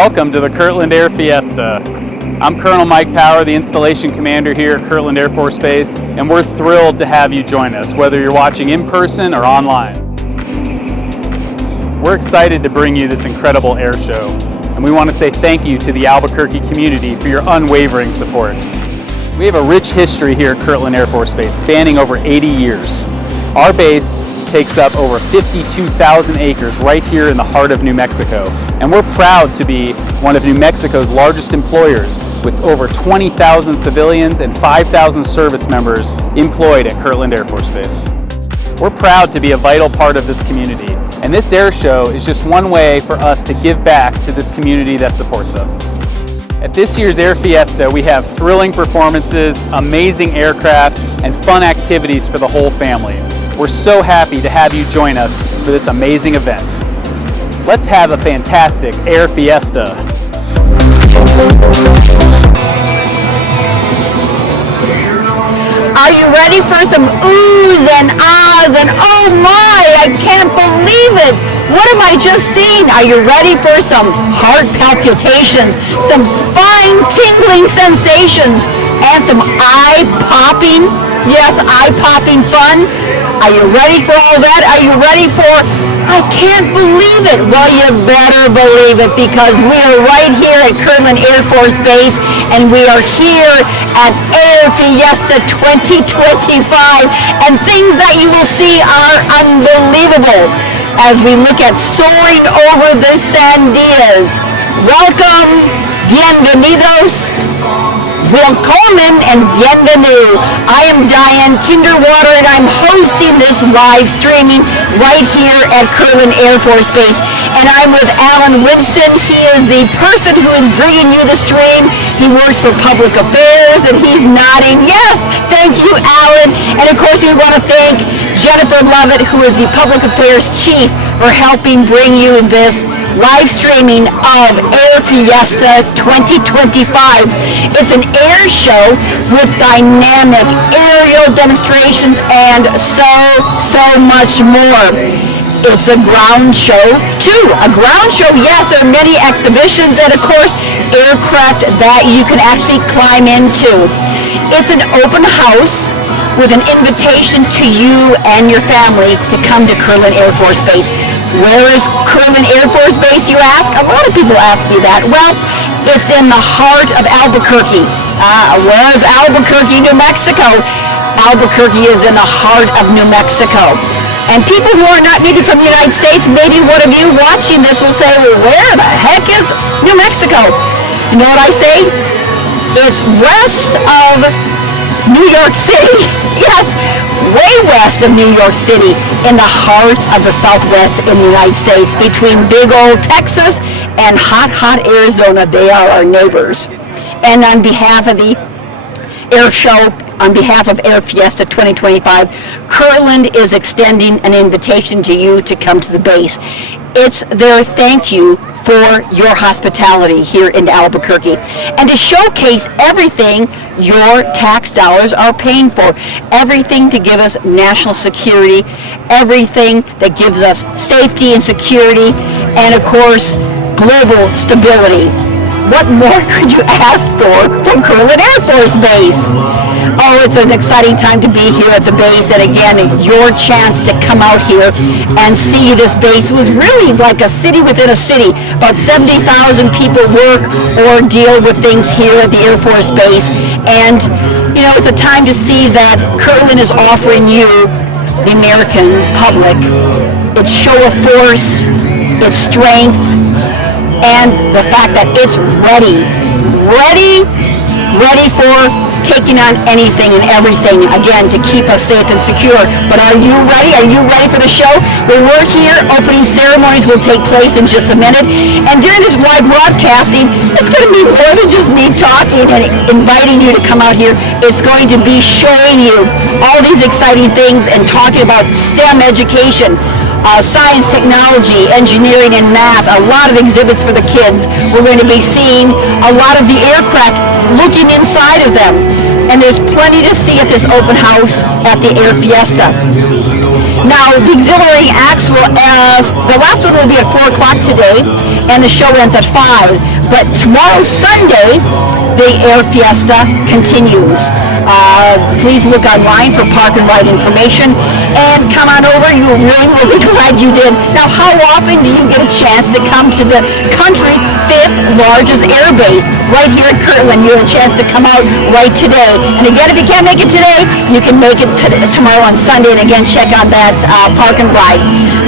Welcome to the Kirtland Air Fiesta. I'm Colonel Mike Power, the installation commander here at Kirtland Air Force Base, and we're thrilled to have you join us, whether you're watching in person or online. We're excited to bring you this incredible air show, and we want to say thank you to the Albuquerque community for your unwavering support. We have a rich history here at Kirtland Air Force Base, spanning over 80 years. Our base takes up over 52,000 acres right here in the heart of New Mexico. And we're proud to be one of New Mexico's largest employers, with over 20,000 civilians and 5,000 service members employed at Kirtland Air Force Base. We're proud to be a vital part of this community, and this air show is just one way for us to give back to this community that supports us. At this year's Air Fiesta, we have thrilling performances, amazing aircraft, and fun activities for the whole family. We're so happy to have you join us for this amazing event. Let's have a fantastic Air Fiesta. Are you ready for some oohs and ahs and oh my, I can't believe it. What am I just seeing? Are you ready for some heart palpitations, some spine-tingling sensations, and some eye-popping, yes, eye-popping fun? Are you ready for all that? Are you ready for, I can't believe it? Well, you better believe it, because we are right here at Kirtland Air Force Base, and we are here at Air Fiesta 2025, and things that you will see are unbelievable as we look at soaring over the Sandias. Welcome, bienvenidos. Willkommen and bienvenue. I am Diane Kinderwater, and I'm hosting this live streaming right here at Kirtland Air Force Base. And I'm with Alan Winston. He is the person who is bringing you the stream. He works for public affairs, and he's nodding. Yes, thank you, Alan. And of course, we want to thank Jennifer Lovett, who is the public affairs chief, for helping bring you this live streaming of Air Fiesta 2025. It's an air show with dynamic aerial demonstrations and so much more. It's a ground show too. A ground show, yes, there are many exhibitions and of course aircraft that you can actually climb into. It's an open house with an invitation to you and your family to come to Kirtland Air Force Base. Where is Kirtland Air Force Base, you ask? A lot of people ask me that. Well, it's in the heart of Albuquerque. Where is Albuquerque, New Mexico? Albuquerque is in the heart of New Mexico. And people who are not maybe from the United States, maybe one of you watching this will say, well, where the heck is New Mexico? You know what I say? It's west of New York City. Yes, way west of New York City, in the heart of the Southwest in the United States, between big old Texas and hot Arizona. They are our neighbors. And on behalf of the air show, on behalf of Air Fiesta 2025, Kirtland is extending an invitation to you to come to the base. It's their thank you for your hospitality here in Albuquerque, and to showcase everything your tax dollars are paying for, everything to give us national security, everything that gives us safety and security, and of course, global stability. What more could you ask for from Kirtland Air Force Base? Oh, it's an exciting time to be here at the base, and again, your chance to come out here and see this base. It was really like a city within a city. About 70,000 people work or deal with things here at the Air Force Base, and you know, it's a time to see that Kirtland is offering you, the American public, its show of force, its strength, and the fact that it's ready for taking on anything and everything, again, to keep us safe and secure. But are you ready? Are you ready for the show? Well, we're here. Opening ceremonies will take place in just a minute. And during this live broadcasting, it's going to be more than just me talking and inviting you to come out here. It's going to be showing you all these exciting things and talking about STEM education, science, technology, engineering, and math. A lot of exhibits for the kids. We're going to be seeing a lot of the aircraft, looking inside of them. And there's plenty to see at this open house at the Air Fiesta. Now, the auxiliary acts will, the last one will be at 4 o'clock today, and the show ends at 5. But tomorrow, Sunday, the Air Fiesta continues. Please look online for park and ride information, and come on over. You really will be glad you did. Now, how often do you get a chance to come to the country's 5th largest air base right here at Kirtland? You have a chance to come out right today. And again, if you can't make it today, you can make it tomorrow on Sunday. And again, check out that park and ride.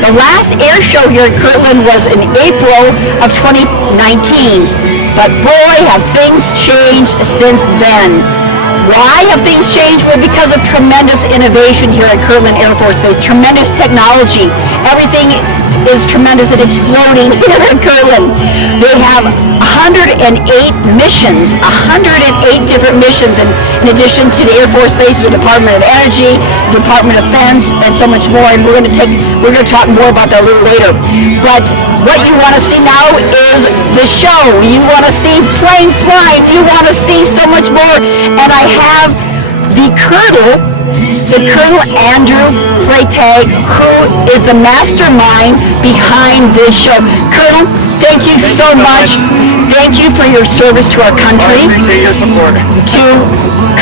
The last air show here at Kirtland was in April of 2019. But boy, have things changed since then. Why have things changed? Well, because of tremendous innovation here at Kirtland Air Force Base, tremendous technology. Everything is tremendous and exploding here at Kirtland. They have 108 missions, 108 different missions, and in addition to the Air Force Base, the Department of Energy, the Department of Defense, and so much more. And we're going to talk more about that a little later. But what you want to see now is the show. You want to see planes flying. You want to see so much more. And I have the Colonel Andrew Freytag, who is the mastermind behind this show. Colonel, thank you so much. Thank you for your service to our country. I appreciate your support. To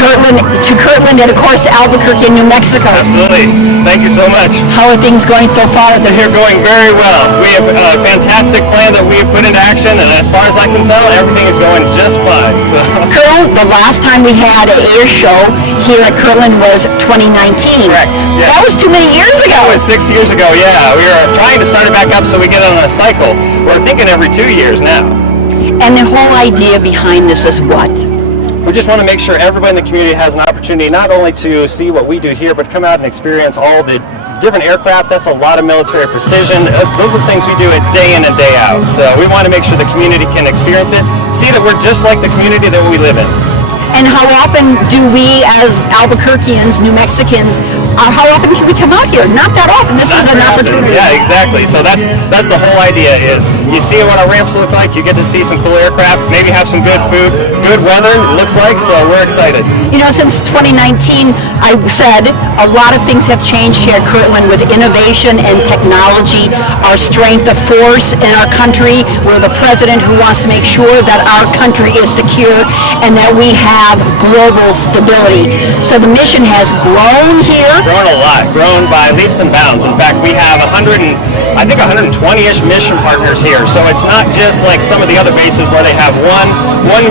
Kirtland, and of course to Albuquerque in New Mexico. Absolutely. Thank you so much. How are things going so far? They're going very well. We have a fantastic plan that we have put into action, and as far as I can tell, everything is going just fine. So. Colonel, the last time we had an air show here at Kirtland was 2019. Correct. Yeah. That was too many years ago. That was 6 years ago, yeah. We are trying to start it back up so we get on a cycle. We're thinking every 2 years now. And the whole idea behind this is what? We just want to make sure everybody in the community has an opportunity not only to see what we do here, but come out and experience all the different aircraft. That's a lot of military precision. Those are the things we do it day in and day out. So we want to make sure the community can experience it, see that we're just like the community that we live in. And how often do we, as Albuquerqueans, New Mexicans, how often can we come out here? Not that often. This is an opportunity. Yeah, exactly. So that's the whole idea is you see what our ramps look like, you get to see some cool aircraft, maybe have some good food, good weather, it looks like, so we're excited. You know, since 2019, I said a lot of things have changed here at Kirtland with innovation and technology, our strength of force in our country. We have a president who wants to make sure that our country is secure and that we have global stability. So the mission has grown here. Grown a lot, grown by leaps and bounds. In fact, we have 120-ish mission partners here. So it's not just like some of the other bases where they have one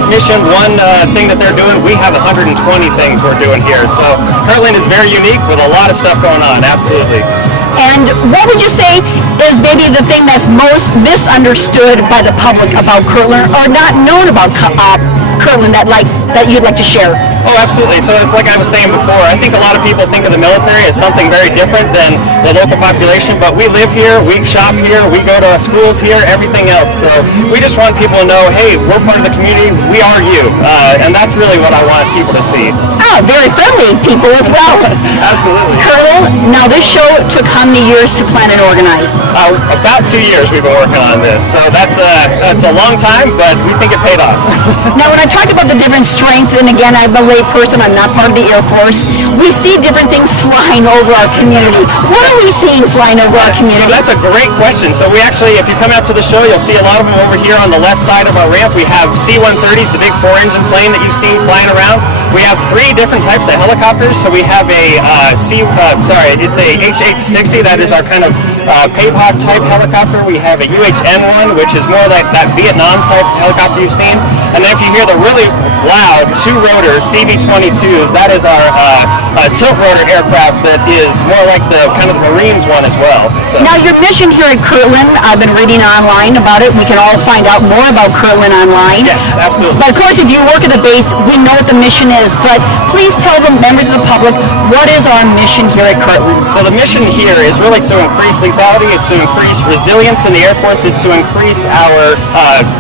mission, one thing that they're doing. We have 120 things we're doing here. So Kirtland is very unique with a lot of stuff going on, absolutely. And what would you say is maybe the thing that's most misunderstood by the public about Kirtland, or not known about Kirtland that you'd like to share? Oh, absolutely. So it's like I was saying before, I think a lot of people think of the military as something very different than the local population, but we live here, we shop here, we go to our schools here, everything else. So we just want people to know, hey, we're part of the community, we are you. And that's really what I want people to see. Oh, very friendly people as well. Absolutely. Colonel, now this show took how many years to plan and organize? About 2 years we've been working on this. So that's a long time, but we think it paid off. Now, when I talk about the different strengths, and again, I'm a lay person, I'm not part of the Air Force, we see different things flying over our community. What are we seeing flying over our community? So that's a great question. So we actually, if you come out to the show, you'll see a lot of them over here on the left side of our ramp. We have C-130s, the big 4-engine plane that you see flying around. We have 3 different types of helicopters. So we have it's a HH-60, that is our kind of Pavehawk type helicopter. We have a UH-N1, which is more like that Vietnam type helicopter you've seen. And then if you hear the really loud 2-rotor CV-22s, that is our tilt rotor aircraft that is more like the kind of the Marines one as well. So. Now your mission here at Kirtland, I've been reading online about it. We can all find out more about Kirtland online. Yes, absolutely. But of course, if you work at the base, we know what the mission is. But please tell the members of the public, what is our mission here at Kirtland? So the mission here is really to increase lethality, it's to increase resilience in the Air Force, it's to increase our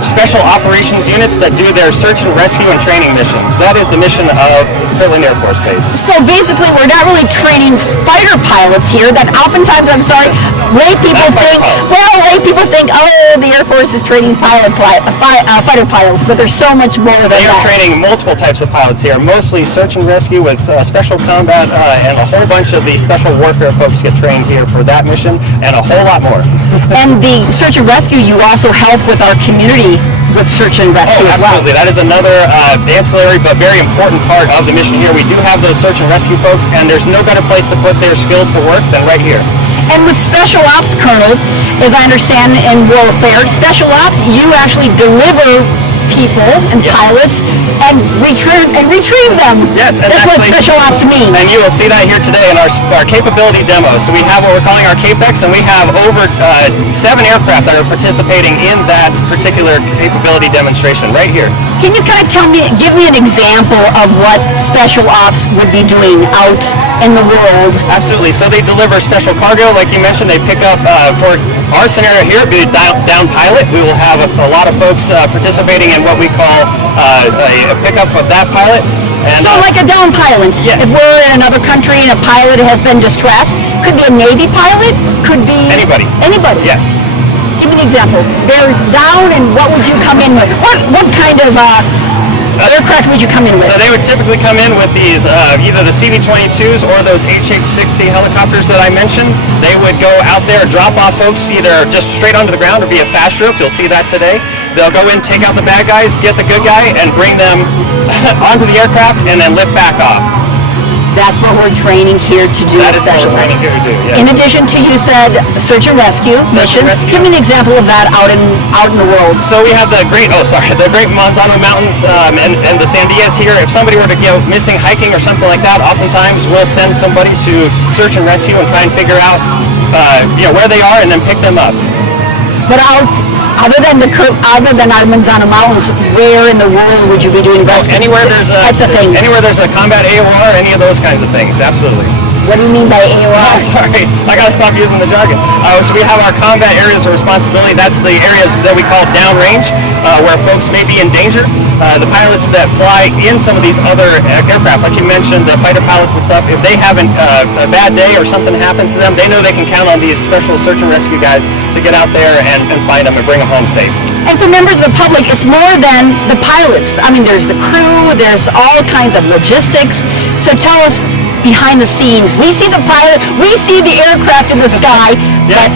special operations units that do their search and rescue and training missions. That is the mission of Kirtland Air Force Base. So basically, we're not really training fighter pilots here. That oftentimes, I'm sorry, lay people think, oh, the Air Force is training fighter pilots, but there's so much more than that. They are training multiple types of pilots here, mostly search and rescue with special combat, and a whole bunch of the special warfare folks get trained here for that mission, and a whole lot more. And the search and rescue, you also help with our community with search and rescue as well. Absolutely. That is another ancillary but very important part of the mission here. We do have those search and rescue folks, and there's no better place to put their skills to work than right here. And with Special Ops, Colonel, as I understand in warfare, Special Ops, you actually deliver people and pilots and retrieve them. Yes, and that's what Special Ops means. And you will see that here today in our capability demo. So we have what we're calling our CAPEX, and we have over 7 aircraft that are participating in that particular capability demonstration right here. Can you kind of give me an example of what Special Ops would be doing out in the world? Absolutely. So they deliver special cargo, like you mentioned. They pick up, for our scenario here, it'd be a down pilot. We will have a lot of folks participating in what we call a pickup of that pilot. And, so like a down pilot. Yes. If we're in another country and a pilot has been distressed, could be a Navy pilot, could be... Anybody. Yes. Give me an example. There's down, and what would you come in with? What kind of aircraft would you come in with? So they would typically come in with these, either the CV-22s or those HH-60 helicopters that I mentioned. They would go out there, drop off folks either just straight onto the ground or via fast rope. You'll see that today. They'll go in, take out the bad guys, get the good guy, and bring them onto the aircraft and then lift back off. That's what we're training here to do. That is what we're training here to do, yes. In addition to, you said, search and rescue missions. Give me an example of that out in the world. So we have the great Manzano Mountains and the Sandias here. If somebody were to go missing hiking or something like that, oftentimes we'll send somebody to search and rescue and try and figure out where they are and then pick them up. But other than our Manzano Mountains, where in the world would you be doing rescue types of things? Anywhere there's a combat AOR, any of those kinds of things, absolutely. What do you mean by AOR? Oh, sorry, I gotta stop using the jargon. So we have our combat areas of responsibility. That's the areas that we call downrange, where folks may be in danger. The pilots that fly in some of these other aircraft, like you mentioned, the fighter pilots and stuff, if they have a bad day or something happens to them, they know they can count on these special search and rescue guys to get out there and find them and bring them home safe. And for members of the public, it's more than the pilots. I mean, there's the crew, there's all kinds of logistics. So tell us, behind the scenes, we see the pilot, we see the aircraft in the sky. Yes.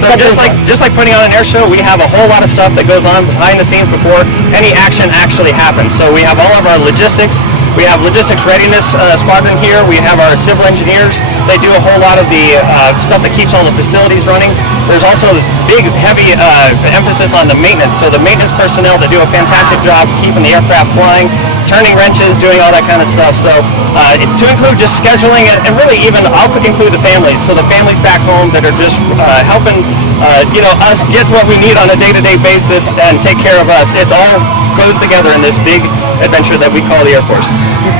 So just like putting on an air show, we have a whole lot of stuff that goes on behind the scenes before any action actually happens. So we have all of our logistics. We have logistics readiness squadron here. We have our civil engineers. They do a whole lot of the stuff that keeps all the facilities running. There's also big, heavy emphasis on the maintenance. So the maintenance personnel that do a fantastic job keeping the aircraft flying, turning wrenches, doing all that kind of stuff. So to include just scheduling it, and really even I'll include the families. So the families back home that are just helping us get what we need on a day-to-day basis and take care of us. It's all goes together in this big adventure that we call the Air Force.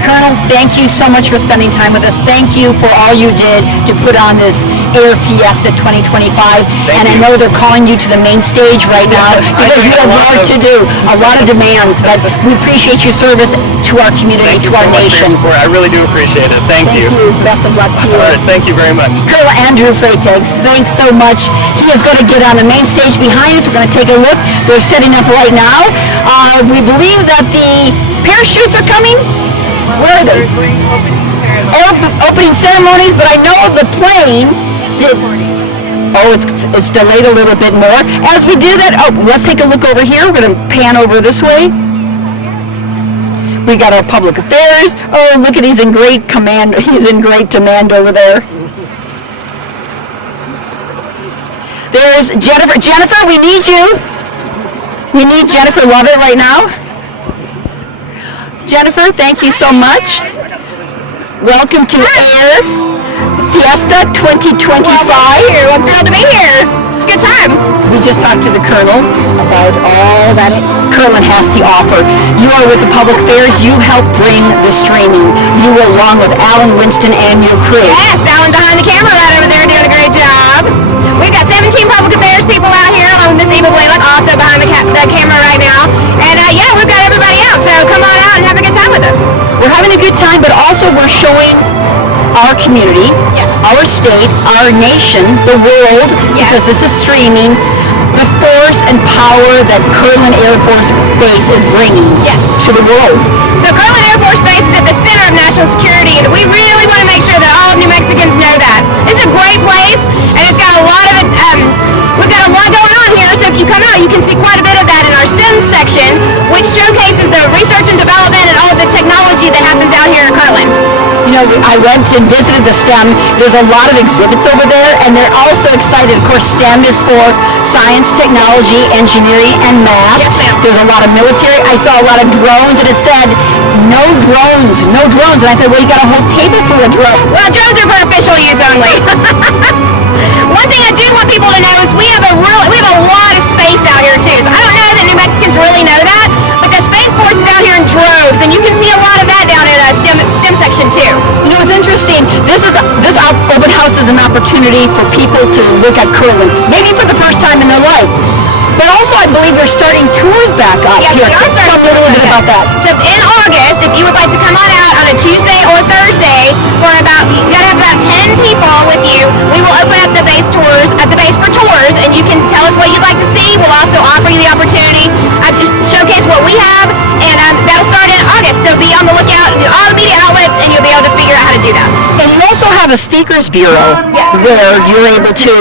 Colonel, thank you so much for spending time with us. Thank you for all you did to put on this Air Fiesta 2025. I know they're calling you to the main stage right now because you have more to do, a lot of demands, but we appreciate your service to our community, to our nation. I really do appreciate it. Thank you. Best of luck to you. All right, thank you very much. Colonel Andrew Freitags, thanks so much. He is going to get on the main stage behind us. We're going to take a look. They're setting up right now. We believe that the parachutes are coming. Where are they? Opening ceremonies, but I know the plane did. Oh, it's delayed a little bit more. As we do that, let's take a look over here. We're going to pan over this way. We got our public affairs. Oh, look at, he's in great command. He's in great demand over there. There's Jennifer. Jennifer, we need you. We need Jennifer Lovett right now. Jennifer, thank you so much. Welcome to Air Fiesta 2025. I'm thrilled to be here. It's a good time. We just talked to the Colonel about all that Kirtland has to offer. You are with the Public Affairs. You help bring the streaming. You along with Alan Winston and your crew. Yes, Alan behind the camera right over there doing a great job. We've got 17 Public Affairs people out here along with Miss Eva Whalen also behind the camera right now. And we've got everybody out. So come on out and have a good time with us. We're having a good time, but also we're showing our community, our state, our nation, the world, because this is streaming, the force and power that Kirtland Air Force Base is bringing to the world. So Kirtland Air Force Base is at the center of national security, and we really want to make sure that all of New Mexicans know that. It's a great place, and it's got a lot of we've got a lot going on here, so if you come out, you can see quite a bit of that in our STEM section. out here in Kirtland. You know, I went and visited the STEM. There's a lot of exhibits over there, and they're all so excited. Of course, STEM is for science, technology, engineering, and math. Yes, ma'am. There's a lot of military. I saw a lot of drones, and it said, no drones, no drones. And I said, well, you got a whole table full of drones. Well, drones are for official use only. One thing I do want people to know is we have a lot of space out here too. So I don't know that New Mexicans really know that, but the Space Force is out here in droves, and you can see a lot of that down in the STEM section too. You know, it's interesting. This open house is an opportunity for people to look at Kirtland, maybe for the first time in their life. But also, I believe they're starting tours back up Yes, here. we are starting Tell me a little bit about that. So in August, if you would like to come on out on a Tuesday or Thursday for you gotta have about 10 people with you, we will open up the base tours at the base for tours, and you can tell us what you'd like to see. We'll also offer you the opportunity to showcase what we have, and that'll start in August. So be on the lookout in all the media outlets, and you'll be able to figure out how to do that. And you also have a speakers bureau Yes. where you're able to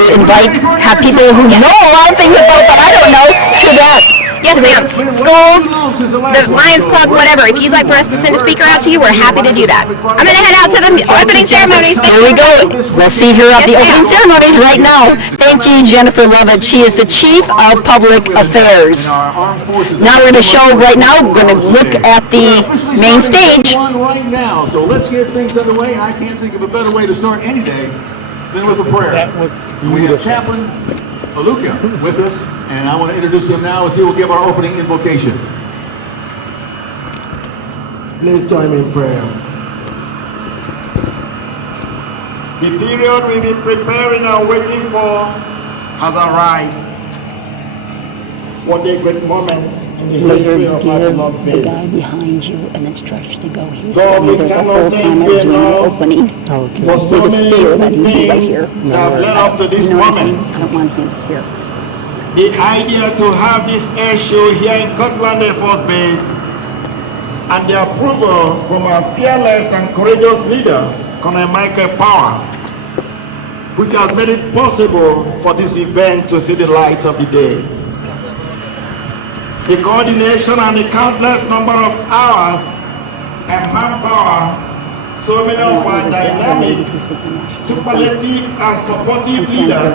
have people who know a lot of things about that I don't know to that. Yes, ma'am. Schools, the Lions Club, whatever. If you'd like for us to send a speaker out to you, we're happy to do that. I'm going to head out to the opening ceremonies. Here we go. We'll see her at the Yes, opening ma'am. ceremonies right now. Thank you, Jennifer Lovett. She is the Chief of Public Affairs. Now we're going to show right now, we're going to look at the main stage. Right now, so let's get things underway. I can't think of a better way to start any day than with a prayer. We have Chaplain Aluka with us, and I want to introduce him now as he will give our opening invocation. Please join me in prayers. The period we've been preparing and waiting for has arrived. What a great moment in the history of our beloved the base. guy behind you and then stretched to go. He was God, standing we there the cannot whole thank time I you was doing the enough opening. for He so was many fear that good he would be right things here. that have led up to this You know what I mean? moment. I don't want him here. The idea to have this air show here in Kirtland Air Force Base and the approval from our fearless and courageous leader, Colonel Michael Power, which has made it possible for this event to see the light of the day. The coordination and the countless number of hours and manpower, so many of our dynamic, superlative and supportive leaders,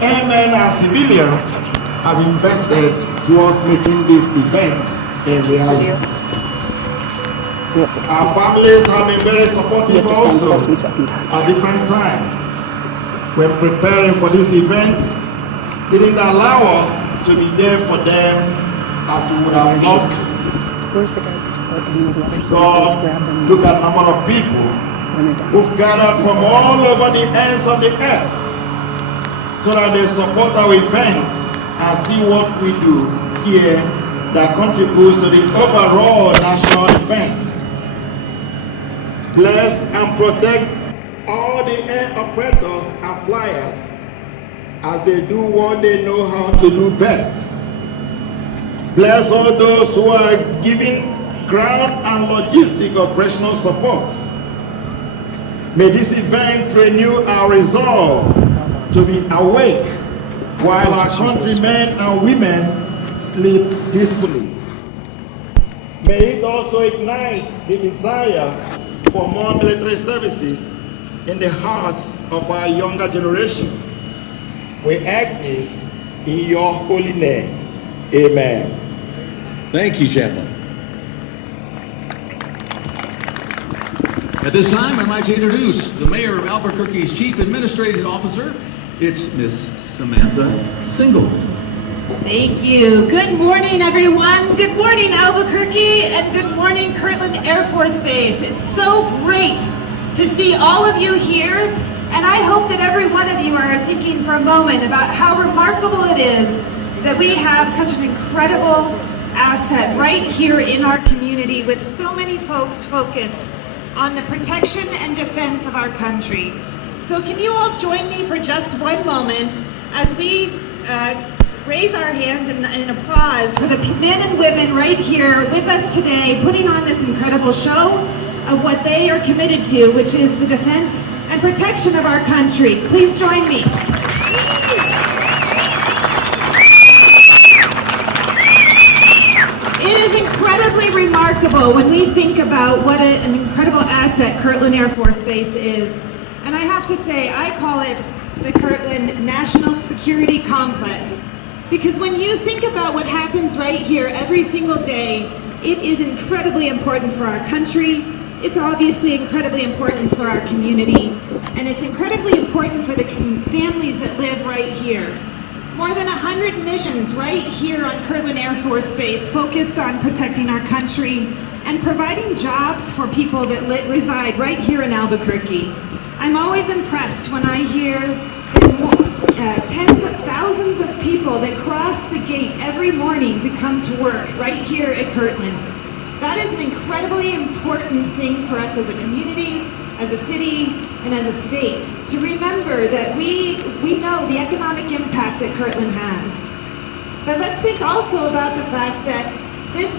airmen and civilians have invested towards making this event a reality. Our families have been very You supportive have to stand close also to me so I can touch. at different times. When preparing for this event, they didn't allow us to be there for them as we would have loved to. Where's the guy that's or any of the others? Just God, grab them look at the number of people when they're done. who've gathered from all over the ends of the earth so that they support our event and see what we do here that contributes to the overall national event. Bless and protect all the air operators and flyers as they do what they know how to do best. Bless all those who are giving ground and logistic operational support. May this event renew our resolve to be awake while our countrymen and women sleep peacefully. May it also ignite the desire for more military services in the hearts of our younger generation. We ask this in your holy name. Amen. Thank you, Chaplain. At this time, I'd like to introduce the Mayor of Albuquerque's Chief Administrative Officer. It's Miss Samantha Single. Thank you. Good morning, everyone. Good morning, Albuquerque, and good morning, Kirtland Air Force Base. It's so great to see all of you here, and I hope that every one of you are thinking for a moment about how remarkable it is that we have such an incredible asset right here in our community with so many folks focused on the protection and defense of our country. So can you all join me for just one moment as we raise our hands in applause for the men and women right here with us today, putting on this incredible show of what they are committed to, which is the defense and protection of our country. Please join me. It is incredibly remarkable when we think about what an incredible asset Kirtland Air Force Base is. And I have to say, I call it the Kirtland National Security Complex. Because when you think about what happens right here every single day, it is incredibly important for our country. It's obviously incredibly important for our community. And it's incredibly important for the families that live right here. More than 100 missions right here on Kirtland Air Force Base focused on protecting our country and providing jobs for people that reside right here in Albuquerque. I'm always impressed when I hear tens of thousands of people that cross the gate every morning to come to work right here at Kirtland. That is an incredibly important thing for us as a community, as a city, and as a state, to remember that we know the economic impact that Kirtland has. But let's think also about the fact that this,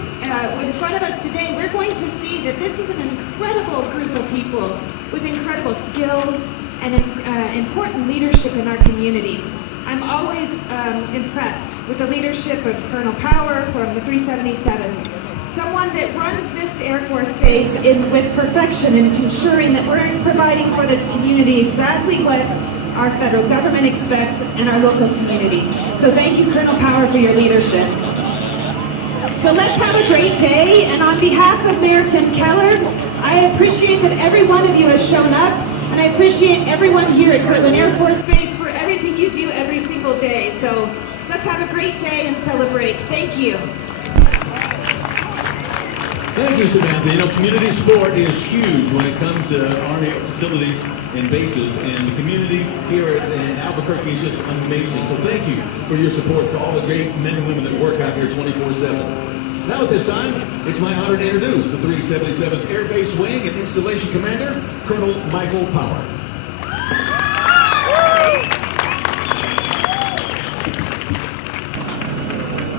in front of us today, we're going to see that this is an incredible group of people with incredible skills and important leadership in our community. I'm always impressed with the leadership of Colonel Power from the 377. Someone that runs this Air Force Base with perfection and ensuring that we're providing for this community exactly what our federal government expects and our local community. So thank you, Colonel Power, for your leadership. So let's have a great day, and on behalf of Mayor Tim Keller, I appreciate that every one of you has shown up, and I appreciate everyone here at Kirtland Air Force Base for everything you do every single day. So let's have a great day and celebrate. Thank you. Thank you, Samantha. You know, community support is huge when it comes to Army facilities and bases, and the community here in Albuquerque is just amazing. So thank you for your support for all the great men and women that work out here 24/7. Now at this time, it's my honor to introduce the 377th Air Base Wing and Installation Commander, Colonel Michael Power.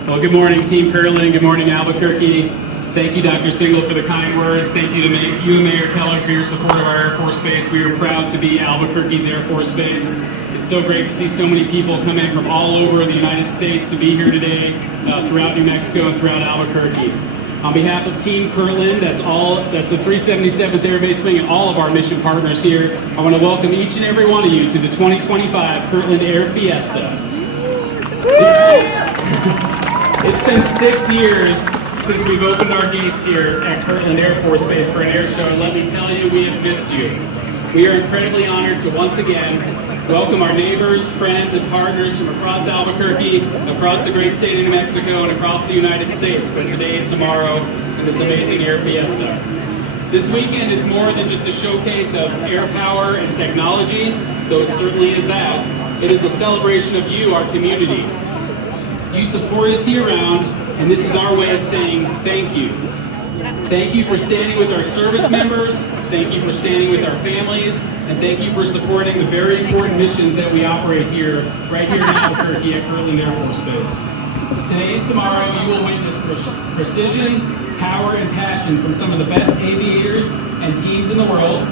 Well, good morning, Team Kirtland. Good morning, Albuquerque. Thank you, Dr. Single, for the kind words. Thank you to you and Mayor Keller for your support of our Air Force Base. We are proud to be Albuquerque's Air Force Base. It's so great to see so many people come in from all over the United States to be here today, throughout New Mexico and throughout Albuquerque. On behalf of Team Kirtland, that's the 377th Air Base Wing and all of our mission partners here, I want to welcome each and every one of you to the 2025 Kirtland Air Fiesta. It's been 6 years since we've opened our gates here at Kirtland Air Force Base for an air show, and let me tell you, we have missed you. We are incredibly honored to once again welcome our neighbors, friends, and partners from across Albuquerque, across the great state of New Mexico, and across the United States for today and tomorrow in this amazing Air Fiesta. This weekend is more than just a showcase of air power and technology, though it certainly is that. It is a celebration of you, our community. You support us year-round, and this is our way of saying thank you. Thank you for standing with our service members, thank you for standing with our families, and thank you for supporting the very important missions that we operate here, right here in Albuquerque at Kirtland Air Force Base. Today and tomorrow, you will witness precision, power, and passion from some of the best aviators and teams in the world,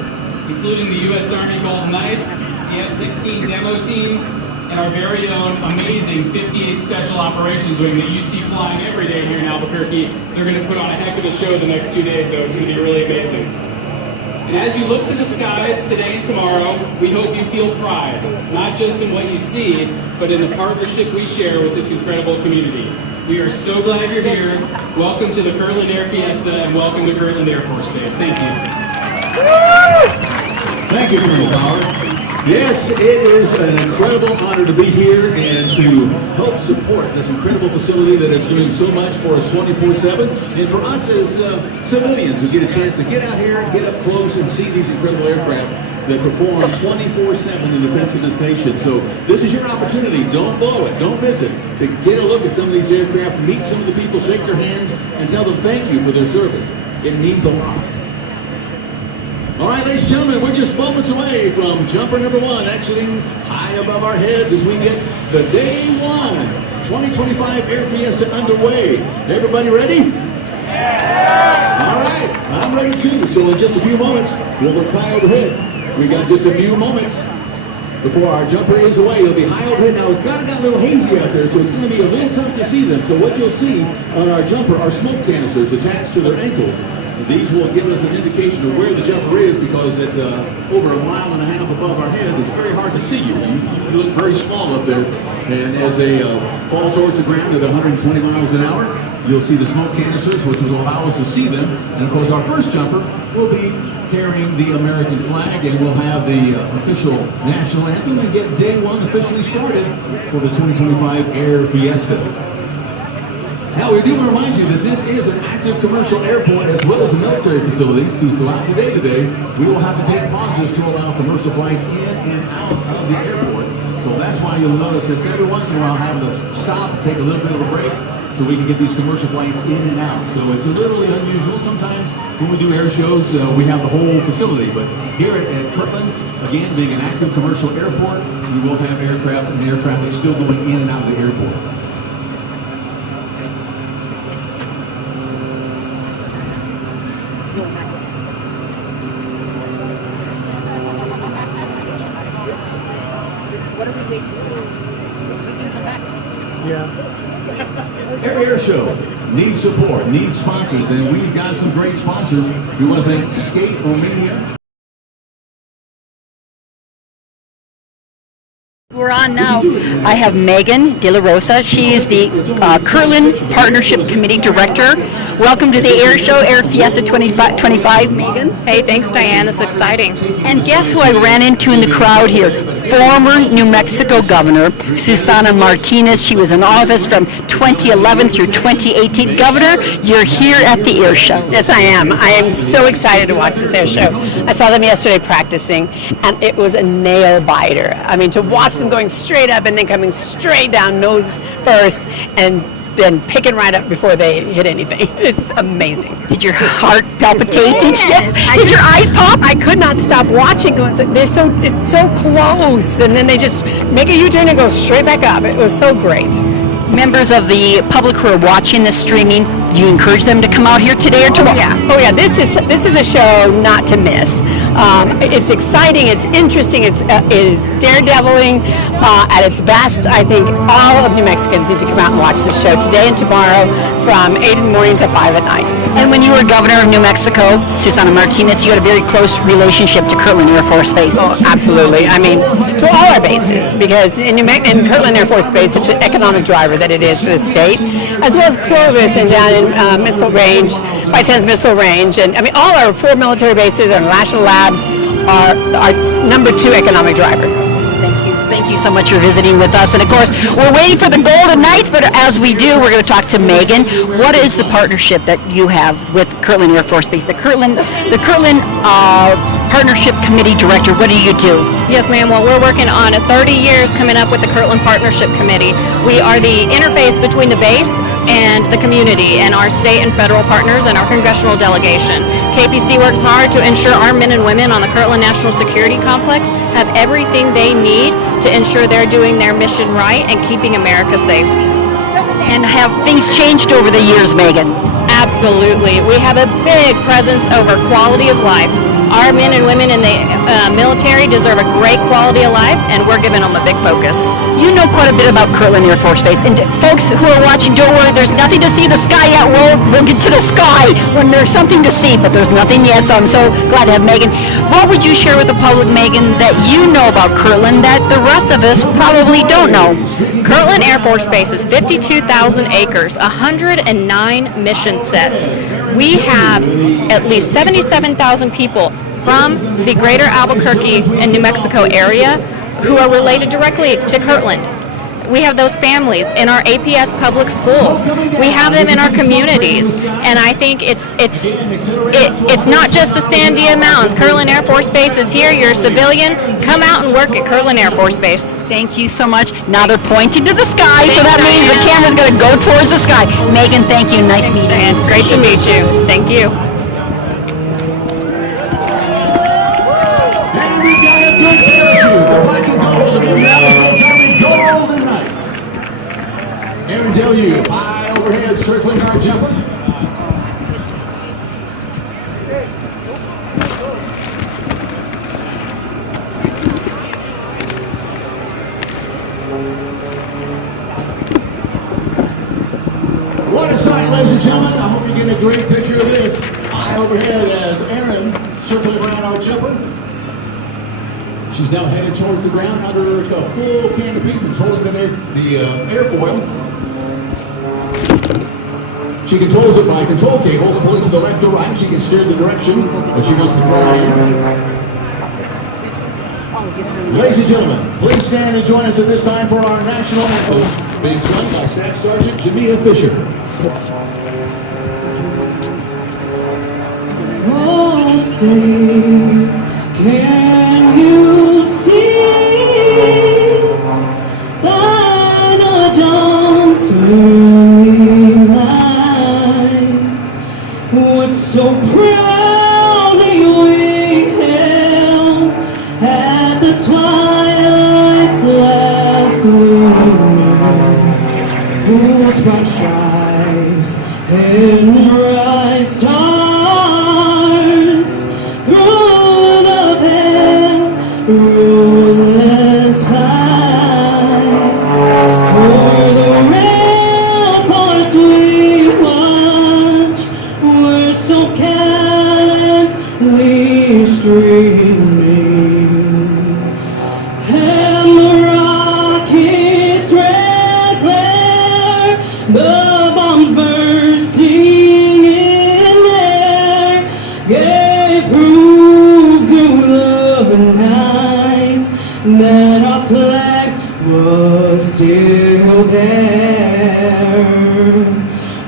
including the U.S. Army Golden Knights, the F-16 demo team, and our very own amazing 58th Special Operations Wing that you see flying every day here in Albuquerque. They're going to put on a heck of a show the next 2 days, though. It's going to be really amazing. And as you look to the skies today and tomorrow, we hope you feel pride, not just in what you see, but in the partnership we share with this incredible community. We are so glad you're here. Welcome to the Kirtland Air Fiesta, and welcome to Kirtland Air Force Base. Thank you. Thank you, Colonel Power. Yes, it is an incredible honor to be here and to help support this incredible facility that is doing so much for us 24/7, and for us as civilians who get a chance to get out here, get up close, and see these incredible aircraft that perform 24/7 in defense of this nation. So this is your opportunity. Don't blow it. Don't miss it. To get a look at some of these aircraft, meet some of the people, shake their hands, and tell them thank you for their service. It means a lot. All right, ladies and gentlemen, we're just moments away from jumper number 1 exiting high above our heads as we get the Day 1 2025 Air Fiesta underway. Everybody ready? Yeah. All right, I'm ready too. So in just a few moments, we'll look high overhead. We got just a few moments. before our jumper is away. It'll be high overhead. Now it's got a little hazy out there, so it's going to be a little tough to see them. So what you'll see on our jumper are smoke canisters attached to their ankles. These will give us an indication of where the jumper is, because at over 1.5 miles above our heads, it's very hard to see you. You look very small up there. And as they fall towards the ground at 120 miles an hour, you'll see the smoke canisters, which will allow us to see them. And of course, our first jumper will be carrying the American flag, and we'll have the official national anthem and get day one officially started for the 2025 Air Fiesta. Now, we do want to remind you that this is an active commercial airport as well as military facilities. Throughout the day today, we will have to take pauses to allow commercial flights in and out of the airport. So that's why you'll notice us every once in a while having to stop, take a little bit of a break, so we can get these commercial flights in and out. So it's a little unusual. Sometimes when we do air shows, we have the whole facility. But here at Kirtland, again, being an active commercial airport, we will have aircraft and air traffic still going in and out of the airport. Every air show needs support, needs sponsors, and we've got some great sponsors. We want to thank Skate Romania. We're on now. I have Megan De La Rosa. She is the Kirtland Partnership Committee Director. Welcome to the Air Show, Air Fiesta 2025, Megan. Hey, thanks, Diane. It's exciting. And guess who I ran into in the crowd here? Former New Mexico Governor Susana Martinez. She was in office from 2011 through 2018. Governor, you're here at the Air Show. Yes, I am. I am so excited to watch this air show. I saw them yesterday practicing, and it was a nail biter. I mean, to watch them going straight up and then coming straight down nose first, and then picking right up before they hit anything. It's amazing. Did your heart palpitate? Did your eyes pop? I could not stop watching. It's so close, and then they just make a U-turn and go straight back up. It was so great. Members of the public who are watching this streaming, do you encourage them to come out here today or tomorrow? Oh yeah. This is a show not to miss. It's exciting. It's interesting. It is daredeviling at its best. I think all of New Mexicans need to come out and watch this show today and tomorrow from 8 in the morning to 5 at night. And when you were governor of New Mexico, Susana Martinez, you had a very close relationship to Kirtland Air Force Base. Oh, absolutely. I mean, to all our bases, because in Kirtland Air Force Base, such an economic driver that it is for the state, as well as Clovis and down in Missile Range, White Sands Missile Range, and I mean, all our 4 military bases and national labs are our number 2 economic driver. Thank you so much for visiting with us. And of course, we're waiting for the Golden Knights, but as we do, we're going to talk to Megan. What is the partnership that you have with Kirtland Air Force Base? The Kirtland Partnership Committee Director, what do you do? Yes, ma'am. Well, we're working on 30 years coming up with the Kirtland Partnership Committee. We are the interface between the base and the community and our state and federal partners and our congressional delegation. KPC works hard to ensure our men and women on the Kirtland National Security Complex have everything they need to ensure they're doing their mission right and keeping America safe. And have things changed over the years, Megan? Absolutely. We have a big presence over quality of life. Our men and women in the military deserve a great quality of life, and we're giving them a big focus. You know quite a bit about Kirtland Air Force Base, and folks who are watching, don't worry, there's nothing to see the sky yet. We'll get to the sky when there's something to see, but there's nothing yet, so I'm so glad to have Megan. What would you share with the public, Megan, that you know about Kirtland that the rest of us probably don't know? Kirtland Air Force Base is 52,000 acres, 109 mission sets. We have at least 77,000 people from the greater Albuquerque and New Mexico area who are related directly to Kirtland. We have those families in our APS public schools. We have them in our communities, and I think it's not just the Sandia Mountains. Kirtland Air Force Base is here. You're a civilian. Come out and work at Kirtland Air Force Base. Thank you so much. Now they're pointing to the sky, so that means the camera's going to go towards the sky. Megan, thank you. Nice meeting you. Great to meet you. Thank you. And we got a good interview. The black and gold of the Golden Knights. Aaron tell you, high overhead circling our jumper. ladies and gentlemen, I hope you get a great picture of this. Eye overhead as Erin circling around our chopper. She's now headed towards the ground under a full canopy, controlling the airfoil. She controls it by control cables, pulling to the left or right. She can steer the direction that she wants to fly in. Ladies and gentlemen, please stand and join us at this time for our national anthem, being sung by Staff Sergeant Jamia Fisher. Oh, say, can you see by the dawn's early light what so proudly we hailed at the twilight's last gleaming, whose broad stripes and bright stars through the perilous fight o'er the ramparts we watch were so gallantly streaming, and the rockets' red glare, the bombs bursting in air, gave proof through the night that our flag was still there.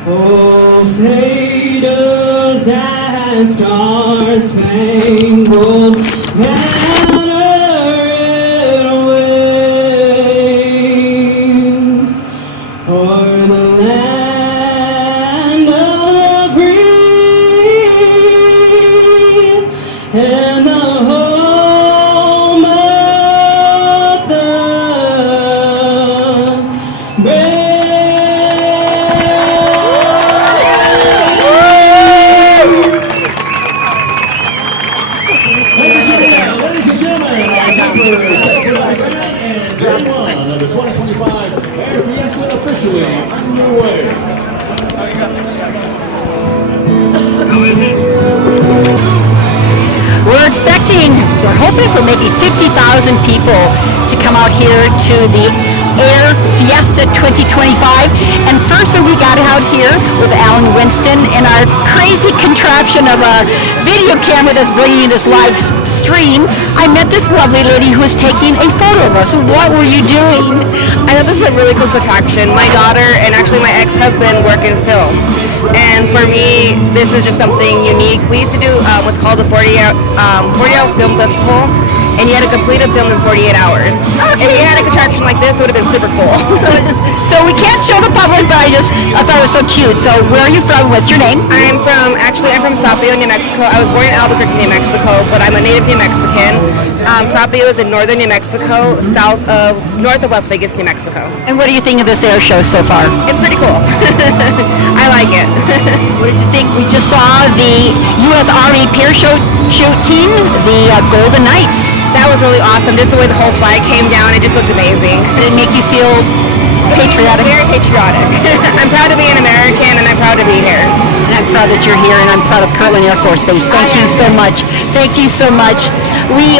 Oh, say does that star-spangled banner yet wave o'er the land of the free and the home of the brave. Ladies and gentlemen, our jumpers set for the ground, and day one of the 2025 Air Fiesta officially underway. We're hoping for maybe 50,000 people to come out here to the Air Fiesta 2025. And first when we got out here with Alan Winston in our crazy contraption of a video camera that's bringing you this live stream, I met this lovely lady who was taking a photo of us. What were you doing? I thought this was a really cool contraction. My daughter and actually my ex-husband work in film. And for me, this is just something unique. We used to do what's called the 40-hour film festival, and you had to complete a film in 48 hours. If we had a contraction like this, it would have been super cool. So we can't show the public, but I thought it was so cute. So where are you from? What's your name? I'm from Sapio, New Mexico. I was born in Albuquerque, New Mexico, but I'm a native New Mexican. Sapio is in northern New Mexico, north of Las Vegas, New Mexico. And what do you think of this air show so far? It's pretty cool. I like it. What did you think? We just saw the U.S. Army parachute team, the Golden Knights. That was really awesome. Just the way the whole flag came down, it just looked amazing. Did it make you feel patriotic? Very patriotic. I'm proud to be an American, and I'm proud to be here. And I'm proud that you're here, and I'm proud of Kirtland Air Force Base. Thank you so much. Thank you so much. We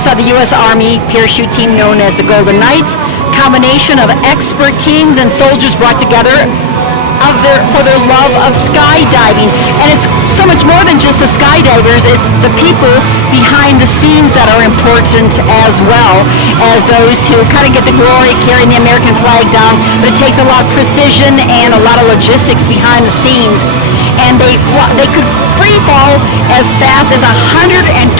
saw the U.S. Army parachute team known as the Golden Knights, combination of expert teams and soldiers brought together for their love of skydiving. And it's so much more than just the skydivers, it's the people behind the scenes that are important as well as those who kind of get the glory carrying the American flag down, but it takes a lot of precision and a lot of logistics behind the scenes. And they could free fall as fast as 120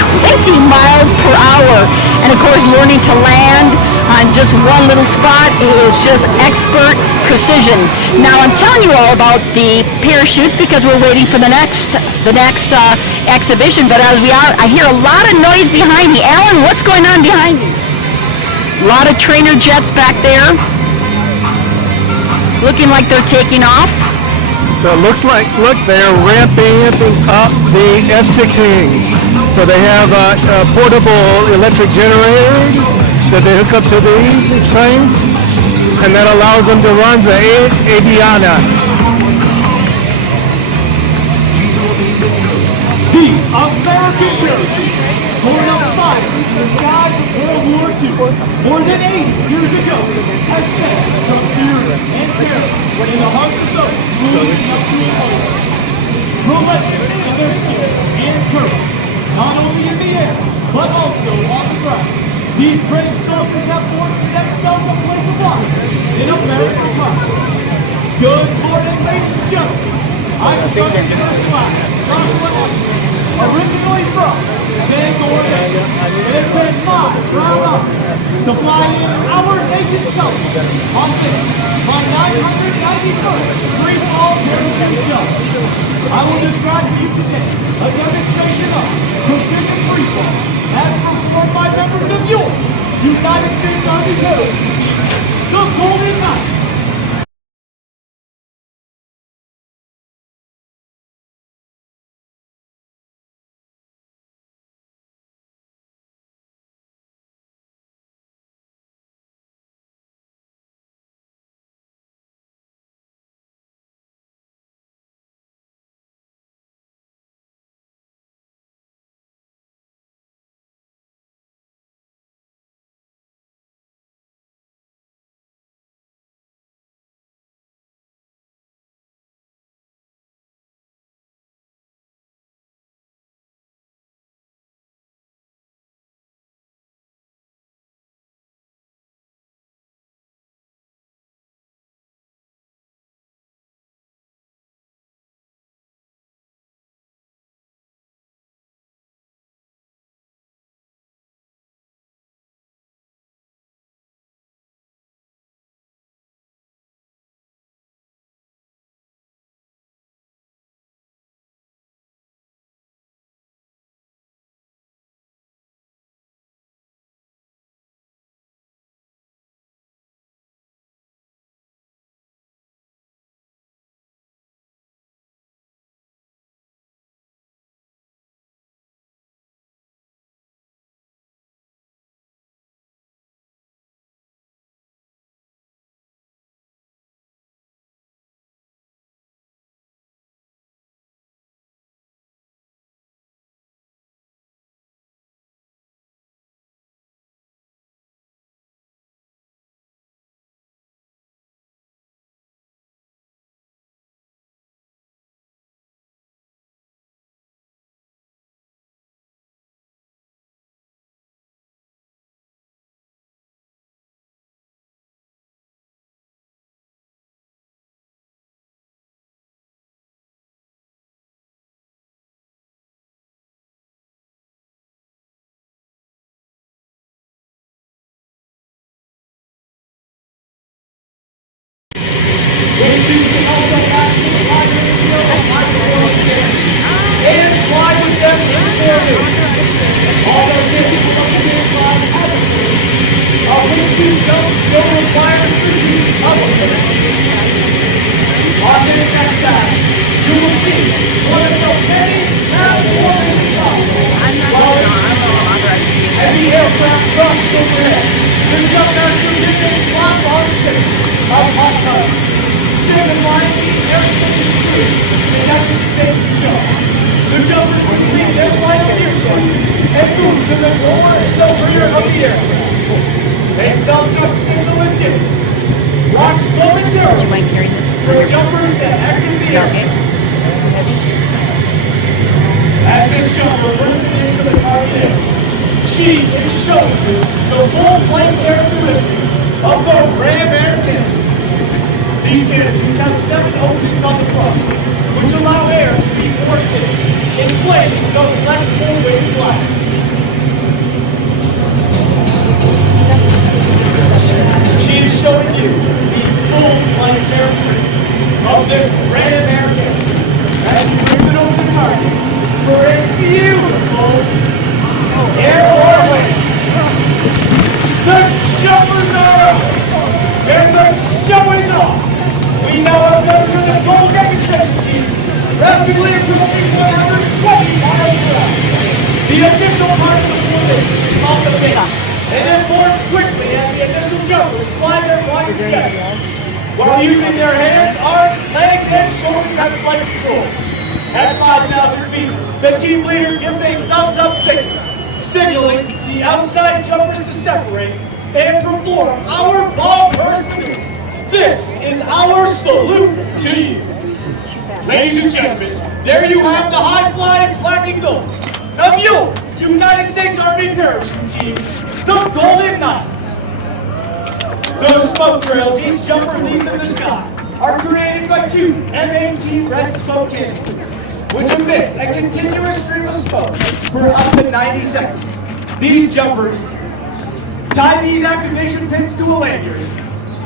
miles per hour. And of course, learning to land on just one little spot is just expert precision. Now I'm telling you all about the parachutes because we're waiting for the next exhibition. But as we are, I hear a lot of noise behind me. Alan, what's going on behind you? A lot of trainer jets back there, looking like they're taking off. So it looks like, they're ramping up the F-16s. So they have portable electric generators that they hook up to these trains, and that allows them to run the avionics. The American parachute, born of fire in the skies of World War II, more than 80 years ago, has sensed the fear and terror in the hearts of those moving up to the home. Relentless in their skill and courage, not only in the air, but also on the ground. These brave soldiers have forged themselves a place of honor in American life. Good morning, ladies and gentlemen. I'm Sergeant First Class Joshua Evans, originally from Bangor, Maine. It has been my proud honor to fly in our nation's colors on this, my 991st free fall parachute jump. I will describe to you today a demonstration of precision free fall as performed by members of your United States Army Parachute Team, the Golden Knights. And fly with them in formation. All those distance from the finish line have been finished. Our windshield jump still requires the use of a parachute. On this next time, you will see one of the many transforming shots. As the aircraft crosses overhead, the jump master is a climb on stage of hot color. Signifying the airplane crew that is safe to jump. The jumpers complete their final descent and move to the lower and the rear of the aircraft. A thumbs up signal is given. Rocks momentarily. Do you mind carrying this? For jumpers that exit the aircraft. As this jumper burns into the target air, she is showing the full flight characteristics of the Ram Air Cannon. These canopies have 7 openings on the front, which allow air to be forced in, inflating the flexible wing flag. She is showing you the full flight characteristics of this Ram Air Cannon as you bring it over the target for a beautiful air orway. The jumpers are up, and the show is off. We now have members of the Gold Demonstration Team rapidly approaching 120 miles per hour. The initial part of the formation is off the base, and then more quickly as the initial jumpers fly their flight together, while using their hands, arms, legs, and shoulders as flight control. At 5,000 feet, the team leader gives a thumbs up signal, signaling the outside jumpers to separate and perform our ball burst maneuver. This is our salute to you. Ladies and gentlemen, there you have the high-flying flag and gold of your United States Army parachute team, the Golden Knights. Those smoke trails each jumper leaves in the sky are created by two MAT red smoke canisters, which emit a continuous stream of smoke for up to 90 seconds. These jumpers tie these activation pins to a lanyard.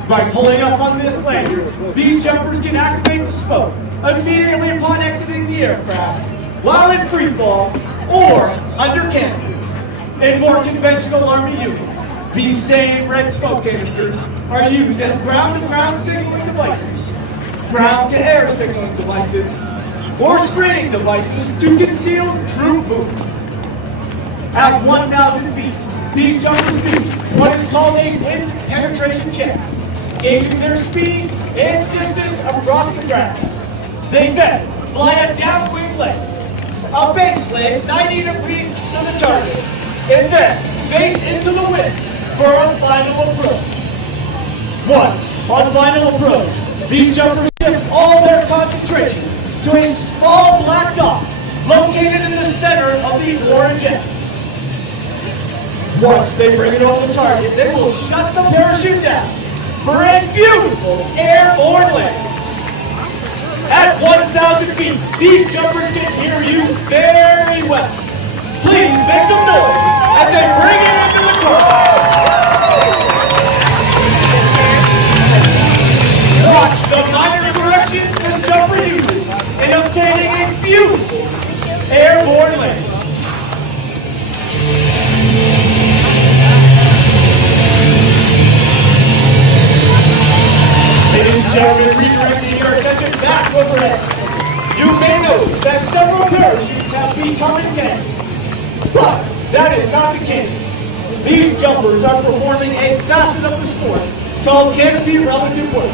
By pulling up on this lanyard, these jumpers can activate the smoke immediately upon exiting the aircraft, while in free fall or under canopy. In more conventional Army units, these same red smoke canisters are used as ground-to-ground signaling devices, ground-to-air signaling devices, or screening devices to conceal troop movement. At 1,000 feet, these jumpers do what is called a wind penetration check, gauging their speed and distance across the ground. They then fly a downwind leg, a base leg 90 degrees to the target, and then face into the wind for a final approach. Once on final approach, these jumpers shift all their concentration to a small black dot located in the center of the orange X. Once they bring it over the target, they will shut the parachute down for a beautiful airborne landing. At 1,000 feet, these jumpers can hear you very well. Please make some noise as they bring it into the target. Watch the minor corrections this jumper uses in obtaining a beautiful airborne landing. Ladies and gentlemen, redirecting your attention back overhead. You may notice that several parachutes have become entangled, but that is not the case. These jumpers are performing a facet of the sport called canopy relative work.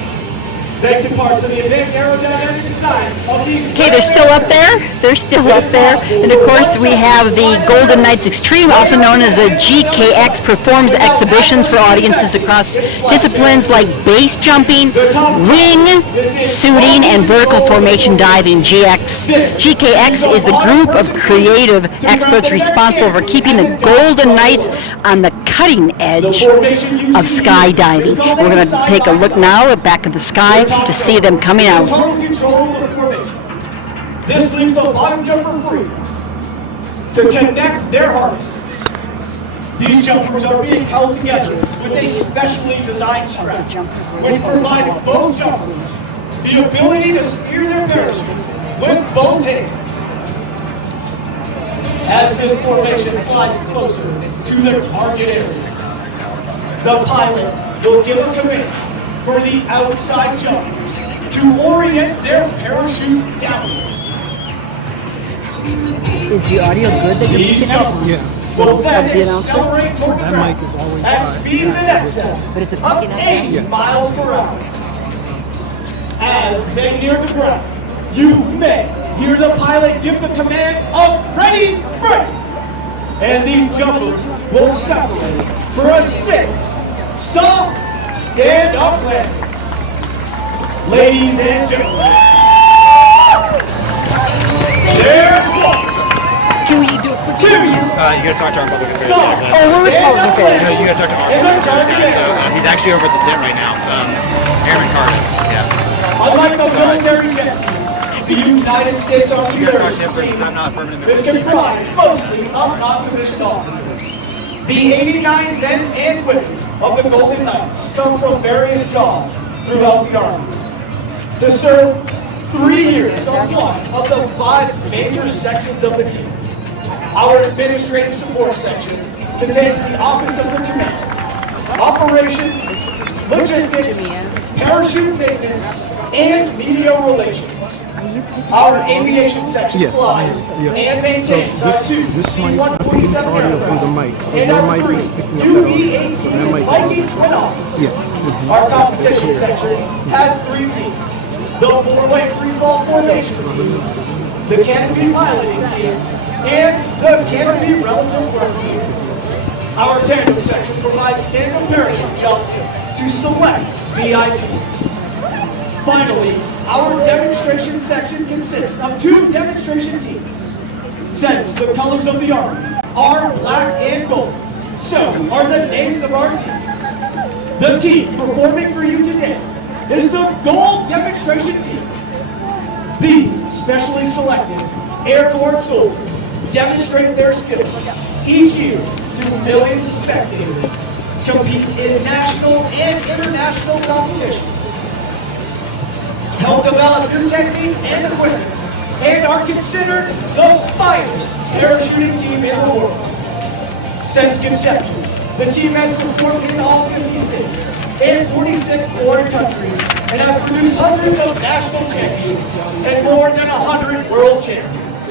Thanks in part to the advanced aerodynamic design of these. Okay, they're still up there. They're still up there. And of course, we have the Golden Knights Extreme, also known as the GKX, performs exhibitions for audiences across disciplines like base jumping, wing, suiting, and vertical formation diving. GKX is the group of creative experts responsible for keeping the Golden Knights on the cutting edge of skydiving. We're going to take a look now back at the sky to see them coming out. Total control of the formation. This leaves the bottom jumper free to connect their harnesses. These jumpers are being held together with a specially designed strap, which provides both jumpers the ability to steer their parachutes with both hands. As this formation flies closer to their target area, the pilot will give a command for the outside jumpers to orient their parachutes downward. Is the audio good that you're These picking up? jumpers will then accelerate toward the ground at speeds in excess But is it of picking up 80 miles per hour. As they near the ground, you may hear the pilot give the command of ready, break, and these jumpers will separate for a safe, soft, stand-up landing. Ladies and gentlemen, there's one. Can we do a quick review? You gotta talk to our public affairs. Soft, Oh, we're with public affairs. You gotta talk to our public affairs guy. So he's actually over at the tent right now. Airman Carter. Yeah. Unlike the military jet teams, the United States Army You gotta talk to him parachute versus I'm not a permanent team is member. comprised mostly of non-commissioned officers. The 89 men and women of the Golden Knights come from various jobs throughout the Army to serve 3 years on one of the 5 major sections of the team. Our administrative support section contains the Office of the Command, Operations, Logistics, Parachute Maintenance, and Media Relations. Our aviation section flies and maintains our 2 C-147 aircraft and our 3 UE-18 Viking twin otters. Our competition section has 3 teams. The 4-way free fall formation team, the Canopy Piloting Team, and the Canopy Relative Work Team. Our tandem section provides tandem parachute jumps to select VIPs. Finally, our demonstration section consists of 2 demonstration teams. Since the colors of the Army are black and gold, so are the names of our teams. The team performing for you today is the Gold Demonstration Team. These specially selected airborne soldiers demonstrate their skills each year to millions of spectators, compete in national and international competitions, help develop new techniques and equipment, and are considered the finest parachuting team in the world. Since conception, the team has performed in all 50 states and 46 foreign countries and has produced hundreds of national champions and more than 100 world champions.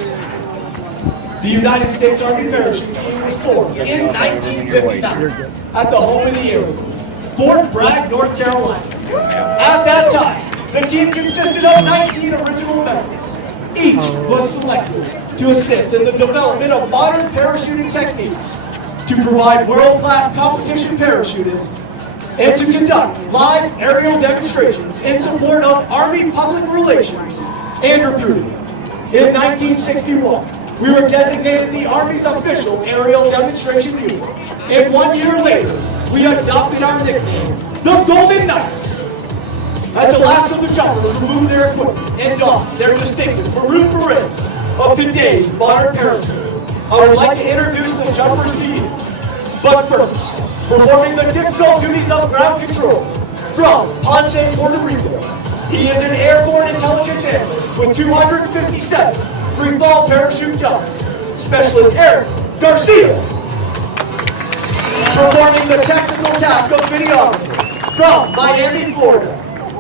The United States Army Parachute Team was formed in 1959 at the home of the Air Force, Fort Bragg, North Carolina. At that time, the team consisted of 19 original members. Each was selected to assist in the development of modern parachuting techniques, to provide world-class competition parachutists, and to conduct live aerial demonstrations in support of Army public relations and recruiting. In 1961, we were designated the Army's official aerial demonstration unit, and 1 year later, we adopted our nickname, the Golden Knights. As the last of the jumpers removed their equipment and donned their distinctive maroon berets of today's modern parachute, I would like to introduce the jumpers to you. But first, performing the difficult duties of ground control, from Ponce, Puerto Rico, he is an airborne intelligence analyst with 257 free-fall parachute jumps, Specialist Eric Garcia. Performing the technical task of videography, from Miami, Florida,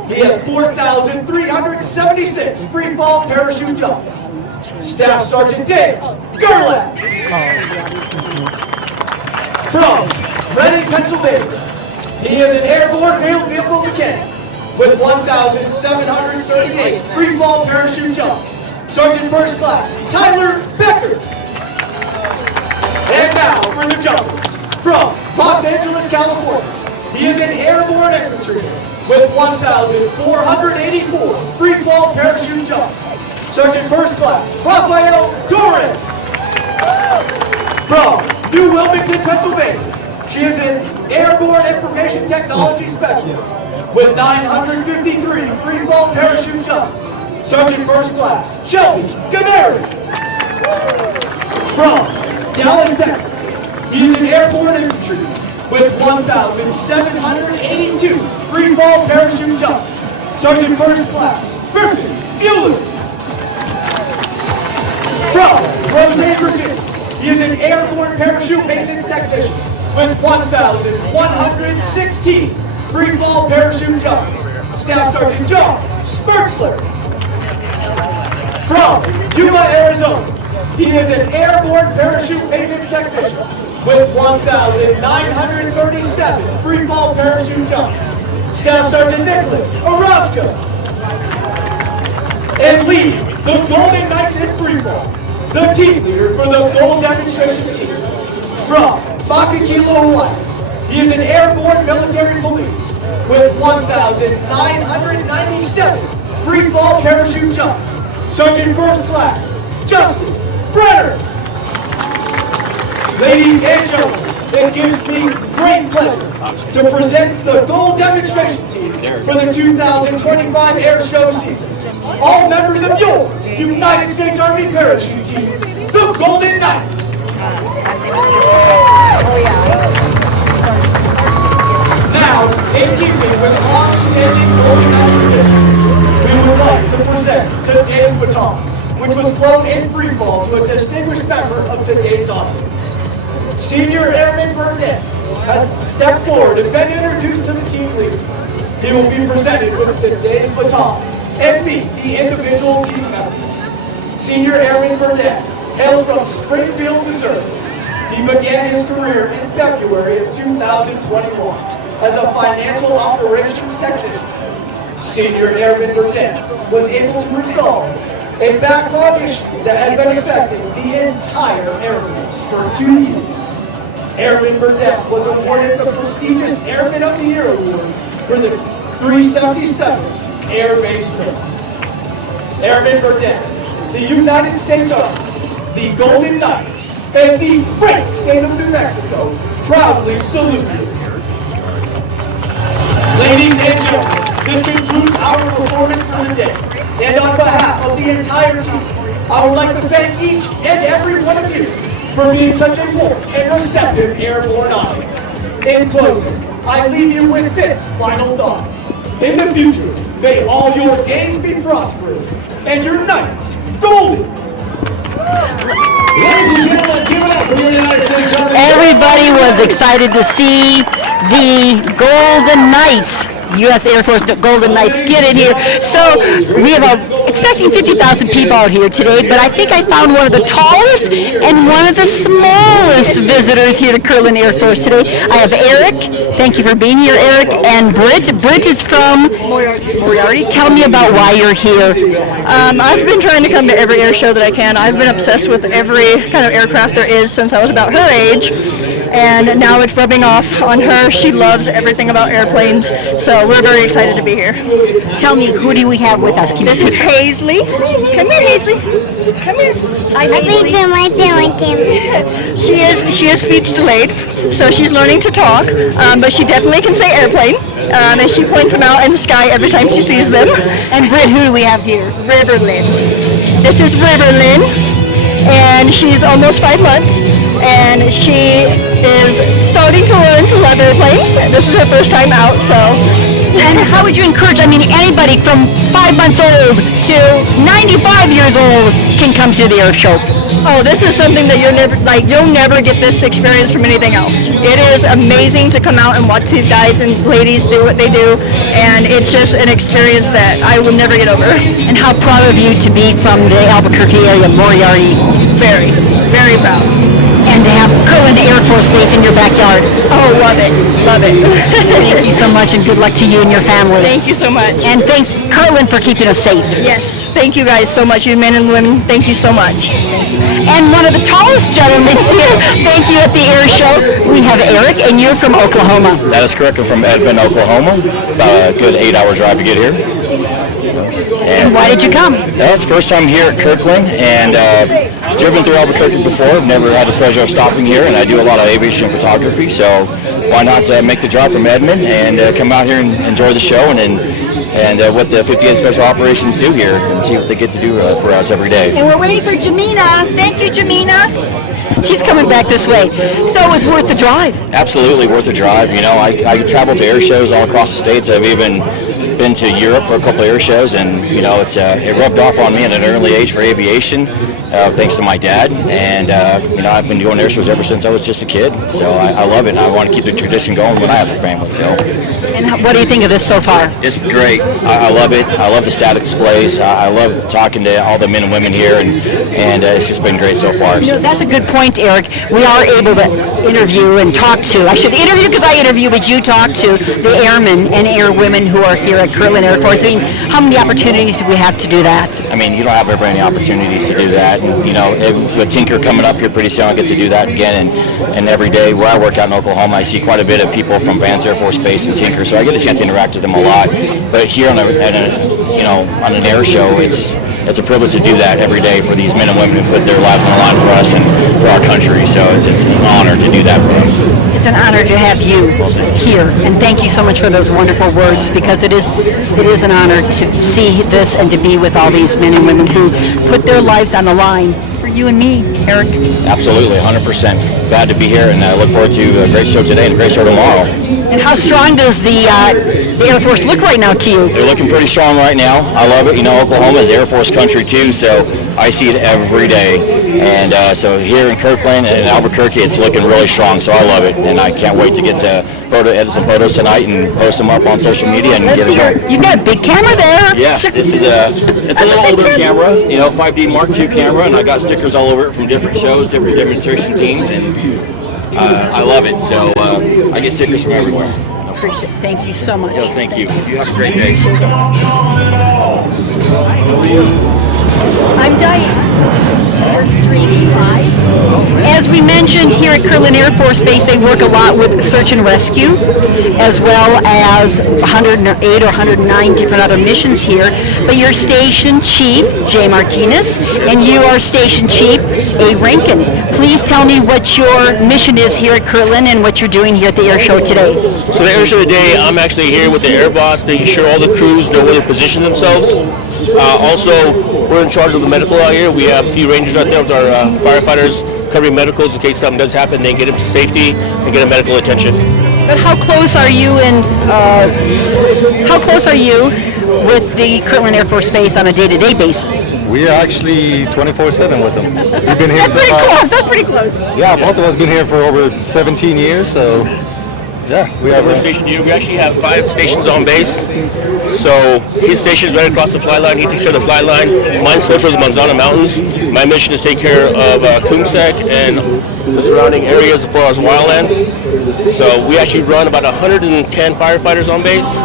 he has 4,376 free-fall parachute jumps, Staff Sergeant Dave Kirtland. From Reading, Pennsylvania, he is an airborne wheeled vehicle mechanic with 1,738 free-fall parachute jumps, Sergeant First Class Tyler Becker. And now for the jumpers. From Los Angeles, California, he is an airborne infantryman with 1,484 free-fall parachute jumps, Sergeant First Class Rafael Torres. From New Wilmington, Pennsylvania, she is an airborne information technology specialist with 953 free-fall parachute jumps, Sergeant First Class Shelby Canary. From Dallas, Texas, he is an airborne infantryman with 1,782 free-fall parachute jumps, Sergeant First Class Griffin Mueller. From Roseanne, Virginia, he is an airborne parachute maintenance technician with 1,116 free-fall parachute jumps, Staff Sergeant John Spurtzler. From Yuma, Arizona, he is an airborne parachute maintenance technician with 1,937 free-fall parachute jumps, Staff Sergeant Nicholas Orozco. And leading the Golden Knights in freefall, the team leader for the Gold Demonstration Team, from Makakilo, Hawaii, he is an airborne military police with 1,997 free-fall parachute jumps, Sergeant First Class Justin Brenner. Ladies and gentlemen, it gives me great pleasure to present the Gold Demonstration Team for the 2025 Air Show season. All members of your United States Army Parachute Team, the Golden Knights. Now, in keeping with long-standing Golden Knights tradition, we would like to present today's baton, which was flown in freefall to a distinguished member of today's audience. Senior Airman Burnett has stepped forward and been introduced to the team leader. He will be presented with today's baton and meet the individual team members. Senior Airman Burnett hails from Springfield, Missouri. He began his career in February of 2021 as a financial operations technician. Senior Airman Burnett was able to resolve a backlog issue that had been affecting the entire Air Force for 2 years. Airman Burdett was awarded the prestigious Airman of the Year award for the 377th Air Base Command. Airman Burdett, the United States Army, the Golden Knights, and the great state of New Mexico proudly salute you. Ladies and gentlemen, this concludes our performance for the day. And on behalf of the entire team, I would like to thank each and every one of you for being such a warm and receptive airborne audience. In closing, I leave you with this final thought. In the future, may all your days be prosperous and your nights golden. Ladies and gentlemen, give it up for your United States Army. Everybody was excited to see the Golden Knights, U.S. Air Force Golden Knights, get in here. So we have expecting 50,000 people out here today, but I think I found one of the tallest and one of the smallest visitors here to Kirtland Air Force today. I have Eric. Thank you for being here, Eric. And Britt. Britt is from Moriarty. Tell me about why you're here. I've been trying to come to every air show that I can. I've been obsessed with every kind of aircraft there is since I was about her age, and now it's rubbing off on her. She loves everything about airplanes, so we're very excited to be here. Tell me, who do we have with us? This is Hazley. Come here, Hazley. Come here. Hi, Hazley. She is speech delayed, so she's learning to talk, but she definitely can say airplane, and she points them out in the sky every time she sees them. And Britt, who do we have here? Riverlyn. This is Riverlyn, and she's almost 5 months, and she is starting to learn to love airplanes. This is her first time out, so. And how would you encourage, anybody from 5 months old to 95 years old can come to the air show? Oh, this is something that you'll never get this experience from anything else. It is amazing to come out and watch these guys and ladies do what they do, and it's just an experience that I will never get over. And how proud of you to be from the Albuquerque area, Moriarty. Very, very proud. And to have Kirtland Air Force Base in your backyard. Oh, love it, love it. Thank you so much, and good luck to you and your family. Thank you so much. And thanks, Kirtland, for keeping us safe. Yes, thank you guys so much, you men and women. Thank you so much. And one of the tallest gentlemen here, thank you, at the air show, we have Eric, and you're from Oklahoma. That is correct. I'm from Edmond, Oklahoma. About a good 8-hour drive to get here. And why did you come? It's the first time here at Kirtland, and driven through Albuquerque before. Never had the pleasure of stopping here, and I do a lot of aviation photography, so why not make the drive from Edmond and come out here and enjoy the show and what the 58 Special Operations do here and see what they get to do for us every day. And we're waiting for Jamina. Thank you, Jamina. She's coming back this way. So it was worth the drive. Absolutely worth the drive. You know, I travel to air shows all across the states. I've even been to Europe for a couple of air shows, and you know, it rubbed off on me at an early age for aviation, thanks to my dad. And you know, I've been doing air shows ever since I was just a kid. So I love it, and I want to keep the tradition going when I have a family. So. And what do you think of this so far? It's great. I love it. I love the static displays. I love talking to all the men and women here, and it's just been great so far. You know, that's a good point, Eric. We are able to interview and talk to. I should interview because I interview, but you talk to the airmen and airwomen who are here at Kirtland Air Force. I mean, how many opportunities do we have to do that? I mean, you don't have very many opportunities to do that. And, you know, with Tinker coming up here pretty soon, I'll get to do that again. And every day where I work out in Oklahoma, I see quite a bit of people from Vance Air Force Base and Tinker, so I get a chance to interact with them a lot. But here on an air show, it's a privilege to do that every day for these men and women who put their lives on the line for us and for our country. So it's an honor to do that for them. It's an honor to have you here, and thank you so much for those wonderful words, because it is an honor to see this and to be with all these men and women who put their lives on the line for you and me, Eric. Absolutely, 100%. Glad to be here, and I look forward to a great show today and a great show tomorrow. And how strong does the Air Force look right now to you? They're looking pretty strong right now. I love it. You know, Oklahoma is Air Force country too, so I see it every day. And so here in Kirtland and in Albuquerque, it's looking really strong, so I love it. And I can't wait to get to edit some photos tonight and post them up on social media and get it going. You've got a big camera there. Yeah, this is it's a little older camera, you know, 5D Mark II camera, and I got stickers all over it from different shows, different demonstration teams, and I love it. So I get stickers from everywhere. Appreciate it. Thank you so much. Thank you. You have a great day. I'm Diane. We're streaming live. As we mentioned, here at Kirtland Air Force Base, they work a lot with search and rescue, as well as 108 or 109 different other missions here. But you're Station Chief, Jay Martinez, and you are Station Chief, A. Rankin. Please tell me what your mission is here at Kirtland and what you're doing here at the air show today. So the air show today, I'm actually here with the air boss, making sure all the crews know where to position themselves. Also, we're in charge of the medical out here. We have a few rangers out there with our firefighters covering medicals in case something does happen. They can get them to safety and get a medical attention. But how close are you with the Kirtland Air Force Base on a day-to-day basis? We are actually 24/7 with them. We've been here. That's pretty close. That's pretty close. Yeah, both of us been here for over 17 years, so yeah, we have. We're stationed here. We actually have 5 stations on base. So his station is right across the fly line. He takes care of the fly line. Mine's closer to the Manzana Mountains. My mission is to take care of Kumsek and the surrounding areas as far as wildlands. So we actually run about 110 firefighters on base.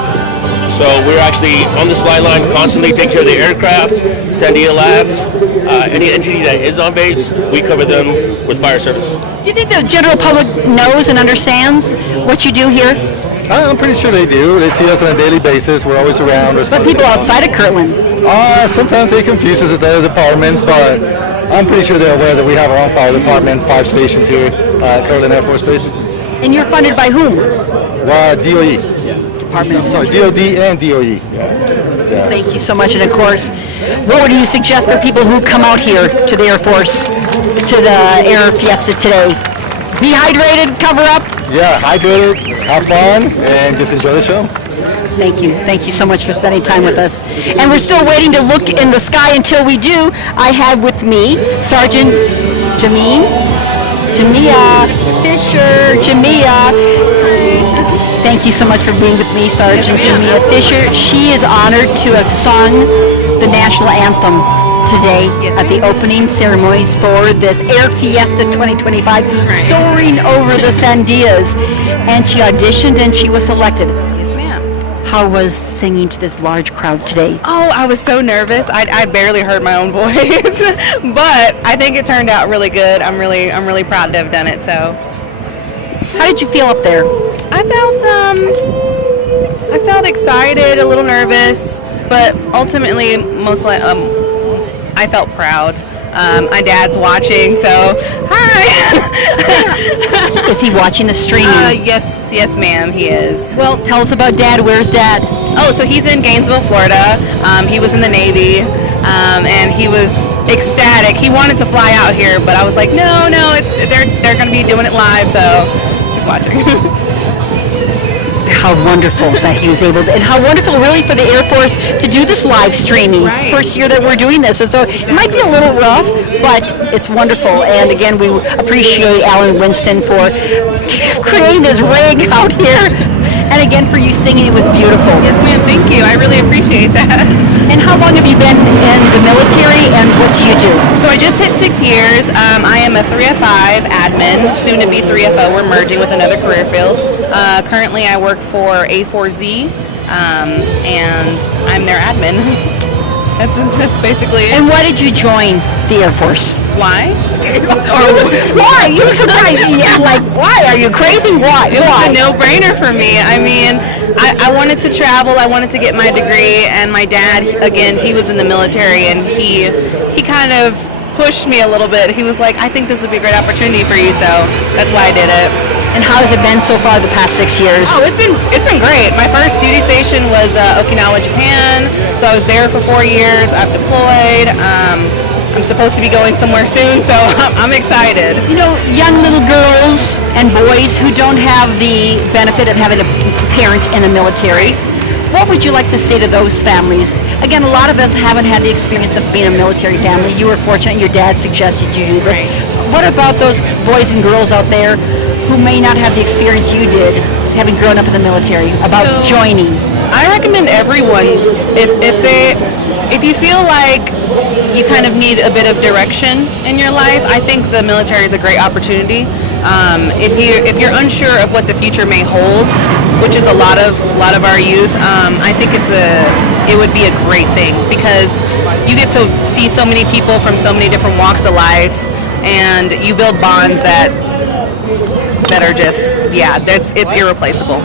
So we're actually on this fly line constantly taking care of the aircraft, Sandia Labs, any entity that is on base, we cover them with fire service. Do you think the general public knows and understands what you do here? I'm pretty sure they do. They see us on a daily basis. We're always around. But people outside of Kirtland? Sometimes they confuse us with other departments, but I'm pretty sure they're aware that we have our own fire department, 5 stations here at Kirtland Air Force Base. And you're funded by whom? DOE. DOD and DOE. Yeah. Thank you so much. And of course, what would you suggest for people who come out here to the Air Force, to the Air Fiesta today? Be hydrated, cover up. Yeah, hydrated, have fun, and just enjoy the show. Thank you. Thank you so much for spending time with us. And we're still waiting to look in the sky until we do. I have with me Sergeant Jamia Fisher. Thank you so much for being with me, Sergeant Jamia Fisher. She is honored to have sung the national anthem today at the opening ceremonies for this Air Fiesta 2025, soaring over the Sandias. And she auditioned and she was selected. Yes, ma'am. How was singing to this large crowd today? Oh, I was so nervous. I barely heard my own voice, but I think it turned out really good. I'm really proud to have done it. So, how did you feel up there? I felt excited, a little nervous, but ultimately, I felt proud. My dad's watching, so hi. Is he watching the streaming? Yes, ma'am, he is. Well, tell us about Dad. Where's Dad? Oh, so he's in Gainesville, Florida. He was in the Navy, and he was ecstatic. He wanted to fly out here, but I was like, no, they're going to be doing it live, so he's watching. How wonderful that he was able to, and how wonderful really for the Air Force to do this live streaming. Right. First year that we're doing this, and so it might be a little rough, but it's wonderful. And again, we appreciate Alan Winston for creating this rig out here. And again, for you singing, it was beautiful. Yes, ma'am, thank you. I really appreciate that. And how long have you been in the military, and what do you do? So I just hit 6 years. I am a 3F5 admin, soon to be 3FO. We're merging with another career field. Currently, I work for A4Z, and I'm their admin. That's basically it. And why did you join the Air Force? Why? Why? You look surprised. Yeah, like, why? Are you crazy? Why? It was a no-brainer for me. I mean, I wanted to travel. I wanted to get my degree, and my dad, again, he was in the military, and he kind of pushed me a little bit. He was like, I think this would be a great opportunity for you, so that's why I did it. And how has it been so far the past 6 years? Oh, it's been great. My first duty station was Okinawa, Japan, so I was there for 4 years. I've deployed. I'm supposed to be going somewhere soon, so I'm excited. You know, young little girls and boys who don't have the benefit of having a parent in the military, what would you like to say to those families? Again, a lot of us haven't had the experience of being a military family. You were fortunate your dad suggested you do this. Right. What about those boys and girls out there who may not have the experience you did, having grown up in the military, about joining? I recommend everyone, if you feel like you kind of need a bit of direction in your life, I think the military is a great opportunity. If you're unsure of what the future may hold, which is a lot of our youth, I think it would be a great thing, because you get to see so many people from so many different walks of life, and you build bonds that are just, it's irreplaceable.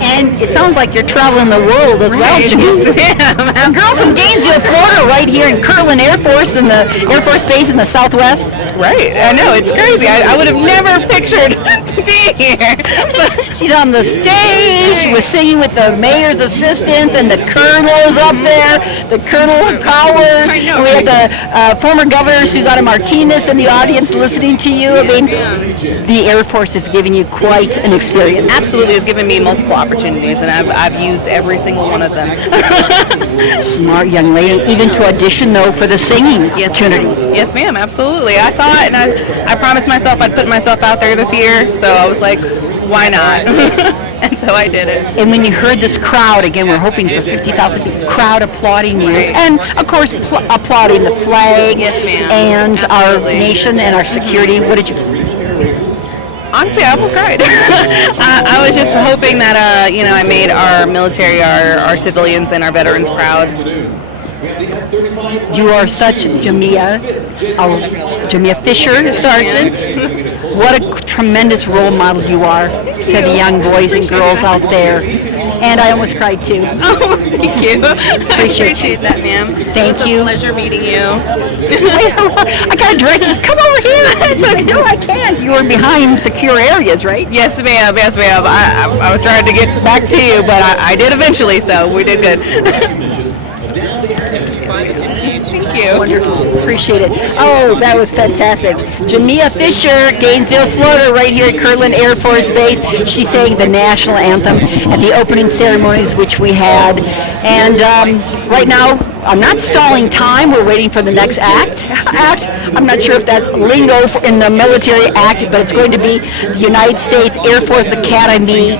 And it sounds like you're traveling the world as well, Janice. A girl from Gainesville, Florida, right here in Kirtland Air Force, in the Air Force Base in the Southwest. Right, I know, it's crazy. I would have never pictured being here. She's on the stage, was singing with the mayor's assistants, and the colonel's up there, the Colonel Howard. And we had the former governor, Susana Martinez, in the audience listening to you. I mean, the Air Force has given you quite an experience. Absolutely, it's given me multiple opportunities, and I've used every single one of them. Smart young lady, even to audition though for the singing opportunity. Yes, ma'am, absolutely. I saw it, and I promised myself I'd put myself out there this year, so I was like, why not? And so I did it. And when you heard this crowd, again, we're hoping for 50,000 people, crowd applauding you, and of course applauding the flag, yes, ma'am. And our nation and our security. What did you? Honestly, I almost cried. I was just hoping that I made our military, our civilians, and our veterans proud. You are such Jamia Fisher, Sergeant. What a tremendous role model you are to the young boys and girls out there. And I almost cried too. Oh, thank you. Appreciate that, ma'am. Thank you. It was a pleasure meeting you. I gotta direct you. Come over here. It's like, no, I can't. You were behind secure areas, right? Yes, ma'am. Yes, ma'am. I was trying to get back to you, but I did eventually, so we did good. Thank you. Wonderful. Appreciate it. Oh, that was fantastic. Jamia Fisher, Gainesville, Florida, right here at Kirtland Air Force Base. She sang the national anthem at the opening ceremonies, which we had. And right now, I'm not stalling time. We're waiting for the next act. I'm not sure if that's lingo in the military act, but it's going to be the United States Air Force Academy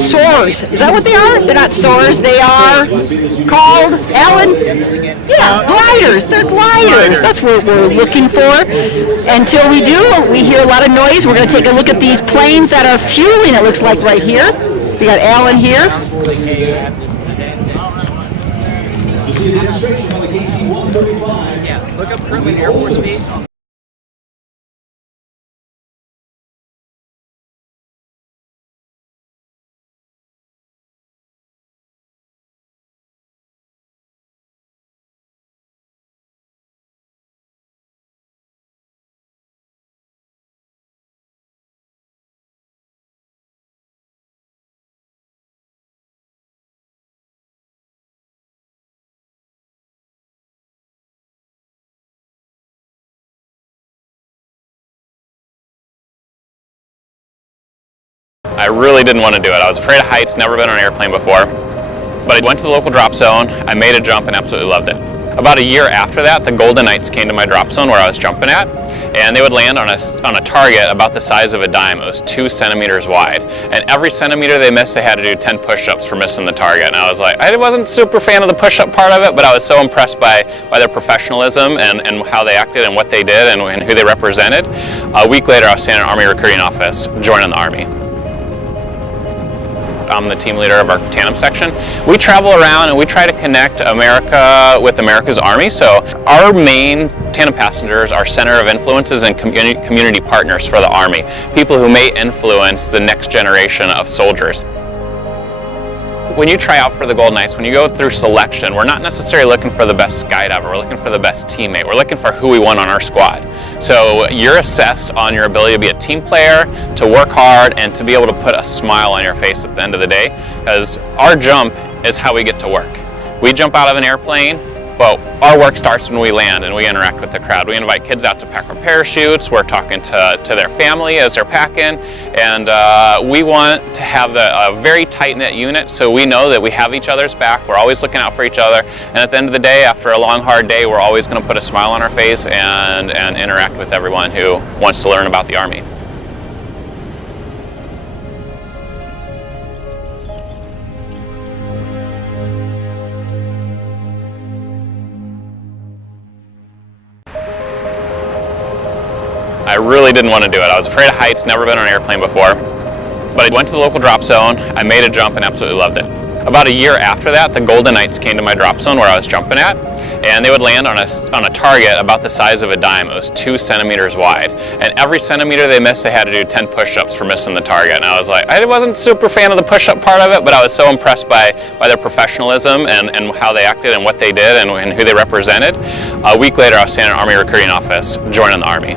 soars. Is that what they are? They're not soars. They are called, Alan? Yeah, gliders. They're gliders. That's what we're looking for. Until we do, we hear a lot of noise. We're going to take a look at these planes that are fueling, it looks like, right here. We got Alan here. You see a demonstration on the KC-135. Yeah, look up Kirtland Air Force Base. I really didn't want to do it. I was afraid of heights, never been on an airplane before. But I went to the local drop zone, I made a jump and absolutely loved it. About a year after that, the Golden Knights came to my drop zone where I was jumping at, and they would land on a target about the size of a dime. It was 2 centimeters wide. And every centimeter they missed, they had to do 10 push-ups for missing the target. And I was like, I wasn't super fan of the push-up part of it, but I was so impressed by their professionalism and how they acted and what they did and who they represented. A week later, I was standing in an Army recruiting office, joining the Army. I'm the team leader of our tandem section. We travel around and we try to connect America with America's Army. So our main tandem passengers are center of influences and community partners for the Army. People who may influence the next generation of soldiers. When you try out for the Golden Knights, when you go through selection, we're not necessarily looking for the best skydiver, we're looking for the best teammate, we're looking for who we want on our squad. So you're assessed on your ability to be a team player, to work hard, and to be able to put a smile on your face at the end of the day, because our jump is how we get to work. We jump out of an airplane, but our work starts when we land and we interact with the crowd. We invite kids out to pack our parachutes, we're talking to their family as they're packing, and we want to have a very tight-knit unit so we know that we have each other's back, we're always looking out for each other, and at the end of the day, after a long, hard day, we're always going to put a smile on our face and interact with everyone who wants to learn about the Army. I really didn't want to do it. I was afraid of heights, never been on an airplane before. But I went to the local drop zone, I made a jump and absolutely loved it. About a year after that, the Golden Knights came to my drop zone where I was jumping at, and they would land on a target about the size of a dime. It was 2 centimeters wide. And every centimeter they missed, they had to do 10 push-ups for missing the target. And I was like, I wasn't super fan of the push-up part of it, but I was so impressed by their professionalism and how they acted and what they did and who they represented. A week later, I was standing in an Army recruiting office, joining the Army.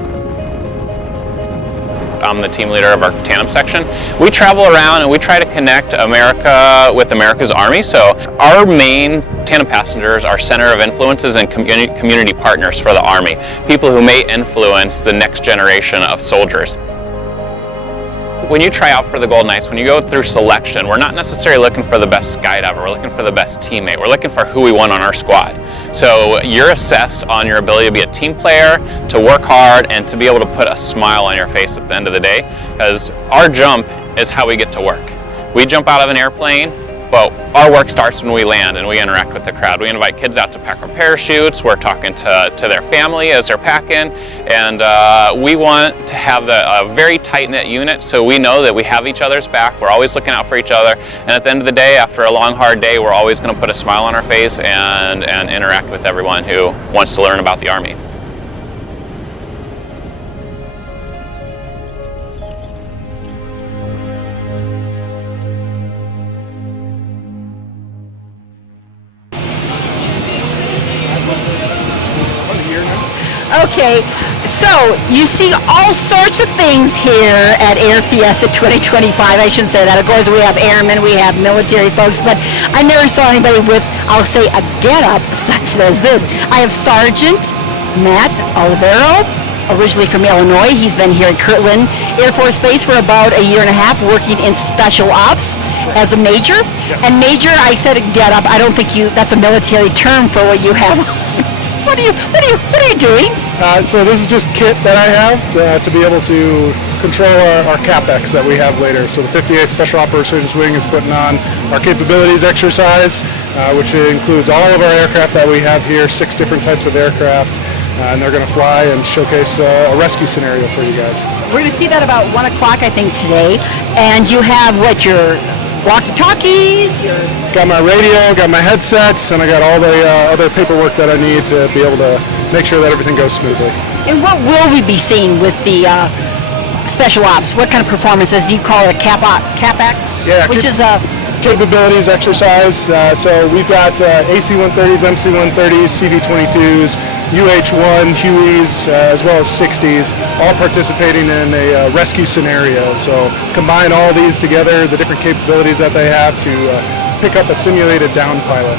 I'm the team leader of our tandem section. We travel around and we try to connect America with America's Army. So our main tandem passengers are center of influences and community partners for the Army, people who may influence the next generation of soldiers. When you try out for the Golden Knights, when you go through selection, we're not necessarily looking for the best skydiver, we're looking for the best teammate, we're looking for who we want on our squad. So you're assessed on your ability to be a team player, to work hard, and to be able to put a smile on your face at the end of the day, because our jump is how we get to work. We jump out of an airplane, but our work starts when we land and we interact with the crowd. We invite kids out to pack our parachutes, we're talking to their family as they're packing, and we want to have a very tight-knit unit so we know that we have each other's back, we're always looking out for each other, and at the end of the day, after a long, hard day, we're always going to put a smile on our face and interact with everyone who wants to learn about the Army. Okay, so you see all sorts of things here at Air Fiesta 2025. I shouldn't say that. Of course, we have airmen, we have military folks, but I never saw anybody with, I'll say, a get-up such as this. I have Sergeant Matt Olivero, originally from Illinois. He's been here at Kirtland Air Force Base for about a year and a half, working in special ops as a major. And major, I said get-up. I don't think that's a military term for what you have. What are you doing? So this is just kit that I have to be able to control our CapEx that we have later. So the 58th Special Operations Wing is putting on our capabilities exercise, which includes all of our aircraft that we have here, 6 different types of aircraft, and they're going to fly and showcase a rescue scenario for you guys. We're going to see that about 1 o'clock, I think, today. And you have your walkie-talkies, Got my radio, got my headsets, and I got all the other paperwork that I need to be able to make sure that everything goes smoothly. And what will we be seeing with the special ops? What kind of performances? You call it a CapEx? Yeah, which is a capabilities exercise. So we've got AC-130s, MC-130s, CV-22s, UH-1, Hueys, as well as 60s, all participating in a rescue scenario. So combine all these together, the different capabilities that they have to pick up a simulated down pilot.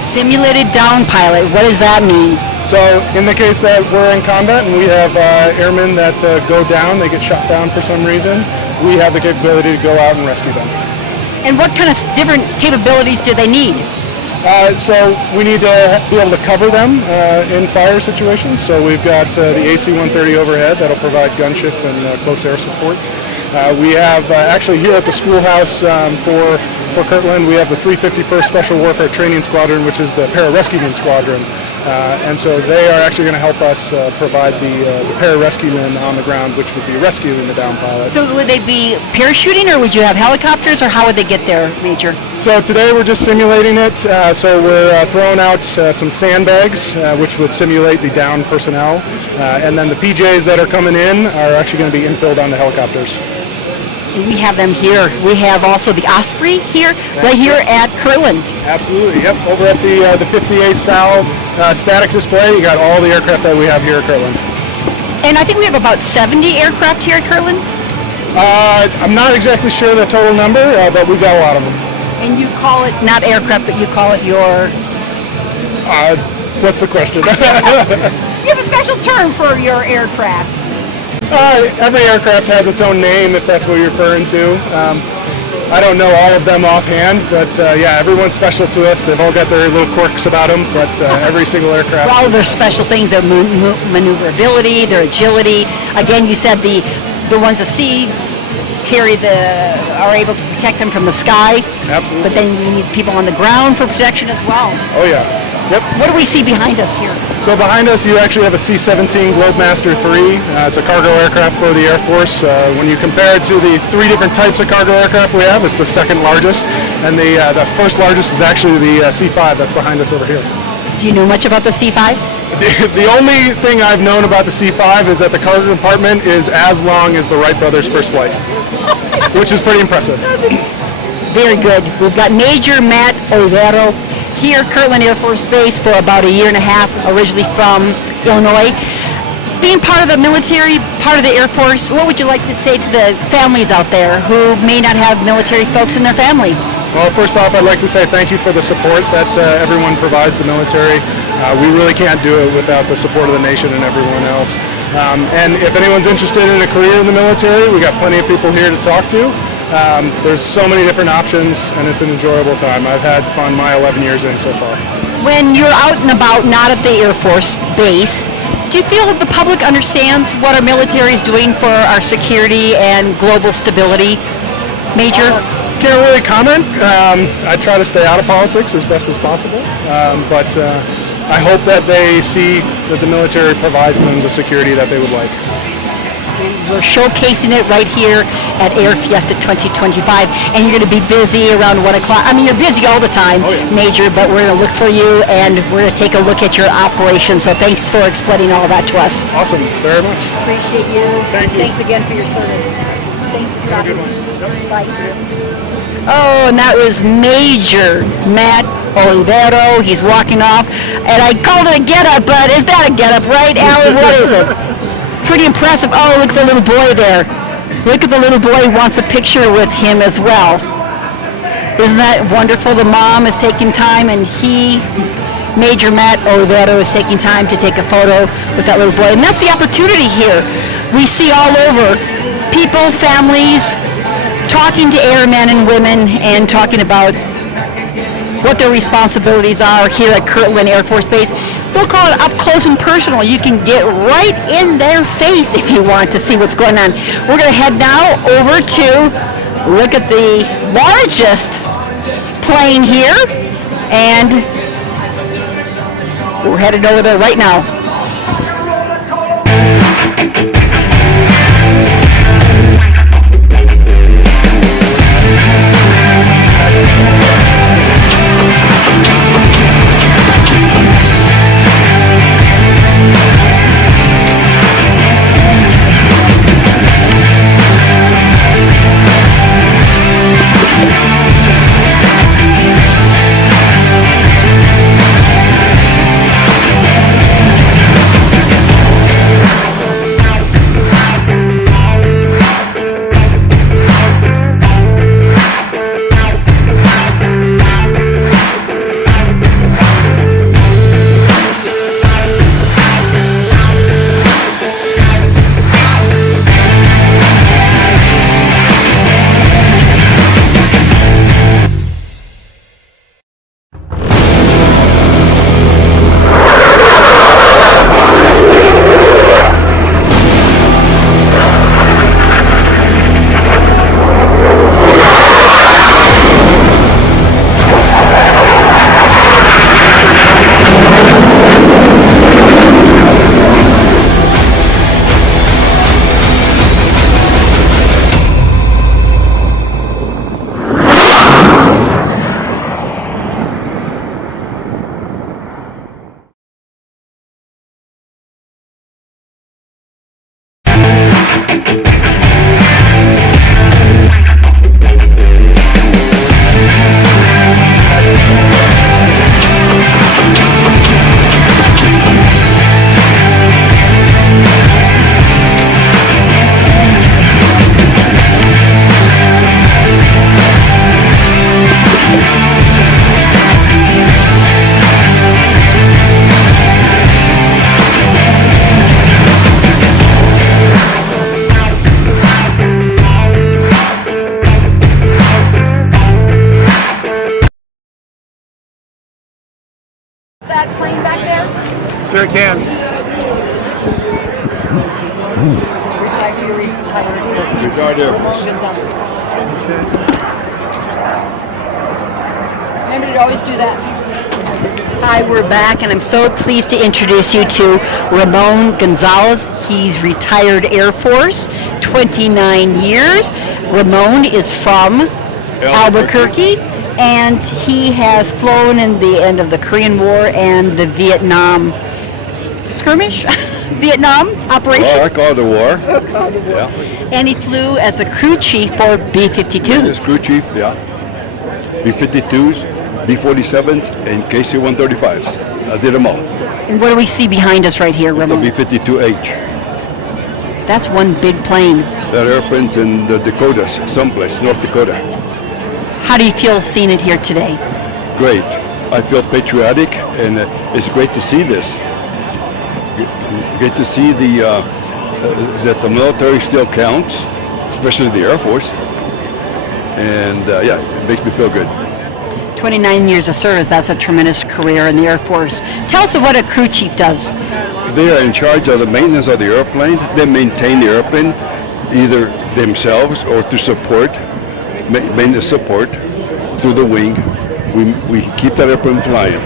Simulated down pilot, what does that mean? So in the case that we're in combat and we have airmen that go down, they get shot down for some reason, we have the capability to go out and rescue them. And what kind of different capabilities do they need? So we need to be able to cover them in fire situations. So we've got the AC-130 overhead that'll provide gunship and close air support. We have actually here at the schoolhouse for Kirtland, we have the 351st Special Warfare Training Squadron, which is the pararescueman squadron. And so they are actually going to help us provide the pararescuemen on the ground, which would be rescuing the down pilot. So would they be parachuting, or would you have helicopters, or how would they get there, Major? So today we're just simulating it. So we're throwing out some sandbags, which would simulate the down personnel. And then the PJs that are coming in are actually going to be infilled on the helicopters. We have them here. We have also the Osprey here, right here at Kirtland. Absolutely, yep. Over at the 58 Sal static display, you got all the aircraft that we have here at Kirtland. And I think we have about 70 aircraft here at Kirtland? I'm not exactly sure the total number, but we've got a lot of them. And you call it, not aircraft, but you call it your... What's the question? You have a special term for your aircraft. Every aircraft has its own name, if that's what you're referring to. I don't know all of them offhand, but yeah, everyone's special to us. They've all got their little quirks about them, but every single aircraft. Well, all of their special things, their maneuverability, their agility. Again, you said the ones at sea are able to protect them from the sky. Absolutely. But then you need people on the ground for protection as well. Oh yeah. Yep. What do we see behind us here? So behind us, you actually have a C-17 Globemaster III. It's a cargo aircraft for the Air Force. When you compare it to the 3 different types of cargo aircraft we have, it's the second largest, and the first largest is actually the C-5 that's behind us over here. Do you know much about the C-5? The only thing I've known about the C-5 is that the cargo compartment is as long as the Wright brothers' first flight, which is pretty impressive. Very good. We've got Major Matt Olvero here at Kirtland Air Force Base for about a year and a half, originally from Illinois. Being part of the military, part of the Air Force, what would you like to say to the families out there who may not have military folks in their family? Well, first off, I'd like to say thank you for the support that everyone provides the military. We really can't do it without the support of the nation and everyone else. And if anyone's interested in a career in the military, we got plenty of people here to talk to. There's so many different options, and it's an enjoyable time. I've had fun my 11 years in so far. When you're out and about, not at the Air Force Base, do you feel that the public understands what our military is doing for our security and global stability, Major? Can't really comment. I try to stay out of politics as best as possible, but I hope that they see that the military provides them the security that they would like. We're showcasing it right here at Air Fiesta 2025, and you're going to be busy around 1 o'clock. I mean, you're busy all the time, Major, but we're going to look for you, and we're going to take a look at your operation. So thanks for explaining all that to us. Awesome. Very much. Appreciate you. Thank you. Thanks again for your service. Thanks for stopping. Bye. Oh, and that was Major Matt Olvero. He's walking off, and I called it a get-up, but is that a get-up, right, Alan? What is it? Pretty impressive. Oh, look at the little boy there. Look at the little boy who wants a picture with him as well. Isn't that wonderful? The mom is taking time, and Major Matt Olvero, is taking time to take a photo with that little boy. And that's the opportunity here. We see all over people, families, talking to airmen and women and talking about what their responsibilities are here at Kirtland Air Force Base. We'll call it up close and personal. You can get right in their face if you want to see what's going on. We're going to head now over to look at the largest plane here, and we're headed over there right now. That plane back there? Sure can. Retired Air Force. Okay. Remember to always do that. Hi, we're back, and I'm so pleased to introduce you to Ramon Gonzalez. He's retired Air Force, 29 years. Ramon is from Albuquerque, and he has flown in the end of the Korean War and the Vietnam skirmish, Vietnam operation. Well, I call it a war. Yeah. And he flew as a crew chief for B-52s. As crew chief, yeah. B-52s, B-47s, and KC-135s. I did them all. And what do we see behind us right here, Ramon? The B-52H. That's one big plane. That airplane's in the Dakotas, someplace, North Dakota. How do you feel seeing it here today? Great. I feel patriotic, and it's great to see this. Great to see that the military still counts, especially the Air Force. And yeah, it makes me feel good. 29 years of service, that's a tremendous career in the Air Force. Tell us what a crew chief does. They are in charge of the maintenance of the airplane. They maintain the airplane either themselves or through support, maintenance support through the wing. We keep that airplane flying.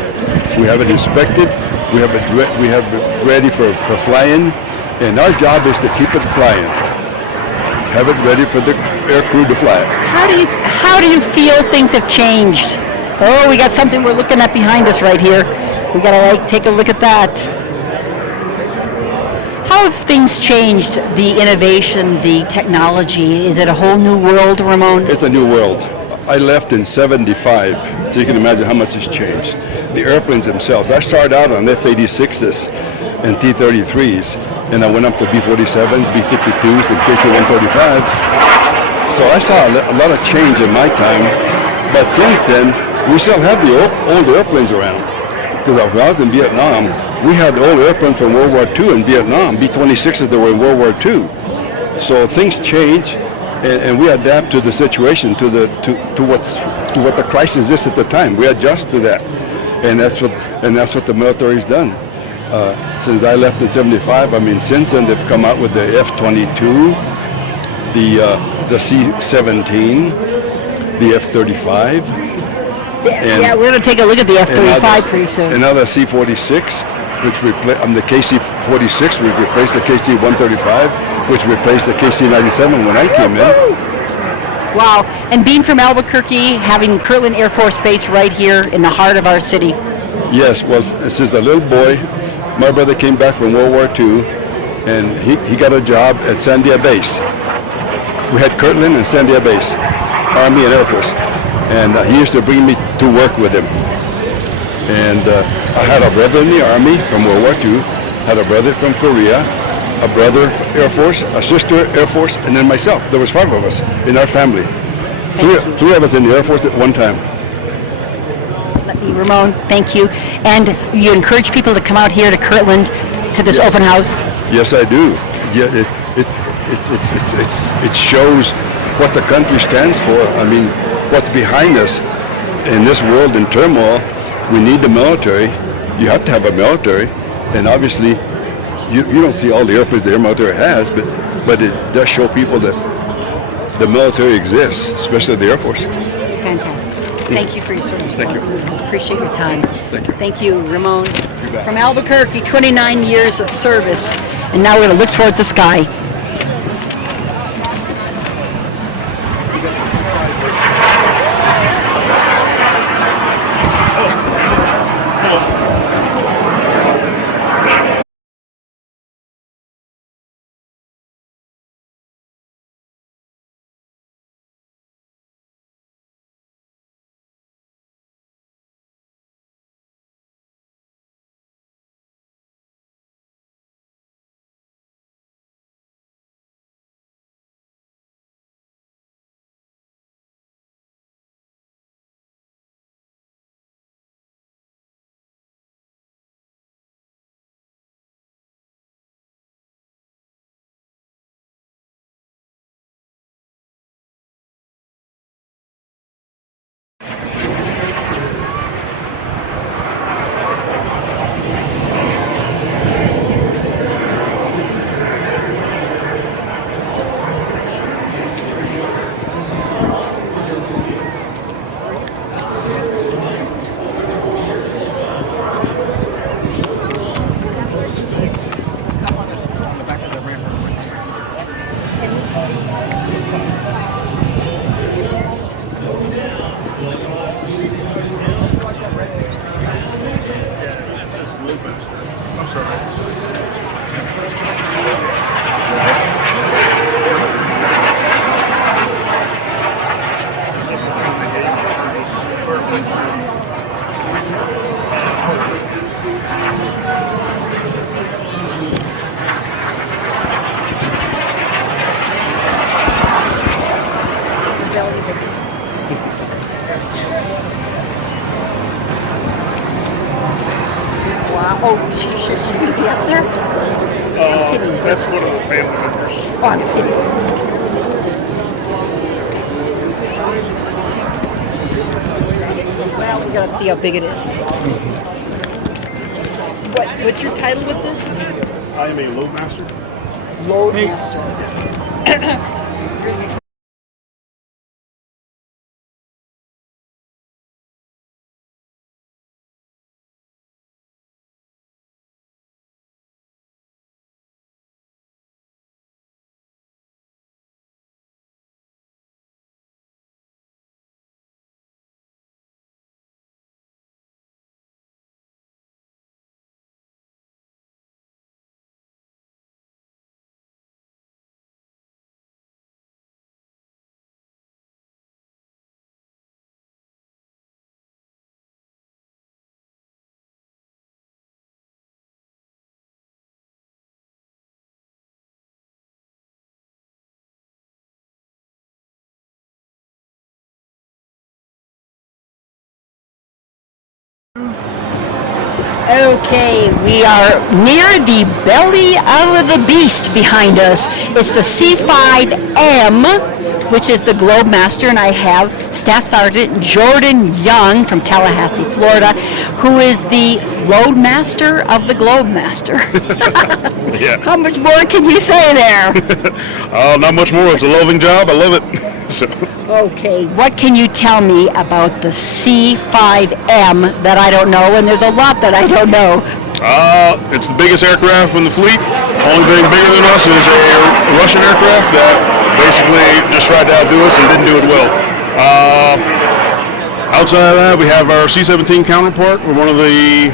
We have it inspected. We have it ready for flying, and our job is to keep it flying. Have it ready for the air crew to fly it. How do you feel things have changed? Oh, we got something we're looking at behind us right here. We gotta take a look at that. How have things changed? The innovation, the technology. Is it a whole new world, Ramon? It's a new world. I left in '75, so you can imagine how much has changed. The airplanes themselves. I started out on F-86s and T-33s, and I went up to B-47s, B-52s, and KC-135s. So I saw a lot of change in my time, but since then, we still have the old airplanes around. Because when I was in Vietnam, we had old airplanes from World War II in Vietnam, B-26s that were in World War II. So things change, and we adapt to the situation, to what the crisis is at the time. We adjust to that, and that's what the military's done. Since I left in '75, I mean, since then they've come out with the F-22, the C-17, the F-35. Yeah, we're going to take a look at the F-35 pretty soon. And now the C-46, which the KC-46, we replaced the KC-135, which replaced the KC-97 when I came in. Wow, and being from Albuquerque, having Kirtland Air Force Base right here in the heart of our city. Yes, well, since a little boy, my brother came back from World War II, and he got a job at Sandia Base. We had Kirtland and Sandia Base, Army and Air Force. And he used to bring me to work with him. And I had a brother in the Army from World War II, had a brother from Korea, a brother Air Force, a sister Air Force, and then myself. There was 5 of us in our family. Three of us in the Air Force at one time. Ramon, thank you. And you encourage people to come out here to Kirtland to this open house? Yes, I do. Yeah, it shows what the country stands for. I mean, what's behind us in this world in turmoil. We need the military. You have to have a military, and obviously you don't see all the airplanes the military has, but it does show people that the military exists, especially the Air Force. Fantastic. Thank you for your service. Thank you. Appreciate your time. Thank you. Thank you, Ramon. From Albuquerque, 29 years of service, and now we're going to look towards the sky. belly of the beast. Wow. Oh, should we be up there? That's one of the family members. Oh, I'm kidding. Well, we gotta see how big it is. What's your title with this? I am a loadmaster. Loadmaster. Okay, we are near the belly of the beast behind us. It's the C5M, which is the Globemaster, and I have Staff Sergeant Jordan Young from Tallahassee, Florida, who is the Loadmaster of the Globemaster. Yeah. How much more can you say there? Not much more. It's a loving job. I love it. So. Okay, what can you tell me about the C5M that I don't know? And there's a lot that I don't know. It's the biggest aircraft in the fleet. Only thing bigger than us is a Russian aircraft that basically just tried to outdo us and didn't do it well. Outside of that, we have our C-17 counterpart. We're one of the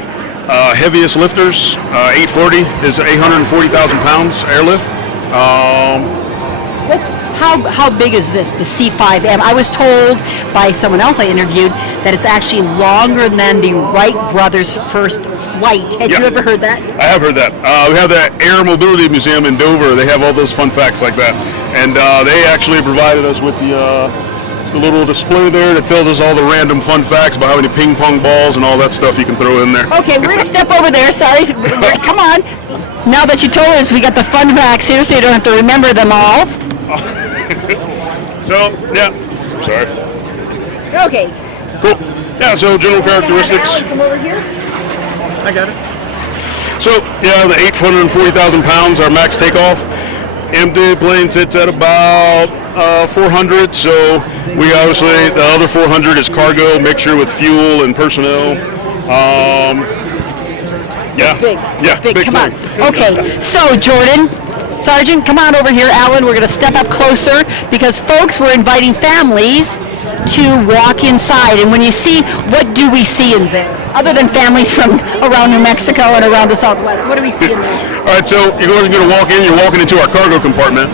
heaviest lifters. 840 is 840,000 pounds airlift. How big is this, the C5M? I was told by someone else I interviewed that it's actually longer than the Wright brothers' first flight. Had you ever heard that? I have heard that. We have the Air Mobility Museum in Dover. They have all those fun facts like that. And they actually provided us with the little display there that tells us all the random fun facts about how many ping pong balls and all that stuff you can throw in there. Okay, we're going to step over there. Sorry. Come on. Now that you told us, we got the fun facts here so you don't have to remember them all. So, yeah. Sorry. Okay. Cool. Yeah, so general characteristics. Come over here. I got it. So, yeah, the 840,000 pounds, our max takeoff. Empty plane sits at about 400, so we obviously, the other 400 is cargo, mixture with fuel and personnel. Yeah. Big. Come on. Okay, so Jordan, Sergeant, come on over here. Alan, we're going to step up closer because, folks, we're inviting families to walk inside. And when you see, what do we see in there? Other than families from around New Mexico and around the Southwest, what do we see in there? All right, so you're going to walk in, you're walking into our cargo compartment.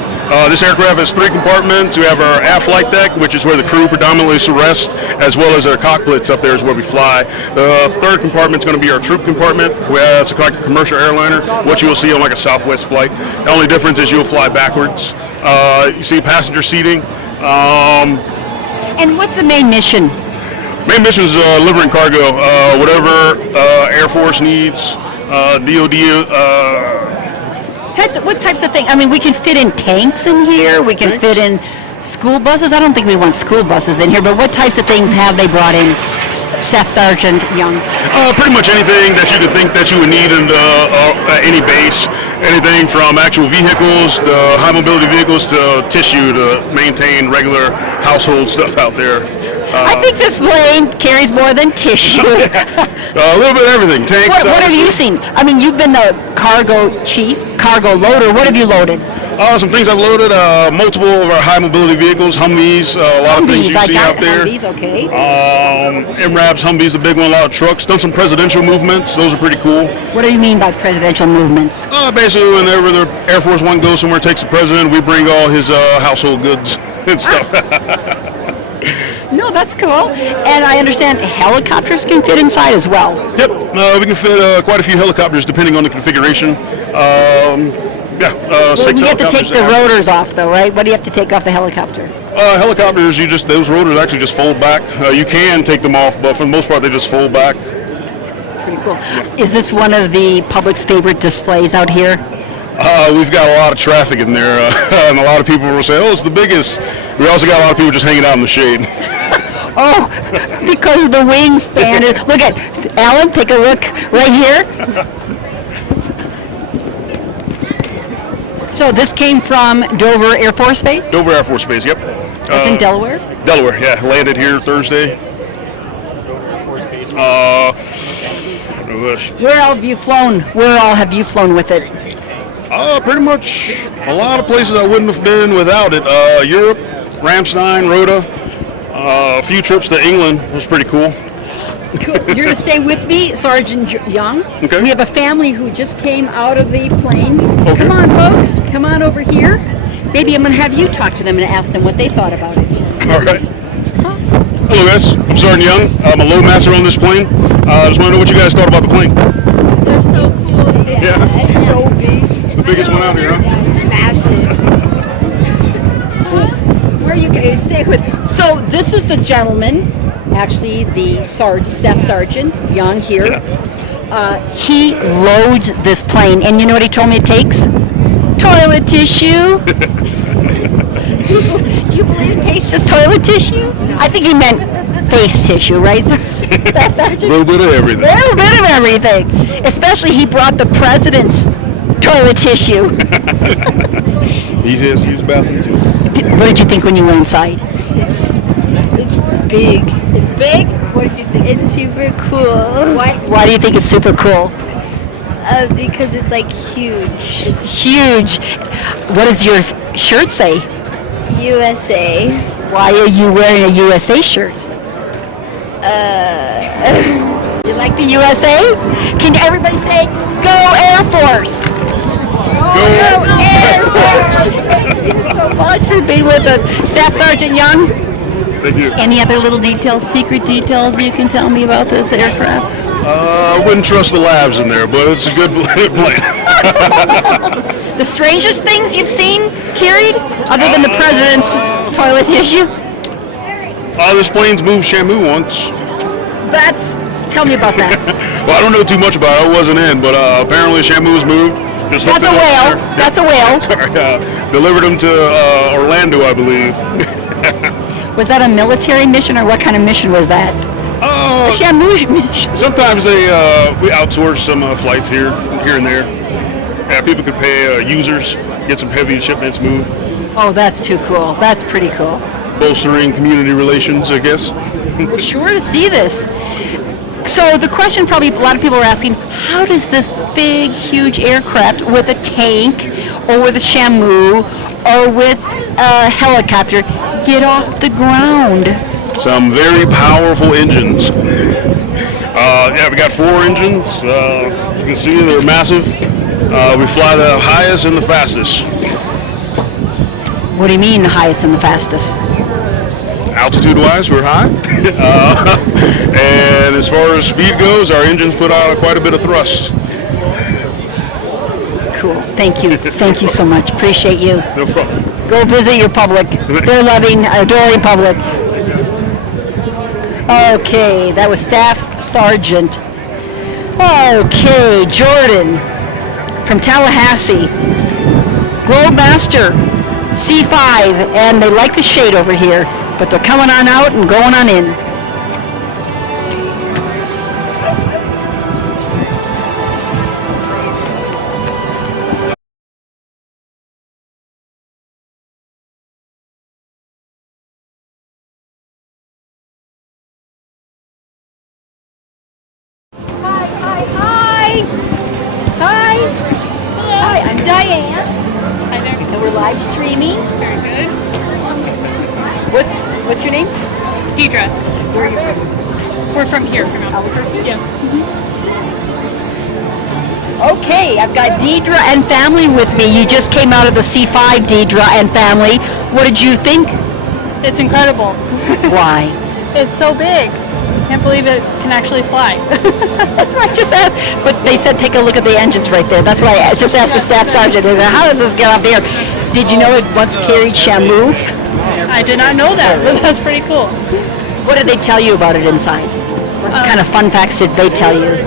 This aircraft has 3 compartments. We have our aft flight deck, which is where the crew predominantly rests, as well as our cockpits up there is where we fly. The 3rd compartment is going to be our troop compartment. It's like a commercial airliner, what you will see on like a Southwest flight. The only difference is you'll fly backwards. You see passenger seating. And what's the main mission? Main mission is delivering cargo, whatever Air Force needs, DOD. What types of things? I mean, we can fit in tanks in here. We can fit in school buses. I don't think we want school buses in here, but what types of things have they brought in, Staff Sergeant Young? Pretty much anything that you could think that you would need in any base. Anything from actual vehicles, to high mobility vehicles, to tissue to maintain regular household stuff out there. I think this plane carries more than tissue. A little bit of everything. Tanks. What have you seen? I mean, you've been the cargo chief, cargo loader. What have you loaded? Some things I've loaded, multiple of our high mobility vehicles, Humvees, a lot of things you see out there. Humvees, okay. MRAPs, Humvees, a big one, a lot of trucks. Done some presidential movements. Those are pretty cool. What do you mean by presidential movements? Basically, whenever the Air Force One goes somewhere, takes the president, we bring all his household goods and stuff. No, that's cool. And I understand helicopters can fit inside as well. Yep, we can fit quite a few helicopters depending on the configuration. Well, you have to take the rotors off, though, right? What do you have to take off the helicopter? Helicopters, those rotors actually just fold back. You can take them off, but for the most part, they just fold back. Pretty cool. Is this one of the public's favorite displays out here? We've got a lot of traffic in there, and a lot of people will say, "Oh, it's the biggest." We also got a lot of people just hanging out in the shade. Oh, because of the wingspan. Look at Alan. Take a look right here. So this came from Dover Air Force Base? Dover Air Force Base, yep. That's in Delaware? Delaware, yeah. Landed here Thursday. Where all have you flown? Where all have you flown with it? Pretty much a lot of places I wouldn't have been without it. Europe, Ramstein, Rota. A few trips to England was pretty cool. Cool. You're going to stay with me, Sergeant Young. Okay. We have a family who just came out of the plane. Okay. Come on, folks. Come on over here. Maybe I'm going to have you talk to them and ask them what they thought about it. All right. Hello, guys. I'm Sergeant Young. I'm a load master on this plane. I just want to know what you guys thought about the plane. They're so cool. Yeah. It's so big. It's the biggest one out here, huh? Yeah, it's massive. Where you guys stay with? So this is the gentleman, actually the Staff Sergeant Young here. He loads this plane, and you know what he told me it takes? Toilet tissue. Do you believe it takes just toilet tissue? I think he meant face tissue, right? A little bit of everything. A little bit of everything. Especially he brought the president's toilet tissue. He has to use the bathroom too. What did you think when you went inside? It's big. It's big? What did you think? It's super cool. Why do you think it's super cool? Because it's like huge. It's huge. What does your shirt say? USA. Why are you wearing a USA shirt? You like the USA? Can everybody say, go Air Force? Go Air Force! Thank you so much for being with us. Staff Sergeant Young? Thank you. Any other little details, secret details you can tell me about this aircraft? I wouldn't trust the labs in there, but it's a good plane. The strangest things you've seen carried, other than the president's toilet tissue? This plane's moved Shamu once. Tell me about that. Well, I don't know too much about it. I wasn't in, but apparently Shamu was moved. That's a whale. That's a whale. Sorry, delivered him to Orlando, I believe. Was that a military mission, or what kind of mission was that? A Shamu mission. Sometimes we outsource some flights here and there. Yeah, people could pay users, get some heavy shipments moved. Oh, that's too cool. That's pretty cool. Bolstering community relations, I guess. We're sure to see this. So the question probably a lot of people are asking, how does this big, huge aircraft with a tank or with a Shamu or with a helicopter get off the ground? Some very powerful engines. Yeah, we got 4 engines. You can see they're massive. We fly the highest and the fastest. What do you mean the highest and the fastest? Altitude-wise, we're high. And as far as speed goes, our engines put out quite a bit of thrust. Cool. Thank you. Thank you so much. Appreciate you. No problem. Go visit your public. They're loving, adoring public. Okay, that was Staff Sergeant. Okay, Jordan from Tallahassee. Globemaster C5, and they like the shade over here, but they're coming on out and going on in. Hi, I'm Diane. Hi there. And we're live streaming. Very good. What's your name? Deidre. Where are you from? We're from here, from Albuquerque? Yeah. Okay, I've got Deidre and family with me. You just came out of the C5, Deidre and family. What did you think? It's incredible. Why? It's so big. Can't believe it can actually fly. That's what I just asked. But they said take a look at the engines right there. That's why I just asked the staff sergeant, how does this get up there? Did you know it once carried Shamu? I did not know that, but that's pretty cool. What did they tell you about it inside? What kind of fun facts did they tell you?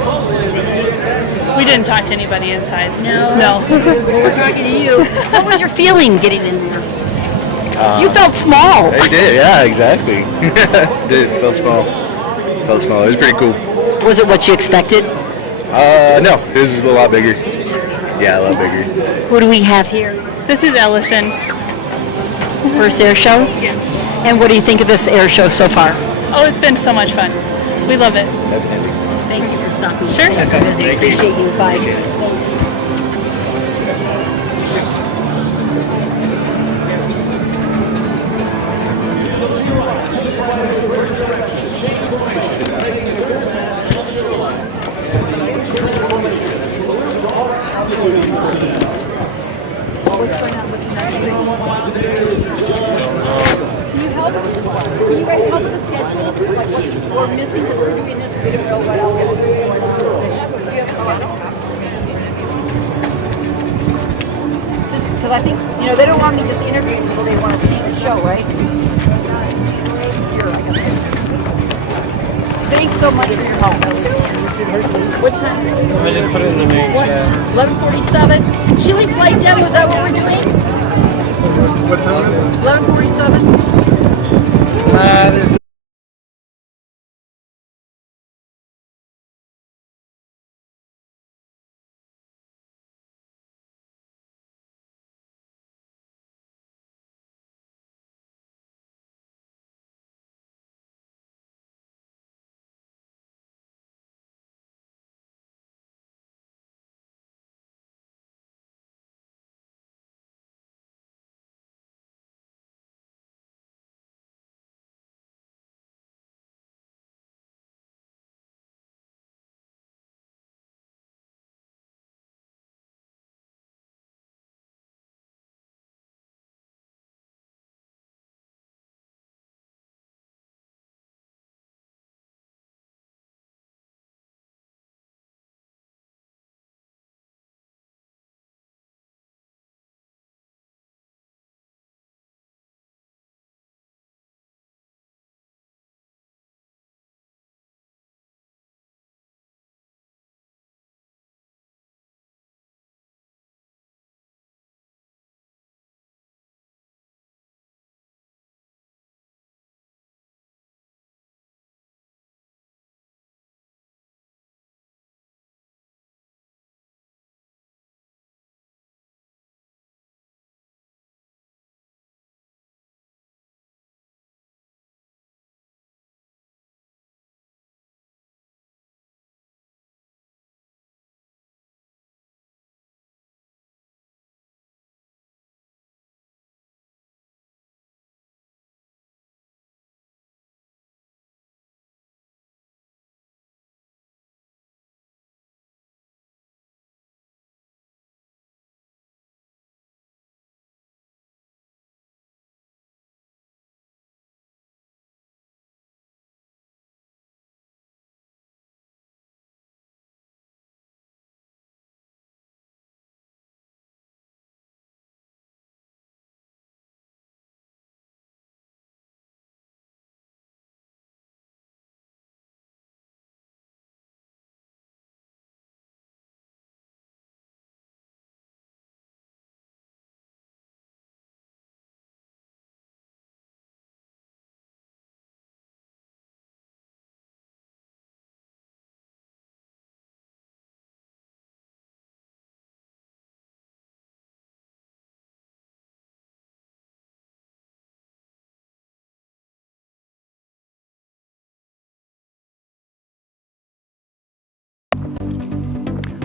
We didn't talk to anybody inside. No? No. Well, we're talking to you. What was your feeling getting in there? You felt small. I did, yeah, exactly. Did, felt small. Felt small. It was pretty cool. Was it what you expected? No, it was a lot bigger. Yeah, a lot bigger. Who do we have here? This is Ellison. First air show? Yeah. And what do you think of this air show so far? Oh, it's been so much fun. We love it. Thank you for stopping. Sure. Busy. Appreciate you. Bye. Thanks. What's going on? What's the next thing? Can you help? Can you guys help with the schedule? Like what's we're missing because we're doing this and we don't know what else is going on. Do you have a schedule? Just because I think, you know, they don't want me just interviewing people, they want to see the show, right? Here, I got this. Thanks so much for your help. What time is it? I just put it in the main. What? 11:47. Chili flight demo, is that what we're doing? So what time is it? 11:47. There's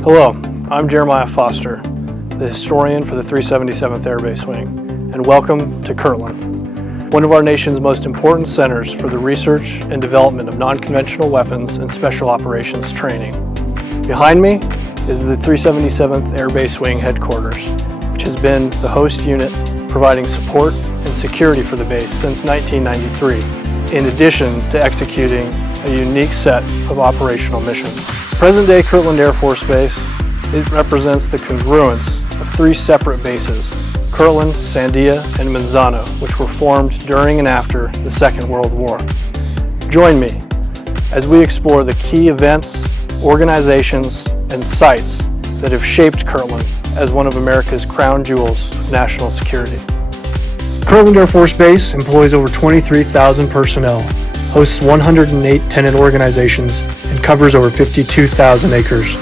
Hello, I'm Jeremiah Foster, the historian for the 377th Air Base Wing, and welcome to Kirtland, one of our nation's most important centers for the research and development of non-conventional weapons and special operations training. Behind me is the 377th Air Base Wing headquarters, which has been the host unit providing support and security for the base since 1993, in addition to executing a unique set of operational missions. Present-day Kirtland Air Force Base, it represents the congruence of three separate bases, Kirtland, Sandia, and Manzano, which were formed during and after the Second World War. Join me as we explore the key events, organizations, and sites that have shaped Kirtland as one of America's crown jewels of national security. Kirtland Air Force Base employs over 23,000 personnel, hosts 108 tenant organizations, and covers over 52,000 acres.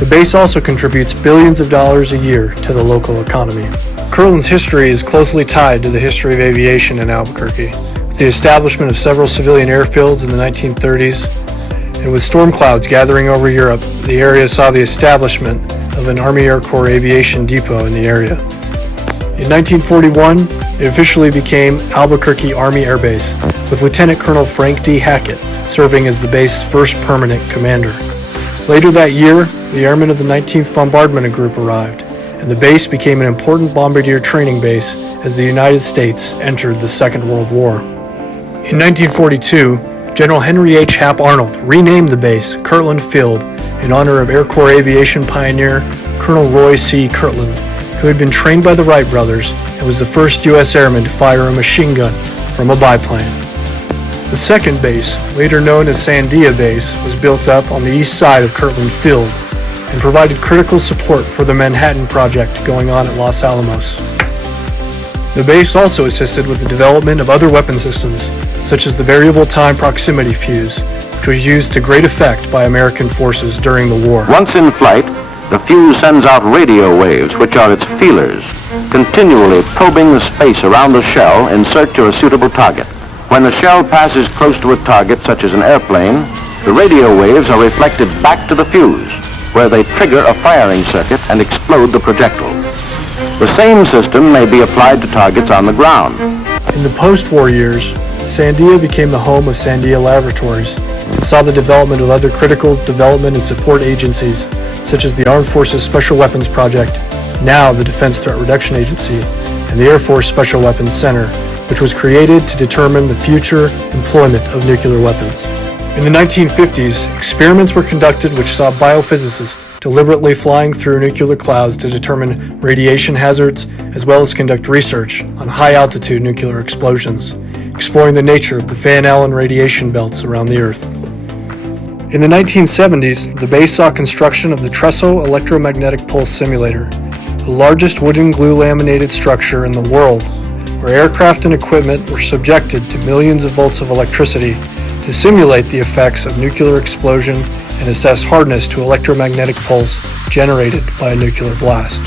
The base also contributes billions of dollars a year to the local economy. Kirtland's history is closely tied to the history of aviation in Albuquerque. With the establishment of several civilian airfields in the 1930s, and with storm clouds gathering over Europe, the area saw the establishment of an Army Air Corps aviation depot in the area. In 1941, it officially became Albuquerque Army Air Base, with Lieutenant Colonel Frank D. Hackett serving as the base's first permanent commander. Later that year, the airmen of the 19th Bombardment Group arrived, and the base became an important bombardier training base as the United States entered the Second World War. In 1942, General Henry H. Hap Arnold renamed the base Kirtland Field in honor of Air Corps aviation pioneer Colonel Roy C. Kirtland, who had been trained by the Wright brothers and was the first U.S. airman to fire a machine gun from a biplane. The second base, later known as Sandia Base, was built up on the east side of Kirtland Field and provided critical support for the Manhattan Project going on at Los Alamos. The base also assisted with the development of other weapon systems, such as the variable time proximity fuse, which was used to great effect by American forces during the war. Once in flight, the fuse sends out radio waves, which are its feelers, continually probing the space around the shell in search of a suitable target. When the shell passes close to a target, such as an airplane, the radio waves are reflected back to the fuse, where they trigger a firing circuit and explode the projectile. The same system may be applied to targets on the ground. In the post-war years, Sandia became the home of Sandia Laboratories and saw the development of other critical development and support agencies, such as the Armed Forces Special Weapons Project, now the Defense Threat Reduction Agency, and the Air Force Special Weapons Center, which was created to determine the future employment of nuclear weapons. In the 1950s, experiments were conducted which saw biophysicists deliberately flying through nuclear clouds to determine radiation hazards, as well as conduct research on high-altitude nuclear explosions, exploring the nature of the Van Allen radiation belts around the Earth. In the 1970s, the base saw construction of the Tresso Electromagnetic Pulse Simulator, the largest wooden glue laminated structure in the world, where aircraft and equipment were subjected to millions of volts of electricity to simulate the effects of nuclear explosion and assess hardness to electromagnetic pulse generated by a nuclear blast.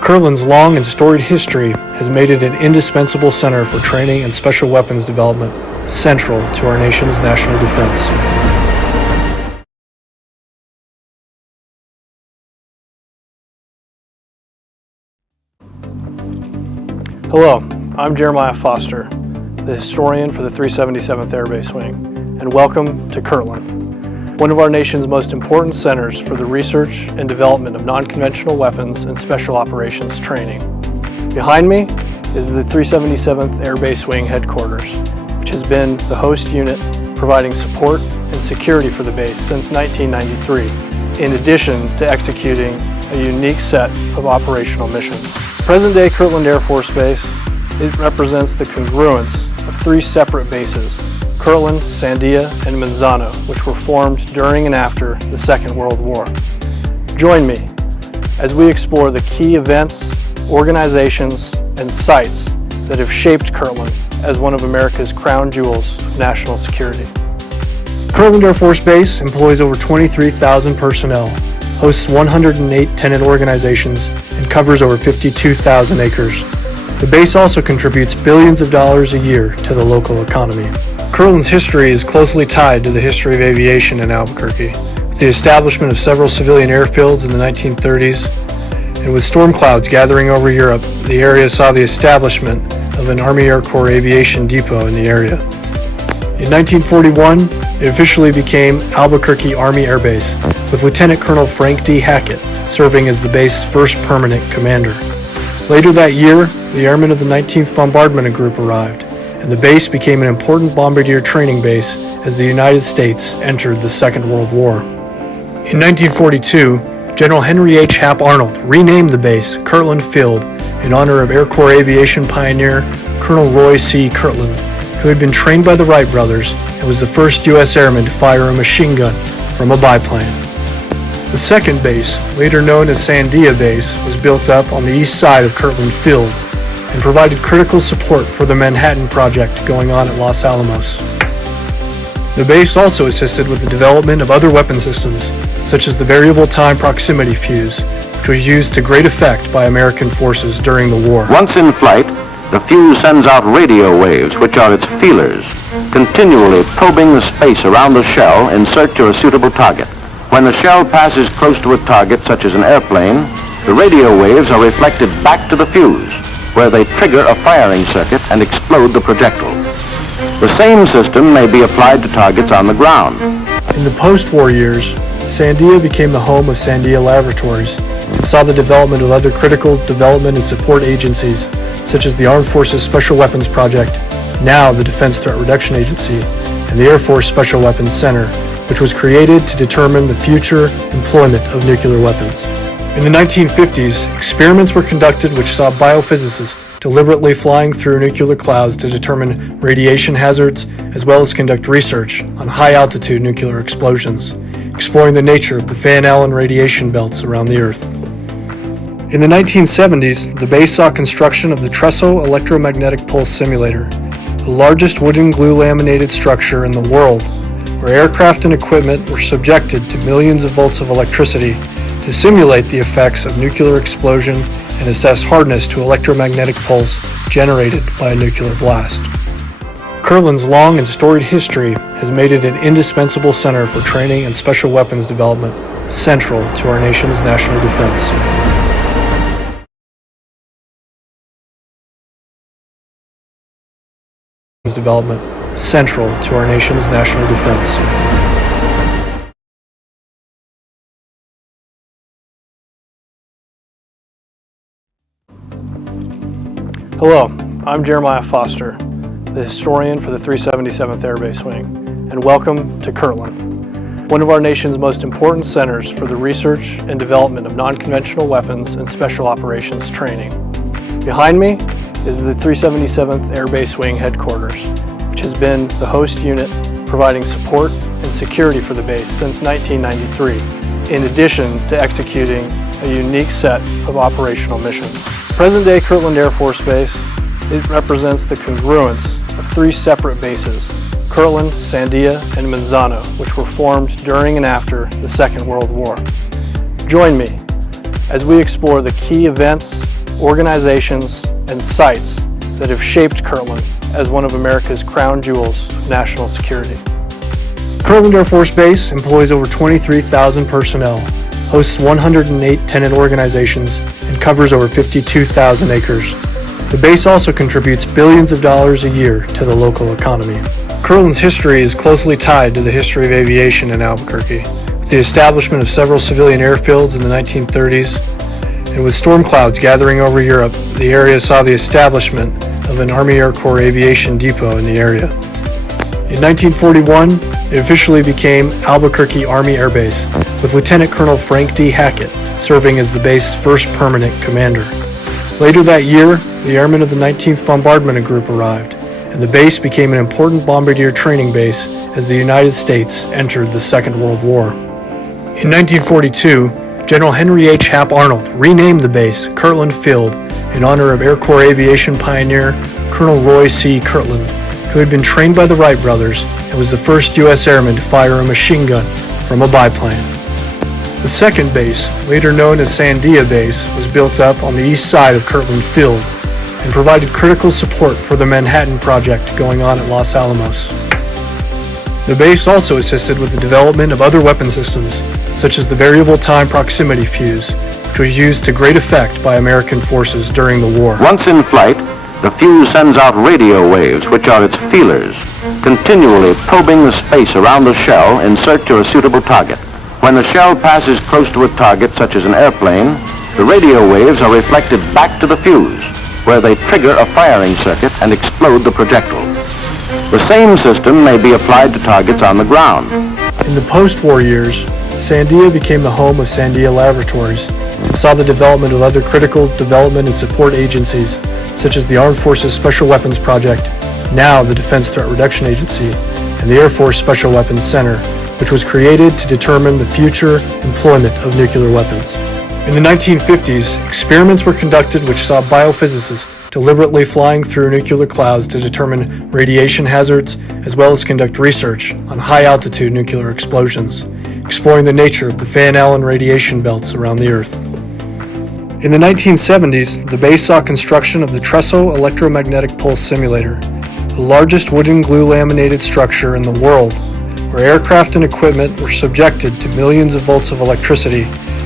Kirtland's long and storied history has made it an indispensable center for training and special weapons development, central to our nation's national defense. Hello, I'm Jeremiah Foster, the historian for the 377th Air Base Wing, and welcome to Kirtland, one of our nation's most important centers for the research and development of non-conventional weapons and special operations training. Behind me is the 377th Air Base Wing headquarters, which has been the host unit providing support and security for the base since 1993, in addition to executing a unique set of operational missions. Present-day Kirtland Air Force Base, it represents the congruence of three separate bases, Kirtland, Sandia, and Manzano, which were formed during and after the Second World War. Join me as we explore the key events, organizations, and sites that have shaped Kirtland as one of America's crown jewels of national security. Kirtland Air Force Base employs over 23,000 personnel, hosts 108 tenant organizations, and covers over 52,000 acres. The base also contributes billions of dollars a year to the local economy. Kirtland's history is closely tied to the history of aviation in Albuquerque. With the establishment of several civilian airfields in the 1930s, and with storm clouds gathering over Europe, the area saw the establishment of an Army Air Corps aviation depot in the area. In 1941, it officially became Albuquerque Army Air Base, with Lieutenant Colonel Frank D. Hackett serving as the base's first permanent commander. Later that year, the airmen of the 19th Bombardment Group arrived, and the base became an important bombardier training base as the United States entered the Second World War. In 1942, General Henry H. Hap Arnold renamed the base Kirtland Field in honor of Air Corps aviation pioneer Colonel Roy C. Kirtland, who had been trained by the Wright brothers and was the first U.S. airman to fire a machine gun from a biplane. The second base, later known as Sandia Base, was built up on the east side of Kirtland Field and provided critical support for the Manhattan Project going on at Los Alamos. The base also assisted with the development of other weapon systems, such as the variable time proximity fuse, which was used to great effect by American forces during the war. Once in flight, the fuse sends out radio waves, which are its feelers, continually probing the space around the shell in search of a suitable target. When the shell passes close to a target, such as an airplane, the radio waves are reflected back to the fuse, where they trigger a firing circuit and explode the projectile. The same system may be applied to targets on the ground. In the post-war years, Sandia became the home of Sandia Laboratories and saw the development of other critical development and support agencies, such as the Armed Forces Special Weapons Project, now the Defense Threat Reduction Agency, and the Air Force Special Weapons Center, which was created to determine the future employment of nuclear weapons. In the 1950s, experiments were conducted which saw biophysicists deliberately flying through nuclear clouds to determine radiation hazards, as well as conduct research on high-altitude nuclear explosions, exploring the nature of the Van Allen radiation belts around the Earth. In the 1970s, the base saw construction of the Tresso Electromagnetic Pulse Simulator, the largest wooden glue-laminated structure in the world, where aircraft and equipment were subjected to millions of volts of electricity to simulate the effects of nuclear explosion and assess hardness to electromagnetic pulse generated by a nuclear blast. Kirtland's long and storied history has made it an indispensable center for training and special weapons development, central to our nation's national defense. Development, central to our nation's national defense. Hello, I'm Jeremiah Foster, the historian for the 377th Air Base Wing, and welcome to Kirtland, one of our nation's most important centers for the research and development of non-conventional weapons and special operations training. Behind me is the 377th Air Base Wing headquarters, which has been the host unit providing support and security for the base since 1993, in addition to executing a unique set of operational missions. Present-day Kirtland Air Force Base, it represents the congruence of three separate bases, Kirtland, Sandia, and Manzano, which were formed during and after the Second World War. Join me as we explore the key events, organizations, and sites that have shaped Kirtland as one of America's crown jewels of national security. Kirtland Air Force Base employs over 23,000 personnel, hosts 108 tenant organizations, and covers over 52,000 acres. The base also contributes billions of dollars a year to the local economy. Kirtland's history is closely tied to the history of aviation in Albuquerque, with the establishment of several civilian airfields in the 1930s, and with storm clouds gathering over Europe, the area saw the establishment of an Army Air Corps aviation depot in the area. In 1941, it officially became Albuquerque Army Air Base, with Lieutenant Colonel Frank D. Hackett serving as the base's first permanent commander. Later that year, the airmen of the 19th Bombardment Group arrived, and the base became an important bombardier training base as the United States entered the Second World War. In 1942, General Henry H. Hap Arnold renamed the base Kirtland Field in honor of Air Corps aviation pioneer Colonel Roy C. Kirtland, who had been trained by the Wright brothers and was the first U.S. airman to fire a machine gun from a biplane. The second base, later known as Sandia Base, was built up on the east side of Kirtland Field and provided critical support for the Manhattan Project going on at Los Alamos. The base also assisted with the development of other weapon systems, such as the variable time proximity fuse, which was used to great effect by American forces during the war. Once in flight, the fuse sends out radio waves, which are its feelers, continually probing the space around the shell in search of a suitable target. When the shell passes close to a target, such as an airplane, the radio waves are reflected back to the fuse, where they trigger a firing circuit and explode the projectile. The same system may be applied to targets on the ground. In the post-war years, Sandia became the home of Sandia Laboratories and saw the development of other critical development and support agencies, such as the Armed Forces Special Weapons Project, now the Defense Threat Reduction Agency, and the Air Force Special Weapons Center, which was created to determine the future employment of nuclear weapons. In the 1950s, experiments were conducted which saw biophysicists deliberately flying through nuclear clouds to determine radiation hazards, as well as conduct research on high-altitude nuclear explosions, exploring the nature of the Van Allen radiation belts around the Earth. In the 1970s, the base saw construction of the Tresso Electromagnetic Pulse Simulator, the largest wooden glue laminated structure in the world, where aircraft and equipment were subjected to millions of volts of electricity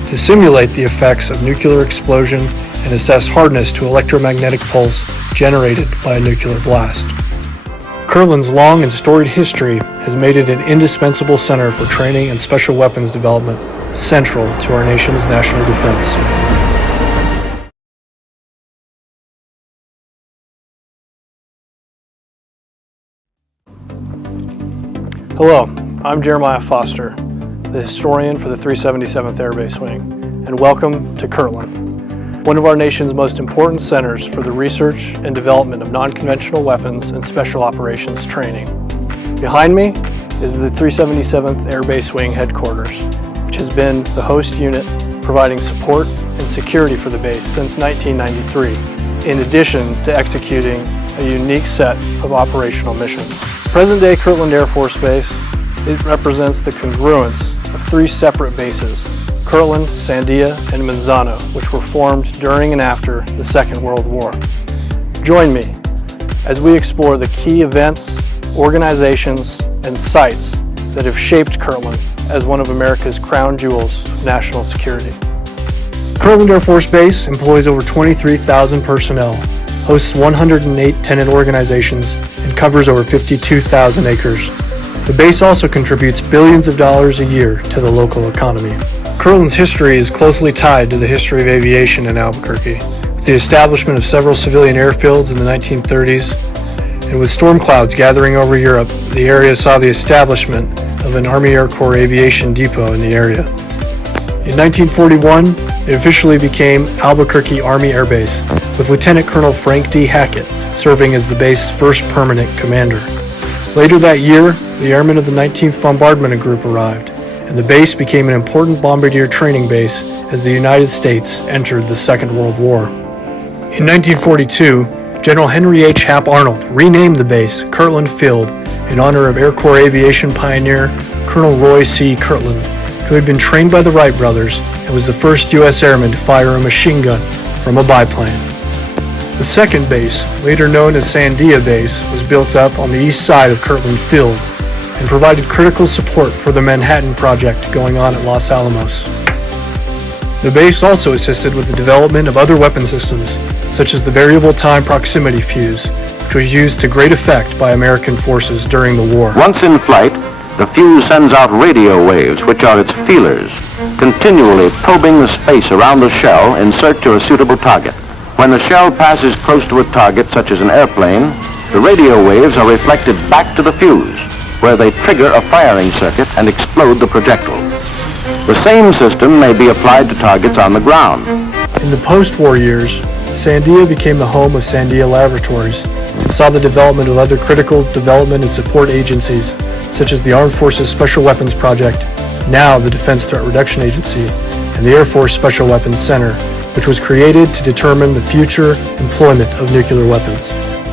to simulate the effects of nuclear explosion and assess hardness to electromagnetic pulse generated by a nuclear blast. Kirtland's long and storied history has made it an indispensable center for training and special weapons development, central to our nation's national defense. Hello, I'm Jeremiah Foster, the historian for the 377th Air Base Wing, and welcome to Kirtland, one of our nation's most important centers for the research and development of non-conventional weapons and special operations training. Behind me is the 377th Air Base Wing headquarters, which has been the host unit providing support and security for the base since 1993, in addition to executing a unique set of operational missions. Present-day Kirtland Air Force Base, it represents the congruence of three separate bases, Kirtland, Sandia, and Manzano, which were formed during and after the Second World War. Join me as we explore the key events, organizations, and sites that have shaped Kirtland as one of America's crown jewels of national security. Kirtland Air Force Base employs over 23,000 personnel, hosts 108 tenant organizations, and covers over 52,000 acres. The base also contributes billions of dollars a year to the local economy. Kirtland's history is closely tied to the history of aviation in Albuquerque. With the establishment of several civilian airfields in the 1930s, and with storm clouds gathering over Europe, the area saw the establishment of an Army Air Corps aviation depot in the area. In 1941, it officially became Albuquerque Army Air Base, with Lieutenant Colonel Frank D. Hackett serving as the base's first permanent commander. Later that year, the airmen of the 19th Bombardment Group arrived, and the base became an important bombardier training base as the United States entered the Second World War. In 1942, General Henry H. Hap Arnold renamed the base Kirtland Field in honor of Air Corps aviation pioneer Colonel Roy C. Kirtland, who had been trained by the Wright brothers and was the first U.S. airman to fire a machine gun from a biplane. The second base, later known as Sandia Base, was built up on the east side of Kirtland Field and provided critical support for the Manhattan Project going on at Los Alamos. The base also assisted with the development of other weapon systems, such as the variable time proximity fuse, which was used to great effect by American forces during the war. Once in flight, the fuse sends out radio waves, which are its feelers, continually probing the space around the shell in search of a suitable target. When the shell passes close to a target, such as an airplane, the radio waves are reflected back to the fuse, where they trigger a firing circuit and explode the projectile. The same system may be applied to targets on the ground. In the post-war years, Sandia became the home of Sandia Laboratories and saw the development of other critical development and support agencies, such as the Armed Forces Special Weapons Project, now the Defense Threat Reduction Agency, and the Air Force Special Weapons Center, which was created to determine the future employment of nuclear weapons.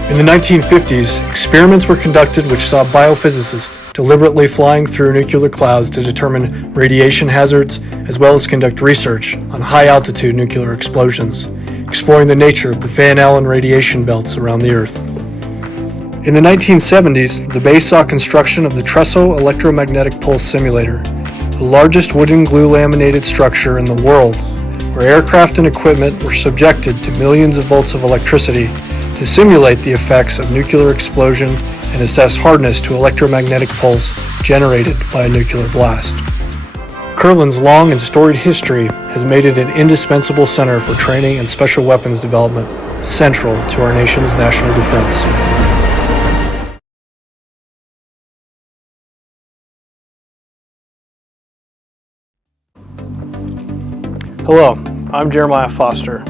In the 1950s, experiments were conducted which saw biophysicists deliberately flying through nuclear clouds to determine radiation hazards, as well as conduct research on high-altitude nuclear explosions, exploring the nature of the Van Allen radiation belts around the Earth. In the 1970s, the base saw construction of the Tresso Electromagnetic Pulse Simulator, the largest wooden glue laminated structure in the world, where aircraft and equipment were subjected to millions of volts of electricity to simulate the effects of nuclear explosion and assess hardness to electromagnetic pulse generated by a nuclear blast. Kirtland's long and storied history has made it an indispensable center for training and special weapons development, central to our nation's national defense. Hello, I'm Jeremiah Foster,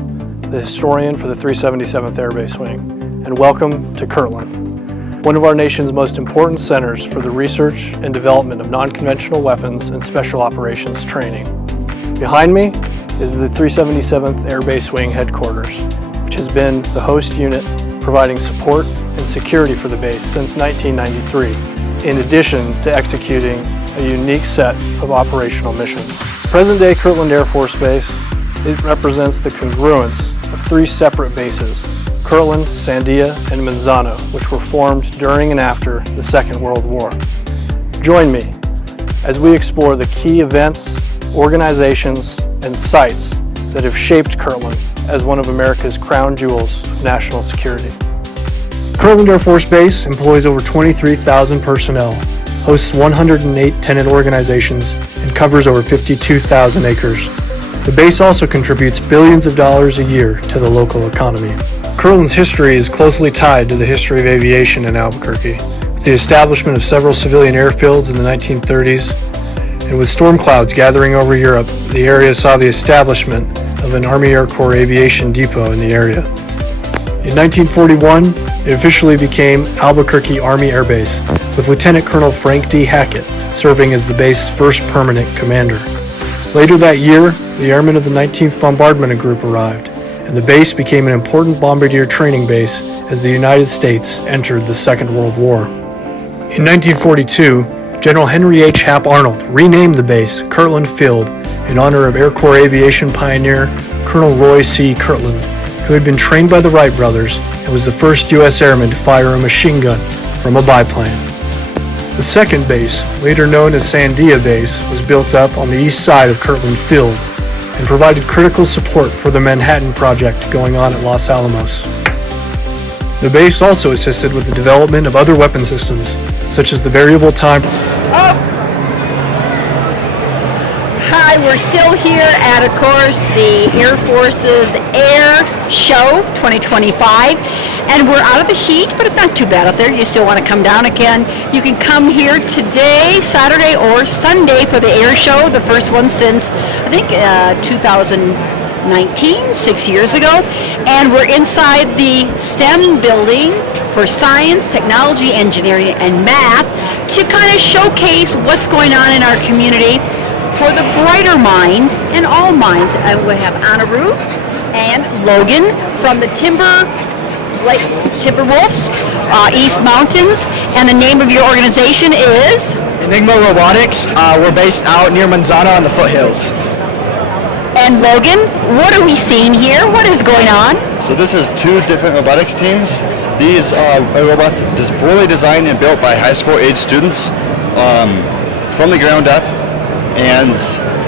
the historian for the 377th Air Base Wing, and welcome to Kirtland, one of our nation's most important centers for the research and development of non-conventional weapons and special operations training. Behind me is the 377th Air Base Wing headquarters, which has been the host unit providing support and security for the base since 1993, in addition to executing a unique set of operational missions. Present-day Kirtland Air Force Base, it represents the congruence of three separate bases, Kirtland, Sandia, and Manzano, which were formed during and after the Second World War. Join me as we explore the key events, organizations, and sites that have shaped Kirtland as one of America's crown jewels of national security. Kirtland Air Force Base employs over 23,000 personnel, hosts 108 tenant organizations, and covers over 52,000 acres. The base also contributes billions of dollars a year to the local economy. Kirtland's history is closely tied to the history of aviation in Albuquerque. With the establishment of several civilian airfields in the 1930s, and with storm clouds gathering over Europe, the area saw the establishment of an Army Air Corps aviation depot in the area. In 1941, it officially became Albuquerque Army Air Base, with Lieutenant Colonel Frank D. Hackett serving as the base's first permanent commander. Later that year, the airmen of the 19th Bombardment Group arrived, and the base became an important bombardier training base as the United States entered the Second World War. In 1942, General Henry H. Hap Arnold renamed the base Kirtland Field in honor of Air Corps aviation pioneer Colonel Roy C. Kirtland, who had been trained by the Wright brothers and was the first U.S. airman to fire a machine gun from a biplane. The second base, later known as Sandia Base, was built up on the east side of Kirtland Field and provided critical support for the Manhattan Project going on at Los Alamos. The base also assisted with the development of other weapon systems, such as the variable time. Hi, we're still here at, of course, the Air Force's Air Show 2025. And we're out of the heat, but it's not too bad out there. You still want to come down again. You can come here today, Saturday, or Sunday for the Air Show, the first one since, I think, 2019, 6 years ago. And we're inside the STEM building for science, technology, engineering, and math to kind of showcase what's going on in our community for the brighter minds and all minds. And we have Anirudh and Logan from the Timberwolves, East Mountains, and the name of your organization is? Enigma Robotics. We're based out near Manzano in the foothills. And Logan, what are we seeing here? What is going on? So this is two different robotics teams. These are robots fully designed and built by high school age students from the ground up, and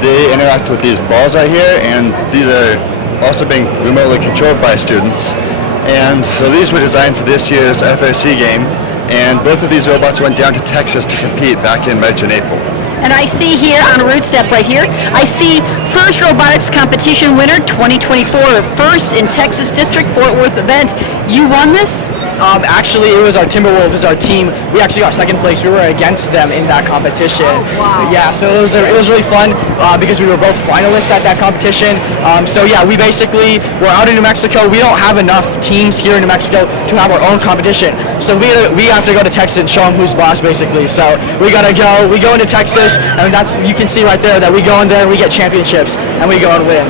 they interact with these balls right here, and these are also being remotely controlled by students. And so these were designed for this year's FRC game, and both of these robots went down to Texas to compete back in March and April. And I see here on a root step right here, I see first robotics competition winner 2024, first in Texas District Fort Worth event. You won this? Actually, it was our Timberwolves, our team. We actually got second place. We were against them in that competition. Oh, wow. Yeah, so it was really fun because we were both finalists at that competition. So yeah, we basically were out in New Mexico. We don't have enough teams here in New Mexico to have our own competition. So we have to go to Texas and show them who's boss, basically. So we go into Texas, and that's, you can see right there that we go in there and we get championships and we go and win.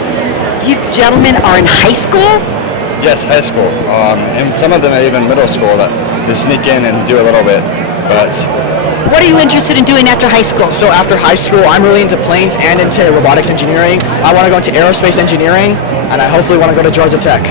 You gentlemen are in high school? Yes, high school, and some of them are even middle school that they sneak in and do a little bit, but... What are you interested in doing after high school? So after high school, I'm really into planes and into robotics engineering. I want to go into aerospace engineering, and I hopefully want to go to Georgia Tech.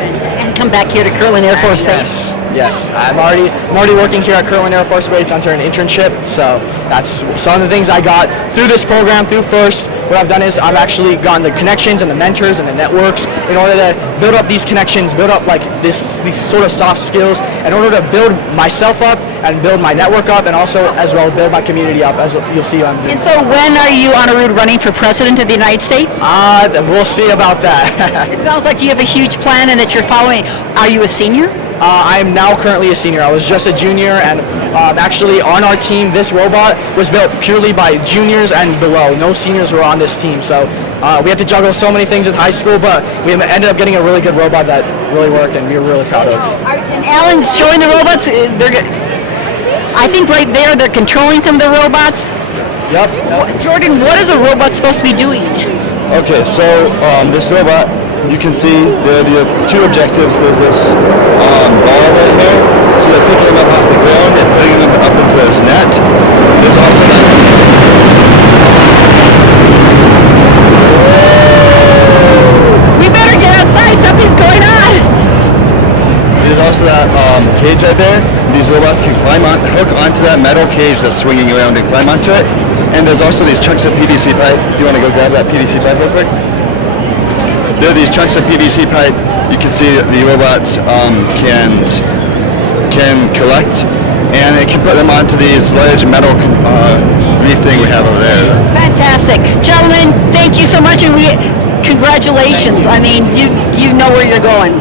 And come back here to Kirtland Air Force Base. Yes. I'm already working here at Kirtland Air Force Base under an internship, so that's some of the things I got through this program, through FIRST. What I've done is I've actually gotten the connections and the mentors and the networks in order to build up these connections, build up like these sort of soft skills in order to build myself up and build my network up, and also as well build my community up, as you'll see I'm doing. And so when are you on a route running for President of the United States? We'll see about that. It sounds like you have a huge plan and that you're following. Are you a senior? I'm now currently a senior. I was just a junior, and actually on our team, this robot was built purely by juniors and below. No seniors were on this team, so we had to juggle so many things with high school, but we ended up getting a really good robot that really worked, and we were really proud of. And Alan's showing the robots. I think right there they're controlling some of the robots. Yep. Jordan, what is a robot supposed to be doing? Okay, so this robot, you can see there are the two objectives. There's this ball right here, so they're picking him up off the ground and putting him up into this net. There's also that. We better get outside. Something's going on. There's also that cage right there. These robots can hook onto that metal cage that's swinging around and climb onto it. And there's also these chunks of PVC pipe. Do you want to go grab that PVC pipe real quick? There are these chunks of PVC pipe. You can see the robots can collect, and it can put them onto these large metal reef thing we have over there. Fantastic. Gentlemen, thank you so much, and congratulations. I mean, you know where you're going.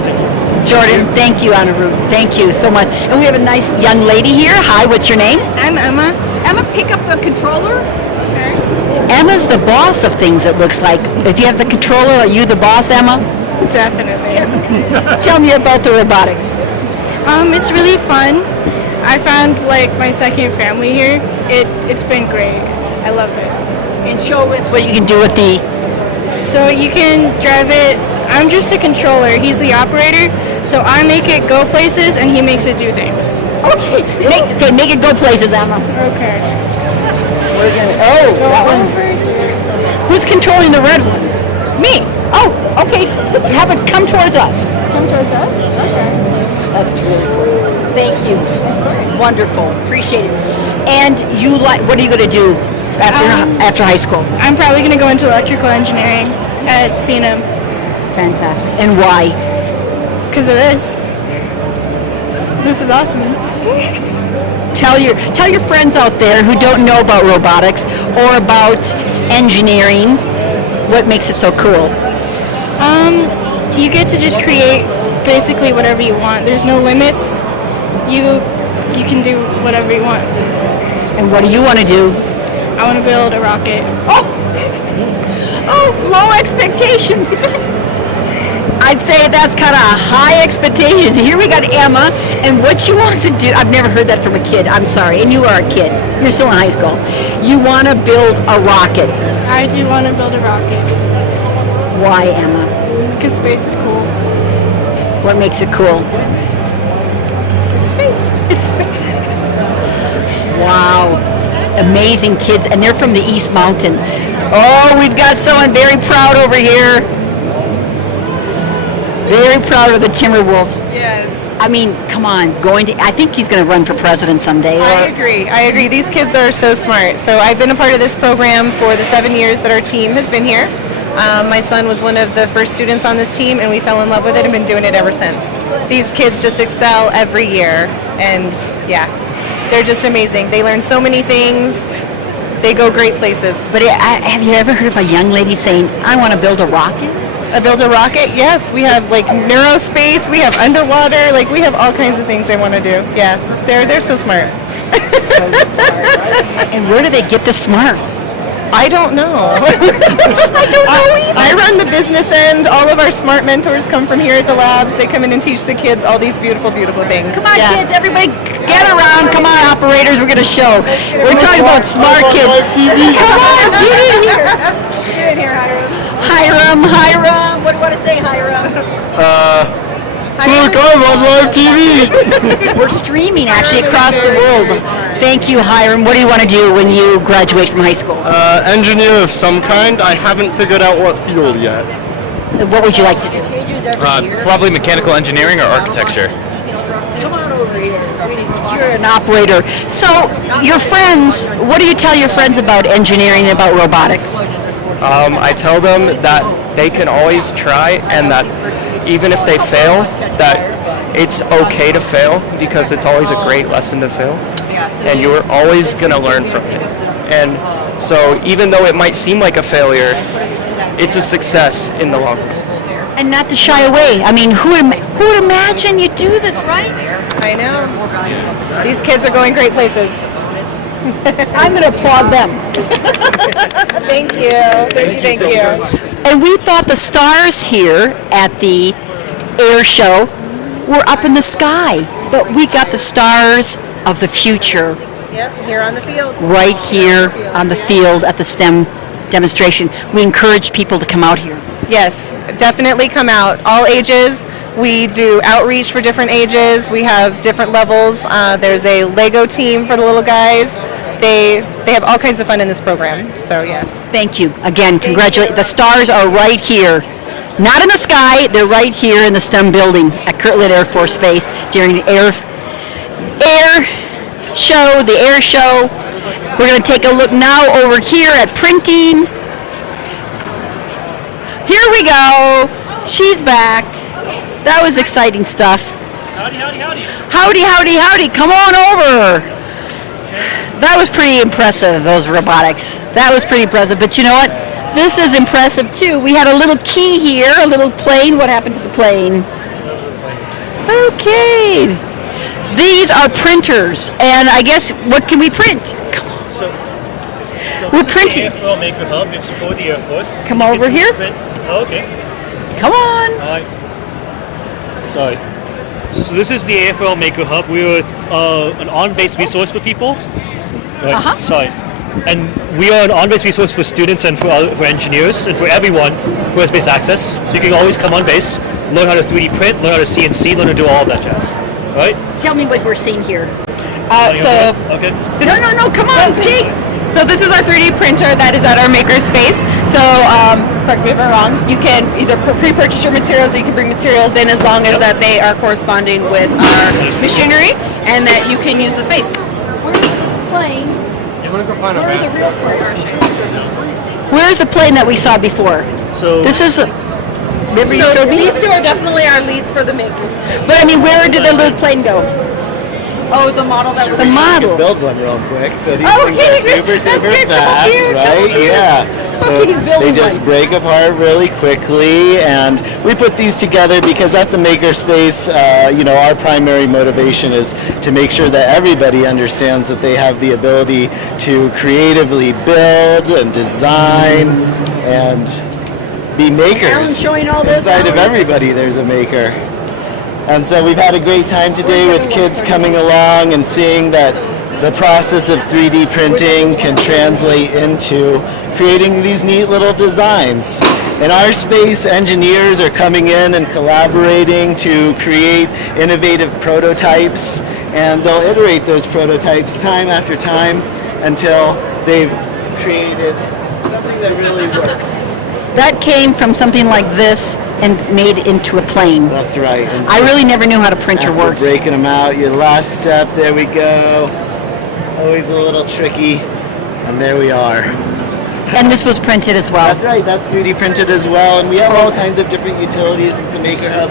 Jordan, thank you, Anirudh. Thank you so much. And we have a nice young lady here. Hi, what's your name? I'm Emma. Emma, pick up the controller. Okay. Emma's the boss of things, it looks like. If you have the controller, are you the boss, Emma? Definitely. Tell me about the robotics. It's really fun. I found like my second family here. It's been great. I love it. And show us what you can do with the... So you can drive it. I'm just the controller. He's the operator. So I make it go places and he makes it do things. Okay. Make it go places, Emma. Okay. We're gonna, that one's... Who's controlling the red one? Me. Oh, okay. Have it come towards us. Come towards us? Okay. That's really cool. Thank you. Wonderful. Appreciate it. And what are you going to do after high school? I'm probably going to go into electrical engineering at CNM. Fantastic. And why? Because of this. This is awesome. Tell your friends out there who don't know about robotics or about engineering what makes it so cool. You get to just create basically whatever you want. There's no limits. You can do whatever you want. And what do you want to do? I want to build a rocket. Oh, low expectations. I'd say that's kind of high expectations. Here we got Emma, and what she wants to do, I've never heard that from a kid, I'm sorry, and you are a kid, you're still in high school. You want to build a rocket. I do want to build a rocket. Why, Emma? Because space is cool. What makes it cool? It's space. It's space. Wow. Amazing kids, and they're from the East Mountain. Oh, we've got someone very proud over here. Very proud of the Timberwolves. Yes. I mean, come on, I think he's going to run for president someday. I agree. These kids are so smart. So I've been a part of this program for the 7 years that our team has been here. My son was one of the first students on this team, and we fell in love with it and been doing it ever since. These kids just excel every year, and yeah, they're just amazing. They learn so many things. They go great places. But have you ever heard of a young lady saying, I want to build a rocket? Build a rocket? Yes, we have like neurospace, we have underwater, like we have all kinds of things they want to do. Yeah, they're so smart. And where do they get the smarts? I don't know. I don't know either. I run the business end. All of our smart mentors come from here at the labs. They come in and teach the kids all these beautiful, beautiful things. Come on, kids, everybody get around. Come on, operators, we're going to show. We're talking about smart kids. Come on, get in here. Get in here, Hiram. What do you want to say, Hiram? Look, I'm on live TV. We're streaming actually across the world. Thank you, Hiram. What do you want to do when you graduate from high school? Engineer of some kind. I haven't figured out what field yet. What would you like to do? Probably mechanical engineering or architecture. Come on over here. You're an operator. So, your friends, what do you tell your friends about engineering and about robotics? I tell them that they can always try, and that even if they fail, that it's okay to fail, because it's always a great lesson to fail, and you're always going to learn from it. And so even though it might seem like a failure, it's a success in the long run. And not to shy away. I mean, who would imagine you do this, right? I know. These kids are going great places. I'm going to applaud them. Thank you. Thank you. And we thought the stars here at the air show were up in the sky, but we got the stars of the future Yep, here on the field. right here on the field at the STEM demonstration. We encourage people to come out here. Yes, definitely come out. All ages. We do outreach for different ages. We have different levels. There's a Lego team for the little guys. They have all kinds of fun in this program. So yes. Thank you. Again, congratulations. The stars are right here. Not in the sky, they're right here in the STEM building at Kirtland Air Force Base during the air show. We're going to take a look now over here at printing. Here we go. She's back. That was exciting stuff. Howdy, howdy, howdy. Howdy, howdy, howdy. Come on over. That was pretty impressive, those robotics. That was pretty impressive. But you know what? This is impressive too. We had a little key here, a little plane. What happened to the plane? Okay. These are printers. And I guess, what can we print? Come on. We're printing. AFO Maker Hub. It's for the Air Force. Come over here. Oh, okay. Come on. Sorry. So this is the AFL Maker Hub. We're an on-base resource for people. Right. Sorry. And we are an on-base resource for students and for engineers and for everyone who has base access. So you can always come on base, learn how to 3D print, learn how to CNC, learn how to do all of that jazz. All right? Tell me what we're seeing here. Okay. No, come on, speak. So this is our 3D printer that is at our maker space. So correct me if I'm wrong, you can either pre-purchase your materials or you can bring materials in as long as that they are corresponding with our machinery and that you can use the space. Where's the plane? You want to go find Where's the real plane? Where's the plane that we saw before? So this is remember you showed me? These two are definitely our leads for the makers. But I mean, where did the little plane go? Oh, the model that was the model. Build one real quick. So these Okay, things are super good. fast, right? Yeah. So he's building they just one. break apart really quickly, and we put these together because at the makerspace, our primary motivation is to make sure that everybody understands that they have the ability to creatively build and design and be makers. Alan's showing all this. Inside of everybody, there's a maker. And so we've had a great time today with kids coming along and seeing that the process of 3D printing can translate into creating these neat little designs. In our space, engineers are coming in and collaborating to create innovative prototypes, and they'll iterate those prototypes time after time until they've created something that really works. That came from something like this and made into a plane. That's right. And I really never knew how a printer works. Breaking them out, your last step, there we go. Always a little tricky, and there we are. And this was printed as well. That's right, that's 3D printed as well, and we have all kinds of different utilities at the Maker Hub.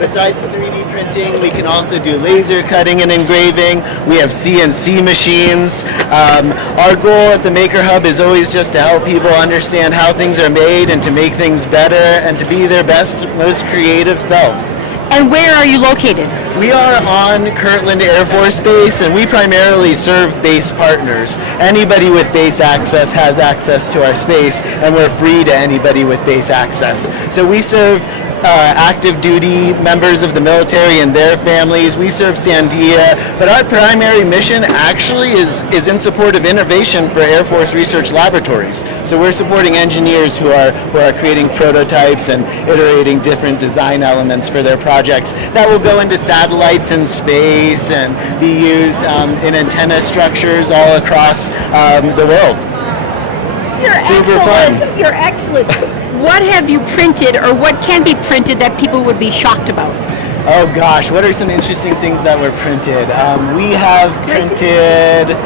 Besides 3D printing, we can also do laser cutting and engraving. We have CNC machines. Our goal at the Maker Hub is always just to help people understand how things are made and to make things better and to be their best, most creative selves. And where are you located? We are on Kirtland Air Force Base, and we primarily serve base partners. Anybody with base access has access to our space, and we're free to anybody with base access. So we serve active duty members of the military and their families. We serve Sandia, but our primary mission actually is in support of innovation for Air Force Research Laboratories. So we're supporting engineers who are creating prototypes and iterating different design elements for their projects that will go into satellites in space and be used in antenna structures all across the world. You're Super excellent. fun. You're excellent. What have you printed or what can be printed that people would be shocked about? Oh gosh, what are some interesting things that were printed? We have printed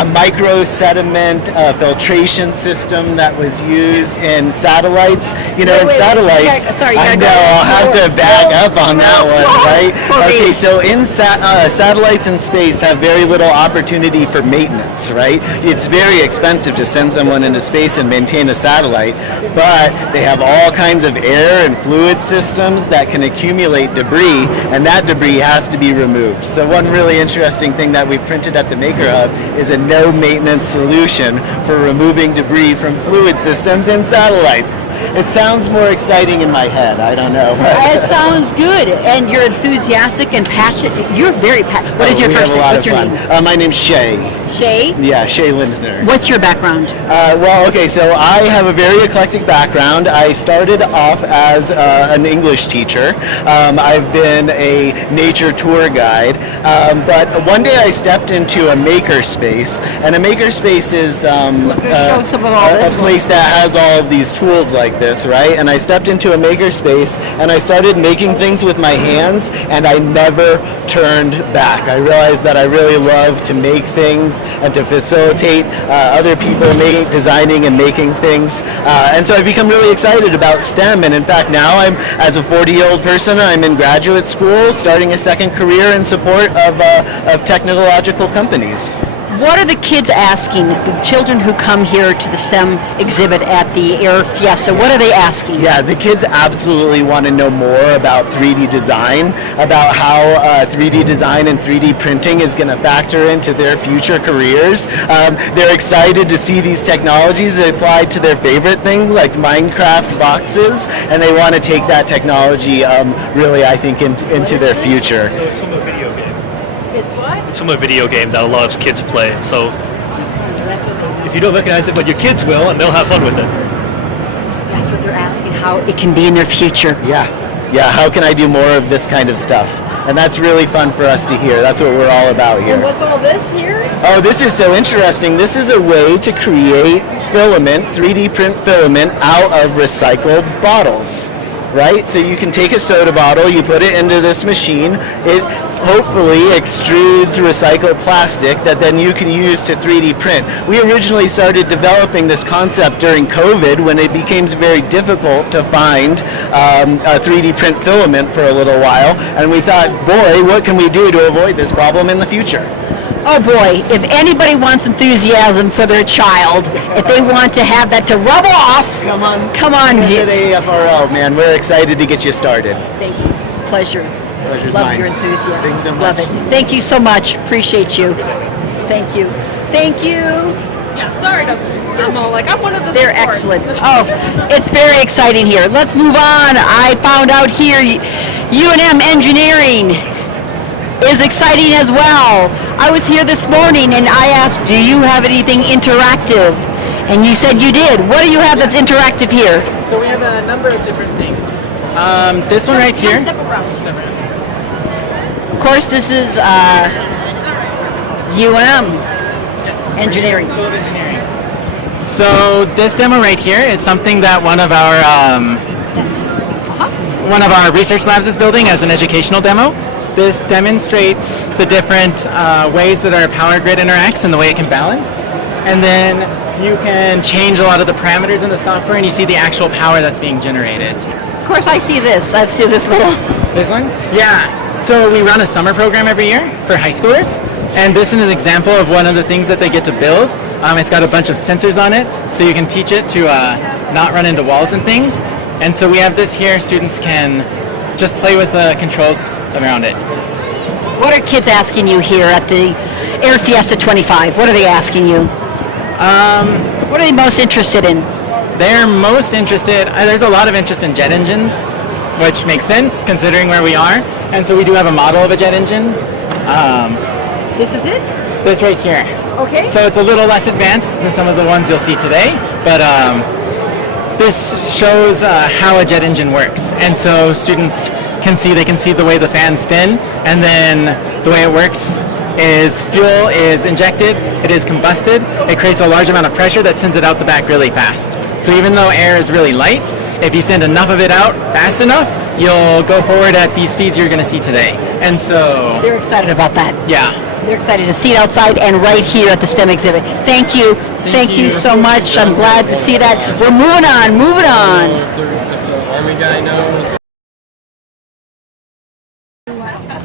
a micro sediment filtration system that was used in satellites. You know, in satellites. I know, I'll have to back up on that one, right? Okay, so in satellites in space have very little opportunity for maintenance, right? It's very expensive to send someone into space and maintain a satellite, but they have all kinds of air and fluid systems that can accumulate debris, and that debris has to be removed. So one really interesting thing that we printed at the Maker Hub is a no maintenance solution for removing debris from fluid systems in satellites. It sounds more exciting in my head, I don't know. It sounds good, and you're enthusiastic and passionate. You're very passionate. What is your first name? What's your name? My name's Shay. Shay? Yeah, Shay Lindner. What's your background? Well, okay, so I have a very eclectic background. I started off as an English teacher. I've been a nature tour guide, but one day I stepped into a makerspace, and a makerspace is a place that has all of these tools like this, right? And I stepped into a makerspace, and I started making things with my hands, and I never turned back. I realized that I really love to make things and to facilitate other people designing and making things. And so I've become really excited about STEM, and in fact now I'm, as a 40-year-old person, I'm in graduate school starting a second career in support of technological companies. What are the kids asking, the children who come here to the STEM exhibit at the Air Fiesta, what are they asking? Yeah, the kids absolutely want to know more about 3D design, about how 3D design and 3D printing is going to factor into their future careers. They're excited to see these technologies applied to their favorite thing, like Minecraft boxes, and they want to take that technology really, I think, into their future. It's what? It's from a video game that a lot of kids play. So if you don't recognize it, but your kids will, and they'll have fun with it. That's what they're asking, how it can be in their future. Yeah, how can I do more of this kind of stuff? And that's really fun for us to hear. That's what we're all about here. And what's all this here? Oh, this is so interesting. This is a way to create filament, 3D print filament, out of recycled bottles. Right? So you can take a soda bottle, you put it into this machine, it hopefully extrudes recycled plastic that then you can use to 3D print. We originally started developing this concept during COVID when it became very difficult to find a 3D print filament for a little while, and we thought, boy, what can we do to avoid this problem in the future? Oh boy, if anybody wants enthusiasm for their child, if they want to have that to rub off, come on. Visit AFRL, man. We're excited to get you started. Thank you. Pleasure. Pleasure's Love mine. your enthusiasm. Thanks so Love much. it. Thank you so much. Appreciate you. Thank you. Thank you. Yeah, sorry to, I'm all like, I'm one of the They're supports. excellent. Oh, it's very exciting here. Let's move on. I found out here UNM Engineering is exciting as well. I was here this morning and I asked, do you have anything interactive? And you said you did. What do you have that's interactive here? So we have a number of different things. This one right here. Of course, this is UNM Engineering. So this demo right here is something that one of our research labs is building as an educational demo. This demonstrates the different ways that our power grid interacts and the way it can balance. And then you can change a lot of the parameters in the software and you see the actual power that's being generated. Of course, I see this. I see this little... This one? Yeah. So we run a summer program every year for high schoolers. And this is an example of one of the things that they get to build. It's got a bunch of sensors on it, so you can teach it to not run into walls and things. And so we have this here. Students can just play with the controls around it. What are kids asking you here at the Air Fiesta 25? What are they asking you? What are they most interested in? They're most interested, there's a lot of interest in jet engines, which makes sense considering where we are. And so we do have a model of a jet engine. This is it? This right here. Okay. So it's a little less advanced than some of the ones you'll see today, but this shows how a jet engine works. And so students can see the way the fans spin, and then the way it works is fuel is injected, it is combusted, it creates a large amount of pressure that sends it out the back really fast. So even though air is really light, if you send enough of it out fast enough, you'll go forward at the speeds you're going to see today. And so They're excited about that. Yeah. They're excited to see it outside and right here at the STEM exhibit. Thank you. Thank you so much. I'm glad to see that. We're moving on, moving on. Army guy knows.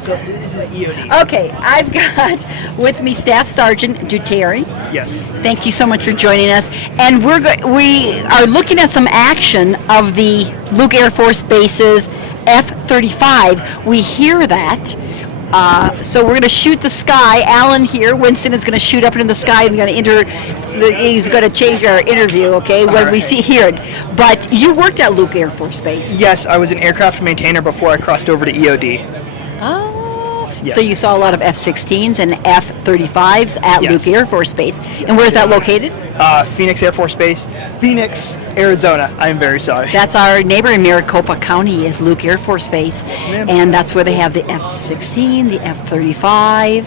So this is EOD. Okay, I've got with me Staff Sergeant Duterte. Yes. Thank you so much for joining us. And we are looking at some action of the Luke Air Force Base's F-35. We hear that. So we're going to shoot the sky. Alan here, Winston, is going to shoot up into the sky, and he's going to change our interview, okay, when we hear it. But you worked at Luke Air Force Base. Yes, I was an aircraft maintainer before I crossed over to EOD. Oh. Yes. So you saw a lot of F-16s and F-35s at Yes. Luke Air Force Base. And where's that located? Phoenix Air Force Base, Phoenix, Arizona. I am very sorry. That's our neighbor in Maricopa County is Luke Air Force Base. And that's where they have the F-16, the F-35.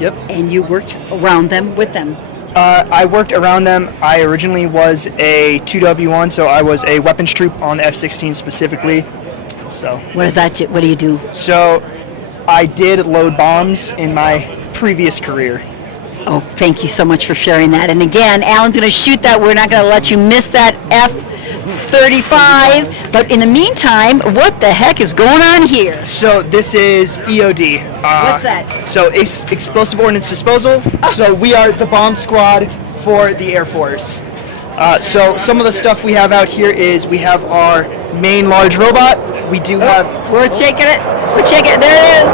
Yep. And you worked around them, with them. I worked around them. I originally was a 2W1, so I was a weapons troop on the F-16 specifically. So. What does that do? What do you do? So, I did load bombs in my previous career. Oh, thank you so much for sharing that. And again, Alan's going to shoot that. We're not going to let you miss that F-35. But in the meantime, what the heck is going on here? So this is EOD. What's that? So Explosive Ordnance Disposal. So we are the bomb squad for the Air Force. So some of the stuff we have out here is we have our main large robot. We do have... We're checking it. We're checking it. There it is.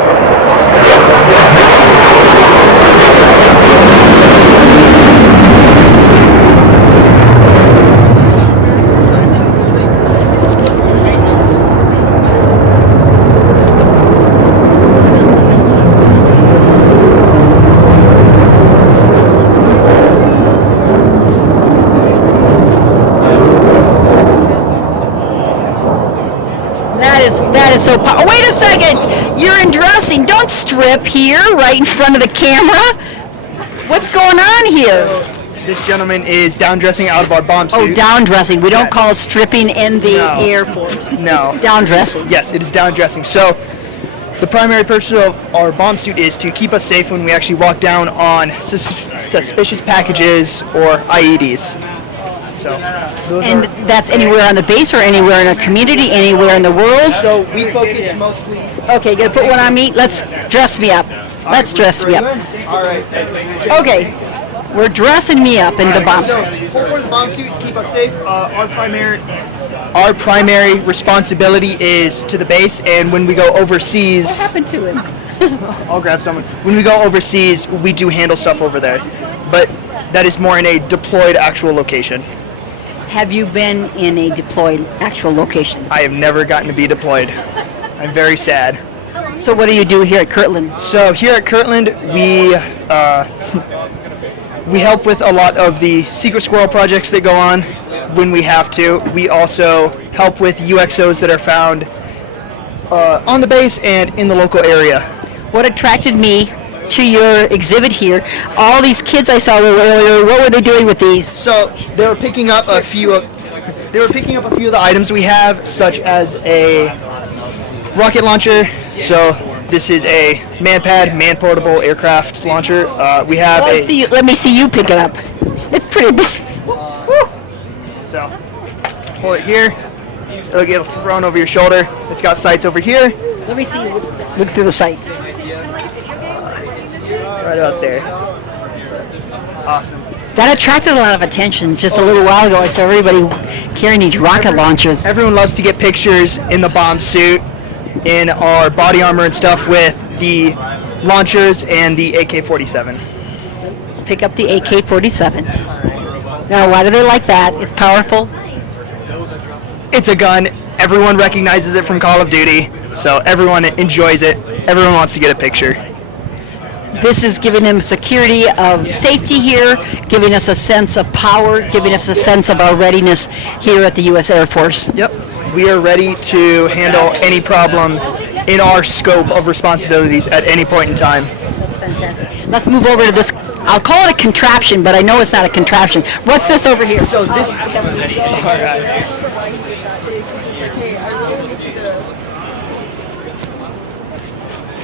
That is so powerful. Wait a second. You're in dressing. Don't strip here right in front of the camera. What's going on here? This gentleman is down dressing out of our bomb suit. Oh, down dressing. We don't call it stripping in the Air Force. No. Down dressing. Yes, it is down dressing. So the primary purpose of our bomb suit is to keep us safe when we actually walk down on suspicious packages or IEDs. So, and that's anywhere on the base or anywhere in a community, anywhere in the world? So we focus mostly... Okay, you gonna put one on me? Let's dress me up. Let's dress me up. All right. Okay, we're dressing me up in the bomb So suit. for the bomb suit to keep us safe, our primary responsibility is to the base, and when we go overseas... What happened to him? I'll grab someone. When we go overseas, we do handle stuff over there. But that is more in a deployed actual location. Have you been in a deployed actual location? I have never gotten to be deployed. I'm very sad. So what do you do here at Kirtland? So here at Kirtland, we help with a lot of the secret squirrel projects that go on when we have to. We also help with UXOs that are found on the base and in the local area. What attracted me to your exhibit here, all these kids I saw a little earlier, what were they doing with these? So they were picking up a few of the items we have, such as a rocket launcher. So this is a man-portable aircraft launcher. We have let me see you pick it up. It's pretty big. So hold it here. It'll get thrown over your shoulder. It's got sights over here. Let me see you look through the sights. Right out there. Awesome. That attracted a lot of attention just a little while ago. I saw everybody carrying these rocket launchers. Everyone loves to get pictures in the bomb suit, in our body armor and stuff with the launchers and the AK-47. Pick up the AK-47. Now, why do they like that? It's powerful. It's a gun. Everyone recognizes it from Call of Duty, so everyone enjoys it. Everyone wants to get a picture. This is giving them security of safety here, giving us a sense of power, giving us a sense of our readiness here at the U.S. Air Force. Yep. We are ready to handle any problem in our scope of responsibilities at any point in time. That's fantastic. Let's move over to this. I'll call it a contraption, but I know it's not a contraption. What's this over here? So this...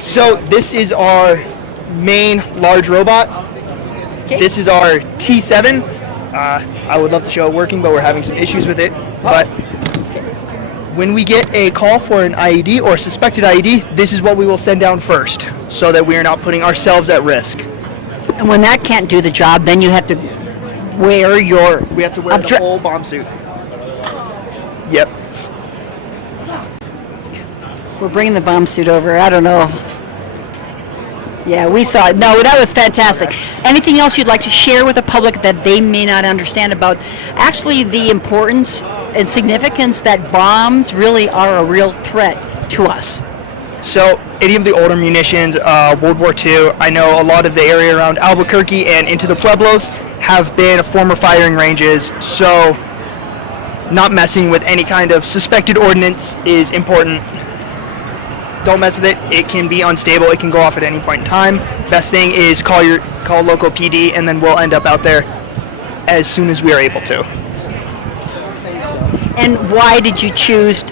So this is our main large robot. This is our T7. I would love to show it working, but we're having some issues with it. But when we get a call for an IED or suspected IED, this is what we will send down first, so that we are not putting ourselves at risk. And when that can't do the job, then you have to wear your... We have to wear the whole bomb suit. Yep. We're bringing the bomb suit over. I don't know. Yeah, we saw it. No, that was fantastic. Anything else you'd like to share with the public that they may not understand about actually the importance and significance that bombs really are a real threat to us? So any of the older munitions, World War II, I know a lot of the area around Albuquerque and into the Pueblos have been former firing ranges, so not messing with any kind of suspected ordnance is important. Don't mess with it. It can be unstable. It can go off at any point in time. Best thing is call local PD, and then we'll end up out there as soon as we are able to. And why did you choose,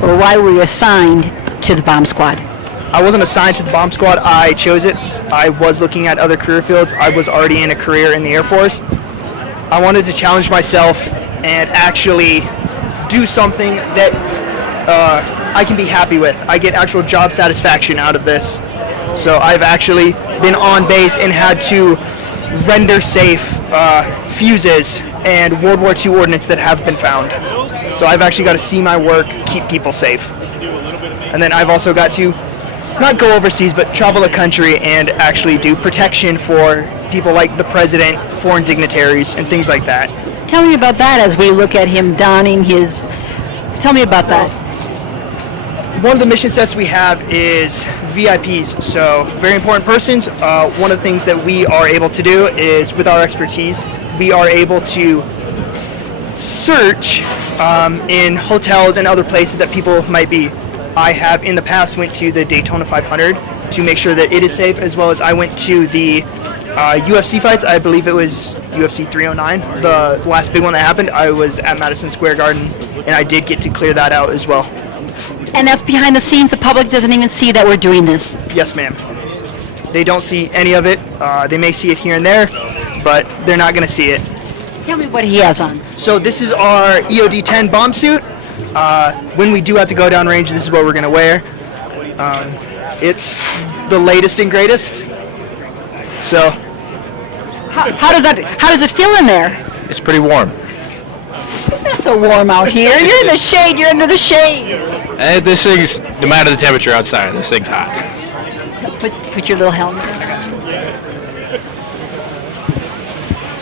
or why were you assigned to the bomb squad? I wasn't assigned to the bomb squad. I chose it. I was looking at other career fields. I was already in a career in the Air Force. I wanted to challenge myself and actually do something that I can be happy with. I get actual job satisfaction out of this. So I've actually been on base and had to render safe fuses and World War II ordnance that have been found. So I've actually got to see my work, keep people safe. And then I've also got to not go overseas, but travel the country and actually do protection for people like the president, foreign dignitaries, and things like that. Tell me about that as we look at him donning his... Tell me about that. One of the mission sets we have is VIPs, so very important persons. One of the things that we are able to do is, with our expertise, we are able to search in hotels and other places that people might be. I have in the past went to the Daytona 500 to make sure that it is safe, as well as I went to the UFC fights. I believe it was UFC 309, the last big one that happened. I was at Madison Square Garden, and I did get to clear that out as well. And that's behind the scenes. The public doesn't even see that we're doing this. Yes, ma'am. They don't see any of it. They may see it here and there, but they're not going to see it. Tell me what he has on. So this is our EOD-10 bomb suit. When we do have to go down range, this is what we're going to wear. It's the latest and greatest. So, how does it feel in there? It's pretty warm. It's not so warm out here. You're in the shade. You're under the shade. This thing's, no matter the temperature outside, this thing's hot. Put your little helmet on.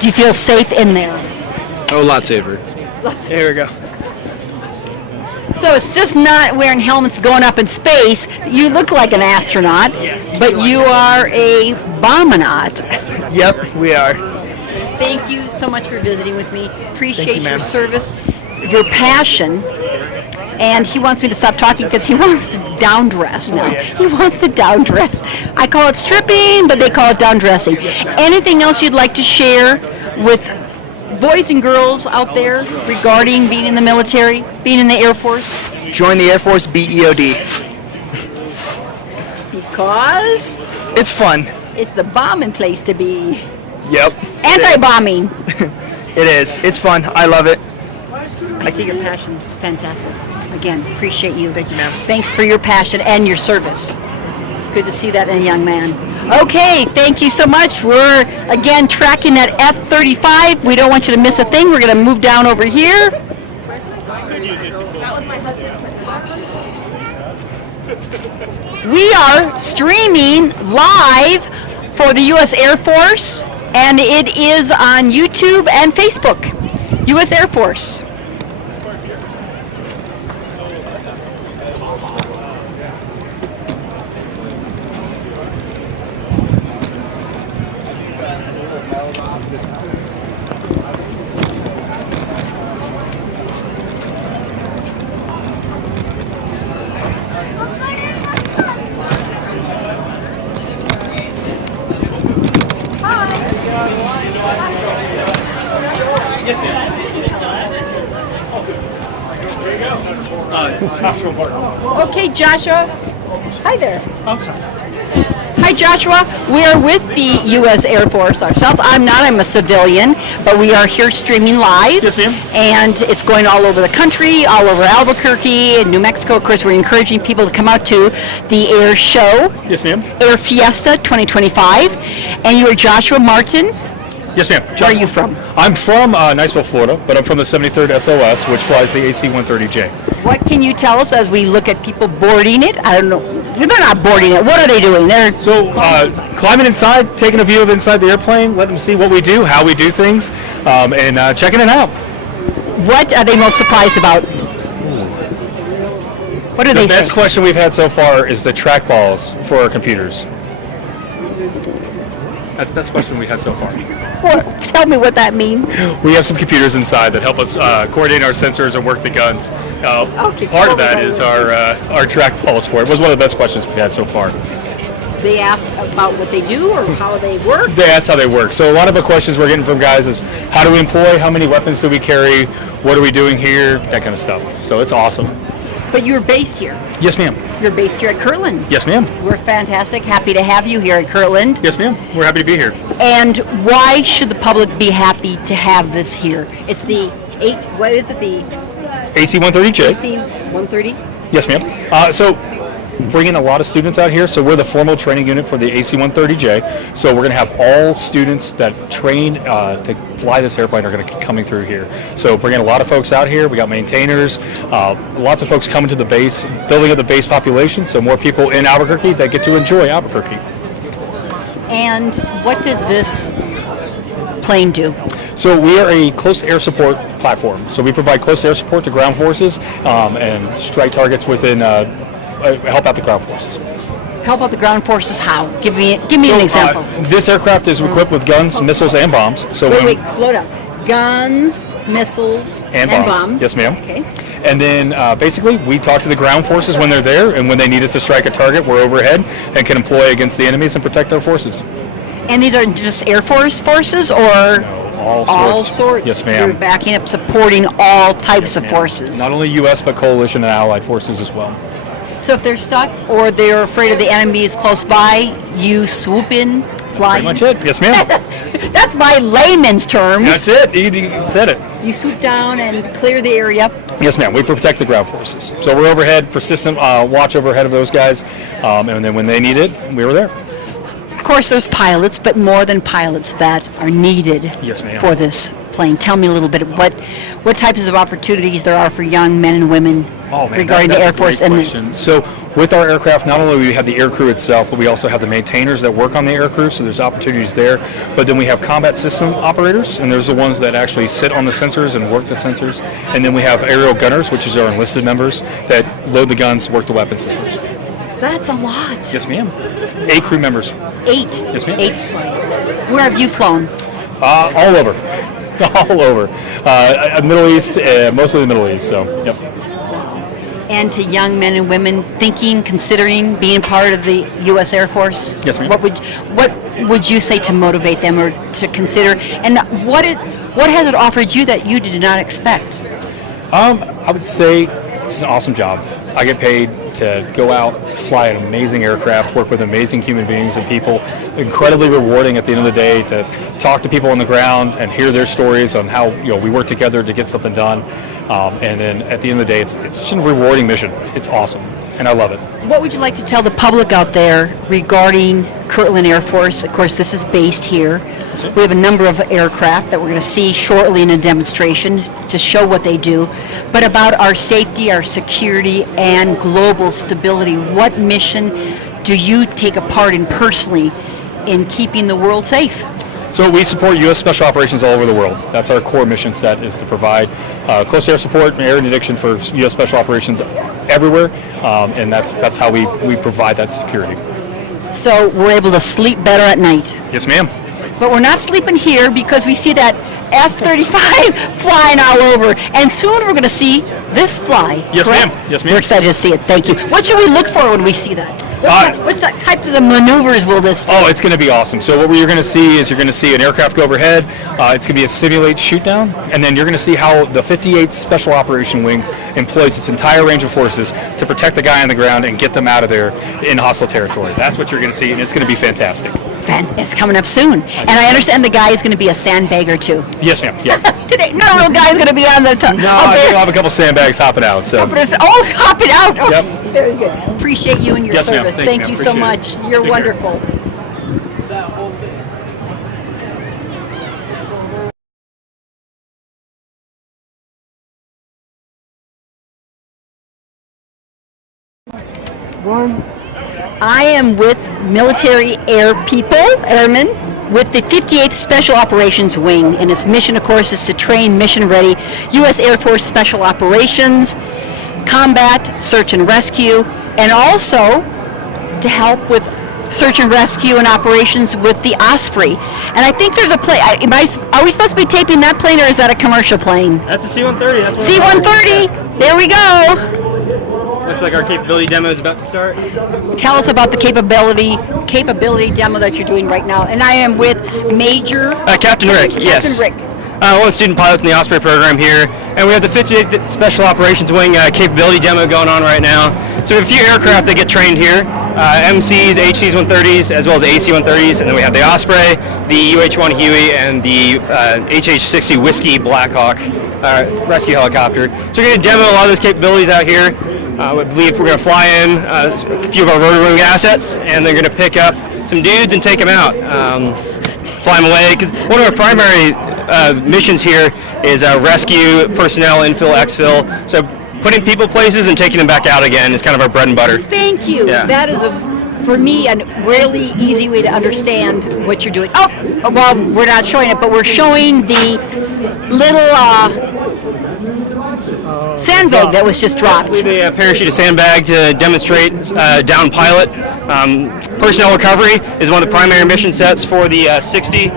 Do you feel safe in there? Oh, a lot safer. There we go. So it's just not wearing helmets going up in space. You look like an astronaut, but you are a bombonaut. Yep, we are. Thank you so much for visiting with me. Appreciate Thank you, your ma'am. service, your passion. And he wants me to stop talking because he wants to down dress now. He wants to down dress. I call it stripping, but they call it down dressing. Anything else you'd like to share with boys and girls out there regarding being in the military, being in the Air Force? Join the Air Force, be EOD. Because? It's fun. It's the bombing place to be. Yep. Anti-bombing. It is. It's fun. I love it. I see your passion. Fantastic. Again, appreciate you. Thank you, ma'am. Thanks for your passion and your service. Good to see that in a young man. Okay, thank you so much. We're, again, tracking that F-35. We don't want you to miss a thing. We're going to move down over here. We are streaming live for the U.S. Air Force, and it is on YouTube and Facebook. U.S. Air Force. Okay, Joshua. Hi there. Hi, Joshua. We are with the U.S. Air Force ourselves. I'm a civilian, but we are here streaming live. Yes, ma'am. And it's going all over the country, all over Albuquerque and New Mexico. Of course, we're encouraging people to come out to the Air Show. Yes, ma'am. Air Fiesta 2025. And you are Joshua Martin. Yes, ma'am. Where are you from? I'm from Niceville, Florida, but I'm from the 73rd SOS, which flies the AC-130J. What can you tell us as we look at people boarding it? I don't know. They're not boarding it. What are they doing? They're Climbing inside, taking a view of inside the airplane, letting them see what we do, how we do things, and checking it out. What are they most surprised about? What do they say? The best question we've had so far is the trackballs for our computers. That's the best question we've had so far. Tell me what that means. We have some computers inside that help us coordinate our sensors and work the guns. Part of that is our trackballs for it. It was one of the best questions we've had so far. They asked about what they do or how they work? They asked how they work. So a lot of the questions we're getting from guys is how do we employ, how many weapons do we carry, what are we doing here, that kind of stuff. So it's awesome. But you're based here. Yes, ma'am. You're based here at Kirtland. Yes, ma'am. We're fantastic. Happy to have you here at Kirtland. Yes, ma'am. We're happy to be here. And why should the public be happy to have this here? It's the what is it? The AC-130J. AC-130? Yes, ma'am. So bringing a lot of students out here. So we're the formal training unit for the AC-130J. So we're going to have all students that train to fly this airplane are going to be coming through here. So bringing a lot of folks out here. We got maintainers, lots of folks coming to the base, building up the base population. So more people in Albuquerque that get to enjoy Albuquerque. And what does this plane do? So we are a close air support platform. So we provide close air support to ground forces and strike targets within, help out the ground forces. Help out the ground forces how? Give me an example. This aircraft is equipped with guns, missiles, and bombs. So wait, slow down. Guns, missiles, and bombs. Yes, ma'am. Okay. And then basically we talk to the ground forces when they're there, and when they need us to strike a target, we're overhead and can employ against the enemies and protect our forces. And these are just Air Force forces or? All sorts. Yes, ma'am. You're backing up, supporting all types of forces. Not only U.S., but coalition and allied forces as well. So if they're stuck or they're afraid of the enemies close by, you swoop in, fly in? Pretty much it. Yes, ma'am. That's my layman's terms. That's it. You said it. You swoop down and clear the area. Yes, ma'am. We protect the ground forces. So we're overhead, persistent watch overhead of those guys, and then when they need it, we were there. Of course, there's pilots, but more than pilots that are needed for this plane. Tell me a little bit what types of opportunities there are for young men and women regarding the Air Force and this. So with our aircraft, not only do we have the air crew itself, but we also have the maintainers that work on the air crew, so there's opportunities there. But then we have combat system operators, and there's the ones that actually sit on the sensors and work the sensors. And then we have aerial gunners, which is our enlisted members, that load the guns, work the weapon systems. That's a lot. Yes, ma'am. 8 crew members. 8? Yes, ma'am. 8. Where have you flown? All over. All over. Middle East, mostly the Middle East, so, yep. And to young men and women considering being part of the U.S. Air Force? Yes, ma'am. What would you say to motivate them or to consider? And what has it offered you that you did not expect? I would say it's an awesome job. I get paid to go out, fly an amazing aircraft, work with amazing human beings and people. Incredibly rewarding at the end of the day to talk to people on the ground and hear their stories on how we work together to get something done. And then at the end of the day, it's just a rewarding mission. It's awesome, and I love it. What would you like to tell the public out there regarding Kirtland Air Force? Of course, this is based here. We have a number of aircraft that we're going to see shortly in a demonstration to show what they do. But about our safety, our security, and global stability, what mission do you take a part in personally in keeping the world safe? So we support U.S. Special Operations all over the world. That's our core mission set, is to provide close air support and air interdiction for U.S. Special Operations everywhere, and that's how we provide that security. So we're able to sleep better at night. Yes, ma'am. But we're not sleeping here because we see that F-35 flying all over, and soon we're going to see this fly. Yes, correct? ma'am. Yes, ma'am. We're excited to see it. Thank you. What should we look for when we see that? What types of maneuvers will this do? Oh, it's going to be awesome. So what you're going to see is you're going to see an aircraft go overhead. It's going to be a simulate shoot down, and then you're going to see how the 58th Special Operation Wing employs its entire range of forces to protect the guy on the ground and get them out of there in hostile territory. That's what you're going to see, and it's going to be fantastic. It's coming up soon. And I understand the guy is going to be a sandbagger too. Yes, ma'am. Yeah. Today, no real guy is going to be on the top. No, I think we'll have a couple sandbags hopping out. So. But it's all hopping out. Oh, yep. Very good. Appreciate you and your Yes, ma'am. service. Thank you you, so ma'am. much. You're Take care. wonderful. I am with military airmen, with the 58th Special Operations Wing, and its mission, of course, is to train mission-ready U.S. Air Force Special Operations, combat, search and rescue, and also to help with search and rescue and operations with the Osprey. And I think there's a plane. Are we supposed to be taping that plane, or is that a commercial plane? That's a C-130. That's C-130. There we go. Looks like our capability demo is about to start. Tell us about the capability demo that you're doing right now. And I am with Major Captain Rick. Yes. Captain Rick. One of the student pilots in the Osprey program here, and we have the 58th Special Operations Wing capability demo going on right now. So we have a few aircraft that get trained here, MCs, HCs-130s, as well as AC-130s, and then we have the Osprey, the UH-1 Huey, and the HH-60 Whiskey Blackhawk rescue helicopter. So we're going to demo a lot of those capabilities out here. I believe we're going to fly in a few of our rotor wing assets, and they're going to pick up some dudes and take them out, fly them away. Because one of our primary missions here is rescue, personnel, infill, exfil. So putting people places and taking them back out again is kind of our bread and butter. Thank you. Yeah. That is for me, a really easy way to understand what you're doing. Oh, well, we're not showing it, but we're showing the little sandbag that was just dropped. We have a parachuted sandbag to demonstrate down pilot. Personnel recovery is one of the primary mission sets for the 60.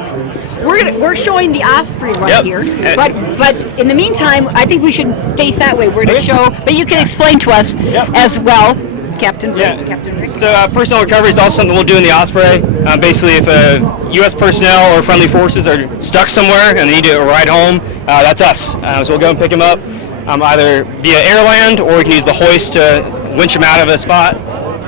We're showing the Osprey right here, but in the meantime, I think we should face that way. We're going to show, but you can explain to us as well, Captain Rick. Captain Rick. So personnel recovery is also something we'll do in the Osprey. Basically, if U.S. personnel or friendly forces are stuck somewhere and they need to ride home, that's us. So we'll go and pick them up. Either via airland, or we can use the hoist to winch them out of a spot,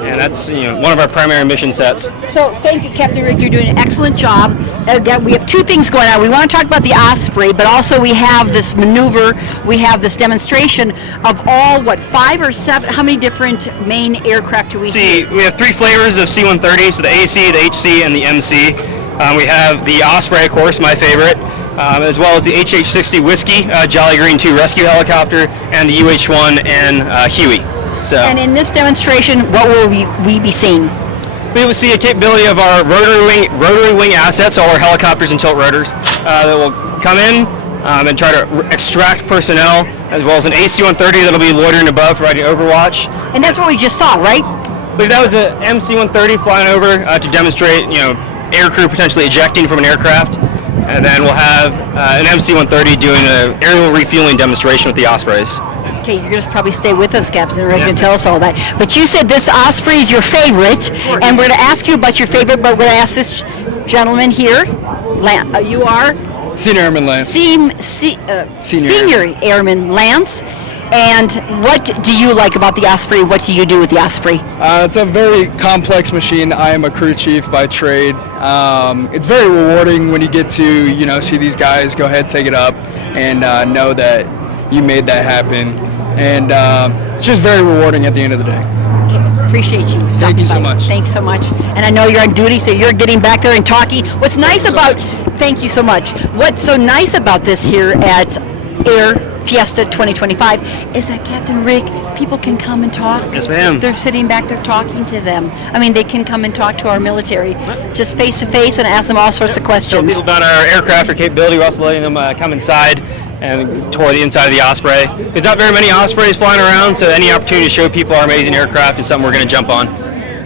and that's one of our primary mission sets. So thank you, Captain Rick. You're doing an excellent job. Again, we have two things going on. We want to talk about the Osprey, but also we have this maneuver. We have this demonstration of all 5 or 7? How many different main aircraft do we have? We have 3 flavors of C-130, so the AC, the HC, and the MC. We have the Osprey, of course, my favorite. As well as the HH-60 Whiskey, Jolly Green 2 rescue helicopter, and the UH-1 and Huey. So. And in this demonstration, what will we be seeing? We will see a capability of our rotary wing assets, so our helicopters and tilt rotors, that will come in and try to extract personnel, as well as an AC-130 that will be loitering above, providing overwatch. And that's what we just saw, right? I believe that was an MC-130 flying over to demonstrate, aircrew potentially ejecting from an aircraft. And then we'll have an MC-130 doing an aerial refueling demonstration with the Ospreys. Okay, you're going to probably stay with us, Captain Rick, and tell us all that. But you said this Osprey is your favorite, and we're going to ask you about your favorite, but we're going to ask this gentleman here. You are? Senior Airman Lance. Senior Airman Lance. And what do you like about the Osprey? What do you do with the Osprey? It's a very complex machine. I am a crew chief by trade. It's very rewarding when you get to, see these guys go ahead, take it up, and know that you made that happen. And it's just very rewarding at the end of the day. Appreciate you. Thank you so much. Thanks so much. And I know you're on duty, so you're getting back there and talking. What's nice about, thank you so much. What's so nice about this here at Air Fiesta 2025 is that, Captain Rick, people can come and talk. Yes, ma'am. They're sitting back there talking to them. I mean, they can come and talk to our military just face to face and ask them all sorts of questions. Tell people about our aircraft or capability. We're also letting them come inside and tour the inside of the Osprey. There's not very many Ospreys flying around, so any opportunity to show people our amazing aircraft is something we're going to jump on.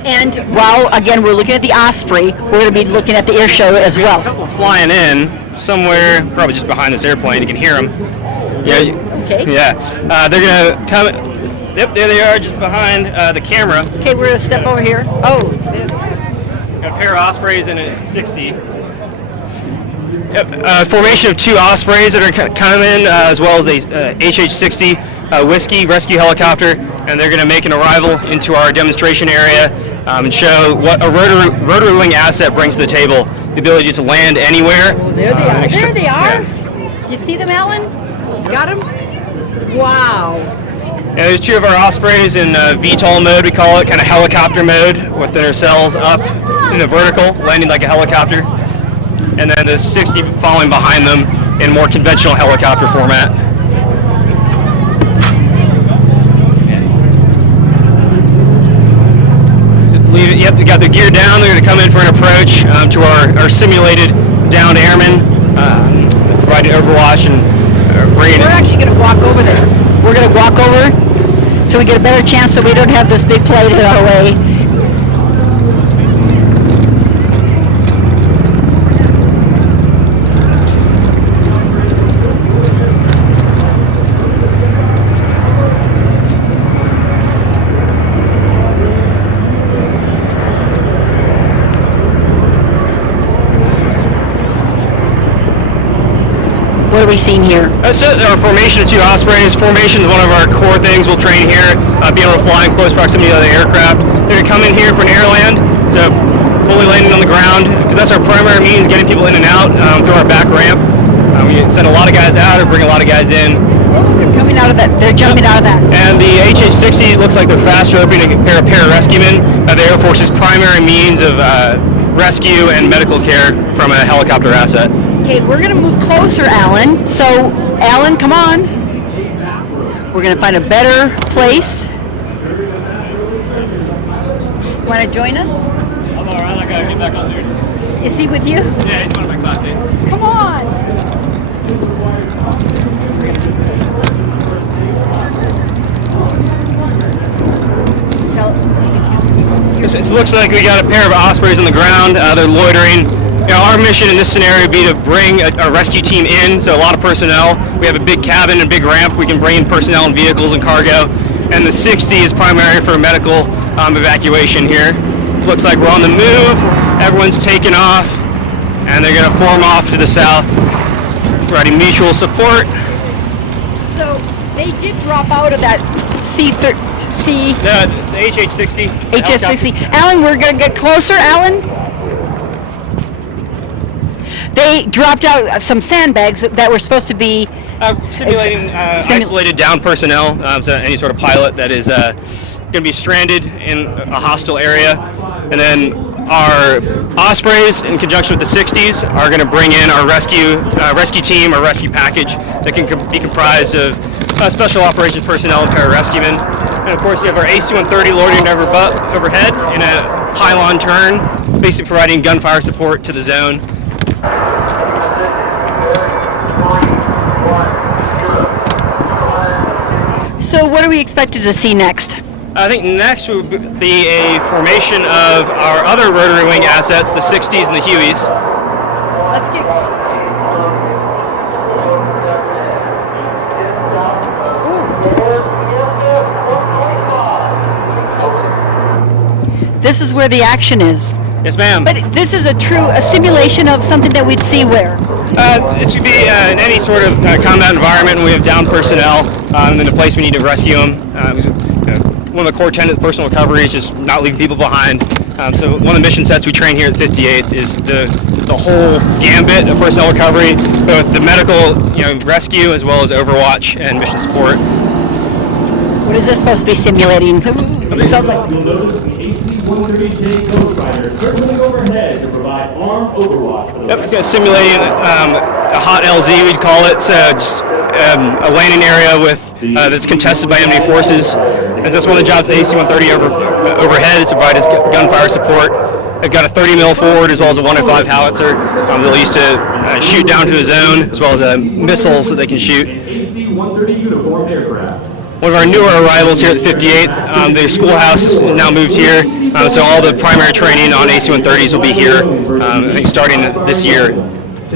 And while, again, we're looking at the Osprey, we're going to be looking at the air show as well. A couple flying in somewhere, probably just behind this airplane. You can hear them. Yeah. Okay. Yeah. They're going to come Yep, there they are, just behind the camera. Okay, we're gonna step over here. Oh. Got a pair of Ospreys and a 60. Yep, formation of 2 Ospreys that are coming, as well as a HH-60 whiskey rescue helicopter, and they're going to make an arrival into our demonstration area and show what a rotary wing asset brings to the table. The ability to land anywhere. There they are. There they are. You see them, Alan? Got them? Wow. Yeah, there's 2 of our Ospreys in VTOL mode, we call it, kind of helicopter mode, with their cells up in the vertical, landing like a helicopter. And then the 60 following behind them in more conventional helicopter format. Yep, they got the gear down. They're going to come in for an approach to our simulated downed airmen, providing overwatch and bringing. We're actually going to walk over there. We're going to walk over so we get a better chance so we don't have this big plate in our way. What are we seeing here? So our formation of 2 Ospreys. Formation is one of our core things we'll train here, being able to fly in close proximity to the aircraft. They're going to come in here for an air land, so fully landing on the ground, because that's our primary means, getting people in and out through our back ramp. We send a lot of guys out or bring a lot of guys in. They're coming out of that. They're jumping out of that. And the HH-60 looks like they're faster opening a pair of pararescuemen, the Air Force's primary means of rescue and medical care from a helicopter asset. Okay, we're going to move closer, Alan. So, Alan, come on. We're going to find a better place. Want to join us? I'm all right. I got to get back on there. Is he with you? Yeah, he's one of my classmates. Come on. It looks like we got a pair of Ospreys on the ground. They're loitering. You know, our mission in this scenario would be to bring a rescue team in, so a lot of personnel. We have a big cabin and a big ramp. We can bring in personnel and vehicles and cargo. And the 60 is primary for medical evacuation here. Looks like we're on the move. Everyone's taking off, and they're going to form off to the south, providing mutual support. So they did drop out of that the HH-60. HH-60. Alan, we're going to get closer, Alan. They dropped out of some sandbags that were supposed to be simulating isolated down personnel, so any sort of pilot that is going to be stranded in a hostile area. And then our Ospreys, in conjunction with the 60s, are going to bring in our rescue team, our rescue package that can be comprised of special operations personnel and pararescuemen. And of course, you have our AC-130 loitering overhead in a pylon turn, basically providing gunfire support to the zone. So what are we expected to see next? I think next would be a formation of our other rotary wing assets, the 60s and the Hueys. Let's get... Ooh. This is where the action is. Yes, ma'am. But this is a simulation of something that we'd see where? It should be in any sort of combat environment when we have downed personnel in a place we need to rescue them. One of the core tenets of personal recovery is just not leaving people behind. So one of the mission sets we train here at 58th is the whole gambit of personnel recovery, both the medical rescue as well as overwatch and mission support. What is this supposed to be simulating? It sounds like... You'll notice the AC-130J Ghost Rider circling overhead to provide armed overwatch. Yep, it's going to simulate a hot LZ, we'd call it. So just a landing area that's contested by enemy forces. And that's one of the jobs of the AC-130 overhead is to provide us gunfire support. They've got a 30 mil forward as well as a 105 howitzer they'll use to shoot down to the zone, as well as missiles that they can shoot. AC-130 uniformed aircraft. One of our newer arrivals here at the 58th, the schoolhouse is now moved here, so all the primary training on AC-130s will be here, I think starting this year.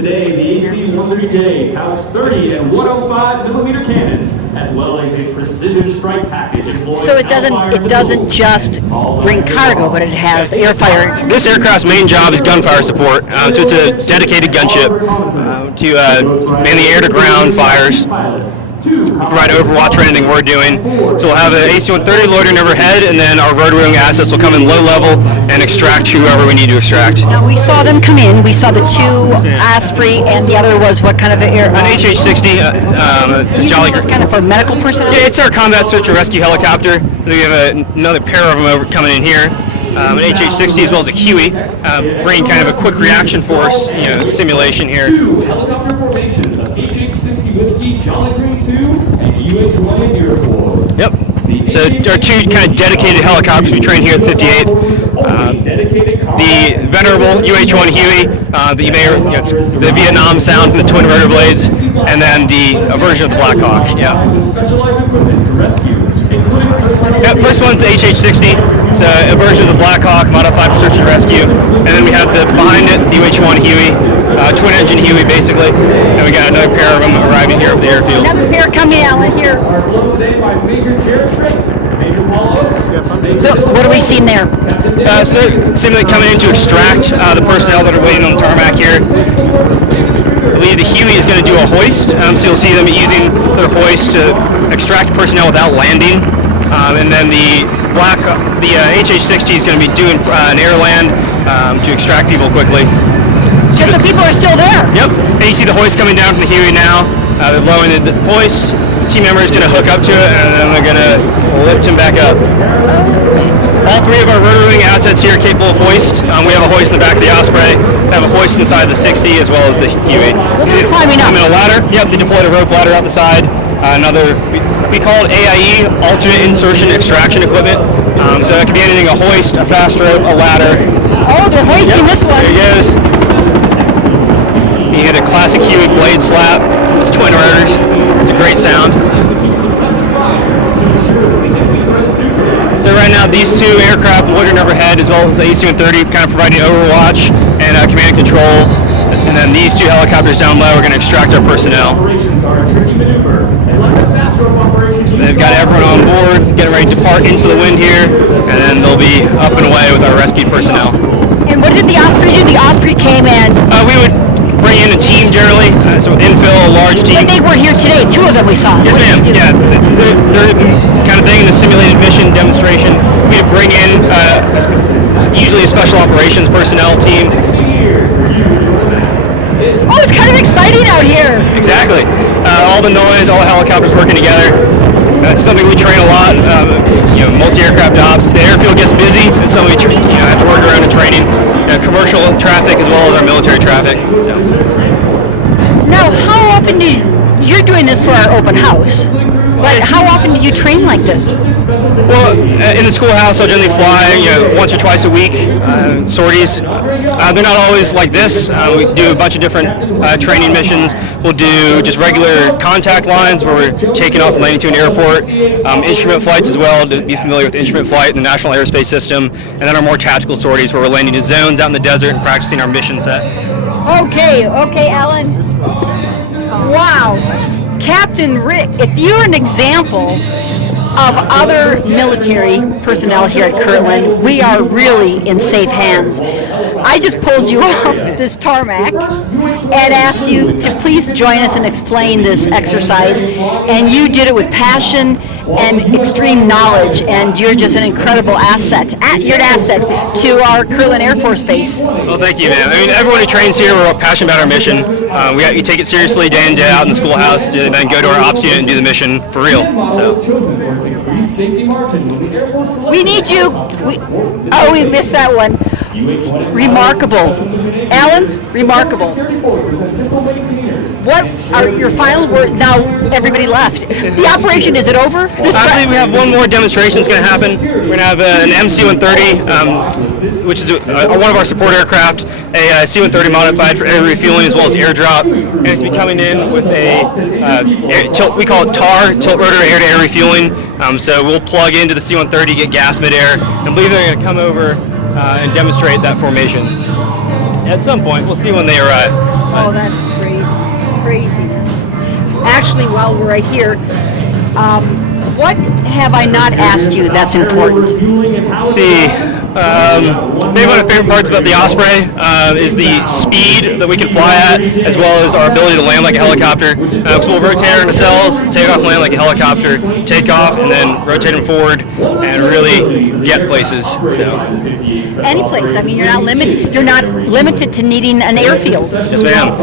today, the AC-130J touts 30 and 105 millimeter cannons, as well as a precision strike package. So it doesn't just bring cargo, but it has air fire. This aircraft's main job is gunfire support. So it's a dedicated gunship to mainly air-to-ground fires. Provide overwatch for anything we're doing. So we'll have an AC-130 loitering overhead, and then our rotary assets will come in low level and extract whoever we need to extract. Now we saw them come in. We saw the two Osprey, and the other was what kind of air? An HH-60, Jolly. Was kind of for medical personnel. Yeah, it's our combat search and rescue helicopter. We have another pair of them coming in here. An HH-60 as well as a Huey, bringing kind of a quick reaction force, simulation here. Two helicopter formations of HH-60 Whiskey, Jolly Green 2, and UH-1 Unicorn. Yep. So our two kind of dedicated helicopters we train here at 58th. The venerable UH-1 Huey, it's the Vietnam sound from the twin rotor blades, and then a version of the Black Hawk. Yeah. Specialized equipment to rescue, including Yep, first one's HH-60. It's a version of the Black Hawk modified for search and rescue. And then we have behind it, the UH-1 Huey, twin engine Huey basically. And we got another pair of them arriving here at the airfield. Another pair coming out here. today by Major Jared Strait, Major Paul Oaks. So what are we seeing there? So they're simply coming in to extract the personnel that are waiting on the tarmac here. I believe the Huey is going to do a hoist, so you'll see them using their hoist to extract personnel without landing. And then the HH-60 is going to be doing an air land to extract people quickly. So the people are still there? Yep. And you see the hoist coming down from the Huey now. They're lowering the hoist. The team member is going to hook up to it, and then they're going to lift him back up. All three of our rotor wing assets here are capable of hoist. We have a hoist in the back of the Osprey. We have a hoist inside the 60 as well as the Huey. They're climbing up. In a ladder. Yep, they deployed a rope ladder out the side. We call it AIE, alternate insertion extraction equipment. So it could be anything, a hoist, a fast rope, a ladder. Oh, they're hoisting this one. There he goes. He hit a classic Huey blade slap from his twin rotors. It's a great sound. So right now, these two aircraft loitering overhead, as well as the AC-130, kind of providing overwatch and command and control. And then these two helicopters down low are going to extract our personnel. So they've got everyone on board, getting ready to depart into the wind here, and then they'll be up and away with our rescued personnel. And what did the Osprey do? The Osprey came in. We would bring in a team generally, so infill a large team. But they were here today. Two of them we saw. Yes, ma'am. Yeah, they're kind of thing in the simulated mission demonstration. We'd bring in usually a special operations personnel team. Oh, it's kind of exciting out here. Exactly. All the noise, all the helicopters working together. That's something we train a lot. Multi-aircraft ops. The airfield gets busy. It's something we have to work around in training. Commercial traffic as well as our military traffic. Now, how often you're doing this for our open house, but how often do you train like this? Well, in the schoolhouse, I'll generally fly, once or twice a week, sorties. They're not always like this. We do a bunch of different training missions. We'll do just regular contact lines where we're taking off and landing to an airport. Instrument flights as well, to be familiar with instrument flight in the National Aerospace System. And then our more tactical sorties where we're landing in zones out in the desert and practicing our mission set. Okay, Alan. Wow. Captain Rick, if you're an example of other military personnel here at Kirtland, we are really in safe hands. I just pulled you off this tarmac and asked you to please join us and explain this exercise, and you did it with passion and extreme knowledge, and you're just an incredible asset. You're an asset to our Kirtland Air Force Base. Well, thank you, man. I mean, everyone who trains here, we're passionate about our mission. We take it seriously day in, day out in the schoolhouse, and then go to our ops unit and do the mission for real. So. We need you. We missed that one. Remarkable. Alan, remarkable. What are your final words? Now everybody left. The operation, is it over? I believe we have one more demonstration that's going to happen. We're going to have an MC-130, which is one of our support aircraft, a C-130 modified for air refueling as well as airdrop. And it's going to be coming in with we call it TAR, tilt rotor air-to-air refueling. So we'll plug into the C-130, get gas midair, and I believe they're going to come over and demonstrate that formation. At some point, we'll see when they arrive. Oh, that's craziness. Actually, while we're right here, what have I not asked you that's important? Let's see. Maybe one of my favorite parts about the Osprey is the speed that we can fly at, as well as our ability to land like a helicopter. So we'll rotate our nacelles, take off, land like a helicopter, take off, and then rotate them forward, and really get places. So. Any place. I mean, you're not limited. You're not limited to needing an airfield. Yes, ma'am.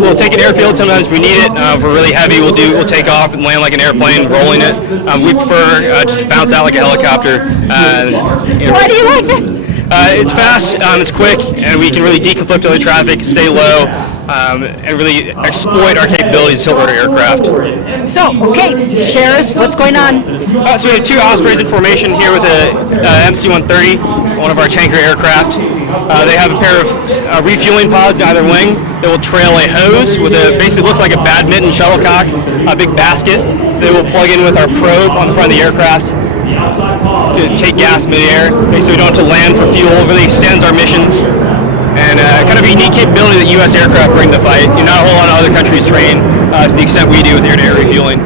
We'll take an airfield sometimes if we need it. If we're really heavy, we'll take off and land like an airplane, rolling it. We prefer to bounce out like a helicopter. Why do you like that? It's fast, it's quick, and we can really deconflict other traffic, stay low, and really exploit our capabilities as tiltrotor aircraft. So, okay, share us. What's going on? So we have two Ospreys in formation here with a MC-130, one of our tanker aircraft. They have a pair of refueling pods in either wing that will trail a hose with basically looks like a badminton shuttlecock, a big basket. They will plug in with our probe on the front of the aircraft to take gas mid-air. Basically, we don't have to land for fuel. It really extends our missions. And kind of a unique capability that U.S. aircraft bring to the fight. Not a whole lot of other countries train to the extent we do with air-to-air refueling.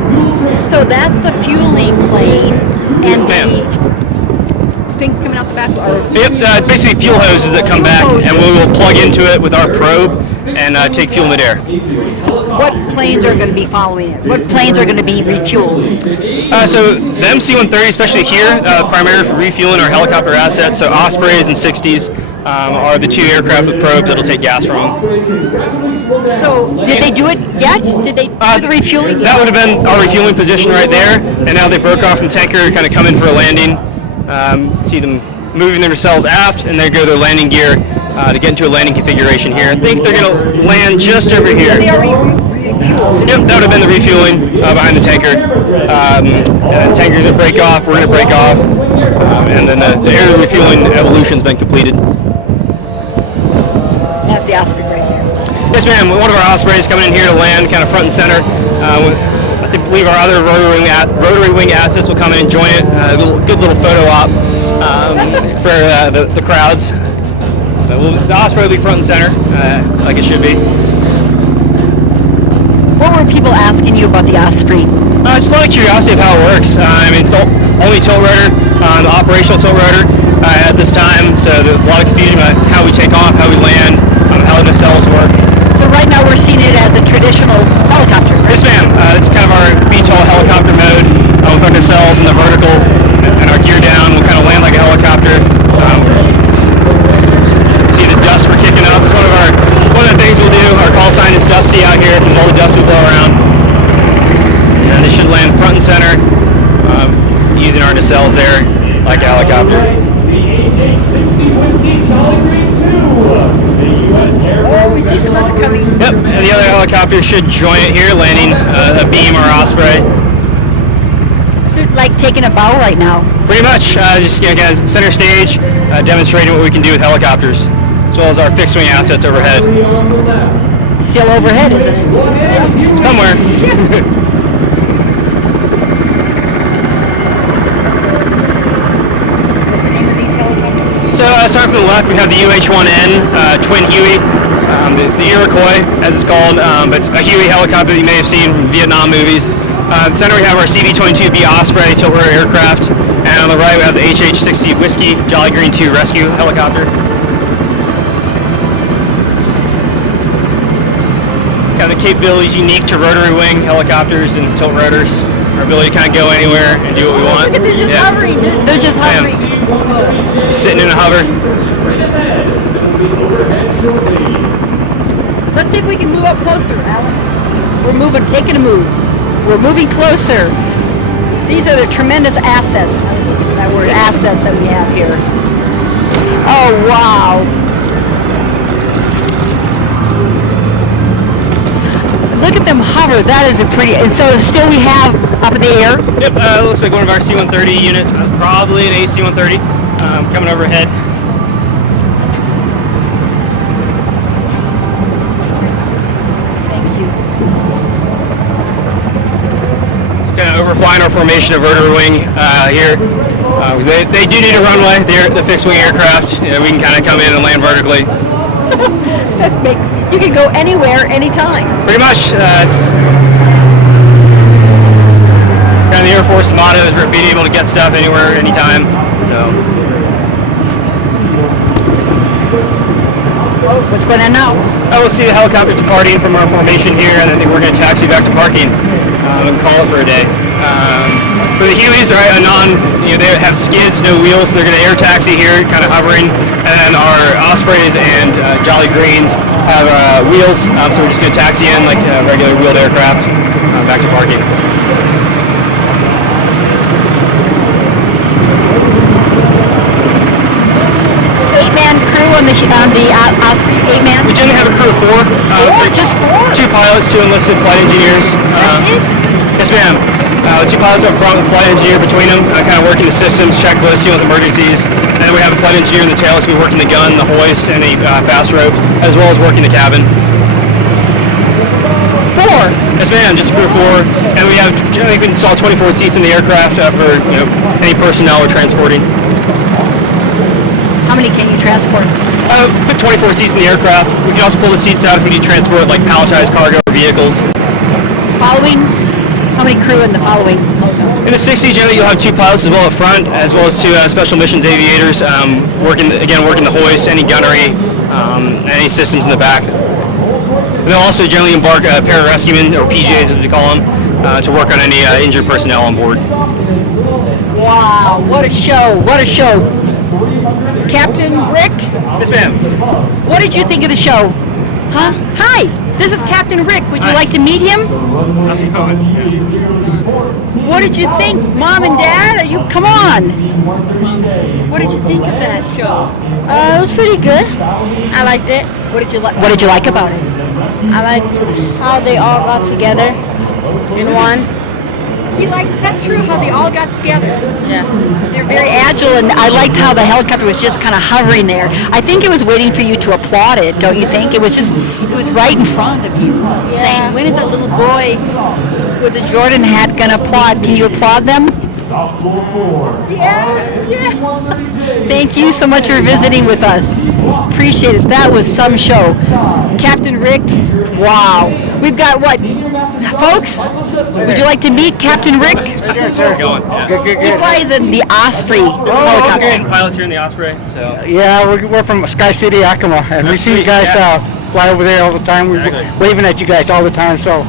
So that's the fueling plane, and the things coming out the back. Yep, basically fuel hoses that come back, and we will plug into it with our probe and take fuel mid-air. What planes are going to be following it? What planes are going to be refueled? So the MC-130, especially here, primarily for refueling our helicopter assets. So Ospreys and 60s are the two aircraft with probes that'll take gas from them. So did they do it yet? Did they do the refueling yet? That would have been our refueling position right there, and now they broke off from the tanker, kind of come in for a landing. See them moving their nacelles aft, and they go their landing gear to get into a landing configuration here. I think they're going to land just over here. Yep, that would have been the refueling behind the tanker. And the tanker's going to break off, we're going to break off, and then the air refueling evolution's been completed. That's the Osprey right there. Yes, ma'am. One of our Ospreys coming in here to land kind of front and center. I believe our other rotary wing assets will come in and join it. Good little photo op for the crowds. The Osprey will be front and center, like it should be. What were people asking you about the Osprey? Just a lot of curiosity of how it works. It's the only tilt rotor, the operational tilt rotor at this time, so there's a lot of confusion about how we take off, how we land, how the nacelles work. So right now we're seeing it as a traditional helicopter, right? Yes, ma'am. This is kind of our VTOL helicopter mode with our nacelles and the vertical and our gear down. We'll kind of land like a helicopter. See the dust we're kicking up. It's one of the things we'll do. Our call sign is Dusty out here because of all the dust we blow around. And they should land front and center using our nacelles there like a helicopter. Oh, we see some other coming. Yep, and the other helicopter should join it here, landing a beam or Osprey. They're like taking a bow right now. Pretty much, just kind of center stage, demonstrating what we can do with helicopters, as well as our fixed wing assets overhead. Still overhead, is it? Somewhere. So starting from the left, we have the UH-1N twin Huey, the Iroquois, as it's called, but it's a Huey helicopter that you may have seen from Vietnam movies. In the center we have our CV-22B Osprey tilt rotor aircraft, and on the right we have the HH-60 Whiskey Jolly Green 2 rescue helicopter. Kind of the capabilities unique to rotary wing helicopters and tilt rotors. Our ability to kind of go anywhere and do what we want. Look at, they're just hovering. They're just hovering. Sitting in a hover. Let's see if we can move up closer, Alan. We're moving, taking a move. We're moving closer. These are the tremendous assets. That word assets that we have here. Oh, wow. Look at them hover. That is a pretty. And so still we have up in the air. Yep. Looks like one of our C-130 units, probably an AC-130, coming overhead. Thank you. Just kind of overflying our formation of rotary wing here. They do need a runway. They're the fixed wing aircraft. We can kind of come in and land vertically. That makes you can go anywhere, anytime. Pretty much. It's kind of the Air Force motto is for being able to get stuff anywhere, anytime. So. What's going on now? We'll see the helicopters departing from our formation here, and I think we're going to taxi back to parking and call it for a day. For the Hueys, right, they have skids, no wheels, so they're going to air taxi here, kind of hovering. And then our Ospreys and Jolly Greens have wheels, so we're just going to taxi in like a regular wheeled aircraft back to parking. Eight-man crew on the Osprey. 8-man. We generally have a crew of 4. Just 4? 2 pilots, 2 enlisted flight engineers. That's it? Yes, ma'am. 2 pilots up front with a flight engineer between them, kind of working the systems, checklists, dealing with emergencies. And then we have a flight engineer in the tail, so we're working the gun, the hoist, and the fast ropes, as well as working the cabin. 4? Yes, ma'am. Just a crew of 4. And we have generally we can install 24 seats in the aircraft for any personnel we're transporting. How many can you transport? Put 24 seats in the aircraft. We can also pull the seats out if we need to transport like palletized cargo or vehicles. Following? How many crew in the following? In the 60s, generally you'll have 2 pilots as well up front, as well as 2 special missions aviators working the hoist, any gunnery, any systems in the back. And they'll also generally embark pararescuemen, or PJs as we call them, to work on any injured personnel on board. Wow, what a show, what a show. Captain Rick? Yes, ma'am. What did you think of the show? Huh? Hi, this is Captain Rick. Would you like to meet him? How's it going? What did you think? Mom and Dad? Come on. What did you think of that show? It was pretty good. I liked it. What did you like about it? I liked how they all got together in one. That's true, how they all got together. Yeah. They're very agile, and I liked how the helicopter was just kind of hovering there. I think it was waiting for you to applaud it, don't you think? It was right in front of you, saying, when is that little boy with the Jordan hat going to applaud? Can you applaud them? Yeah. Thank you so much for visiting with us. Appreciate it. That was some show. Captain Rick, wow. We've got what? Folks, would you like to meet Captain Rick? Sure, going. He flies in the Osprey helicopter. Okay. Pilots here in the Osprey. So. Yeah, we're from Sky City, Yakima, and we see you guys fly over there all the time. We're waving at you guys all the time, so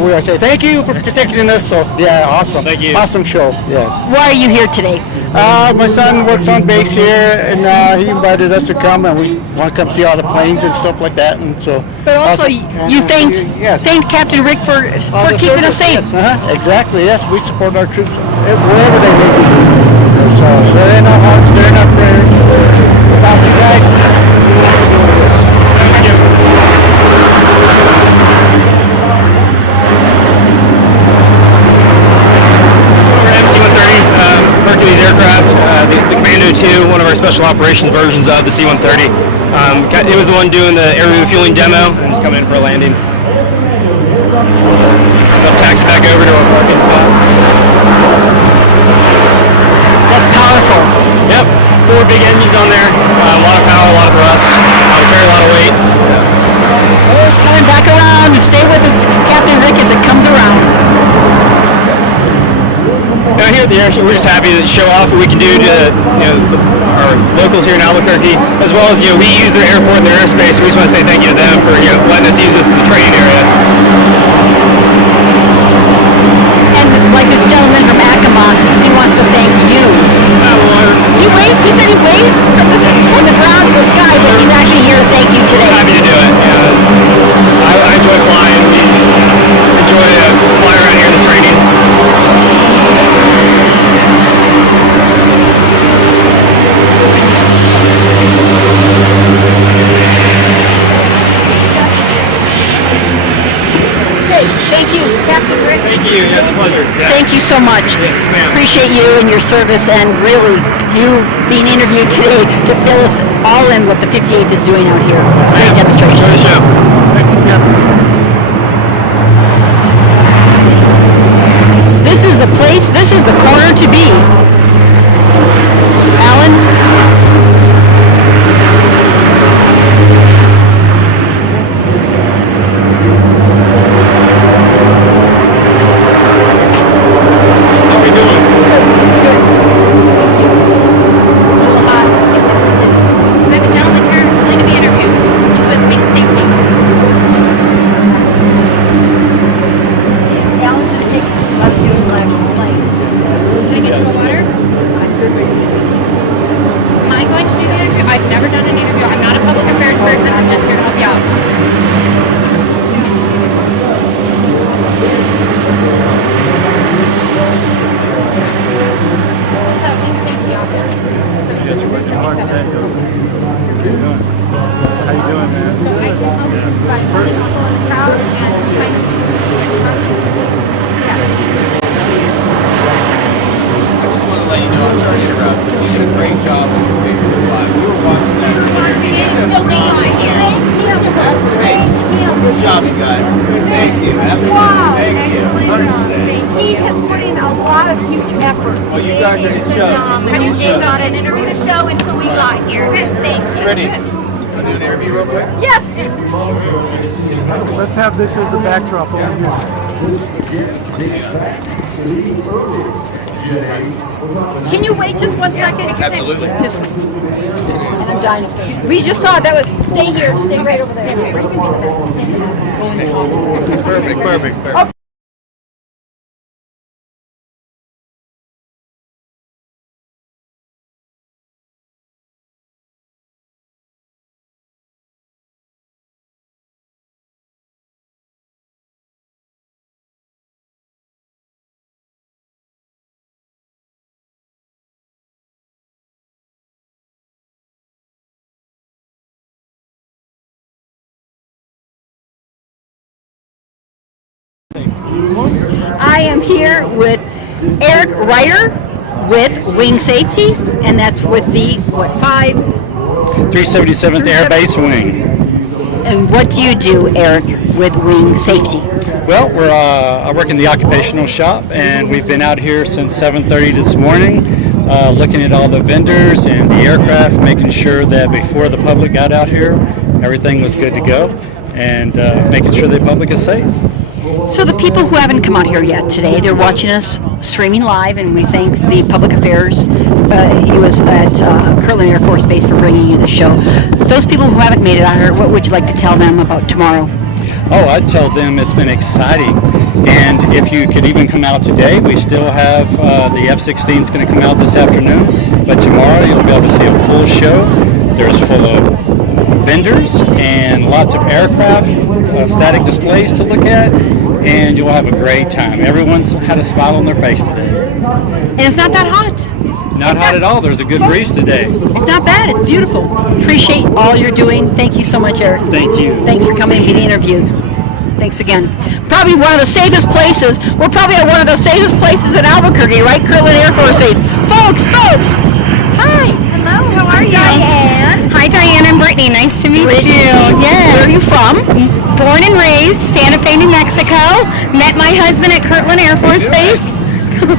we say thank you for protecting us. So yeah, awesome. Thank you. Awesome show. Yeah. Why are you here today? My son works on base here, and he invited us to come, and we want to come see all the planes and stuff like that. And so. But also, you thanked Captain Rick for keeping us safe. Yes. Exactly. Yes, we support our troops wherever they may be. So they're in our hearts, they're in our prayers. Without you guys, we wouldn't be doing this. Thank you. Hercules aircraft, the Commando 2, one of our special operations versions of the C-130. It was the one doing the air refueling demo and just coming in for a landing. We'll taxi back over to our parking spots. That's powerful. Yep, 4 big engines on there, a lot of power, a lot of thrust, carry a lot of weight. Oh, it's coming back around. Stay with us, Captain Rick, as it comes around. Down here at the air show, we're just happy to show off what we can do to our locals here in Albuquerque, as well as we use their airport and their airspace. We just want to say thank you to them for letting us use this as a training area. And like this gentleman from Yakima, he wants to thank you. He said he waves from the ground to the sky, but he's actually here to thank you today. I'm happy to do it. I enjoy flying. We enjoy flying around here in the training. Thank you, Captain Rick. Thank you. It's a pleasure. Yeah. Thank you so much. Yes, ma'am. Appreciate you and your service, and really you being interviewed today to fill us all in what the 58th is doing out here. It's a great demonstration. Enjoy the show. Thank you, Captain. This is the place, this is the corner to be. Alan? Wow. He has put in a lot of huge effort. Oh, you guys are in show. How do you feel about it? Interview the show until we got here. Thank you. Ready? Want to do an interview real quick? Yes. Let's have this as the backdrop over here. Can you wait just 1 second? Absolutely. Just, and I'm dying. We just saw that was. Stay here. Stay right over there. Where are you gonna be in the back? Stay in the back. Perfect. Okay. I am here with Eric Ryder with Wing Safety, and that's with the, 377th Air Base Wing. And what do you do, Eric, with Wing Safety? Well, I work in the occupational shop, and we've been out here since 7:30 this morning, looking at all the vendors and the aircraft, making sure that before the public got out here, everything was good to go, and making sure the public is safe. So the people who haven't come out here yet today, they're watching us streaming live, and we thank the Public Affairs. He was at Kirtland Air Force Base for bringing you the show. Those people who haven't made it out here, what would you like to tell them about tomorrow? Oh, I'd tell them it's been exciting, and if you could even come out today, we still have the F-16 is going to come out this afternoon, but tomorrow you'll be able to see a full show. There's full of vendors and lots of aircraft, static displays to look at, and you'll have a great time. Everyone's had a smile on their face today. And it's not that hot. Not hot at all. There's a good breeze today. It's not bad. It's beautiful. Appreciate all you're doing. Thank you so much, Eric. Thank you. Thanks for coming and being interviewed. Thanks again. Probably one of the safest places. We're probably at one of the safest places in Albuquerque, right? Kirtland Air Force Base. Folks! Hi. Hello. How are you? Diane. Hi, Diane. I'm Brittany. Nice to meet you. Yes. Where are you from? Born and raised Santa Fe, New Mexico. Met my husband at Kirtland Air Force Base. Do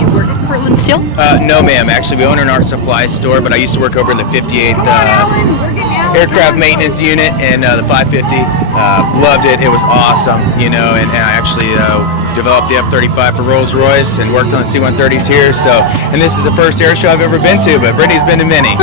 you work at Kirtland still? No, ma'am. Actually, we own an art supply store, but I used to work over in the 58th Aircraft Maintenance Unit and the 550. Loved it. It was awesome, and I actually developed the F-35 for Rolls-Royce and worked on the C-130s here. So, and this is the first air show I've ever been to, but Brittany's been to many.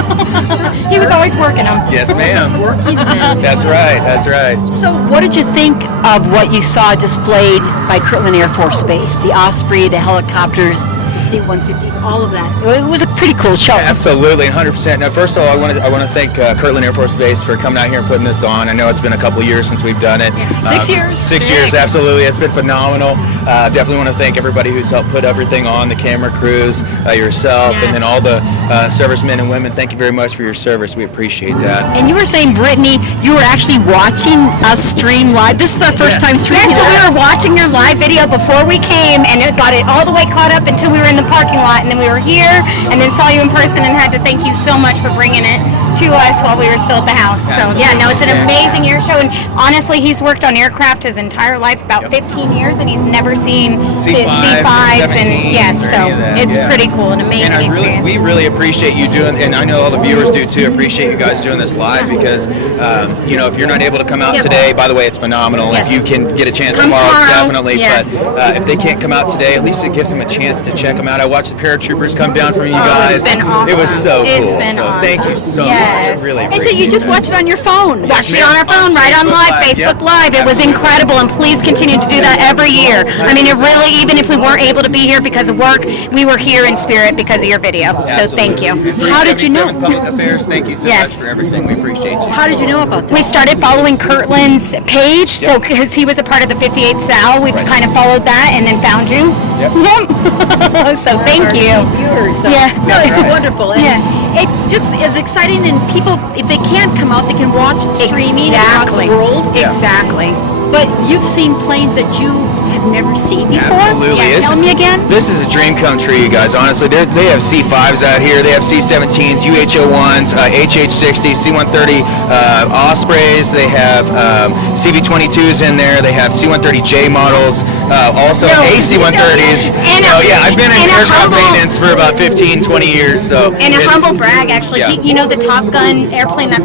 He was always working them. Yes, ma'am. Working them. That's right. That's right. So what did you think of what you saw displayed by Kirtland Air Force Base? The Osprey, the helicopters, the C-150s, all of that. It was a pretty cool show. Absolutely, 100%. Now, first of all, I want to thank Kirtland Air Force Base for coming out here and putting this on. I know it's been a couple of years since we've done it. 6 years. 6 years, absolutely. It's been phenomenal. Definitely want to thank everybody who's helped put everything on, the camera crews, yourself, and then all the servicemen and women. Thank you very much for your service. We appreciate that. And you were saying, Brittany, you were actually watching us stream live. This is our first time streaming. Yes, so we were watching your live video before we came, and it got it all the way caught up until we were in the parking lot, and then we were here, and then saw you in person, and had to thank you so much for bringing it to us while we were still at the house. So yeah, no, it's an amazing air show, and honestly, he's worked on aircraft his entire life, about 15 years, and he's never seen his C5s, and yes, so it's pretty cool, an amazing experience. We really appreciate you doing, and I know all the viewers do too, appreciate you guys doing this live, because if you're not able to come out today, by the way, it's phenomenal. If you can get a chance tomorrow, definitely, but if they can't come out today, at least it gives them a chance to check them out. I watched the paratroopers come down from you guys. It's been awesome. It was so cool. Been so awesome. Thank you so much. I really And so you just watch it on your phone. Watch it on our phone, right on live, Facebook Live. It was incredible, and please continue to do that every year. I mean, it really, even if we weren't able to be here because of work, we were here in spirit because of your video. So thank you. How did you know? Public Affairs, thank you so much for everything. We appreciate you. How did you know about this? We started following Kirtland's page, so because he was a part of the 58th SAL, we've kind of followed that and then found you. So thank you. No, it's wonderful. And it just is exciting, and people, if they can't come out, they can watch streaming across the world. Exactly. But you've seen planes that you I've never seen before. Absolutely. Yeah, tell me again. This is a dream come true, you guys. Honestly, they have C5s out here. They have C17s, UH01s, HH60s, C130 Ospreys. They have CV22s in there. They have C130J models. Also AC130s. So yeah, I've been in aircraft maintenance for about 15, 20 years. So And a humble brag, actually, yeah. you know the Top Gun airplane that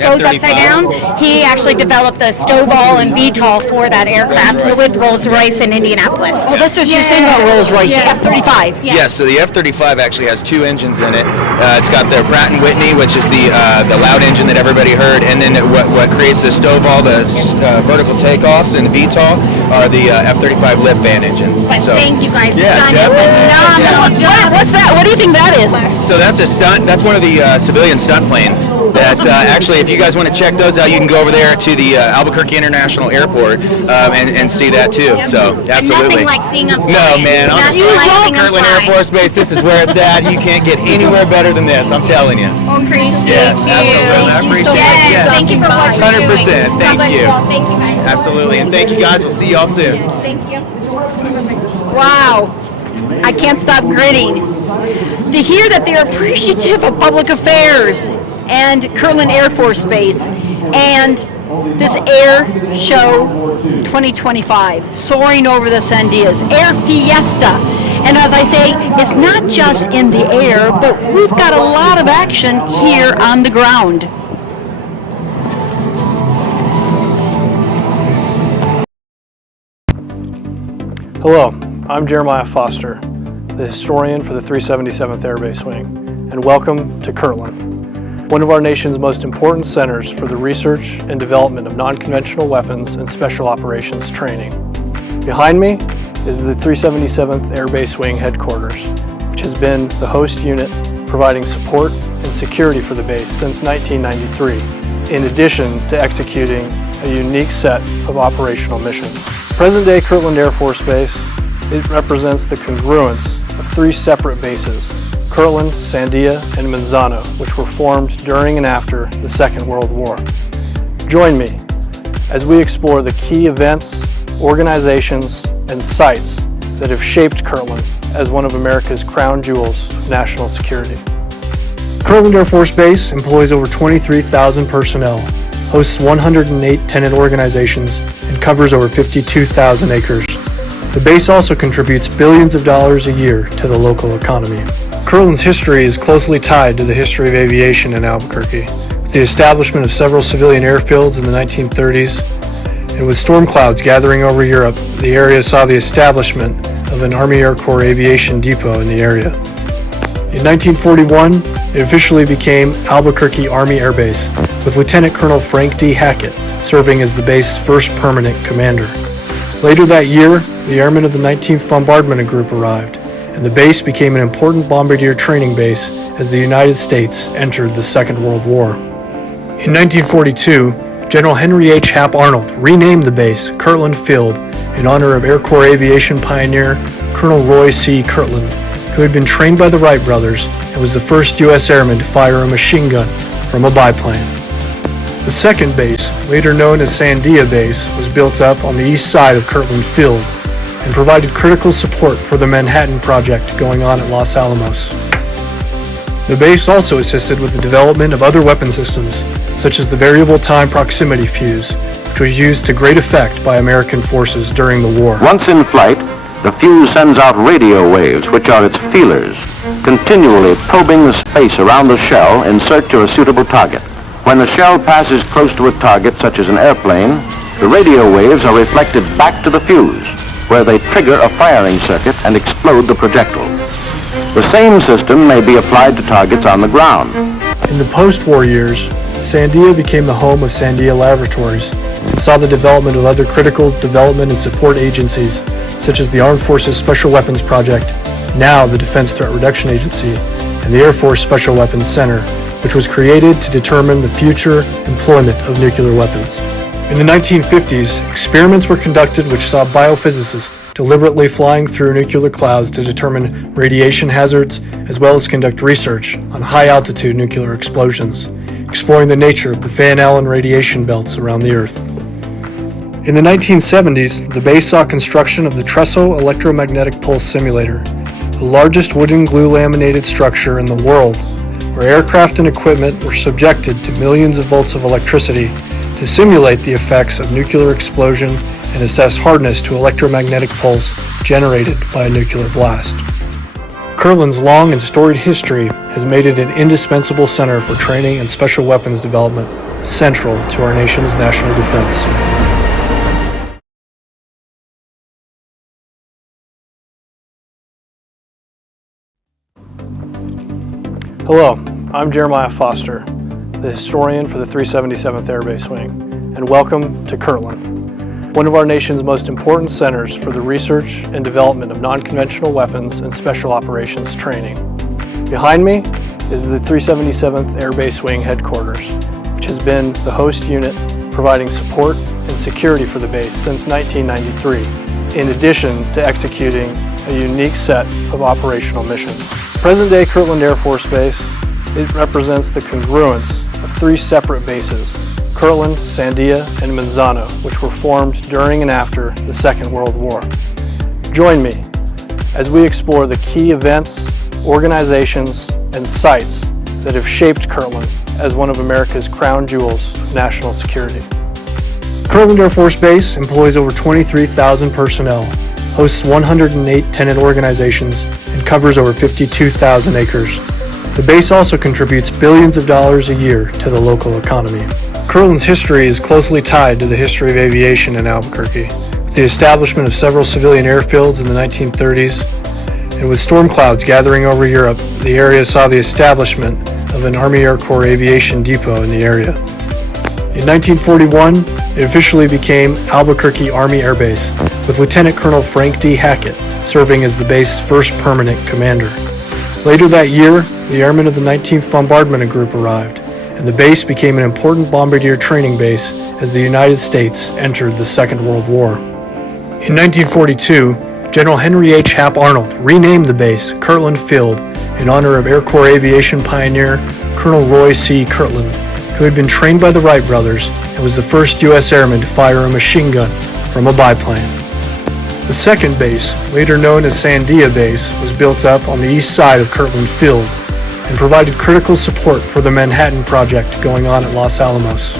goes F-35. upside down? He actually developed the STOVL and VTOL for that aircraft with Rolls-Royce in Indianapolis. Oh, that's what you're saying about Rolls-Royce, the F-35. Yes, so the F-35 actually has two engines in it. It's got the Pratt & Whitney, which is the loud engine that everybody heard, and then what creates the STOVL, the vertical takeoffs, and the VTOL are the F-35 lift fan engines. But So, thank you guys. yeah, You've done a phenomenal job. What's that? What do you think that is? So that's a stunt. That's one of the civilian stunt planes. That actually, if you guys want to check those out, you can go over there to the Albuquerque International Airport and see that too. So absolutely. Nothing like seeing them No, fly. man. Nothing like seeing them Kirtland Air fly. Force Base. This is where it's at. You can't get anywhere better than this. I'm telling you. Appreciate Yes, you. absolutely. I appreciate Yes, it. thank you for what you're 100%. doing. Thank God bless you. all. Thank you guys. Absolutely. And thank you guys. We'll see y'all soon. Thank you. Wow. I can't stop grinning. To hear that they're appreciative of public affairs and Kirtland Air Force Base and this Air Show 2025, soaring over the Sandias, Air Fiesta. And as I say, it's not just in the air, but we've got a lot of action here on the ground. Hello, I'm Jeremiah Foster, the historian for the 377th Air Base Wing, and welcome to Kirtland, one of our nation's most important centers for the research and development of non-conventional weapons and special operations training. Behind me is the 377th Air Base Wing headquarters, which has been the host unit providing support and security for the base since 1993, in addition to executing a unique set of operational missions. Present-day Kirtland Air Force Base, it represents the congruence of three separate bases, Kirtland, Sandia, and Manzano, which were formed during and after the Second World War. Join me as we explore the key events, organizations, and sites that have shaped Kirtland as one of America's crown jewels of national security. Kirtland Air Force Base employs over 23,000 personnel, hosts 108 tenant organizations, and covers over 52,000 acres. The base also contributes billions of dollars a year to the local economy. Kirtland's history is closely tied to the history of aviation in Albuquerque. With the establishment of several civilian airfields in the 1930s, and with storm clouds gathering over Europe, the area saw the establishment of an Army Air Corps aviation depot in the area. In 1941, it officially became Albuquerque Army Air Base, with Lieutenant Colonel Frank D. Hackett serving as the base's first permanent commander. Later that year, the airmen of the 19th Bombardment Group arrived, and the base became an important bombardier training base as the United States entered the Second World War. In 1942, General Henry H. Hap Arnold renamed the base Kirtland Field in honor of Air Corps aviation pioneer Colonel Roy C. Kirtland, who had been trained by the Wright brothers and was the first U.S. airman to fire a machine gun from a biplane. The second base, later known as Sandia Base, was built up on the east side of Kirtland Field and provided critical support for the Manhattan Project going on at Los Alamos. The base also assisted with the development of other weapon systems, such as the variable time proximity fuse, which was used to great effect by American forces during the war. Once in flight, the fuse sends out radio waves, which are its feelers, continually probing the space around the shell in search of a suitable target. When the shell passes close to a target, such as an airplane, the radio waves are reflected back to the fuse, where they trigger a firing circuit and explode the projectile. The same system may be applied to targets on the ground. In the post-war years, Sandia became the home of Sandia Laboratories and saw the development of other critical development and support agencies, such as the Armed Forces Special Weapons Project, now the Defense Threat Reduction Agency, and the Air Force Special Weapons Center, which was created to determine the future employment of nuclear weapons. In the 1950s, experiments were conducted which saw biophysicists deliberately flying through nuclear clouds to determine radiation hazards, as well as conduct research on high-altitude nuclear explosions, exploring the nature of the Van Allen radiation belts around the Earth. In the 1970s, the base saw construction of the Tresso Electromagnetic Pulse Simulator, the largest wooden glue laminated structure in the world, where aircraft and equipment were subjected to millions of volts of electricity to simulate the effects of nuclear explosion and assess hardness to electromagnetic pulse generated by a nuclear blast. Kirtland's long and storied history has made it an indispensable center for training and special weapons development, central to our nation's national defense. Hello, I'm Jeremiah Foster, the historian for the 377th Air Base Wing, and welcome to Kirtland, one of our nation's most important centers for the research and development of non-conventional weapons and special operations training. Behind me is the 377th Air Base Wing headquarters, which has been the host unit providing support and security for the base since 1993, in addition to executing a unique set of operational missions. Present-day Kirtland Air Force Base, it represents the congruence of three separate bases, Kirtland, Sandia, and Manzano, which were formed during and after the Second World War. Join me as we explore the key events, organizations, and sites that have shaped Kirtland as one of America's crown jewels of national security. Kirtland Air Force Base employs over 23,000 personnel, hosts 108 tenant organizations, and covers over 52,000 acres. The base also contributes billions of dollars a year to the local economy. Kirtland's history is closely tied to the history of aviation in Albuquerque. With the establishment of several civilian airfields in the 1930s, and with storm clouds gathering over Europe, the area saw the establishment of an Army Air Corps aviation depot in the area. In 1941, it officially became Albuquerque Army Air Base, with Lieutenant Colonel Frank D. Hackett serving as the base's first permanent commander. Later that year, the airmen of the 19th Bombardment Group arrived, and the base became an important bombardier training base as the United States entered the Second World War. In 1942, General Henry H. Hap Arnold renamed the base Kirtland Field in honor of Air Corps aviation pioneer Colonel Roy C. Kirtland, who had been trained by the Wright brothers and was the first U.S. airman to fire a machine gun from a biplane. The second base, later known as Sandia Base, was built up on the east side of Kirtland Field and provided critical support for the Manhattan Project going on at Los Alamos.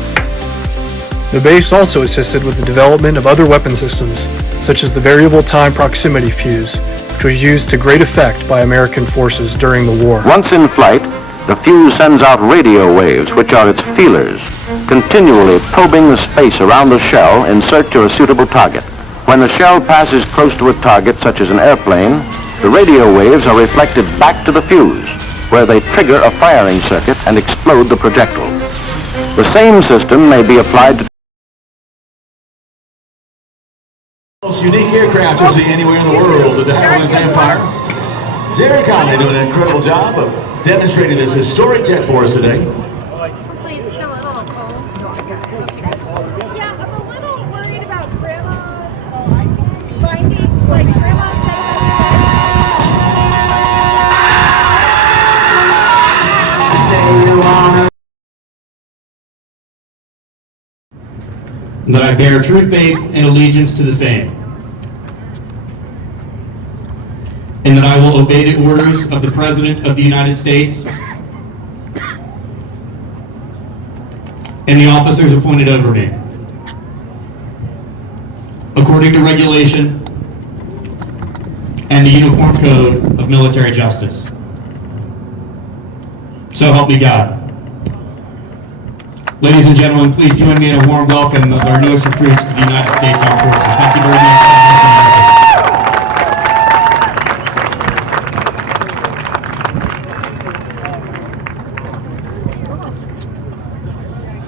The base also assisted with the development of other weapon systems, such as the variable time proximity fuse, which was used to great effect by American forces during the war. Once in flight, the fuse sends out radio waves, which are its feelers, continually probing the space around the shell in search of a suitable target. When the shell passes close to a target, such as an airplane, the radio waves are reflected back to the fuse, where they trigger a firing circuit and explode the projectile. The same system may be applied to Most unique aircraft you'll see anywhere in the world, the Diamond Vampire. Jerry Conley doing an incredible job of demonstrating this historic jet for us today. Hopefully it's still a little cold. Yeah, I'm a little worried about Grandma finding, like, Grandma that I bear true faith and allegiance to the same, and that I will obey the orders of the President of the United States and the officers appointed over me, according to regulation and the Uniform Code of Military Justice. So help me God. Ladies and gentlemen, please join me in a warm welcome of our newest recruits to the United States Armed Forces. Thank you very much.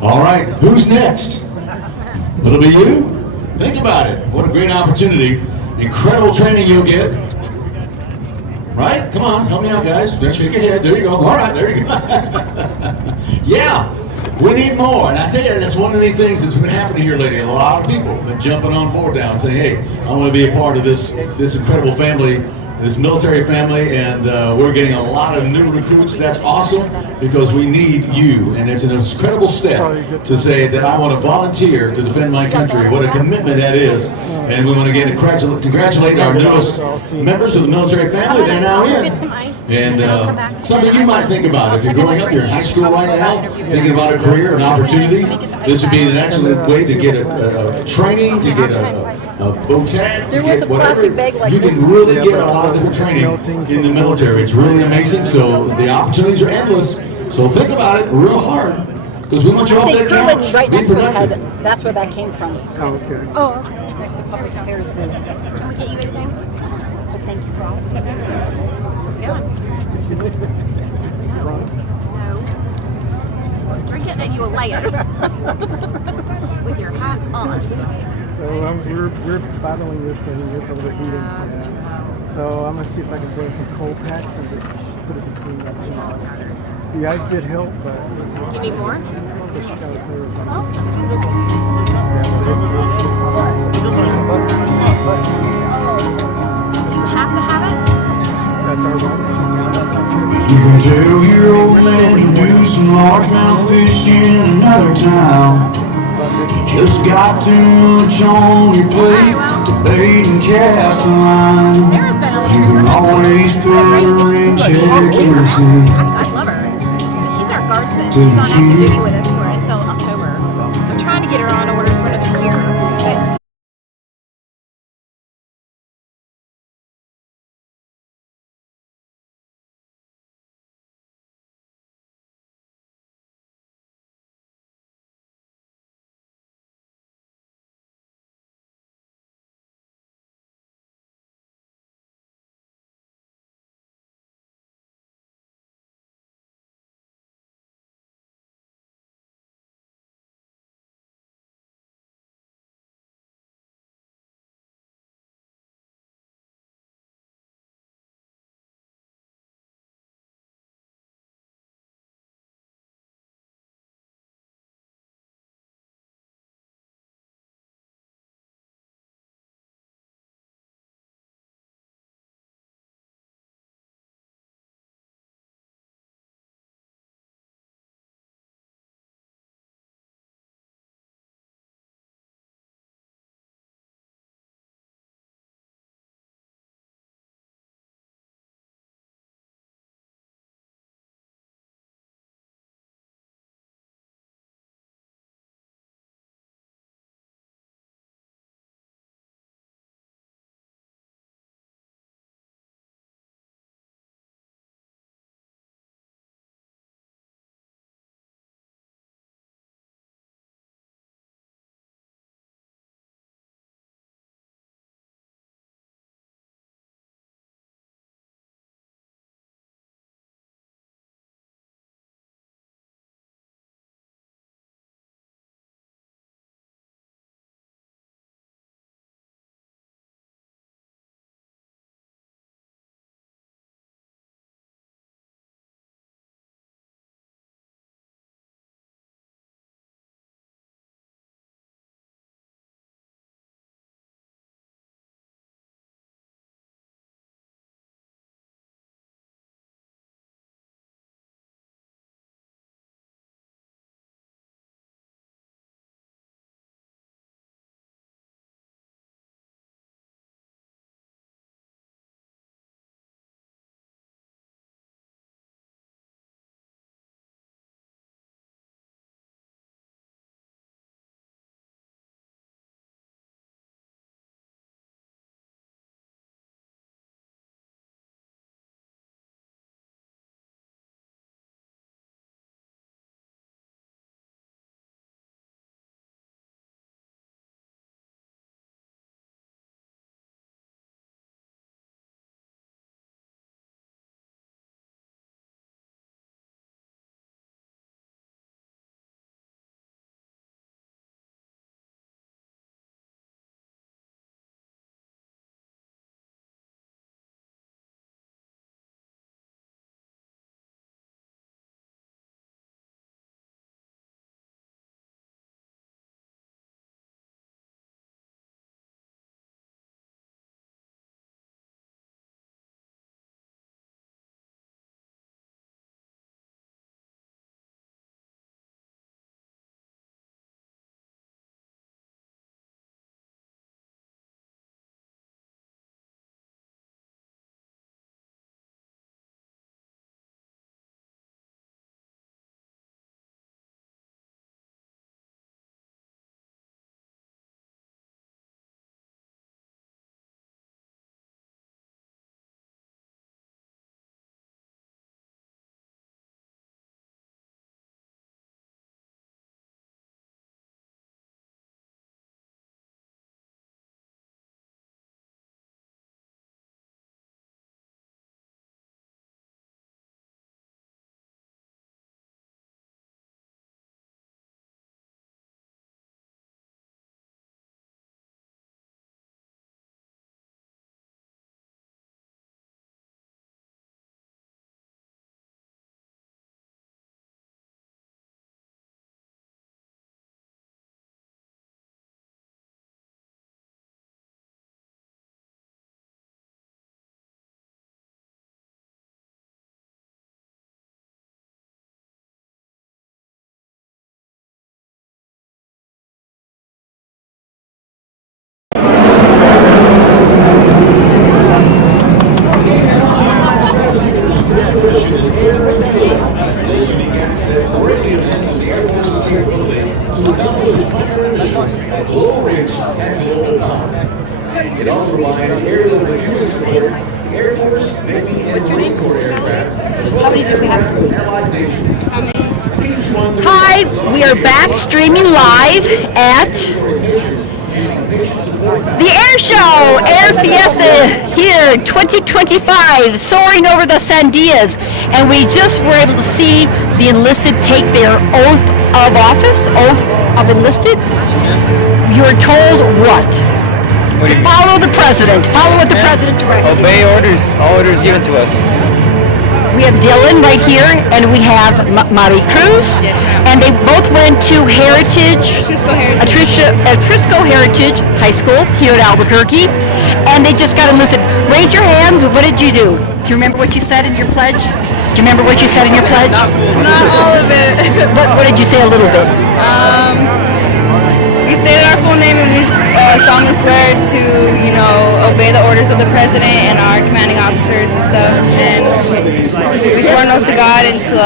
All right, who's next? It'll be you? Think about it. What a great opportunity. Incredible training you'll get. Right? Come on, help me out, guys. Shake your head. There you go. All right, there you go. Yeah. We need more, and I tell you, that's one of the things that's been happening here lately. A lot of people have been jumping on board now and saying, hey, I want to be a part of this incredible family this military family, and we're getting a lot of new recruits. That's awesome because we need you, and it's an incredible step to say that I want to volunteer to defend my country. What a commitment that is, and we want to again congratulate our newest members of the military family. They're now in. And something you might think about if you're growing up, you're in high school right now, thinking about a career, an opportunity. This would be an excellent way to get a training, to get a bow tag, to get whatever. You can really get a lot of different training in the military. It's really amazing. So the opportunities are endless. So think about it real hard because we want you all to Kirtland right next to us had, that's where that came from. Oh, okay. Oh, okay. Next to Public Affairs Group. Can we get you anything? Well, thank you for all of it. Yeah. No. We're getting you a layer. With your hat on. So we're battling this thing. It's overheating. Yeah. So I'm gonna see if I can bring some cold packs and just put it between that two. The ice did help, but You need more? the shit I was saying was Do you have to have it? That's our one. You can tell your old man to do some largemouth fishing in another town. You just got too much on your plate to bait and cast a line. You can always put her in check in the sea. I love her. So she's our guardsman. She's on active duty with us until October. I'm trying to get her on orders for another year. But It also relies aerial and fuel support, the Air Force, Navy, and Marine Corps aircraft, as well as allied nations. Hi, we are back streaming live at the Air Show, Air Fiesta here 2025, soaring over the Sandias, and we just were able to see the enlisted take their oath of office, oath of enlisted. You're told what? Follow the president. Follow what the president directs. Obey orders. All orders given to us. We have Dylan right here, and we have Marie Cruz, and they both went to Atrisco Heritage High School here at Albuquerque, and they just got enlisted. Raise your hands. What did you do? Do you remember what you said in your pledge? Do you remember what you said in your pledge? Not all of it. What did you say a little bit? We stated our full name and we solemnly swear to, obey the orders of the president and our commanding officers and stuff. And we swore an oath to God and to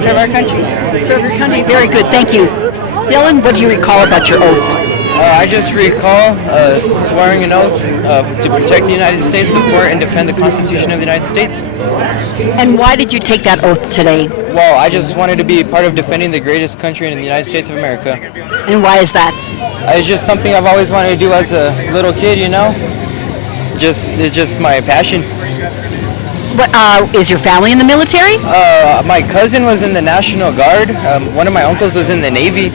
serve our country. Serve your country. Very good. Thank you. Dylan, what do you recall about your oath? I just recall swearing an oath to protect the United States, support and defend the Constitution of the United States. And why did you take that oath today? Well, I just wanted to be part of defending the greatest country in the United States of America. And why is that? It's just something I've always wanted to do as a little kid, It's just my passion. What, is your family in the military? My cousin was in the National Guard. One of my uncles was in the Navy.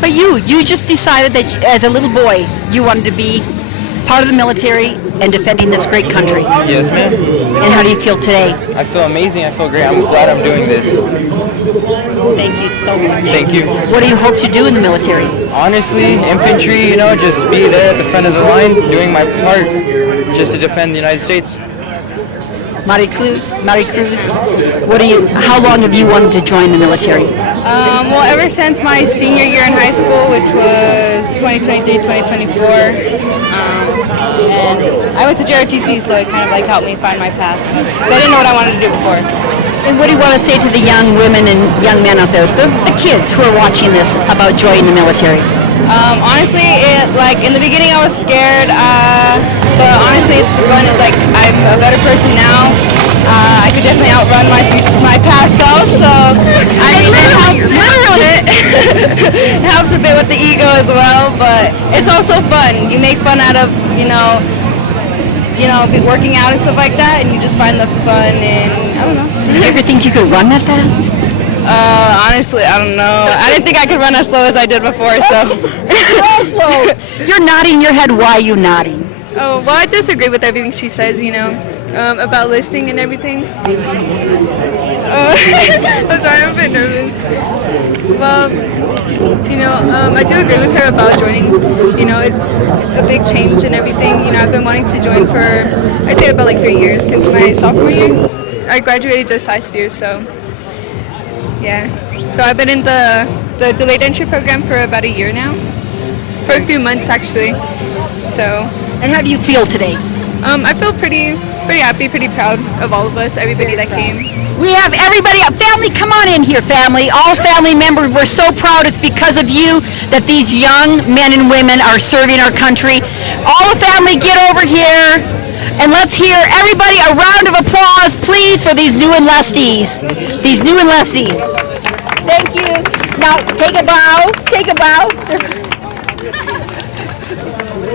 But you just decided that as a little boy, you wanted to be part of the military and defending this great country. Yes, ma'am. And how do you feel today? I feel amazing. I feel great. I'm glad I'm doing this. Thank you so much. Thank you. What do you hope to do in the military? Honestly, infantry, just be there at the front of the line, doing my part, just to defend the United States. Marie Cruz, how long have you wanted to join the military? Well, ever since my senior year in high school, which was 2023-2024, and I went to JRTC, so it kind of helped me find my path. Because I didn't know what I wanted to do before. And what do you want to say to the young women and young men out there, the kids who are watching this, about joining the military? Honestly, in the beginning I was scared, but honestly it's fun. I'm a better person now. I could definitely outrun my past self, so it helps a bit with the ego as well, but it's also fun. You make fun out of, working out and stuff like that, and you just find the fun in, I don't know. Did you ever think you could run that fast? Honestly, I don't know. I didn't think I could run as slow as I did before, so. You're slow. You're nodding your head. Why are you nodding? Oh, well, I just agree with everything she says, about listing and everything. I'm sorry, I'm a bit nervous. Well, I do agree with her about joining. It's a big change and everything. I've been wanting to join for, I'd say about 3 years since my sophomore year. I graduated just last year, so. Yeah, so I've been in the delayed entry program for about a year now, for a few months actually. So. And how do you feel today? I feel pretty happy, pretty proud of all of us, everybody that came. We have everybody, family, come on in here, family. All family members, we're so proud. It's because of you that these young men and women are serving our country. All the family, get over here. And let's hear everybody a round of applause, please, for these new enlistees. These new enlistees. Thank you. Now, take a bow. Take a bow.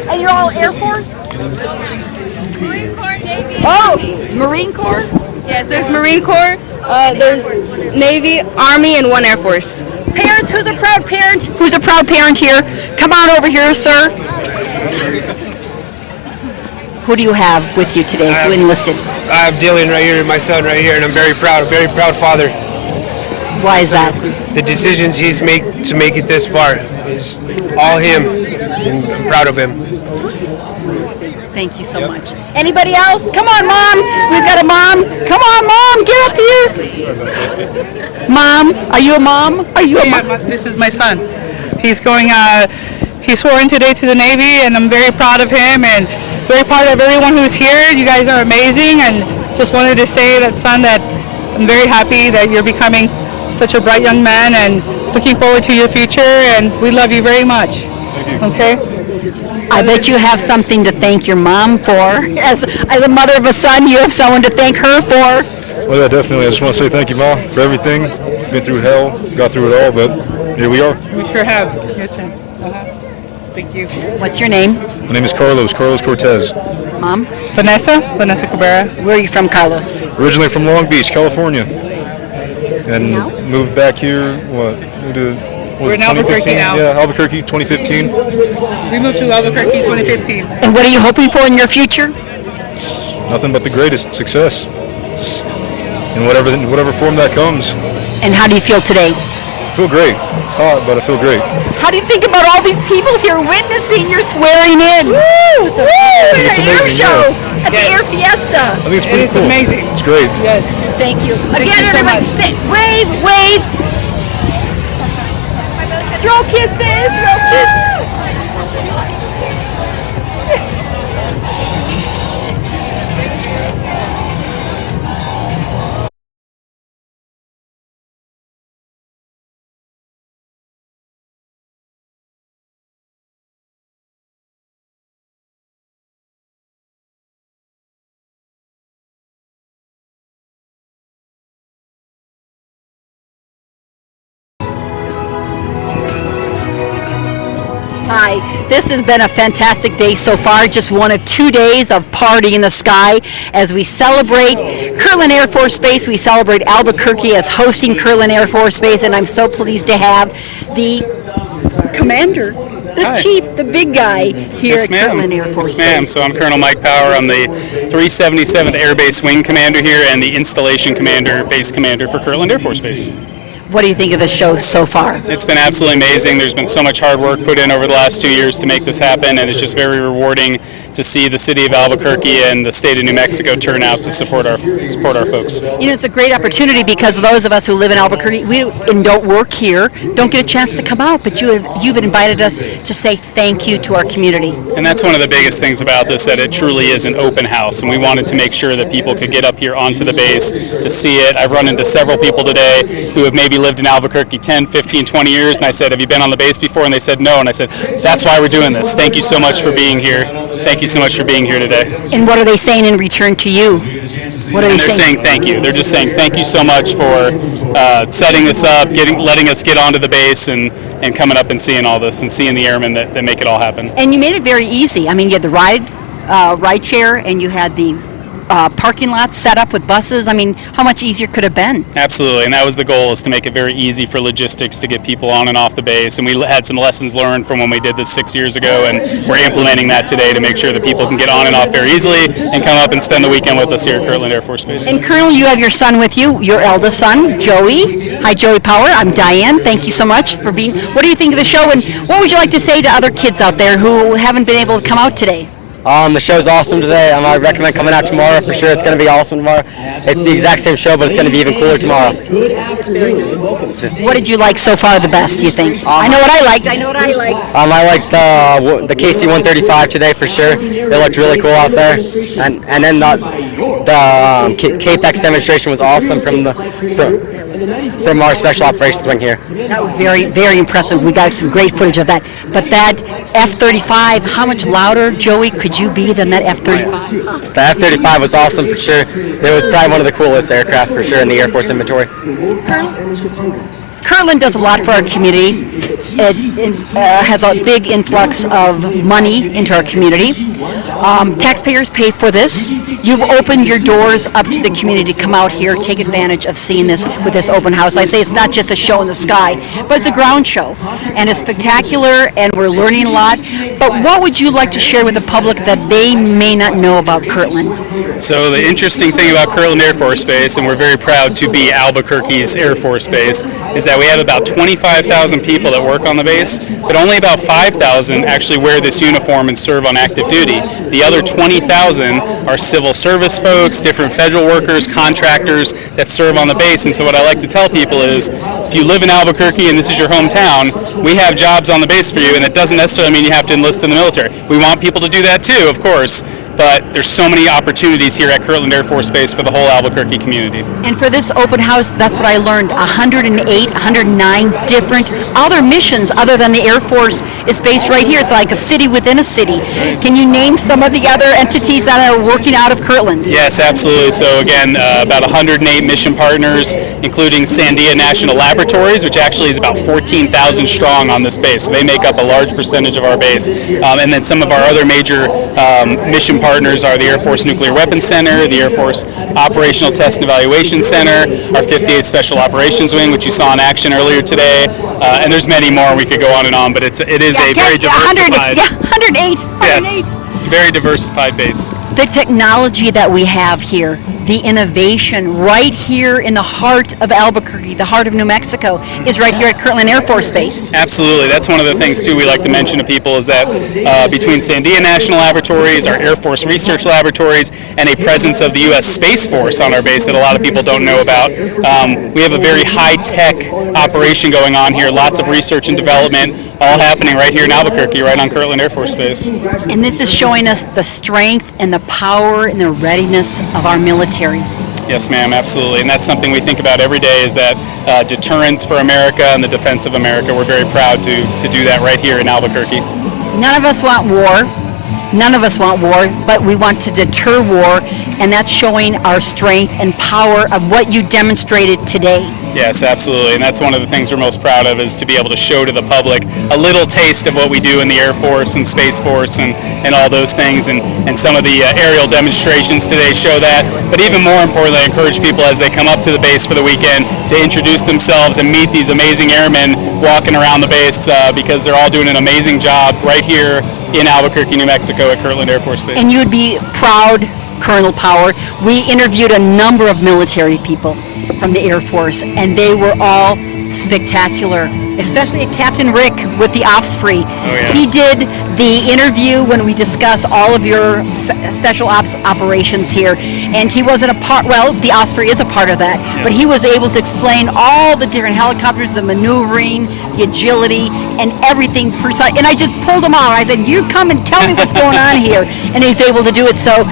And you're all Air Force? Marine Corps, Navy. Oh, Marine Corps? Yes, there's Marine Corps, there's Navy, Army, and one Air Force. Parents, who's a proud parent? Who's a proud parent here? Come on over here, sir. Who do you have with you today who enlisted? I have Dylan right here, my son right here, and I'm very proud father. Why is that? The decisions he's made to make it this far is all him, and I'm proud of him. Thank you so much. Anybody else? Come on, Mom. We've got a mom. Come on, Mom. Get up here. Mom, are you a mom? Are you a mom? This is my son. He's going, he swore in today to the Navy, and I'm very proud of him and very proud of everyone who's here. You guys are amazing, and just wanted to say that, son, that I'm very happy that you're becoming such a bright young man and looking forward to your future, and we love you very much. Thank you. Okay? I bet you have something to thank your mom for. As a mother of a son, you have someone to thank her for. Well, yeah, definitely. I just want to say thank you, Mom, for everything. Been through hell, got through it all, but here we are. We sure have. Yes, sir. Thank you. What's your name? My name is Carlos Cortez. Mom? Vanessa Cabrera. Where are you from, Carlos? Originally from Long Beach, California. And moved back here, We're in Albuquerque now. Yeah, Albuquerque, 2015. We moved to Albuquerque 2015. And what are you hoping for in your future? Nothing but the greatest success. Just in whatever form that comes. And how do you feel today? I feel great. It's hot, but I feel great. How do you think about all these people here witnessing your swearing in? Woo! It's it's an air amazing, show yeah. at the Air Fiesta. I think it's pretty cool. Amazing. It's great. Yes. Thank you. Thank Again, you so everybody, much. wave. Throw kisses, throw kisses. Hi, this has been a fantastic day so far, just one of 2 days of Party in the Sky as we celebrate Kirtland Air Force Base. We celebrate Albuquerque as hosting Kirtland Air Force Base, and I'm so pleased to have the commander, the chief, the big guy here at Kirtland Air Force Yes, ma'am. Base. So I'm Colonel Mike Power. I'm the 377th Air Base Wing Commander here and the Installation Commander, Base Commander for Kirtland Air Force Base. What do you think of the show so far? It's been absolutely amazing. There's been so much hard work put in over the last 2 years to make this happen, and it's just very rewarding to see the city of Albuquerque and the state of New Mexico turn out to support our folks. You know, it's a great opportunity because those of us who live in Albuquerque and don't work here don't get a chance to come out, but you've invited us to say thank you to our community. And that's one of the biggest things about this, that it truly is an open house, and we wanted to make sure that people could get up here onto the base to see it. I've run into several people today who have maybe lived in Albuquerque 10, 15, 20 years, and I said, have you been on the base before? And they said no, and I said, that's why we're doing this. Thank you so much for being here. Thank you so much for being here today. And what are they saying in return to you? What are And they they're saying thank you. They're just saying thank you so much for setting this up, letting us get onto the base and coming up and seeing all this and seeing the airmen that make it all happen. And you made it very easy. I mean, you had the ride share, and you had the parking lots set up with buses. I mean, how much easier could it have been? Absolutely, and that was the goal, is to make it very easy for logistics to get people on and off the base. And we had some lessons learned from when we did this 6 years ago, and we're implementing that today to make sure that people can get on and off very easily and come up and spend the weekend with us here at Kirtland Air Force Base. And Colonel, you have your son with you, your eldest son, Joey. Hi, Joey Power. I'm Diane. Thank you so much for being. What do you think of the show, and what would you like to say to other kids out there who haven't been able to come out today? The show's awesome today. I recommend coming out tomorrow for sure. It's going to be awesome tomorrow. It's the exact same show, but it's going to be even cooler tomorrow. What did you like so far the best, do you think? I know what I liked. I I liked the KC-135 today for sure. It looked really cool out there. And then the KFX demonstration was awesome from our special operations wing here. That was very, very impressive. We got some great footage of that. But that F-35, how much louder, Joey, could you be than that F-35? The F-35 was awesome for sure. It was probably one of the coolest aircraft for sure in the Air Force inventory. Kirtland does a lot for our community. It has a big influx of money into our community. Taxpayers pay for this. You've opened your doors up to the community to come out here, take advantage of seeing this with this open house. I say it's not just a show in the sky, but it's a ground show. And it's spectacular, and we're learning a lot. But what would you like to share with the public that they may not know about Kirtland? So the interesting thing about Kirtland Air Force Base, and we're very proud to be Albuquerque's Air Force Base, is that we have about 25,000 people that work on the base, but only about 5,000 actually wear this uniform and serve on active duty. The other 20,000 are civil service folks, different federal workers, contractors that serve on the base. And so what I like to tell people is, if you live in Albuquerque and this is your hometown, we have jobs on the base for you, and it doesn't necessarily mean you have to enlist in the military. We want people to do that too, of course, but there's so many opportunities here at Kirtland Air Force Base for the whole Albuquerque community. And for this open house, that's what I learned, 108, 109 different other missions other than the Air Force is based right here. It's like a city within a city. Can you name some of the other entities that are working out of Kirtland? Yes, absolutely. So again, about 108 mission partners, including Sandia National Laboratories, which actually is about 14,000 strong on this base. So they make up a large percentage of our base. And then some of our other major mission partners are the Air Force Nuclear Weapons Center, the Air Force Operational Test and Evaluation Center, our 58th Special Operations Wing, which you saw in action earlier today, and there's many more. We could go on and on, but it is a very diversified. 108. Yes, very diversified base. The technology that we have here, the innovation right here in the heart of Albuquerque, the heart of New Mexico, is right here at Kirtland Air Force Base. Absolutely. That's one of the things, too, we like to mention to people is that between Sandia National Laboratories, our Air Force Research Laboratories, and a presence of the U.S. Space Force on our base that a lot of people don't know about, we have a very high-tech operation going on here, lots of research and development, all happening right here in Albuquerque, right on Kirtland Air Force Base. And this is showing us the strength and the power and the readiness of our military. Yes, ma'am, absolutely. And that's something we think about every day is that deterrence for America and the defense of America. We're very proud to do that right here in Albuquerque. None of us want war. None of us want war, but we want to deter war, and that's showing our strength and power of what you demonstrated today. Yes, absolutely, and that's one of the things we're most proud of is to be able to show to the public a little taste of what we do in the Air Force and Space Force and all those things, and some of the aerial demonstrations today show that. But even more importantly, I encourage people as they come up to the base for the weekend to introduce themselves and meet these amazing airmen walking around the base because they're all doing an amazing job right here in Albuquerque, New Mexico at Kirtland Air Force Base. And you would be proud, Colonel Power. We interviewed a number of military people from the Air Force, and they were all spectacular, especially Captain Rick with the Osprey. Oh, yeah. He did the interview when we discussed all of your special ops operations here, and he wasn't a part, well, the Osprey is a part of that, but he was able to explain all the different helicopters, the maneuvering, the agility, and everything precise. And I just pulled him out. I said, you come and tell me what's going on here. And he's able to do it. So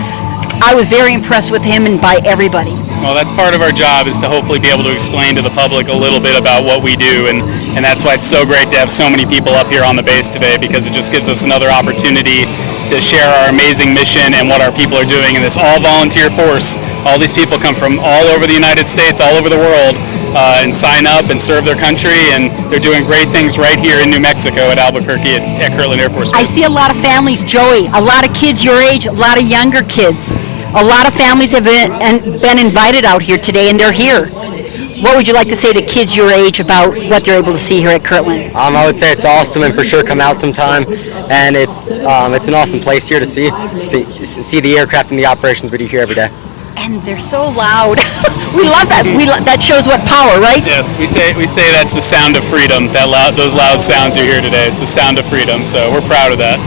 I was very impressed with him and by everybody. Well, that's part of our job is to hopefully be able to explain to the public a little bit about what we do, and that's why it's so great to have so many people up here on the base today, because it just gives us another opportunity to share our amazing mission and what our people are doing in this all-volunteer force. All these people come from all over the United States, all over the world, and sign up and serve their country, and they're doing great things right here in New Mexico at Albuquerque at Kirtland Air Force Base. I see a lot of families, Joey, a lot of kids your age, a lot of younger kids. A lot of families have been invited out here today, and they're here. What would you like to say to kids your age about what they're able to see here at Kirtland? I would say it's awesome, and for sure come out sometime. And it's an awesome place here to see the aircraft and the operations we do here every day. And they're so loud. We love that. That shows what power, right? Yes, we say that's the sound of freedom. Those loud sounds you hear today. It's the sound of freedom. So we're proud of that.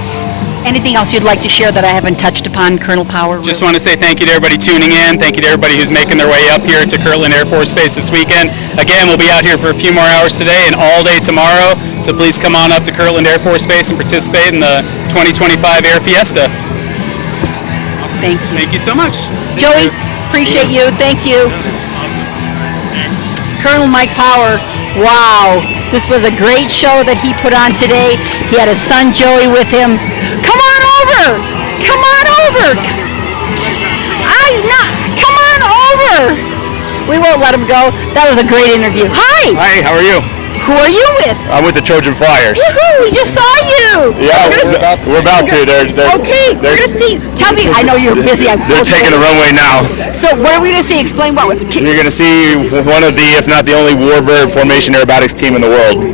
Anything else you'd like to share that I haven't touched upon, Colonel Power? Just want to say thank you to everybody tuning in. Thank you to everybody who's making their way up here to Kirtland Air Force Base this weekend. Again, we'll be out here for a few more hours today and all day tomorrow. So please come on up to Kirtland Air Force Base and participate in the 2025 Air Fiesta. Thank you. Thank you so much. Joey, appreciate you. Thank you. Awesome. Thanks. Colonel Mike Power, wow. This was a great show that he put on today. He had his son Joey with him. Come on over. Come on over. Come on over. We won't let him go. That was a great interview. Hi. Hi, how are you? Who are you with? I'm with the Trojan Flyers. Woohoo, we just saw you. Yeah, we're about to. They're okay, we're going to see. Tell me, I know you're busy. They're taking the runway now. So what are we going to see? Explain what. You're going to see one of the, if not the only warbird formation aerobatics team in the world.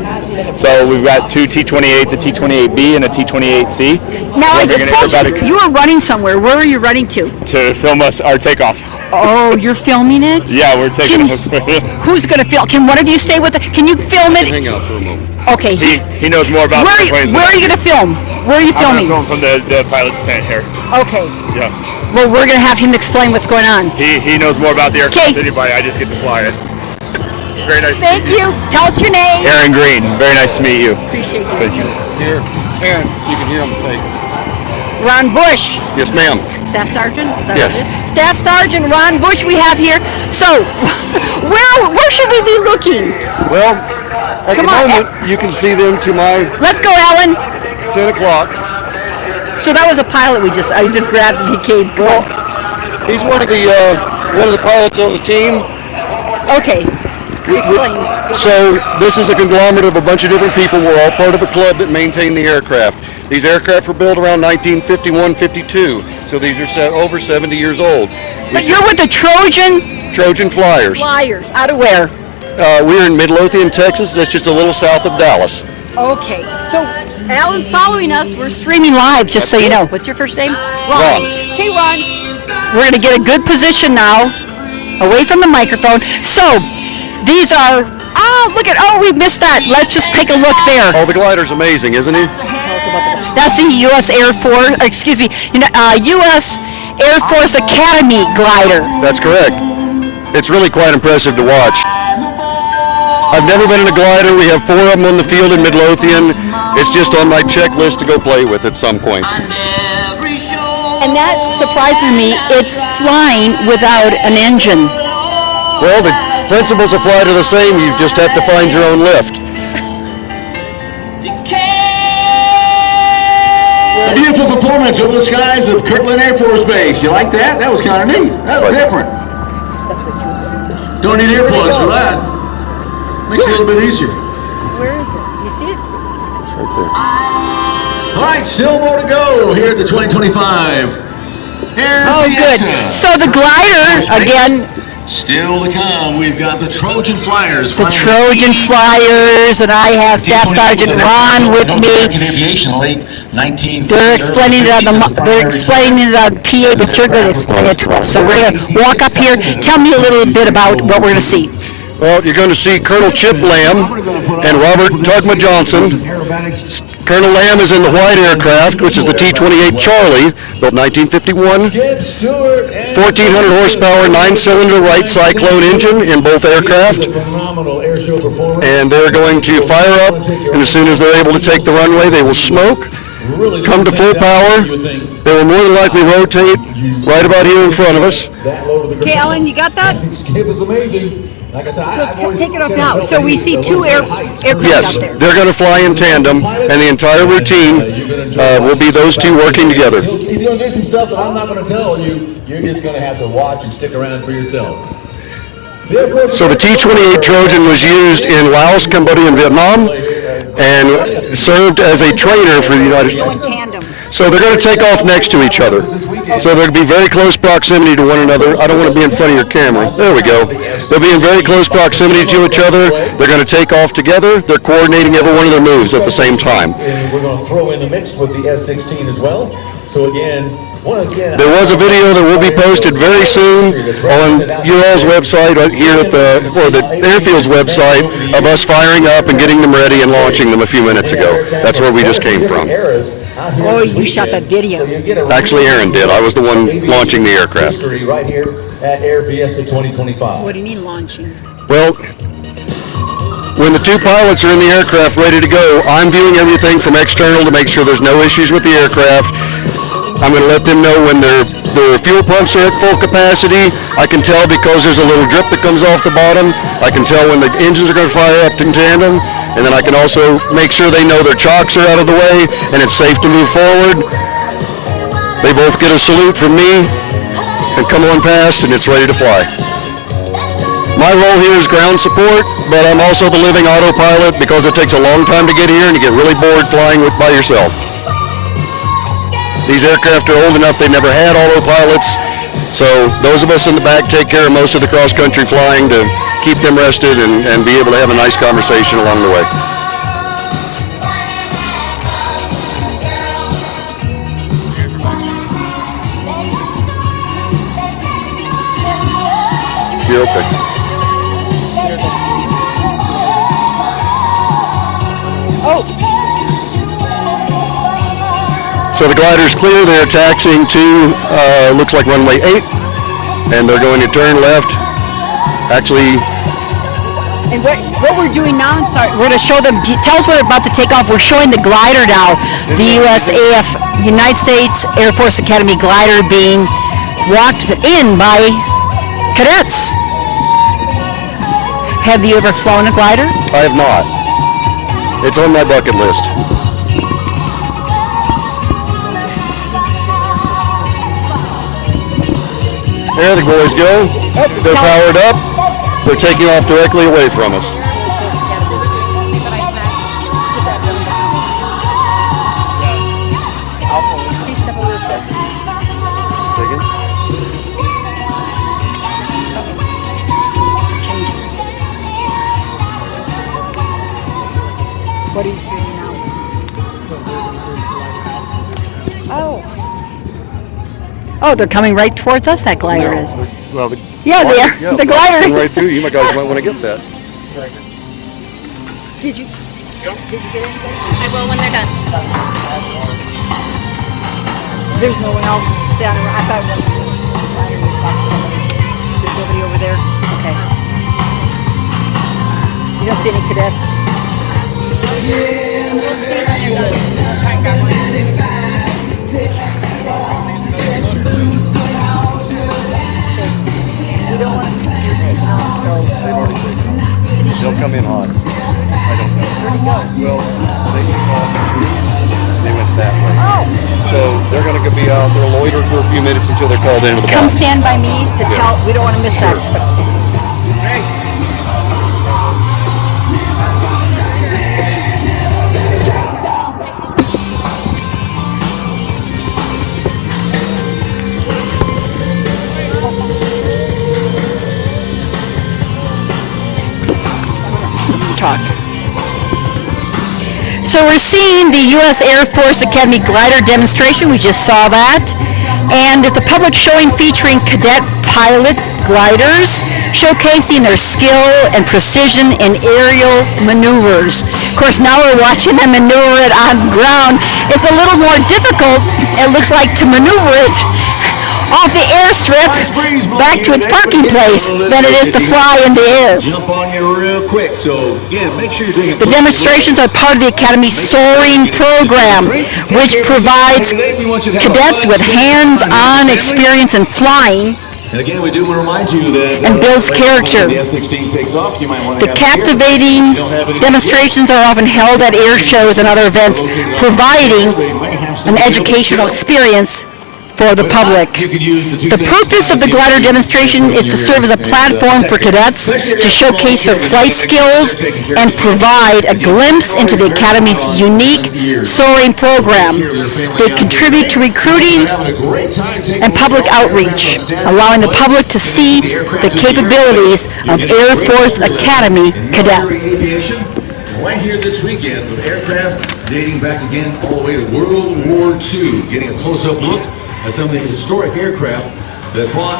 So we've got two T-28s, a T-28B and a T-28C. Now I just told you were running somewhere. Where are you running to? To film our takeoff. Oh, you're filming it? Yeah, we're taking it. Who's going to film? Can one of you stay with it? Can you film it? Hang out for a moment. Okay. He knows more about where, the planes. Where are you going to film? Where are you filming? I'm going to film from the pilot's tent here. Okay. Yeah. Well, we're going to have him explain what's going on. He knows more about the aircraft than anybody. I just get to fly it. Very nice to meet you. Thank you. Tell us your name. Aaron Green. Very nice to meet you. Appreciate it. Thank you. Here, Aaron, you can hear him take. Ron Bush. Yes, ma'am. Staff Sergeant? Is that Yes. what it is? Staff Sergeant Ron Bush we have here. So, where should we be looking? Well, at Come the on, moment, you can see them to my Let's go, Alan. 10 o'clock. So that was a pilot I just grabbed and he came. Well, he's one of the pilots on the team. Okay. Explain. So this is a conglomerate of a bunch of different people. We're all part of a club that maintain the aircraft. These aircraft were built around 1951, 52. So these are over 70 years old. But you're with the Trojan Flyers. Flyers. Out of where? We're in Midlothian, Texas. That's just a little south of Dallas. Okay. So Alan's following us. We're streaming live, just so you know. What's your first name? Ron. Okay, Ron. We're going to get a good position now, away from the microphone. So these are, we missed that. Let's just take a look there. Oh, the glider's amazing, isn't he? That's the U.S. U.S. Air Force Academy glider. That's correct. It's really quite impressive to watch. I've never been in a glider. We have 4 of them on the field in Midlothian. It's just on my checklist to go play with at some point. And that surprises me. It's flying without an engine. Well, the principles of flight are the same. You just have to find your own lift. A beautiful performance over the skies of Kirtland Air Force Base. You like that? That was kind of neat. That was different. That's what you Don't need earplugs for that. Makes it a little bit easier. Where is it? You see it? It's right there. All right, still more to go here at the 2025 Air good. Fiesta. So the glider, again. Still to come, we've got the Trojan Flyers. The Trojan Flyers, and I have Staff Sergeant Ron with me. They're explaining it on PA, but you're going to explain it to us. So we're going to walk up here. Tell me a little bit about what we're going to see. Well, you're going to see Colonel Chip Lamb and Robert Tugma Johnson. Colonel Lamb is in the white aircraft, which is the T-28 Charlie, built 1951. 1,400 horsepower, 9-cylinder Wright Cyclone engine in both aircraft. And they're going to fire up, and as soon as they're able to take the runway, they will smoke, come to full power. They will more than likely rotate right about here in front of us. Okay, Alan, you got that? It was amazing. Like I said, so take it off now. So we see 2 aircraft yes, out there. They're going to fly in tandem, and the entire routine will be those 2 working together. He's going to do some stuff that I'm not going to tell you. You're just going to have to watch and stick around for yourself. So the T-28 Trojan was used in Laos, Cambodia, and Vietnam, and served as a trainer for the United States. So they're going to take off next to each other. So they'll be very close proximity to one another. I don't want to be in front of your camera. There we go. They'll be in very close proximity to each other. They're going to take off together. They're coordinating every one of their moves at the same time. And we're going to throw in the mix with the F-16 as well. So again, there was a video that will be posted very soon on UL's website here at the airfield's website of us firing up and getting them ready and launching them a few minutes ago. That's where we just came from. Oh, you shot that video. Actually, Aaron did. I was the one launching the aircraft. Right here at Air Fiesta 2025. What do you mean launching? Well, when the 2 pilots are in the aircraft ready to go, I'm viewing everything from external to make sure there's no issues with the aircraft. I'm going to let them know when their fuel pumps are at full capacity. I can tell because there's a little drip that comes off the bottom. I can tell when the engines are going to fire up in tandem. And then I can also make sure they know their chocks are out of the way and it's safe to move forward. They both get a salute from me and come on past, and it's ready to fly. My role here is ground support, but I'm also the living autopilot because it takes a long time to get here and you get really bored flying by yourself. These aircraft are old enough they never had autopilots, so those of us in the back take care of most of the cross-country flying to keep them rested and be able to have a nice conversation along the way. You're okay. So the glider's clear. They're taxiing to, looks like runway 8, and they're going to turn left. Actually, And what we're doing now, we're going to show them, tell us what we're about to take off. We're showing the glider now, the USAF, United States Air Force Academy glider being walked in by cadets. Have you ever flown a glider? I have not. It's on my bucket list. There the boys go. They're powered up. They're taking off directly away from us. What are you shooting now? Oh. Oh, they're coming right towards us, that glider is. Well, they are. Yeah, the glider right through. You guys might want to get that. Did you get anything? I will when they're done. There's no one else standing around. I thought there's nobody over there. Okay. You don't see any cadets? You don't want to be so They'll come in hot. I don't know. Where'd he go? Well, they took off. They went that way. Oh. So they're going to be out there loiter for a few minutes until they're called into the Come box. stand by me to tell. We don't want to miss that. Talk. So we're seeing the U.S. Air Force Academy glider demonstration. We just saw that. And it's a public showing featuring cadet pilot gliders, showcasing their skill and precision in aerial maneuvers. Of course, now we're watching them maneuver it on ground. It's a little more difficult, it looks like, to maneuver it off the airstrip back to its parking place than it is to fly in the air. Jump on you real quick, so again, make sure you're taking The demonstrations are part of the Academy's soaring program, which provides cadets with hands-on experience in flying And again, we do want to remind you that and builds character. the F-16 takes off, you might want to The captivating demonstrations are often held at air shows and other events, providing an educational experience for the public. The purpose of the glider demonstration is to serve as a platform for cadets to showcase their flight skills and provide a glimpse into the Academy's unique soaring program. They contribute to recruiting and public outreach, allowing the public to see the capabilities of Air Force Academy cadets. Right here this weekend with aircraft dating back again all the way to World War II, getting a close-up look at some of the historic aircraft that fought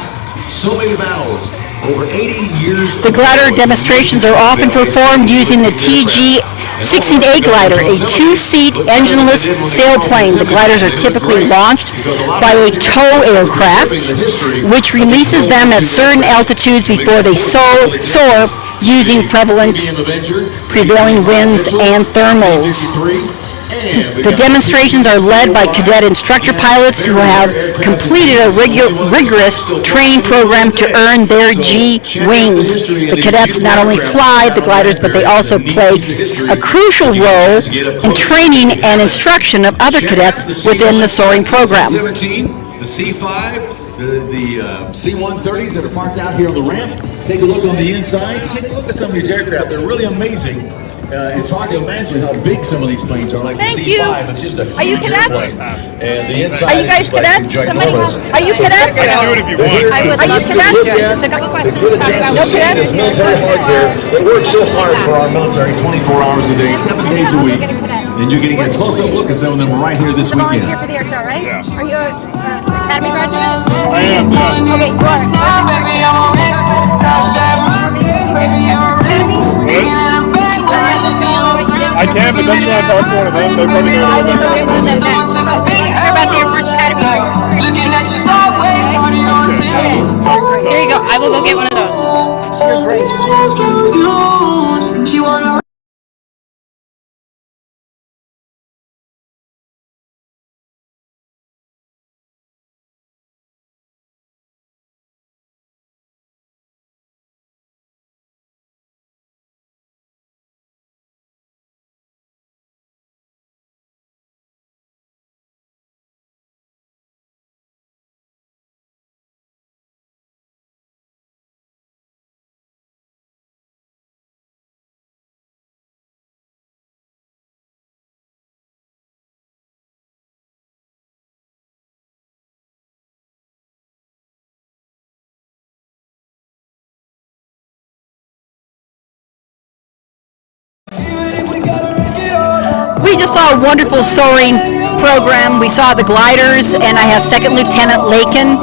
so many battles over 80 years. The glider demonstrations are often performed using the TG-16A glider, a two-seat engineless sailplane. The gliders are typically launched by a tow aircraft, which releases them at certain altitudes before they soar using prevailing winds and thermals. The demonstrations are led by cadet instructor pilots who have completed a rigorous training program to earn their G-wings. The cadets not only fly the gliders, but they also play a crucial role in training and instruction of other cadets within the soaring program. The C-5, the C-130s that are parked out here on the ramp. Take a look on the inside. Take a look at some of these aircraft. They're really amazing. It's hard to imagine how big some of these planes are. Like Thank the you. C-5, it's just a Are you huge cadets? airplane. And the inside Are you guys is like cadets? Somebody ginormous. Are you cadets? I can do it if you want. Are you cadets? Just a couple questions. Get a chance to see this military hardware. They work so hard for our military 24 hours a day, 7 days a week. And you're getting a close-up look at some of them right here this weekend. Volunteer for the air show, right? Yeah. Are you an Academy graduate? I am, yeah. Okay, you are. I can, but don't you want to talk to one of them? They probably know Hear about the Air Force Academy. Okay. Here you go. I will go get one of those. You're great. just saw a wonderful soaring program. We saw the gliders, and I have Second Lieutenant Lakin,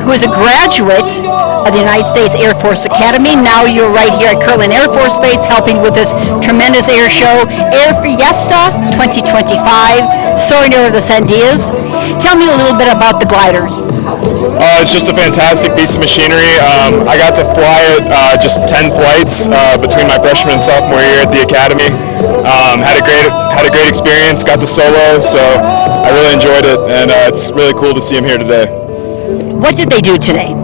who is a graduate of the United States Air Force Academy. Now you're right here at Kirtland Air Force Base helping with this tremendous air show, Air Fiesta 2025, soaring over the Sandias. Tell me a little bit about the gliders. It's just a fantastic piece of machinery. I got to fly it just 10 flights between my freshman and sophomore year at the academy. Had a great experience. Got to solo, so I really enjoyed it, and it's really cool to see them here today. What did they do today?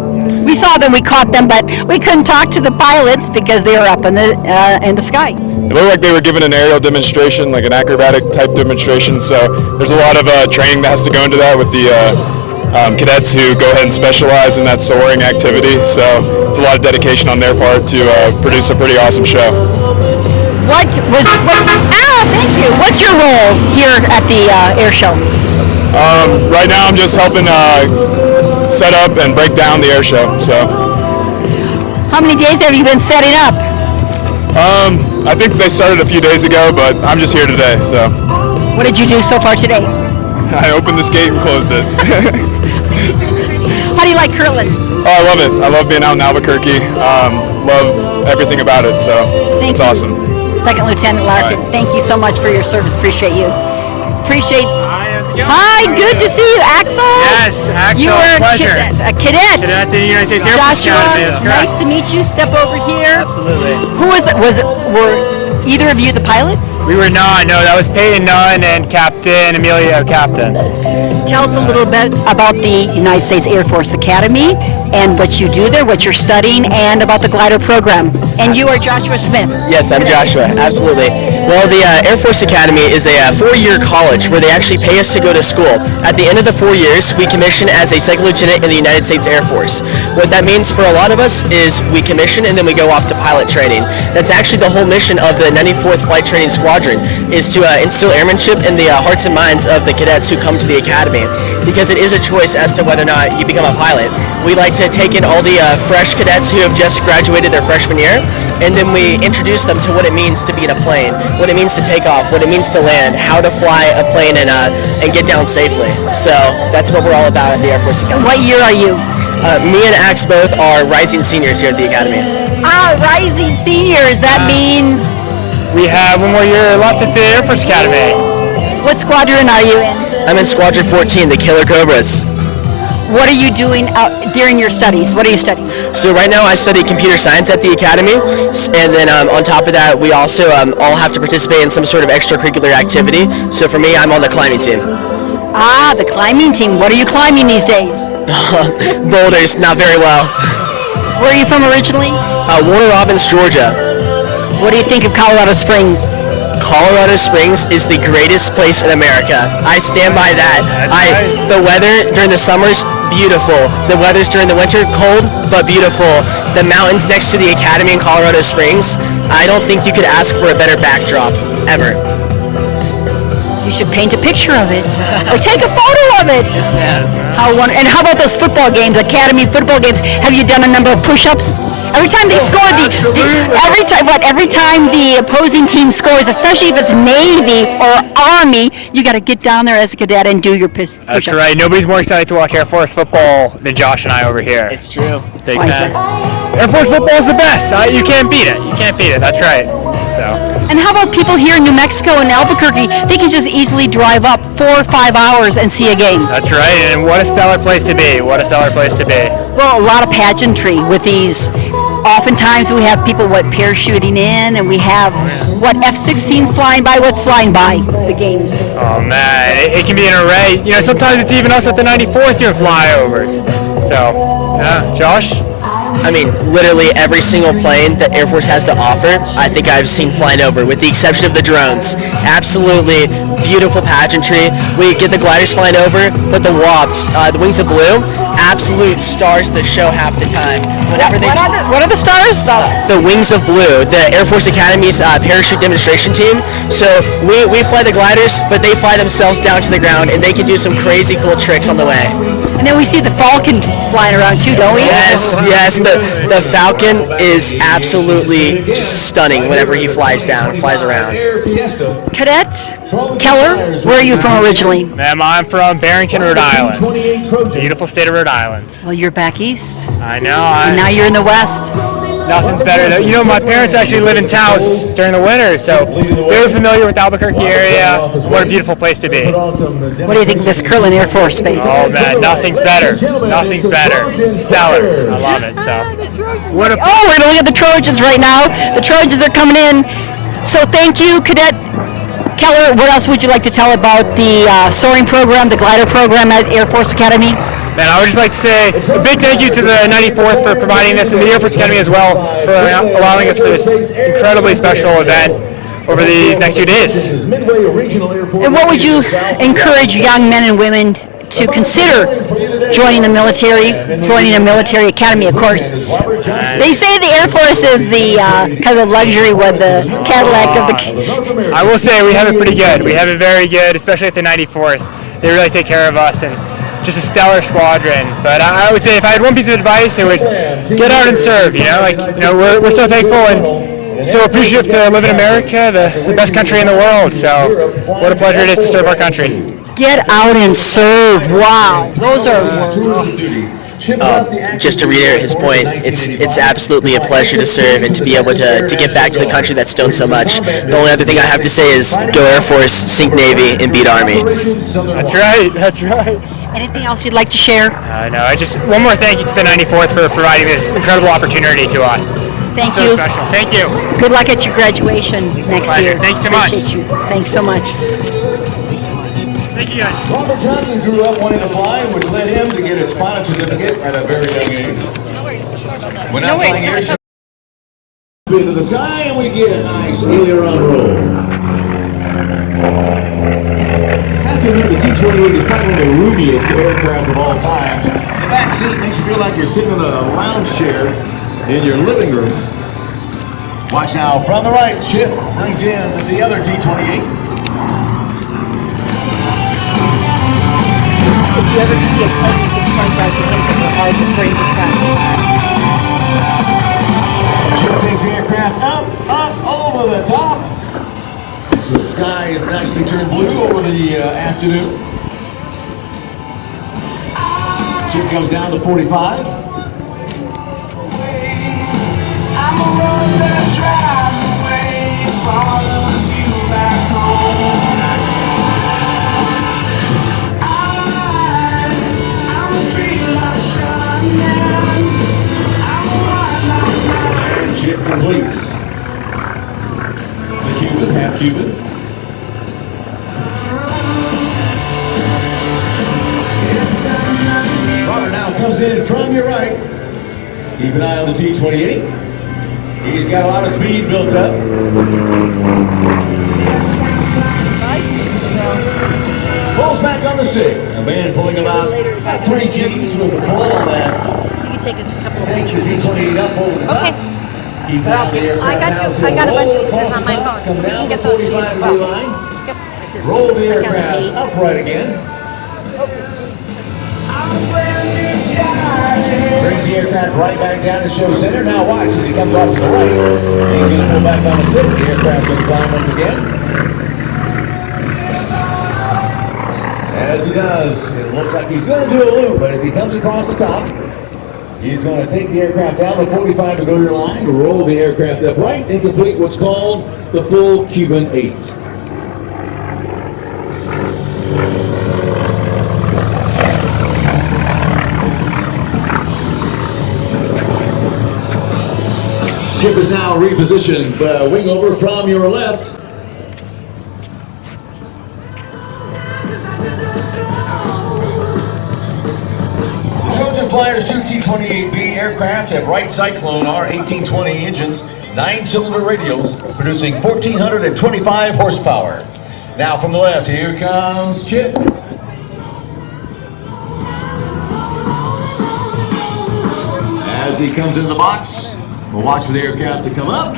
We saw them, we caught them, but we couldn't talk to the pilots because they were up in the sky. It looked like they were given an aerial demonstration, like an acrobatic type demonstration. So there's a lot of training that has to go into that with the cadets who go ahead and specialize in that soaring activity. So it's a lot of dedication on their part to produce a pretty awesome show. Thank you. What's your role here at the air show? Right now I'm just helping set up and break down the air show. So. How many days have you been setting up? I think they started a few days ago, but I'm just here today, so. What did you do so far today? I opened this gate and closed it. How do you like Kirtland? Oh, I love it. I love being out in Albuquerque. Love everything about it, so it's awesome. Second Lieutenant Larkin, thank you so much for your service. Appreciate you. Hi, good to see you, Axel. Yes, Axel, you were pleasure. A cadet. Cadet at the United States Air Force Joshua, Academy, that's correct. nice to meet you. Step over here. Absolutely. Who was it? Were either of you the pilot? We were not. No, that was Peyton Nunn and Captain Emilio Captain. Tell us a little bit about the United States Air Force Academy and what you do there, what you're studying, and about the glider program. And you are Joshua Smith. Yes, I'm Joshua, absolutely. Well, the Air Force Academy is a 4-year college where they actually pay us to go to school. At the end of the 4 years, we commission as a second lieutenant in the United States Air Force. What that means for a lot of us is we commission and then we go off to pilot training. That's actually the whole mission of the 94th Flight Training Squadron, is to instill airmanship in the hearts and minds of the cadets who come to the academy, because it is a choice as to whether or not you become a pilot. We like to take in all the fresh cadets who have just graduated their freshman year, and then we introduce them to what it means to be in a plane, what it means to take off, what it means to land, how to fly a plane and get down safely. So that's what we're all about at the Air Force Academy. What year are you? Me and Axe both are rising seniors here at the Academy. Rising seniors, that means? We have 1 more year left at the Air Force Academy. What squadron are you in? I'm in Squadron 14, the Killer Cobras. What are you doing during your studies? What are you studying? So right now I study computer science at the Academy, and then on top of that we also all have to participate in some sort of extracurricular activity. So for me, I'm on the climbing team. The climbing team. What are you climbing these days? Boulders, not very well. Where are you from originally? Warner Robins, Georgia. What do you think of Colorado Springs? Colorado Springs is the greatest place in America. I stand by that. The weather during the summers, beautiful. The weather's during the winter, cold but beautiful. The mountains next to the Academy in Colorado Springs, I don't think you could ask for a better backdrop ever. You should paint a picture of it or take a photo of it. And how about those football games, Academy football games? Have you done a number of push-ups? Every time they score, every time the opposing team scores, especially if it's Navy or Army, you got to get down there as a cadet and do your push-ups. That's right. Nobody's more excited to watch Air Force football than Josh and I over here. It's true. Big fans. Air Force football is the best. You can't beat it. You can't beat it. That's right. So. And how about people here in New Mexico and Albuquerque? They can just easily drive up 4 or 5 hours and see a game. That's right. And what a stellar place to be. What a stellar place to be. Well, a lot of pageantry with these. Oftentimes we have people parachuting in, and we have F-16s flying by. What's flying by the games? Oh man, it can be an array. You know, sometimes it's even us at the 94th doing flyovers. So, yeah, Josh. I mean, literally every single plane that Air Force has to offer, I think I've seen flying over, with the exception of the drones. Absolutely beautiful pageantry. We get the gliders flying over, but the WAPs, the Wings of Blue, absolute stars of the show half the time. What are the stars? The Wings of Blue, the Air Force Academy's parachute demonstration team. So we fly the gliders, but they fly themselves down to the ground, and they can do some crazy cool tricks on the way. And then we see the Falcon flying around too, don't we? Yes, yes. The Falcon is absolutely just stunning whenever he flies around. Cadet Keller, where are you from originally? Ma'am, I'm from Barrington, Rhode Island. Beautiful state of Rhode Island. Well, you're back east. I know. And now you're in the west. Nothing's better. You know, my parents actually live in Taos during the winter, so very familiar with the Albuquerque area. What a beautiful place to be. What do you think of this Kirtland Air Force Base? Oh man, nothing's better. Nothing's better. It's stellar. I love it. So. Oh, we're gonna look at the Trojans right now. The Trojans are coming in. So thank you, Cadet Keller. What else would you like to tell about the soaring program, the glider program at Air Force Academy? Man, I would just like to say a big thank you to the 94th for providing this, and the Air Force Academy as well for allowing us for this incredibly special event over these next few days. And what would you encourage young men and women to consider joining the military, joining a military academy, of course? They say the Air Force is the kind of luxury with the Cadillac of the... I will say we have it pretty good. We have it very good, especially at the 94th. They really take care of us, and just a stellar squadron. But I would say if I had one piece of advice, it would get out and serve. We're so thankful and so appreciative to live in America, the best country in the world. So what a pleasure it is to serve our country. Get out and serve. Wow, those are words. Just to reiterate his point, it's absolutely a pleasure to serve and to be able to get back to the country that's done so much. The only other thing I have to say is go Air Force, sink Navy, and beat Army. That's right. That's right. Anything else you'd like to share? No, one more thank you to the 94th for providing this incredible opportunity to us. Thank so you. Special. Thank you. Good luck at your graduation next year. Thanks so much. Appreciate you. Thanks so much. Thank you guys. Robert Johnson grew up wanting to fly, which led him to get his pilot certificate at a very young age. When I'm flying airship into the sky, and we get a nice aileron roll. Have to admit, the T-28 is probably the roomiest aircraft of all time. The back seat makes you feel like you're sitting in a lounge chair in your living room. Watch now, from the right, Chip brings in the other T-28. If you ever see a plane, you can point out to him because we're hard to bring the traffic. Chip takes the aircraft up, over the top. So the sky is nicely turned blue over the afternoon. Chip comes down to 45. I'm a road that drives away, follows you back home. Chip completes. The Cuban, half Cuban. Robert now comes in from your right. Keep an eye on the T-28. He's got a lot of speed built up. Pulls back on the 6. A man pulling about 3 Gs with a pull on that. You can take us a couple of Take your T-28 up over the top. Okay. I got a bunch of pictures on my phone, so we can get those to you as well. Yep. Roll the aircraft upright again. Brings the aircraft right back down to show center. Now watch as he comes off to the right. He's going to pull back on the 6. The aircraft's going to climb once again. As he does, it looks like he's going to do a loop, but as he comes across the top, he's going to take the aircraft down to 45 to go to your line, to roll the aircraft upright, and complete what's called the full Cuban 8. Chip is now repositioned, wing over from your left. Flyers 2 T-28B aircraft have Wright Cyclone R1820 engines, 9-cylinder radials, producing 1,425 horsepower. Now from the left, here comes Chip. As he comes in the box, we'll watch for the aircraft to come up.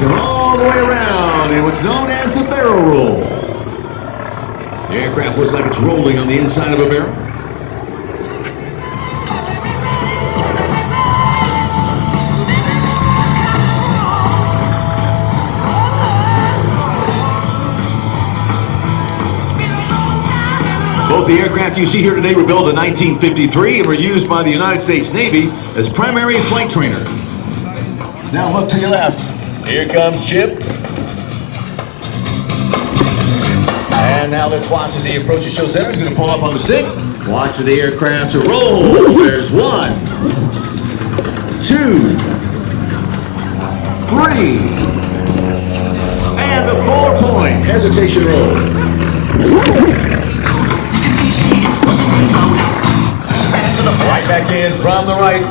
Come all the way around. in what's known as the barrel roll. The aircraft looks like it's rolling on the inside of a barrel. Both the aircraft you see here today were built in 1953 and were used by the United States Navy as primary flight trainer. Now look to your left. Here comes Chip. And now let's watch as he approaches show center. He's going to pull up on the stick. Watch for the aircraft to roll. There's 1, 2, 3, and the 4-point hesitation roll. Right back in from the right.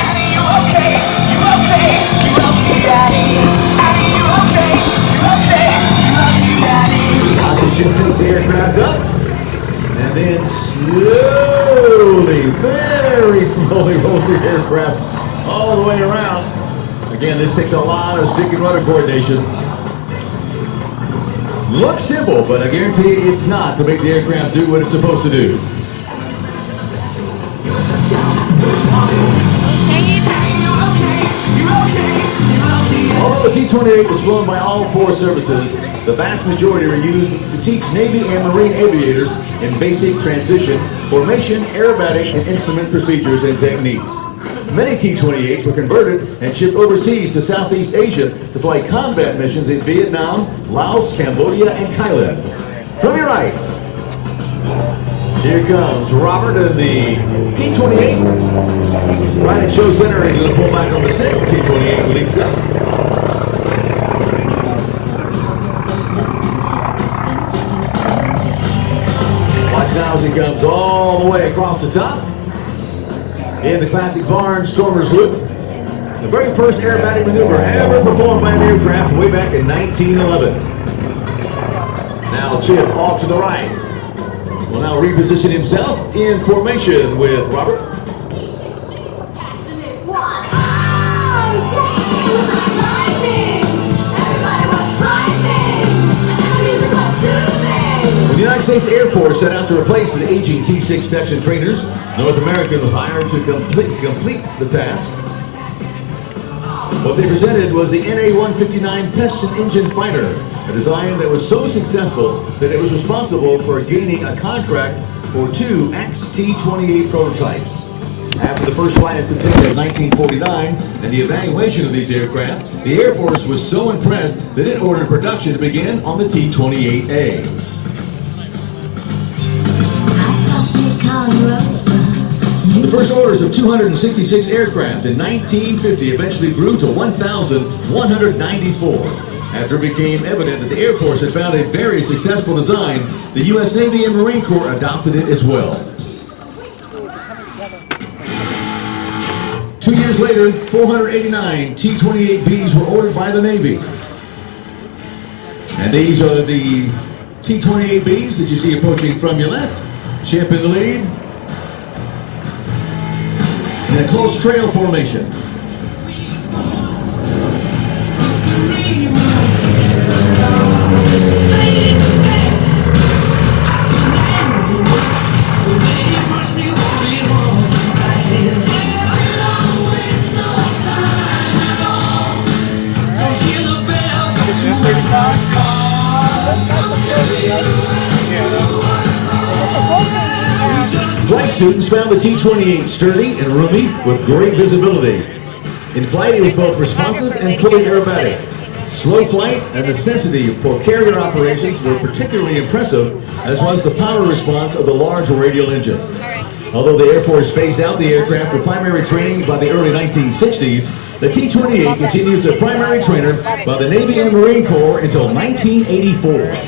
Annie, you okay? You okay? You okay, Daddy? Annie, you okay? You okay? You okay, Daddy? Now the ship takes the aircraft up, and then slowly, very slowly rolls the aircraft all the way around. Again, this takes a lot of stick and rudder coordination. Looks simple, but I guarantee you it's not to make the aircraft do what it's supposed to do. Although the T-28 was flown by all 4 services, the vast majority were used to teach Navy and Marine aviators in basic transition, formation, aerobatic, and instrument procedures and techniques. Many T-28s were converted and shipped overseas to Southeast Asia to fly combat missions in Vietnam, Laos, Cambodia, and Thailand. From your right, here comes Robert in the T-28. Right at show center, he's going to pull back on the stick. T-28 leads up. Watch now as he comes all the way across the top. In the classic Barnstormer's loop. The very first aerobatic maneuver ever performed by an aircraft way back in 1911. Now Chip off to the right. Will now reposition himself in formation with Robert. The United States Air Force set out to replace the aging T-6 section trainers. North American was hired to complete the task. What they presented was the NA-159 piston engine fighter, a design that was so successful that it was responsible for gaining a contract for 2 XT-28 prototypes. After the first flight in September of 1949 and the evaluation of these aircraft, the Air Force was so impressed that it ordered production to begin on the T-28A. The first orders of 266 aircraft in 1950 eventually grew to 1,194. After it became evident that the Air Force had found a very successful design, the U.S. Navy and Marine Corps adopted it as well. 2 years later, 489 T-28Bs were ordered by the Navy. And these are the T-28Bs that you see approaching from your left. Chip in the lead. In a close trail formation. Flight students found the T-28 sturdy and roomy with great visibility. In flight, it was both responsive and fully aerobatic. Slow flight and necessity for carrier operations were particularly impressive, as was the power response of the large radial engine. Although the Air Force phased out the aircraft for primary training by the early 1960s, the T-28 continues as primary trainer by the Navy and Marine Corps until 1984.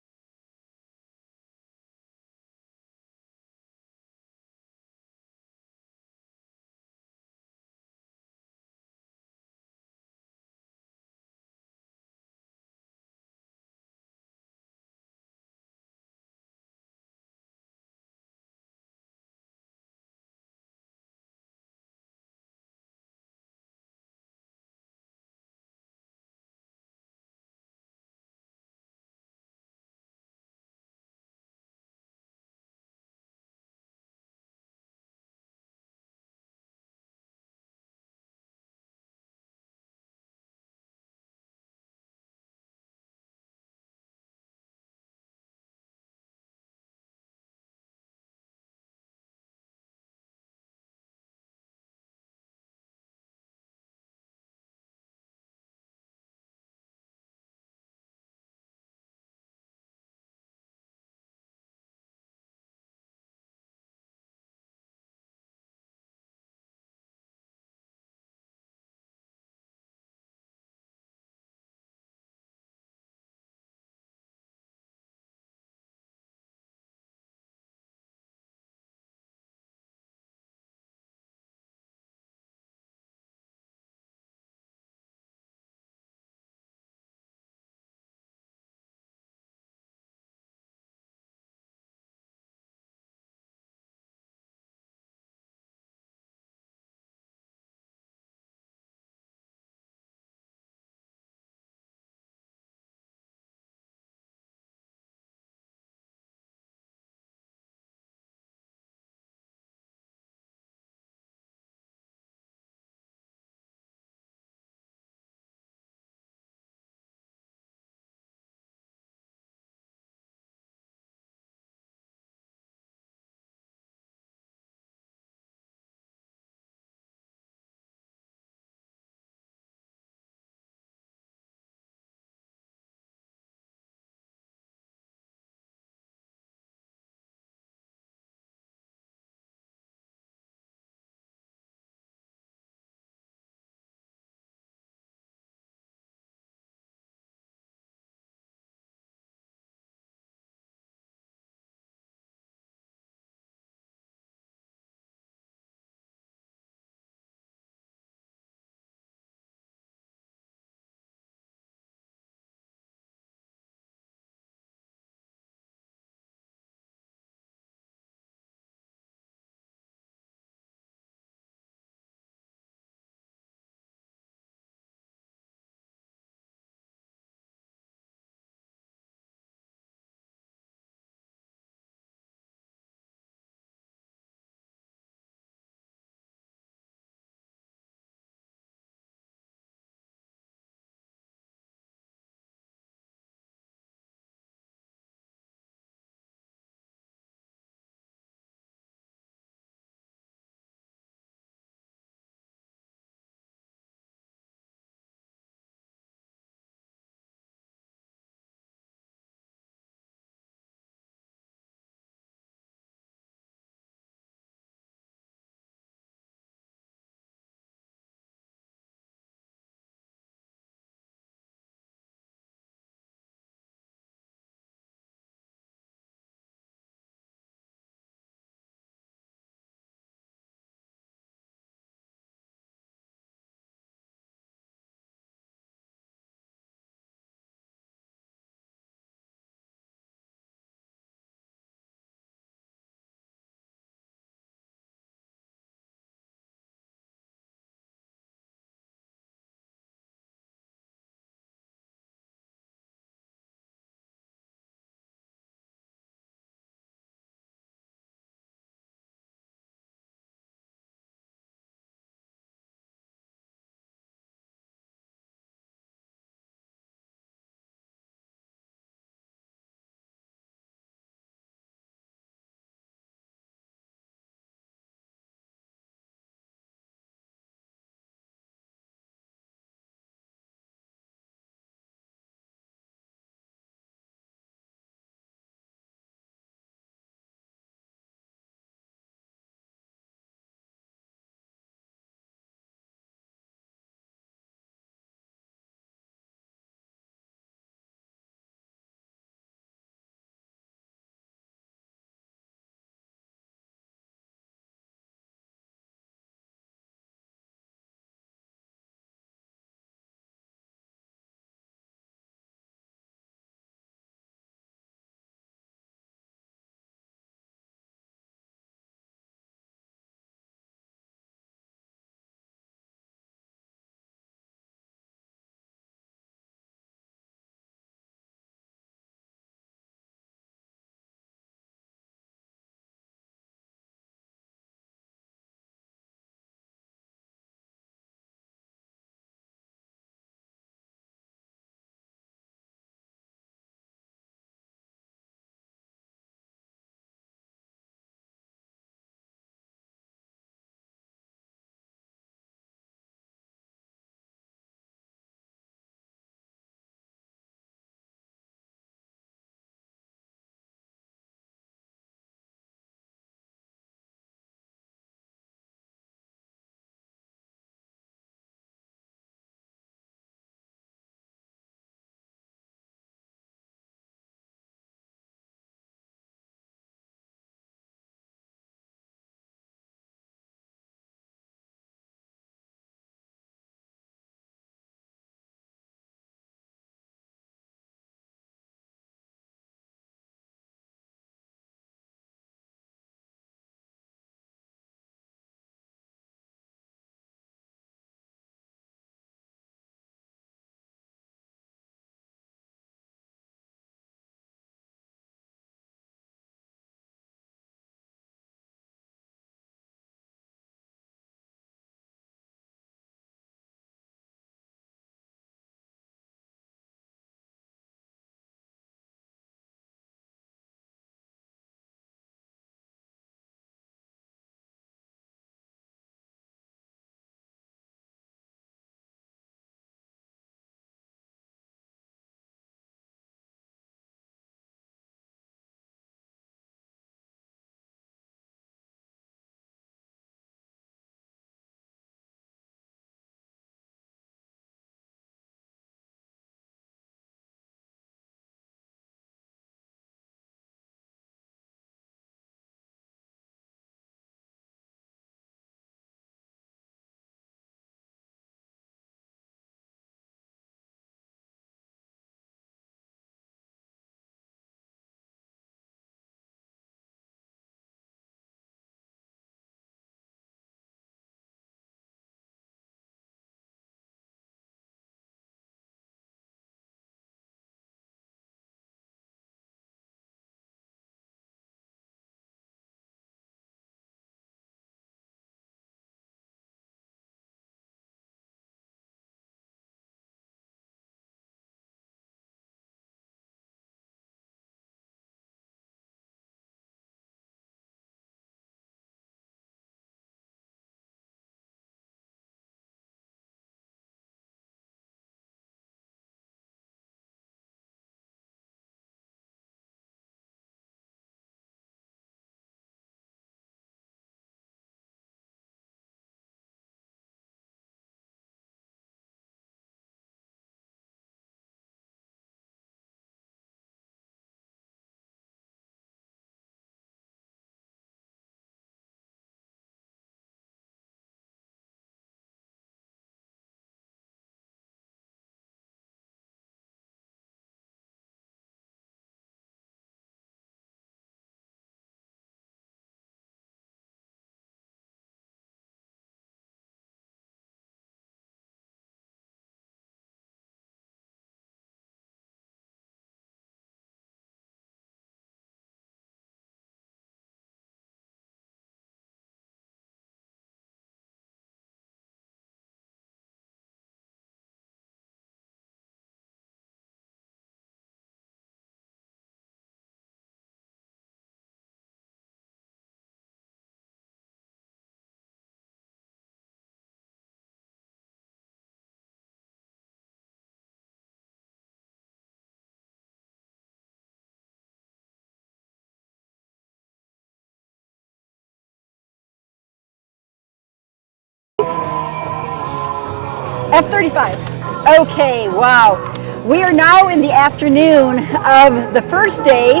F-35. Okay, wow. We are now in the afternoon of the first day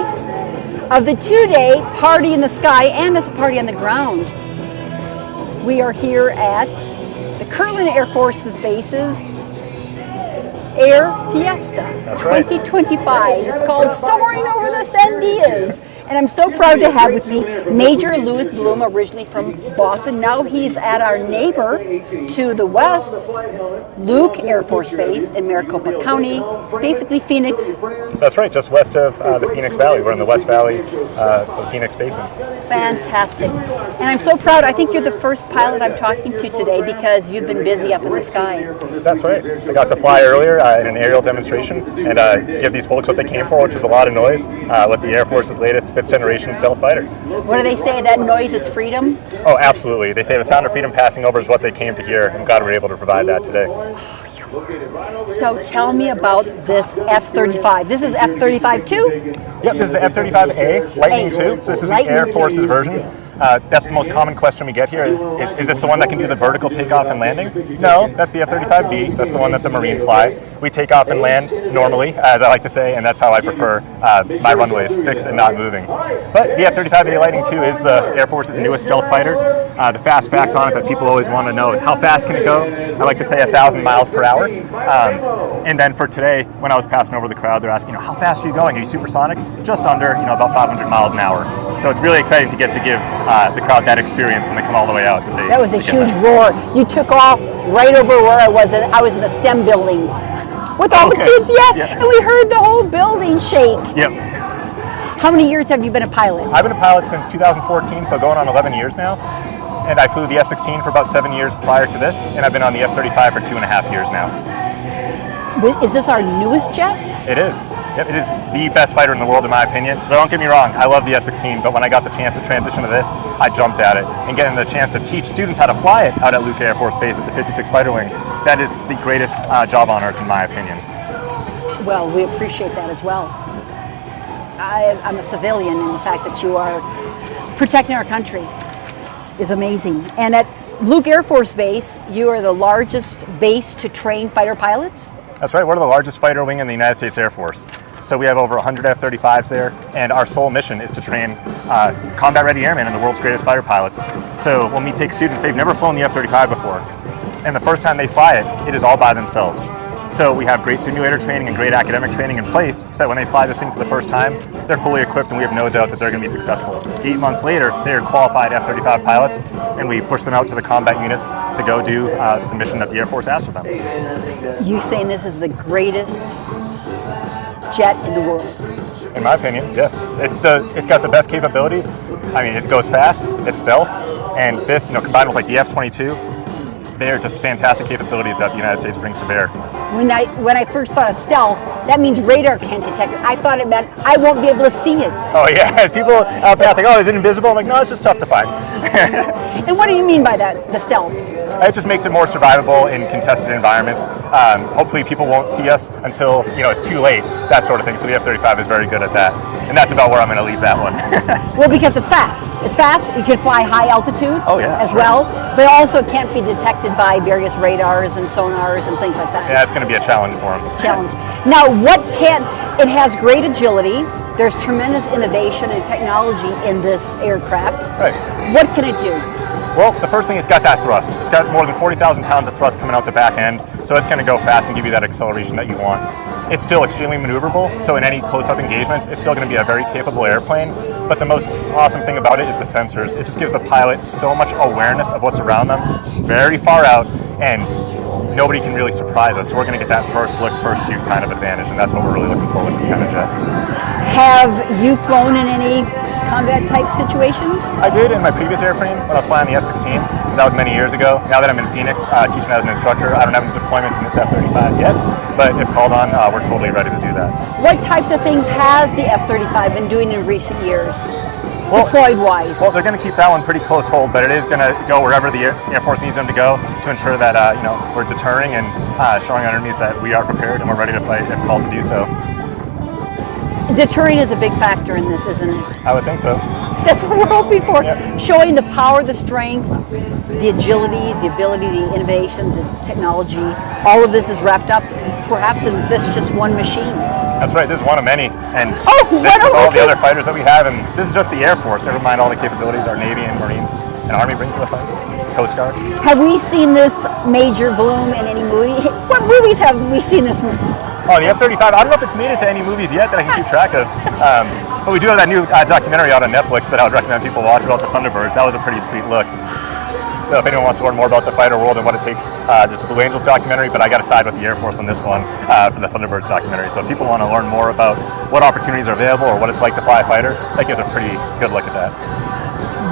of the 2-day Party in the Sky, and it's a party on the ground. We are here at the Kirtland Air Force's base's Air Fiesta. That's right. 2025. It's called Soaring Over the Sandias. And I'm so proud to have with me Major Louis Bloom, originally from Boston. Now he's at our neighbor to the west, Luke Air Force Base in Maricopa County, basically Phoenix. That's right, just west of the Phoenix Valley. We're in the West Valley of the Phoenix Basin. Fantastic. And I'm so proud. I think you're the first pilot I'm talking to today because you've been busy up in the sky. That's right. I got to fly earlier in an aerial demonstration and give these folks what they came for, which is a lot of noise, with the Air Force's latest 5th generation stealth fighter. What do they say? That noise is freedom? Oh, absolutely. They say the sound of freedom passing over is what they came to hear. I'm glad we were able to provide that today. So tell me about this F-35. This is F-35 too? Yep, this is the F-35A Lightning II. So this is the Air Force's version. That's the most common question we get here. Is this the one that can do the vertical takeoff and landing? No, that's the F-35B. That's the one that the Marines fly. We take off and land normally, as I like to say, and that's how I prefer my runways, fixed and not moving. But the F-35A Lightning II is the Air Force's newest stealth fighter. The fast facts on it that people always want to know: how fast can it go? I like to say 1,000 miles per hour. And then for today, when I was passing over the crowd, they're asking, how fast are you going? Are you supersonic? Just under, about 500 miles an hour. So it's really exciting to get to give the crowd that experience when they come all the way out. That was a huge roar. You took off right over where I was. I was in the STEM building with all the kids, yes, yeah. And we heard the whole building shake. Yep. How many years have you been a pilot? I've been a pilot since 2014, so going on 11 years now. And I flew the F-16 for about 7 years prior to this, and I've been on the F-35 for 2.5 years now. Is this our newest jet? It is. Yep, it is the best fighter in the world in my opinion. But don't get me wrong, I love the F-16, but when I got the chance to transition to this, I jumped at it. And getting the chance to teach students how to fly it out at Luke Air Force Base at the 56th Fighter Wing, that is the greatest job on earth in my opinion. Well, we appreciate that as well. I'm a civilian, and the fact that you are protecting our country is amazing. And at Luke Air Force Base, you are the largest base to train fighter pilots? That's right, we're the largest fighter wing in the United States Air Force. So we have over 100 F-35s there, and our sole mission is to train combat-ready airmen and the world's greatest fighter pilots. So when we take students, they've never flown the F-35 before, and the first time they fly it, it is all by themselves. So we have great simulator training and great academic training in place so that when they fly this thing for the first time, they're fully equipped and we have no doubt that they're going to be successful. 8 months later, they are qualified F-35 pilots, and we push them out to the combat units to go do the mission that the Air Force asked for them. You saying this is the greatest jet in the world? In my opinion, yes. It's got the best capabilities. I mean, it goes fast, it's stealth, and this, combined with like the F-22, they are just fantastic capabilities that the United States brings to bear. When I first thought of stealth, that means radar can't detect it. I thought it meant I won't be able to see it. Oh yeah, people often ask like, is it invisible? I'm like, no, it's just tough to find. And what do you mean by that, the stealth? It just makes it more survivable in contested environments. Hopefully people won't see us until it's too late, that sort of thing. So the F-35 is very good at that. And that's about where I'm going to leave that one. Well, because it's fast. It's fast. You can fly high altitude as well, but also it can't be detected by various radars and sonars and things like that. Yeah, it's going to be a challenge for them. Challenge. Now, it has great agility. There's tremendous innovation and technology in this aircraft. Right. What can it do? Well, the first thing, it's got that thrust. It's got more than 40,000 pounds of thrust coming out the back end, so it's going to go fast and give you that acceleration that you want. It's still extremely maneuverable, so in any close-up engagements, it's still going to be a very capable airplane, but the most awesome thing about it is the sensors. It just gives the pilot so much awareness of what's around them, very far out, and nobody can really surprise us, so we're going to get that first look, first shoot kind of advantage, and that's what we're really looking for with this kind of jet. Have you flown in any combat type situations? I did in my previous airframe when I was flying the F-16. That was many years ago. Now that I'm in Phoenix teaching as an instructor, I don't have any deployments in this F-35 yet, but if called on, we're totally ready to do that. What types of things has the F-35 been doing in recent years? Deployed-wise? Well, they're going to keep that one pretty close hold, but it is going to go wherever the Air Force needs them to go to ensure that we're deterring and showing our enemies that we are prepared and we're ready to fight if called to do so. Deterring is a big factor in this, isn't it? I would think so. That's what we're hoping for. Yeah. Showing the power, the strength, the agility, the ability, the innovation, the technology. All of this is wrapped up perhaps in this just one machine. That's right, this is one of many. And this what is a all the wicked- other fighters that we have, and this is just the Air Force, never mind all the capabilities our Navy and Marines and Army bring to the fight. Coast Guard. Have we seen this Major Bloom in any movie? What movies have we seen this movie? Oh, the F-35, I don't know if it's made it to any movies yet that I can keep track of. But we do have that new documentary out on Netflix that I would recommend people watch about the Thunderbirds. That was a pretty sweet look. So if anyone wants to learn more about the fighter world and what it takes, just the Blue Angels documentary, but I got to side with the Air Force on this one for the Thunderbirds documentary. So if people want to learn more about what opportunities are available or what it's like to fly a fighter, that gives a pretty good look at that.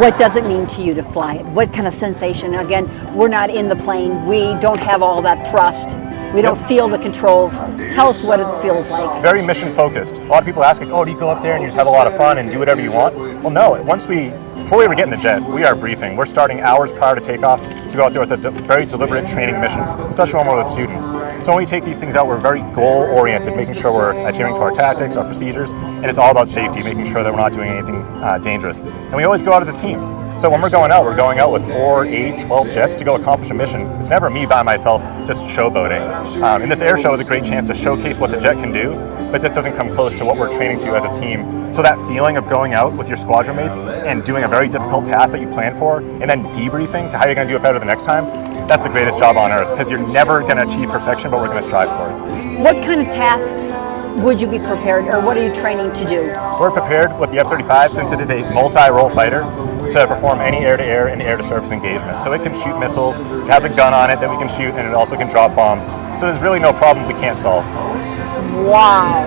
What does it mean to you to fly it? What kind of sensation? Again, we're not in the plane. We don't have all that thrust. We don't feel the controls. Tell us what it feels like. Very mission focused. A lot of people ask, like, oh, do you go up there and you just have a lot of fun and do whatever you want? Well, no. Before we ever get in the jet, we are briefing. We're starting hours prior to takeoff to go out there with a very deliberate training mission, especially when we're with students. So when we take these things out, we're very goal-oriented, making sure we're adhering to our tactics, our procedures, and it's all about safety, making sure that we're not doing anything dangerous. And we always go out as a team. So when we're going out with 4, 8, 12 jets to go accomplish a mission. It's never me by myself just showboating. And this air show is a great chance to showcase what the jet can do, but this doesn't come close to what we're training to as a team. So that feeling of going out with your squadron mates and doing a very difficult task that you planned for, and then debriefing to how you're going to do it better the next time, that's the greatest job on earth, because you're never going to achieve perfection, but we're going to strive for it. What kind of tasks would you be prepared, or what are you training to do? We're prepared with the F-35, since it is a multi-role fighter, to perform any air-to-air and air-to-surface engagement. So it can shoot missiles, it has a gun on it that we can shoot, and it also can drop bombs. So there's really no problem we can't solve. Wow.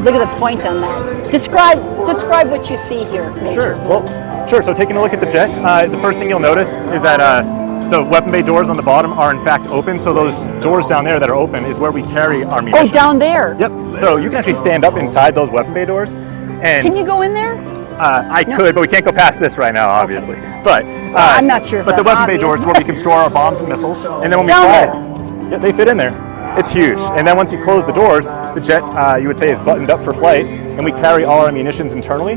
Look at the point on that. Describe what you see here, Major. Sure. So taking a look at the jet, the first thing you'll notice is that the weapon bay doors on the bottom are in fact open. So those doors down there that are open is where we carry our munitions. Oh, down there? Yep. So you can actually stand up inside those weapon bay doors. And can you go in there? I could, but we can't go past this right now, obviously. Okay. But I'm not sure if But the that's weapon bay obvious. doors is where we can store our bombs and missiles. And then when we Down fly, yeah, they fit in there. It's huge. And then once you close the doors, the jet, you would say, is buttoned up for flight, and we carry all our munitions internally.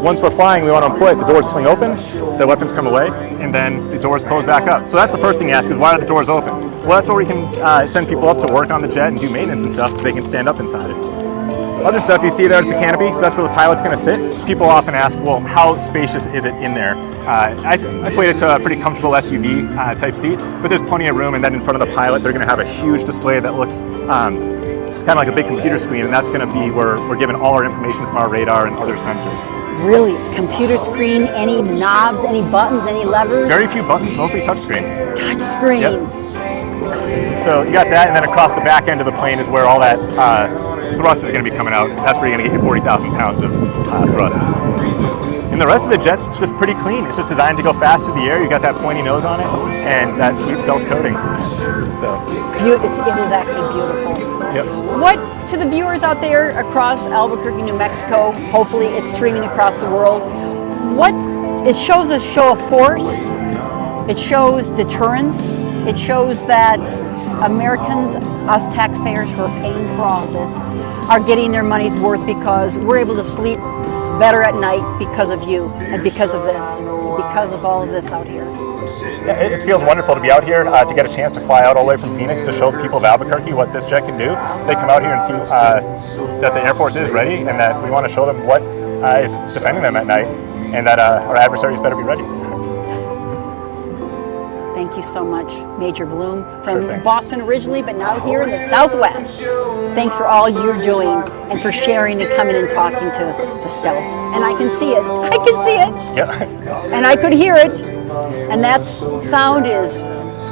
Once we're flying, we want to employ it. The doors swing open, the weapons come away, and then the doors close back up. So that's the first thing you ask is, why are the doors open? Well, that's where we can send people up to work on the jet and do maintenance and stuff, because they can stand up inside it. Other stuff you see there at the canopy, so that's where the pilot's going to sit. People often ask, well, how spacious is it in there? I equate it to a pretty comfortable SUV type seat, but there's plenty of room, and then in front of the pilot, they're going to have a huge display that looks kind of like a big computer screen, and that's going to be where we're given all our information from our radar and other sensors. Really? Computer screen, any knobs, any buttons, any levers? Very few buttons, mostly touchscreen. Touchscreen. Yep. So you got that, and then across the back end of the plane is where all that thrust is going to be coming out. That's where you're going to get your 40,000 pounds of thrust. And the rest of the jet's just pretty clean. It's just designed to go fast through the air. You got that pointy nose on it and that sweet stealth coating. So it is actually beautiful. Yep. What, to the viewers out there across Albuquerque, New Mexico, hopefully it's streaming across the world, it shows a show of force, it shows deterrence, it shows that Americans, us taxpayers who are paying for all of this, are getting their money's worth because we're able to sleep better at night because of you and because of this, because of all of this out here. Yeah, it feels wonderful to be out here, to get a chance to fly out all the way from Phoenix to show the people of Albuquerque what this jet can do. They come out here and see that the Air Force is ready, and that we want to show them what is defending them at night, and that our adversaries better be ready. Thank you so much, Major Bloom, from Boston originally, but now here in the Southwest. Thanks for all you're doing and for sharing and coming and talking to the stealth. And I can see it. I can see it. Yeah. And I could hear it. And that sound is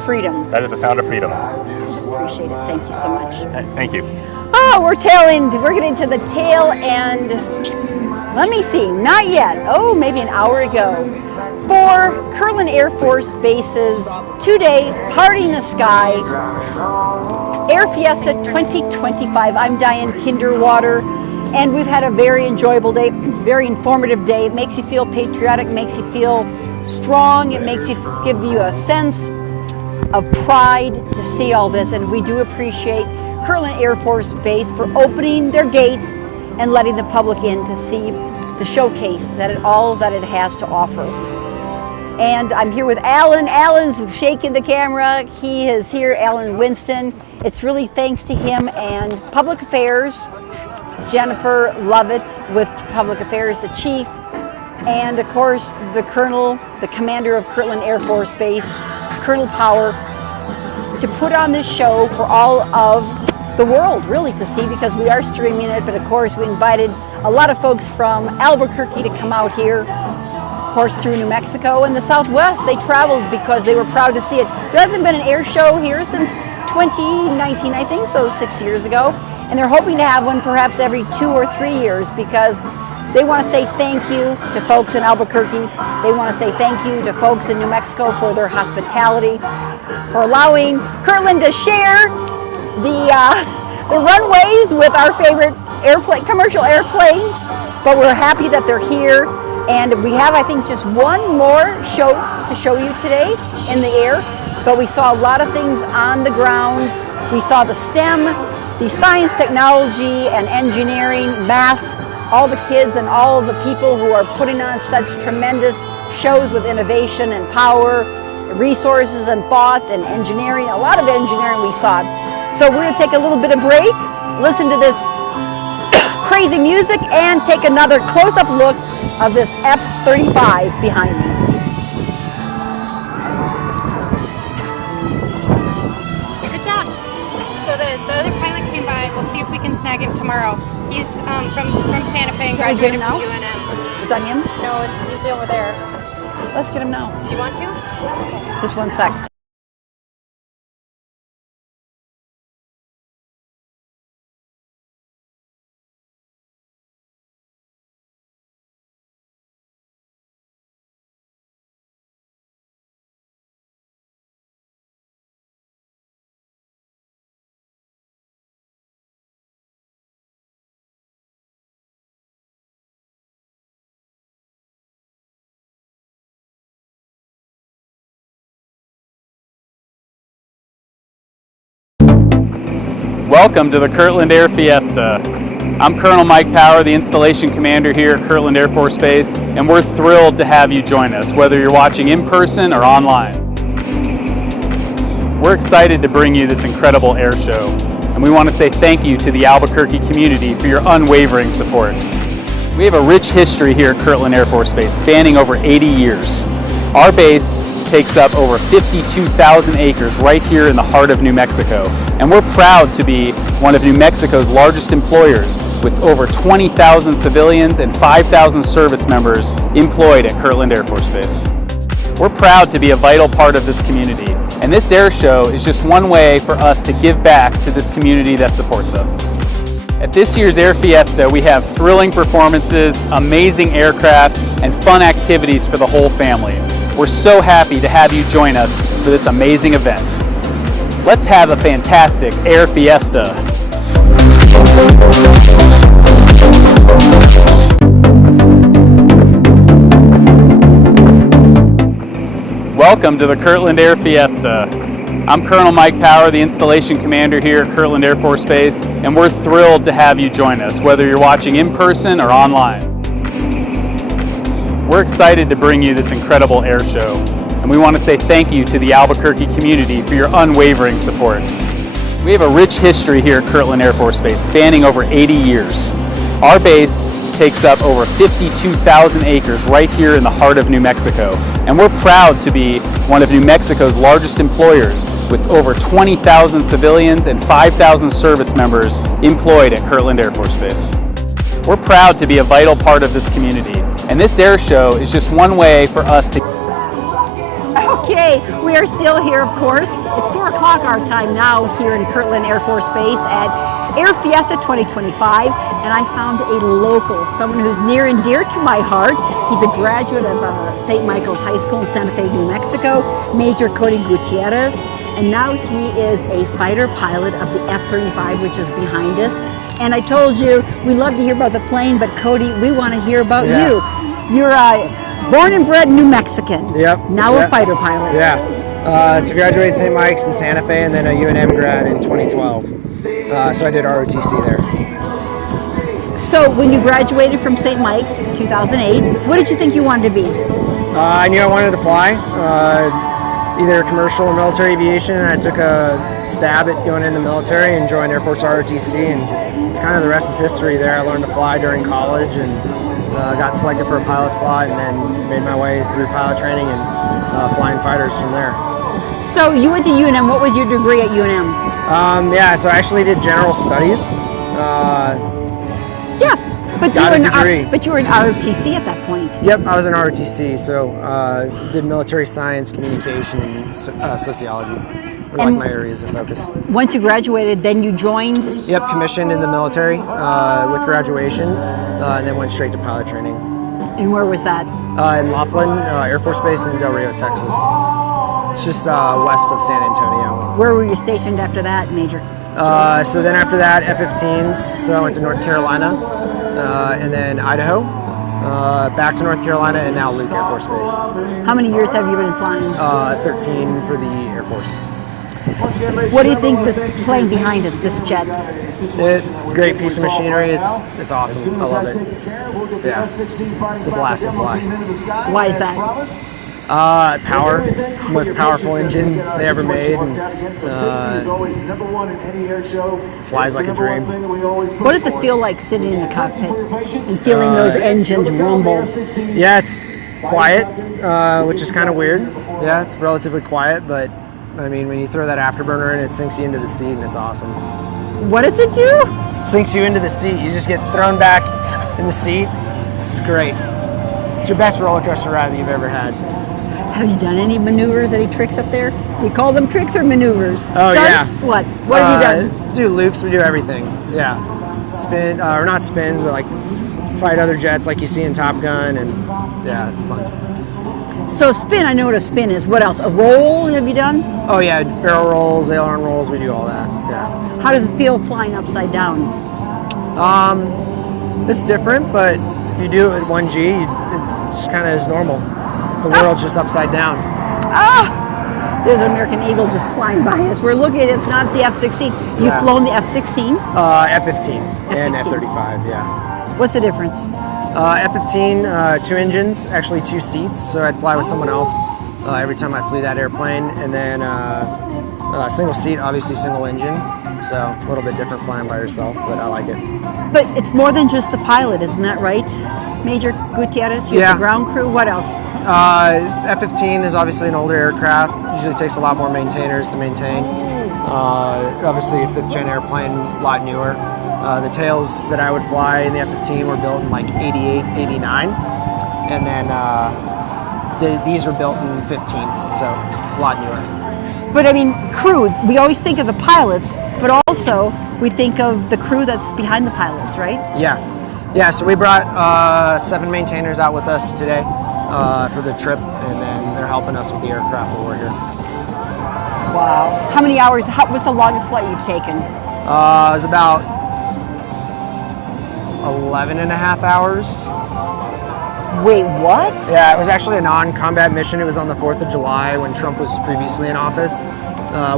freedom. That is the sound of freedom. Appreciate it. Thank you so much. Thank you. Oh, we're getting to the tail end. Let me see. Not yet. Oh, maybe an hour ago. For Kirtland Air Force Base's two-day Party in the Sky Air Fiesta 2025. I'm Diane Kinderwater, and we've had a very enjoyable day, very informative day. It makes you feel patriotic, makes you feel strong, it makes you give you a sense of pride to see all this, and we do appreciate Kirtland Air Force Base for opening their gates and letting the public in to see the showcase all that it has to offer. And I'm here with Alan. Alan's shaking the camera. He is here, Alan Winston. It's really thanks to him and Public Affairs, Jennifer Lovett with Public Affairs, the chief, and of course the colonel, the commander of Kirtland Air Force Base, Colonel Power, to put on this show for all of the world really to see, because we are streaming it. But of course we invited a lot of folks from Albuquerque to come out here, of course through New Mexico and the Southwest. They traveled because they were proud to see it. There hasn't been an air show here since 2019, I think, so 6 years ago. And they're hoping to have one perhaps every 2 or 3 years, because they want to say thank you to folks in Albuquerque. They want to say thank you to folks in New Mexico for their hospitality, for allowing Kirtland to share the runways with our favorite commercial airplanes. But we're happy that they're here. And we have, I think, just one more show to show you today in the air. But we saw a lot of things on the ground. We saw the STEM, the science, technology, and engineering, math, all the kids and all of the people who are putting on such tremendous shows with innovation and power, resources and thought and engineering. A lot of engineering we saw. So we're going to take a little bit of break, listen to this crazy music, and take another close-up look of this F-35 behind me. Good job. So the other pilot came by. We'll see if we can snag him tomorrow. He's from Santa Fe and graduated from UNM. Is that him? No, he's over there. Let's get him now. You want to? Okay. Just 1 sec. Welcome to the Kirtland Air Fiesta. I'm Colonel Mike Power, the installation commander here at Kirtland Air Force Base, and we're thrilled to have you join us, whether you're watching in person or online. We're excited to bring you this incredible air show, and we want to say thank you to the Albuquerque community for your unwavering support. We have a rich history here at Kirtland Air Force Base, spanning over 80 years. Our base takes up over 52,000 acres right here in the heart of New Mexico. And we're proud to be one of New Mexico's largest employers, with over 20,000 civilians and 5,000 service members employed at Kirtland Air Force Base. We're proud to be a vital part of this community, and this air show is just one way for us to give back to this community that supports us. At this year's Air Fiesta, we have thrilling performances, amazing aircraft, and fun activities for the whole family. We're so happy to have you join us for this amazing event. Let's have a fantastic Air Fiesta. Welcome to the Kirtland Air Fiesta. I'm Colonel Mike Power, the installation commander here at Kirtland Air Force Base, and we're thrilled to have you join us, whether you're watching in person or online. We're excited to bring you this incredible air show, and we want to say thank you to the Albuquerque community for your unwavering support. We have a rich history here at Kirtland Air Force Base, spanning over 80 years. Our base takes up over 52,000 acres right here in the heart of New Mexico, and we're proud to be one of New Mexico's largest employers, with over 20,000 civilians and 5,000 service members employed at Kirtland Air Force Base. We're proud to be a vital part of this community, and this air show is just one way for us to... Okay, we are still here, of course. It's 4 o'clock our time now here in Kirtland Air Force Base at Air Fiesta 2025, and I found a local, someone who's near and dear to my heart. He's a graduate of St. Michael's High School in Santa Fe, New Mexico, Major Cody Gutierrez, and now he is a fighter pilot of the F-35, which is behind us. And I told you, we love to hear about the plane, but Cody, we want to hear about you. You're a born and bred New Mexican. Yep. Now a fighter pilot. Yeah. So graduated St. Mike's in Santa Fe and then a UNM grad in 2012. So I did ROTC there. So when you graduated from St. Mike's in 2008, what did you think you wanted to be? I knew I wanted to fly, either commercial or military aviation, and I took a stab at going in the military and joined Air Force ROTC, and it's kind of the rest is history there. I learned to fly during college and got selected for a pilot slot and then made my way through pilot training and flying fighters from there. So you went to UNM. What was your degree at UNM? Yeah, so I actually did general studies. But you were in ROTC at that point. Yep, I was in ROTC, so did military science, communication, and sociology. Were like my areas of focus. Once you graduated, then you joined? Yep, commissioned in the military with graduation, and then went straight to pilot training. And where was that? In Laughlin Air Force Base in Del Rio, Texas. It's just west of San Antonio. Where were you stationed after that, Major? So then after that, F-15s, so I went to North Carolina, and then Idaho, back to North Carolina, and now Luke Air Force Base. How many years have you been flying? 13 for the Air Force. What do you think this plane behind us, this jet? Great piece of machinery. It's awesome. I love it. Yeah, it's a blast to fly. Why is that? Power. It's the most powerful engine they ever made, and flies like a dream. What does it feel like sitting in the cockpit and feeling those engines rumble? Yeah, it's quiet, which is kind of weird. Yeah, it's relatively quiet, but I mean, when you throw that afterburner in, it sinks you into the seat, and it's awesome. What does it do? Sinks you into the seat. You just get thrown back in the seat. It's great. It's your best roller coaster ride that you've ever had. Have you done any maneuvers, any tricks up there? We call them tricks or maneuvers? Oh, Stunts? yeah. What? What have you done? Do loops. We do everything. Yeah. Spin, or not spins, but like fight other jets like you see in Top Gun, and yeah, it's fun. So spin, I know what a spin is. What else? A roll have you done? Oh yeah, barrel rolls, aileron rolls, we do all that, yeah. How does it feel flying upside down? It's different, but if you do it at 1G, it just kind of is normal. The world's just upside down. There's an American Eagle just flying by us. We're looking, it's not the F-16. You've flown the F-16? F-15 and F-35, yeah. What's the difference? F-15, 2 engines, actually 2 seats, so I'd fly with someone else every time I flew that airplane, and then single seat, obviously single engine, so a little bit different flying by yourself, but I like it. But it's more than just the pilot, isn't that right, Major Gutierrez? You have the ground crew, what else? F-15 is obviously an older aircraft, usually takes a lot more maintainers to maintain. Obviously a 5th gen airplane, a lot newer. The tails that I would fly in the F-15 were built in like 88, 89, and then these were built in 15, so a lot newer. But I mean, crew, we always think of the pilots, but also we think of the crew that's behind the pilots, right? Yeah, so we brought 7 maintainers out with us today for the trip, and then they're helping us with the aircraft while we're here. Wow. How many hours, what's the longest flight you've taken? It was about 11 and a half hours. Wait, what? Yeah, it was actually a non-combat mission. It was on the 4th of July when Trump was previously in office,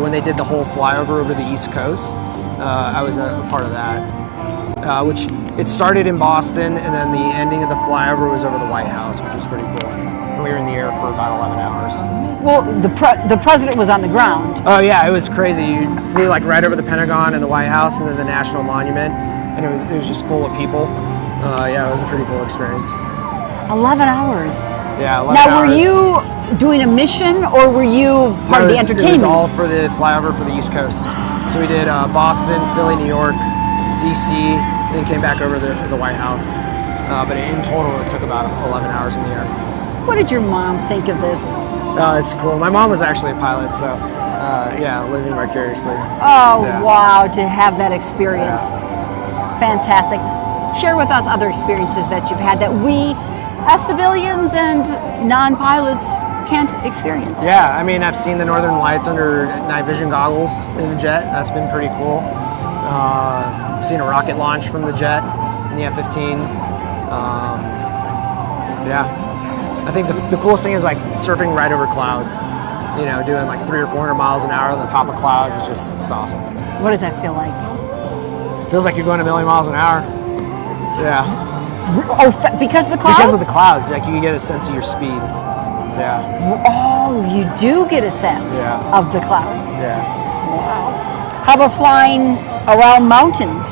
when they did the whole flyover over the East Coast. I was a part of that, which it started in Boston, and then the ending of the flyover was over the White House, which was pretty cool. And we were in the air for about 11 hours. Well, the president was on the ground. Oh yeah, it was crazy. You flew like right over the Pentagon and the White House, and then the National Monument, and it was just full of people. Yeah, it was a pretty cool experience. 11 hours. Yeah, 11 now, hours. were you doing a mission, or were you part of the entertainment? It was all for the flyover for the East Coast. So we did Boston, Philly, New York, DC, and then came back over to the White House. But in total, it took about 11 hours in the air. What did your mom think of this? It's cool. My mom was actually a pilot, so yeah, living vicariously. Oh, yeah. Wow, to have that experience. Fantastic. Share with us other experiences that you've had that we, as civilians and non-pilots, can't experience. Yeah, I mean, I've seen the Northern Lights under night vision goggles in the jet. That's been pretty cool. I've seen a rocket launch from the jet in the F-15. Yeah. I think the coolest thing is like surfing right over clouds. you know, doing like 300 or 400 miles an hour on the top of clouds. It's awesome. What does that feel like? Feels like you're going a million miles an hour. Yeah. Oh, because of the clouds? Because of the clouds, like you get a sense of your speed. Yeah. Oh, you do get a sense of the clouds. Yeah. Wow. How about flying around mountains?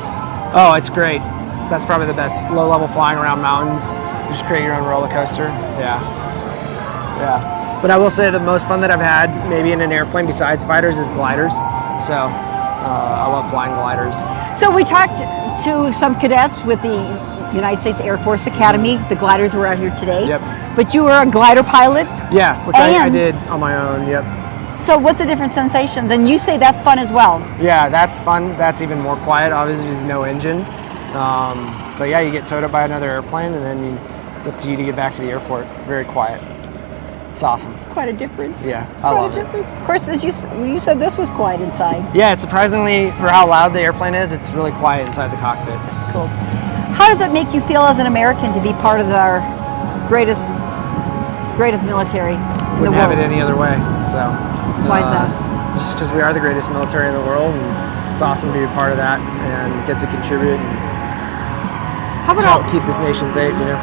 Oh, it's great. That's probably the best. Low-level flying around mountains. You just create your own roller coaster. Yeah. Yeah. But I will say the most fun that I've had, maybe in an airplane besides fighters, is gliders. So I love flying gliders. So we talked to some cadets with the United States Air Force Academy. The gliders were out here today. Yep. But you were a glider pilot? Yeah, which I did on my own, yep. So what's the different sensations? And you say that's fun as well. Yeah, that's fun. That's even more quiet. Obviously, there's no engine. But yeah, you get towed up by another airplane, and then it's up to you to get back to the airport. It's very quiet. It's awesome. Quite a difference. Yeah, I love it. Of course, as you said this was quiet inside. Yeah, it's surprisingly, for how loud the airplane is, it's really quiet inside the cockpit. That's cool. How does it make you feel as an American to be part of our greatest military in the world? Wouldn't have it any other way. So why is that? Just because we are the greatest military in the world, and it's awesome to be a part of that and get to contribute and to help keep this nation safe. You know.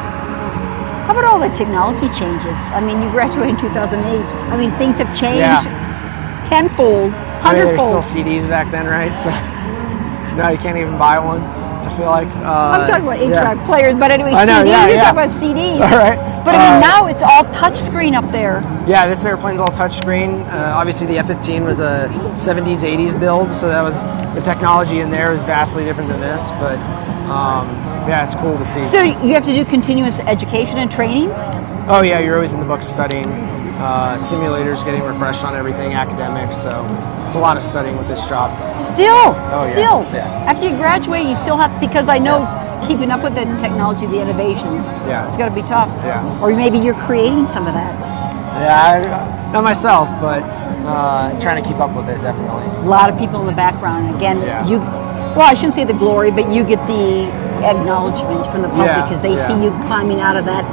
How about all the technology changes? I mean, you graduated in 2008. I mean, things have changed tenfold, hundredfold. I mean, there's still CDs back then, right? So now you can't even buy one. I feel like I'm talking about 8-track players, but anyway, I know, CDs. You're talking about CDs. All right. But I mean, now it's all touchscreen up there. Yeah, this airplane's all touchscreen. Obviously, the F-15 was a 70s, 80s build, so that was the technology in there is vastly different than this. But yeah, it's cool to see. So you have to do continuous education and training? Oh yeah, you're always in the books studying. Simulators, getting refreshed on everything, academics. So it's a lot of studying with this job. Still. Yeah. After you graduate, you still have, because I know keeping up with the technology, the innovations, it's got to be tough. Yeah. Or maybe you're creating some of that. Yeah, not myself, but trying to keep up with it, definitely. A lot of people in the background. Again, well, I shouldn't say the glory, but you get the acknowledgement from the public because they see you climbing out of that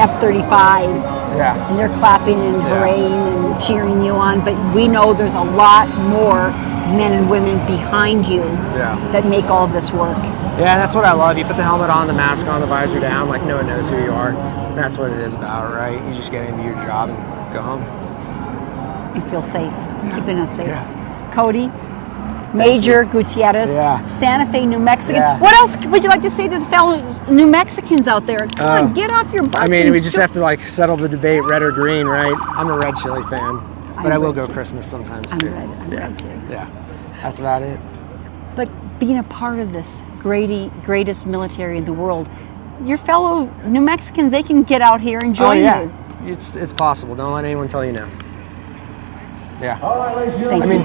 F-35. Yeah. And they're clapping and hurraying and cheering you on. But we know there's a lot more men and women behind you that make all of this work. Yeah, that's what I love. You put the helmet on, the mask on, the visor down, like no one knows who you are. And that's what it is about, right? You just get into your job and go home. And feel safe, keeping us safe. Cody, Major Gutierrez, Santa Fe, New Mexico. What else would you like to say to the fellow New Mexicans out there? Come on, get off your butts. I mean, we just have to like settle the debate, red or green, right? I'm a red chili fan, but I will go Christmas sometimes too. I'm red too. Yeah, that's about it. But being a part of this greatest military in the world, your fellow New Mexicans, they can get out here and join you. It's possible. Don't let anyone tell you no. Yeah. Thank you.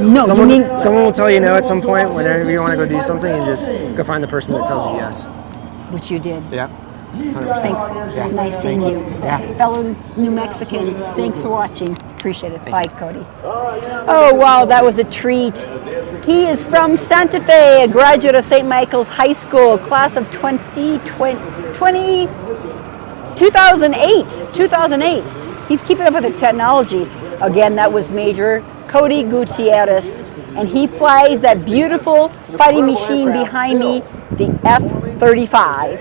No, someone will tell you no at some point whenever you want to go do something, and just go find the person that tells you yes. Which you did. Yeah. 100%. Thanks. Yeah. Nice seeing you. Yeah. Fellow New Mexican, thanks for watching. Appreciate it. Bye, Cody. Oh, wow, that was a treat. He is from Santa Fe, a graduate of St. Michael's High School, class of 2008. He's keeping up with the technology. Again, that was Major Cody Gutierrez, and he flies that beautiful fighting machine behind me, the F-35.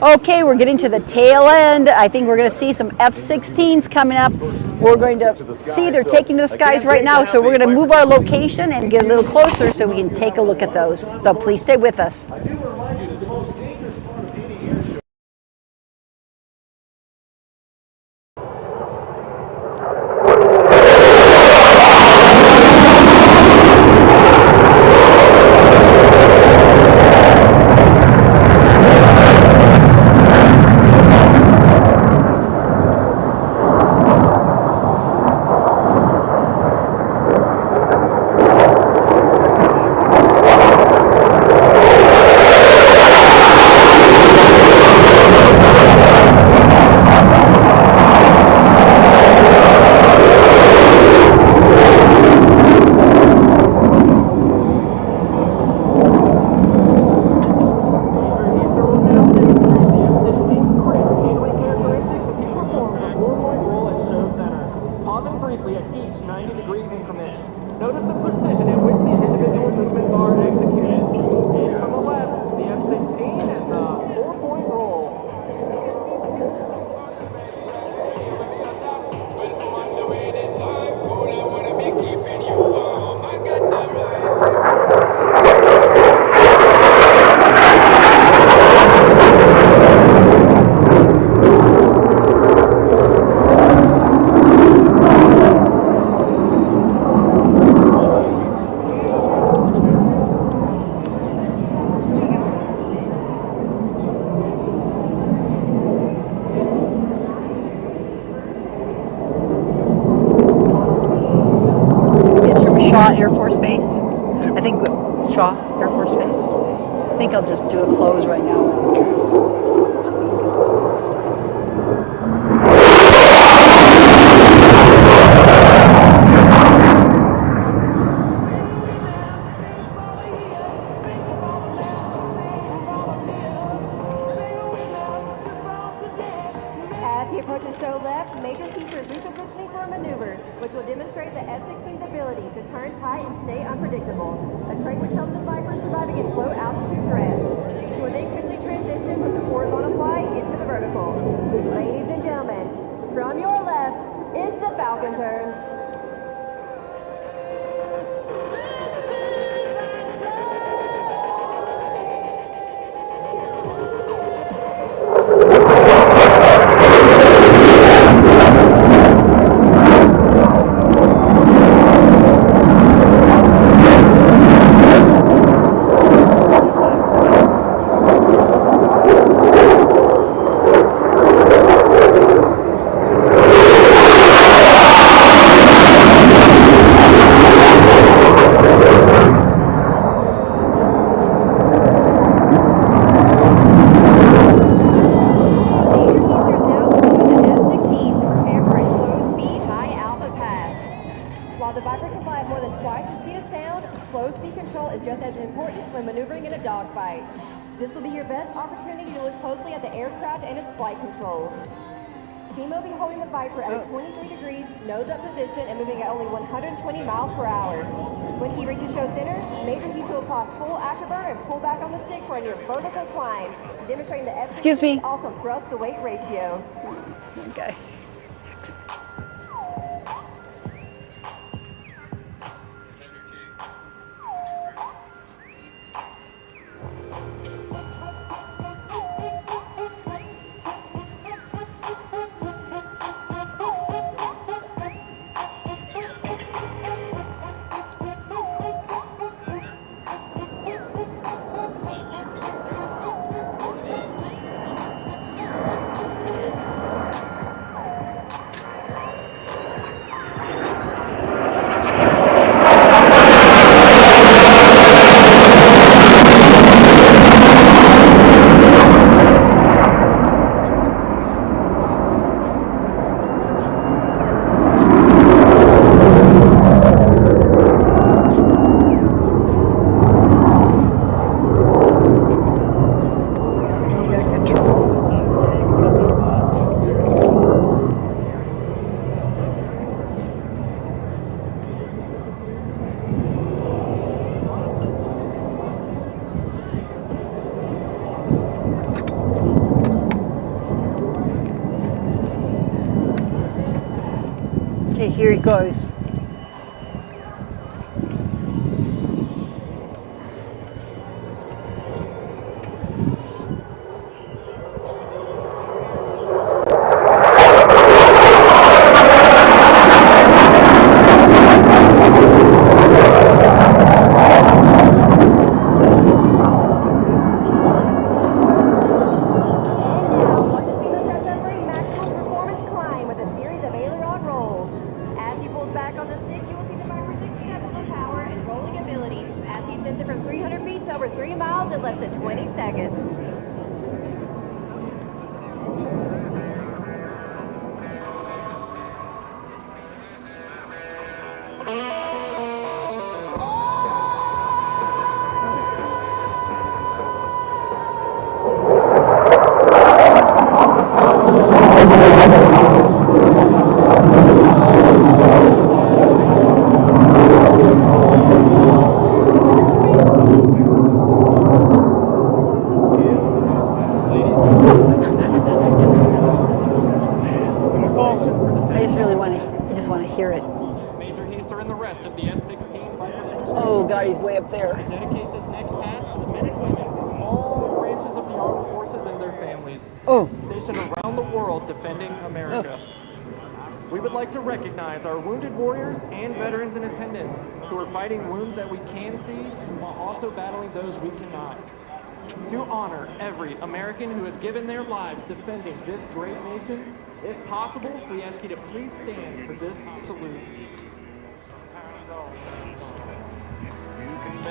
Okay, we're getting to the tail end. I think we're going to see some F-16s coming up. We're going to see they're taking to the skies right now, so we're going to move our location and get a little closer so we can take a look at those. So please stay with us. I think Shaw Air Force Base. I think I'll just do a close right now. Just get this one this time. As he approaches show left, Major Heath is repositioning for a maneuver, which will demonstrate the F-16's ability to turn tight and stay unpredictable, a trait which helps the Viper survive against low altitude threats. He will then quickly transition from the horizontal flight into the vertical. Ladies and gentlemen, from your left is the Falcon turn. While the Viper can fly at more than twice the speed of sound, slow speed control is just as important when maneuvering in a dogfight. This will be your best opportunity to look closely at the aircraft and its flight controls. Team will be holding the Viper at 23 degrees, nose up position, and moving at only 120 miles per hour. When he reaches show center, Major Heath will apply full afterburner and pull back on the stick for a near vertical climb, demonstrating the Excuse me. also thrust to weight ratio. Okay. Okay, here it goes. Over 3 miles in less than 20 seconds. I just want to hear it. Major Heaster and the rest of the F-16 Viper. Oh God, he's way up there. To dedicate this next pass to the men and women from all branches of the armed forces and their families. Stationed around the world defending America. We would like to recognize our wounded warriors and veterans in attendance who are fighting wounds that we can see while also battling those we cannot. To honor every American who has given their lives defending this great nation, if possible, we ask you to please stand for this salute. You can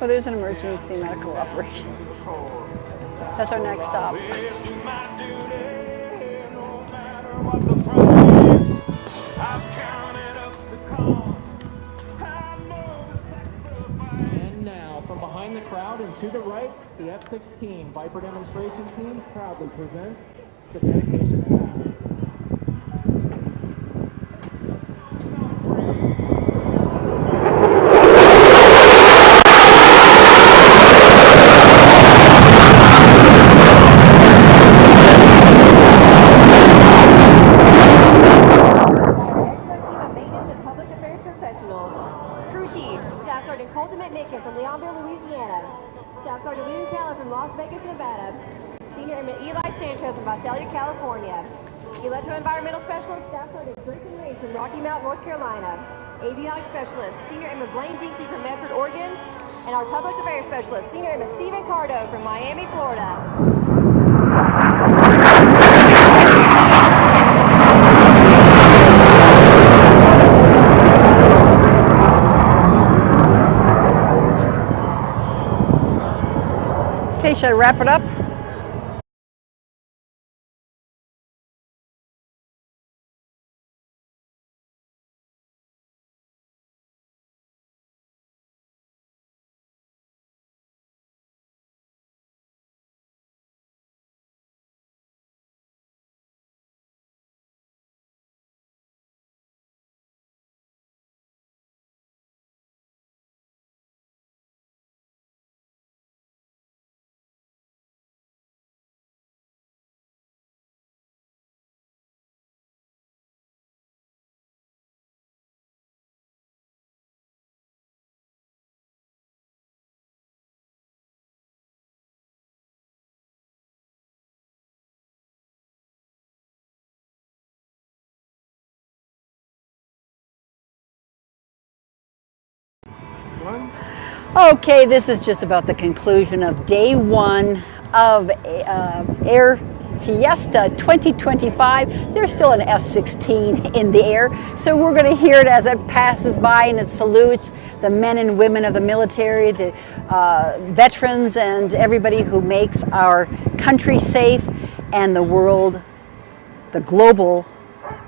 Well, there's an emergency medical operation. That's our next stop. And now, from behind the crowd and to the right, the F-16 Viper demonstration team proudly presents the dedication pass. Electro-environmental specialist, Staff Sergeant Kirtland from Rocky Mount, North Carolina. Avionics specialist, Senior Airman Blaine Dinky from Medford, Oregon. And our public affairs specialist, Senior Airman Stephen Cardo from Miami, Florida. Okay, should I wrap it up? Okay, this is just about the conclusion of day one of Air Fiesta 2025. There's still an F-16 in the air, so we're going to hear it as it passes by and it salutes the men and women of the military, the veterans, and everybody who makes our country safe and the world, the global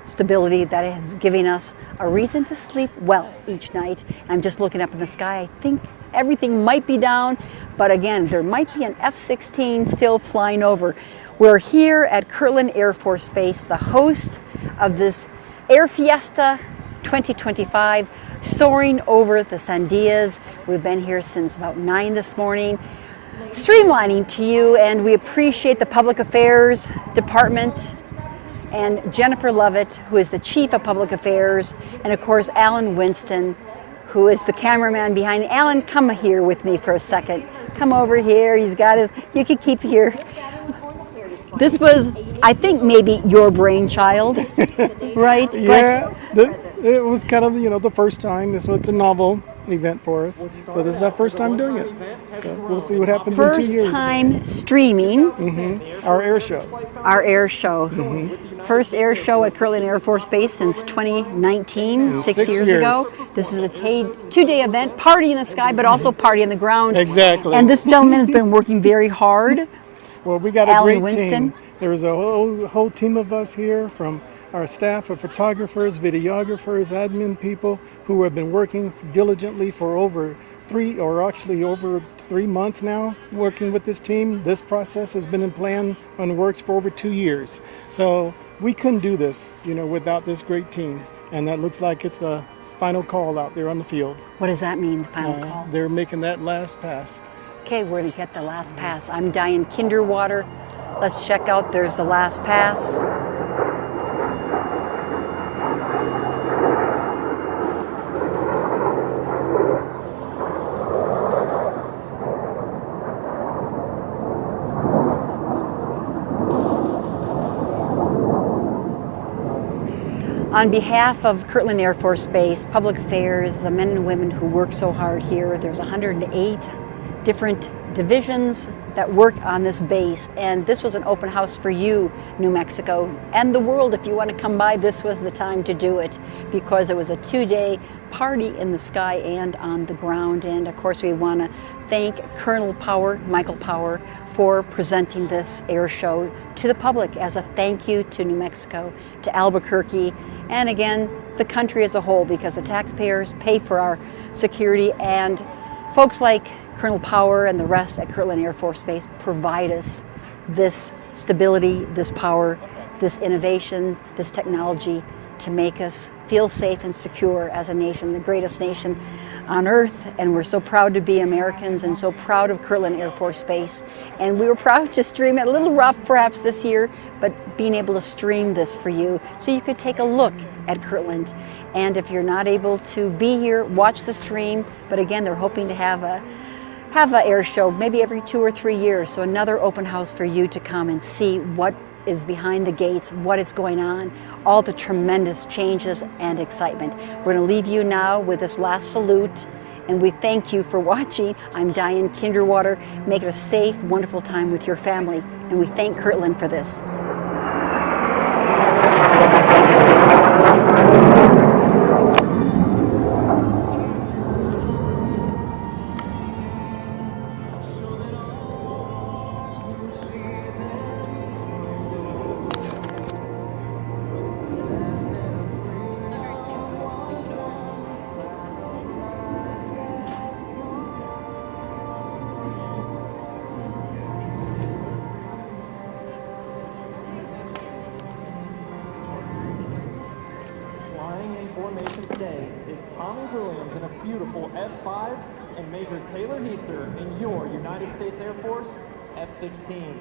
stability that is giving us a reason to sleep well each night. I'm just looking up in the sky. I think everything might be down, but again, there might be an F-16 still flying over. We're here at Kirtland Air Force Base, the host of this Air Fiesta 2025, soaring over the Sandias. We've been here since about 9 this morning, streamlining to you, and we appreciate the Public Affairs Department and Jennifer Lovett, who is the Chief of Public Affairs, and of course Alan Winston, who is the cameraman behind. Alan, come here with me for a second. Come over here. He's got his, you can keep here. This was, I think, maybe your brainchild, right? Yeah, it was kind of, the first time. So it's a novel event for us. So this is our first time doing it. So we'll see what happens in 2 years. First time streaming. Our air show. Our air show. First air show at Kirtland Air Force Base since 2019, 6 years ago. This is a two-day event, party in the sky, but also party on the ground. Exactly. And this gentleman has been working very hard. Well, we got a Alan great Winston. team. There's a whole team of us here, from our staff of photographers, videographers, admin people who have been working diligently for over 3 months now, working with this team. This process has been in plan and works for over 2 years. So we couldn't do this, without this great team. And that looks like it's the final call out there on the field. What does that mean, the final call? They're making that last pass. Okay, we're going to get the last pass. I'm Diane Kinderwater. Let's check out, there's the last pass. On behalf of Kirtland Air Force Base, Public Affairs, the men and women who work so hard here, there's 108 different divisions, that work on this base. And this was an open house for you, New Mexico, and the world. If you want to come by, this was the time to do it, because it was a 2-day party in the sky and on the ground. And of course, we want to thank Colonel Power, Michael Power, for presenting this air show to the public as a thank you to New Mexico, to Albuquerque, and again, the country as a whole, because the taxpayers pay for our security, and folks like Colonel Power and the rest at Kirtland Air Force Base provide us this stability, this power, this innovation, this technology to make us feel safe and secure as a nation, the greatest nation on earth. And we're so proud to be Americans and so proud of Kirtland Air Force Base. And we were proud to stream it, a little rough perhaps this year, but being able to stream this for you so you could take a look at Kirtland. And if you're not able to be here, watch the stream. But again, they're hoping to have an air show maybe every 2 or 3 years. So another open house for you to come and see what is behind the gates, what is going on, all the tremendous changes and excitement. We're going to leave you now with this last salute, and we thank you for watching. I'm Diane Kinderwater. Make it a safe, wonderful time with your family, and we thank Kirtland for this. Today is Tommy Williams in a beautiful F-5 and Major Taylor Heaster in your United States Air Force F-16.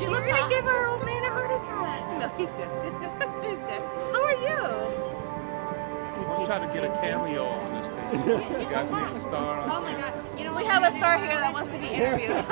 You were gonna give our old man a heart attack. No, he's good. He's good. How are you? We're trying to get a cameo on this thing. You guys need a star on Oh my gosh. You know, we have a star here that wants to be interviewed.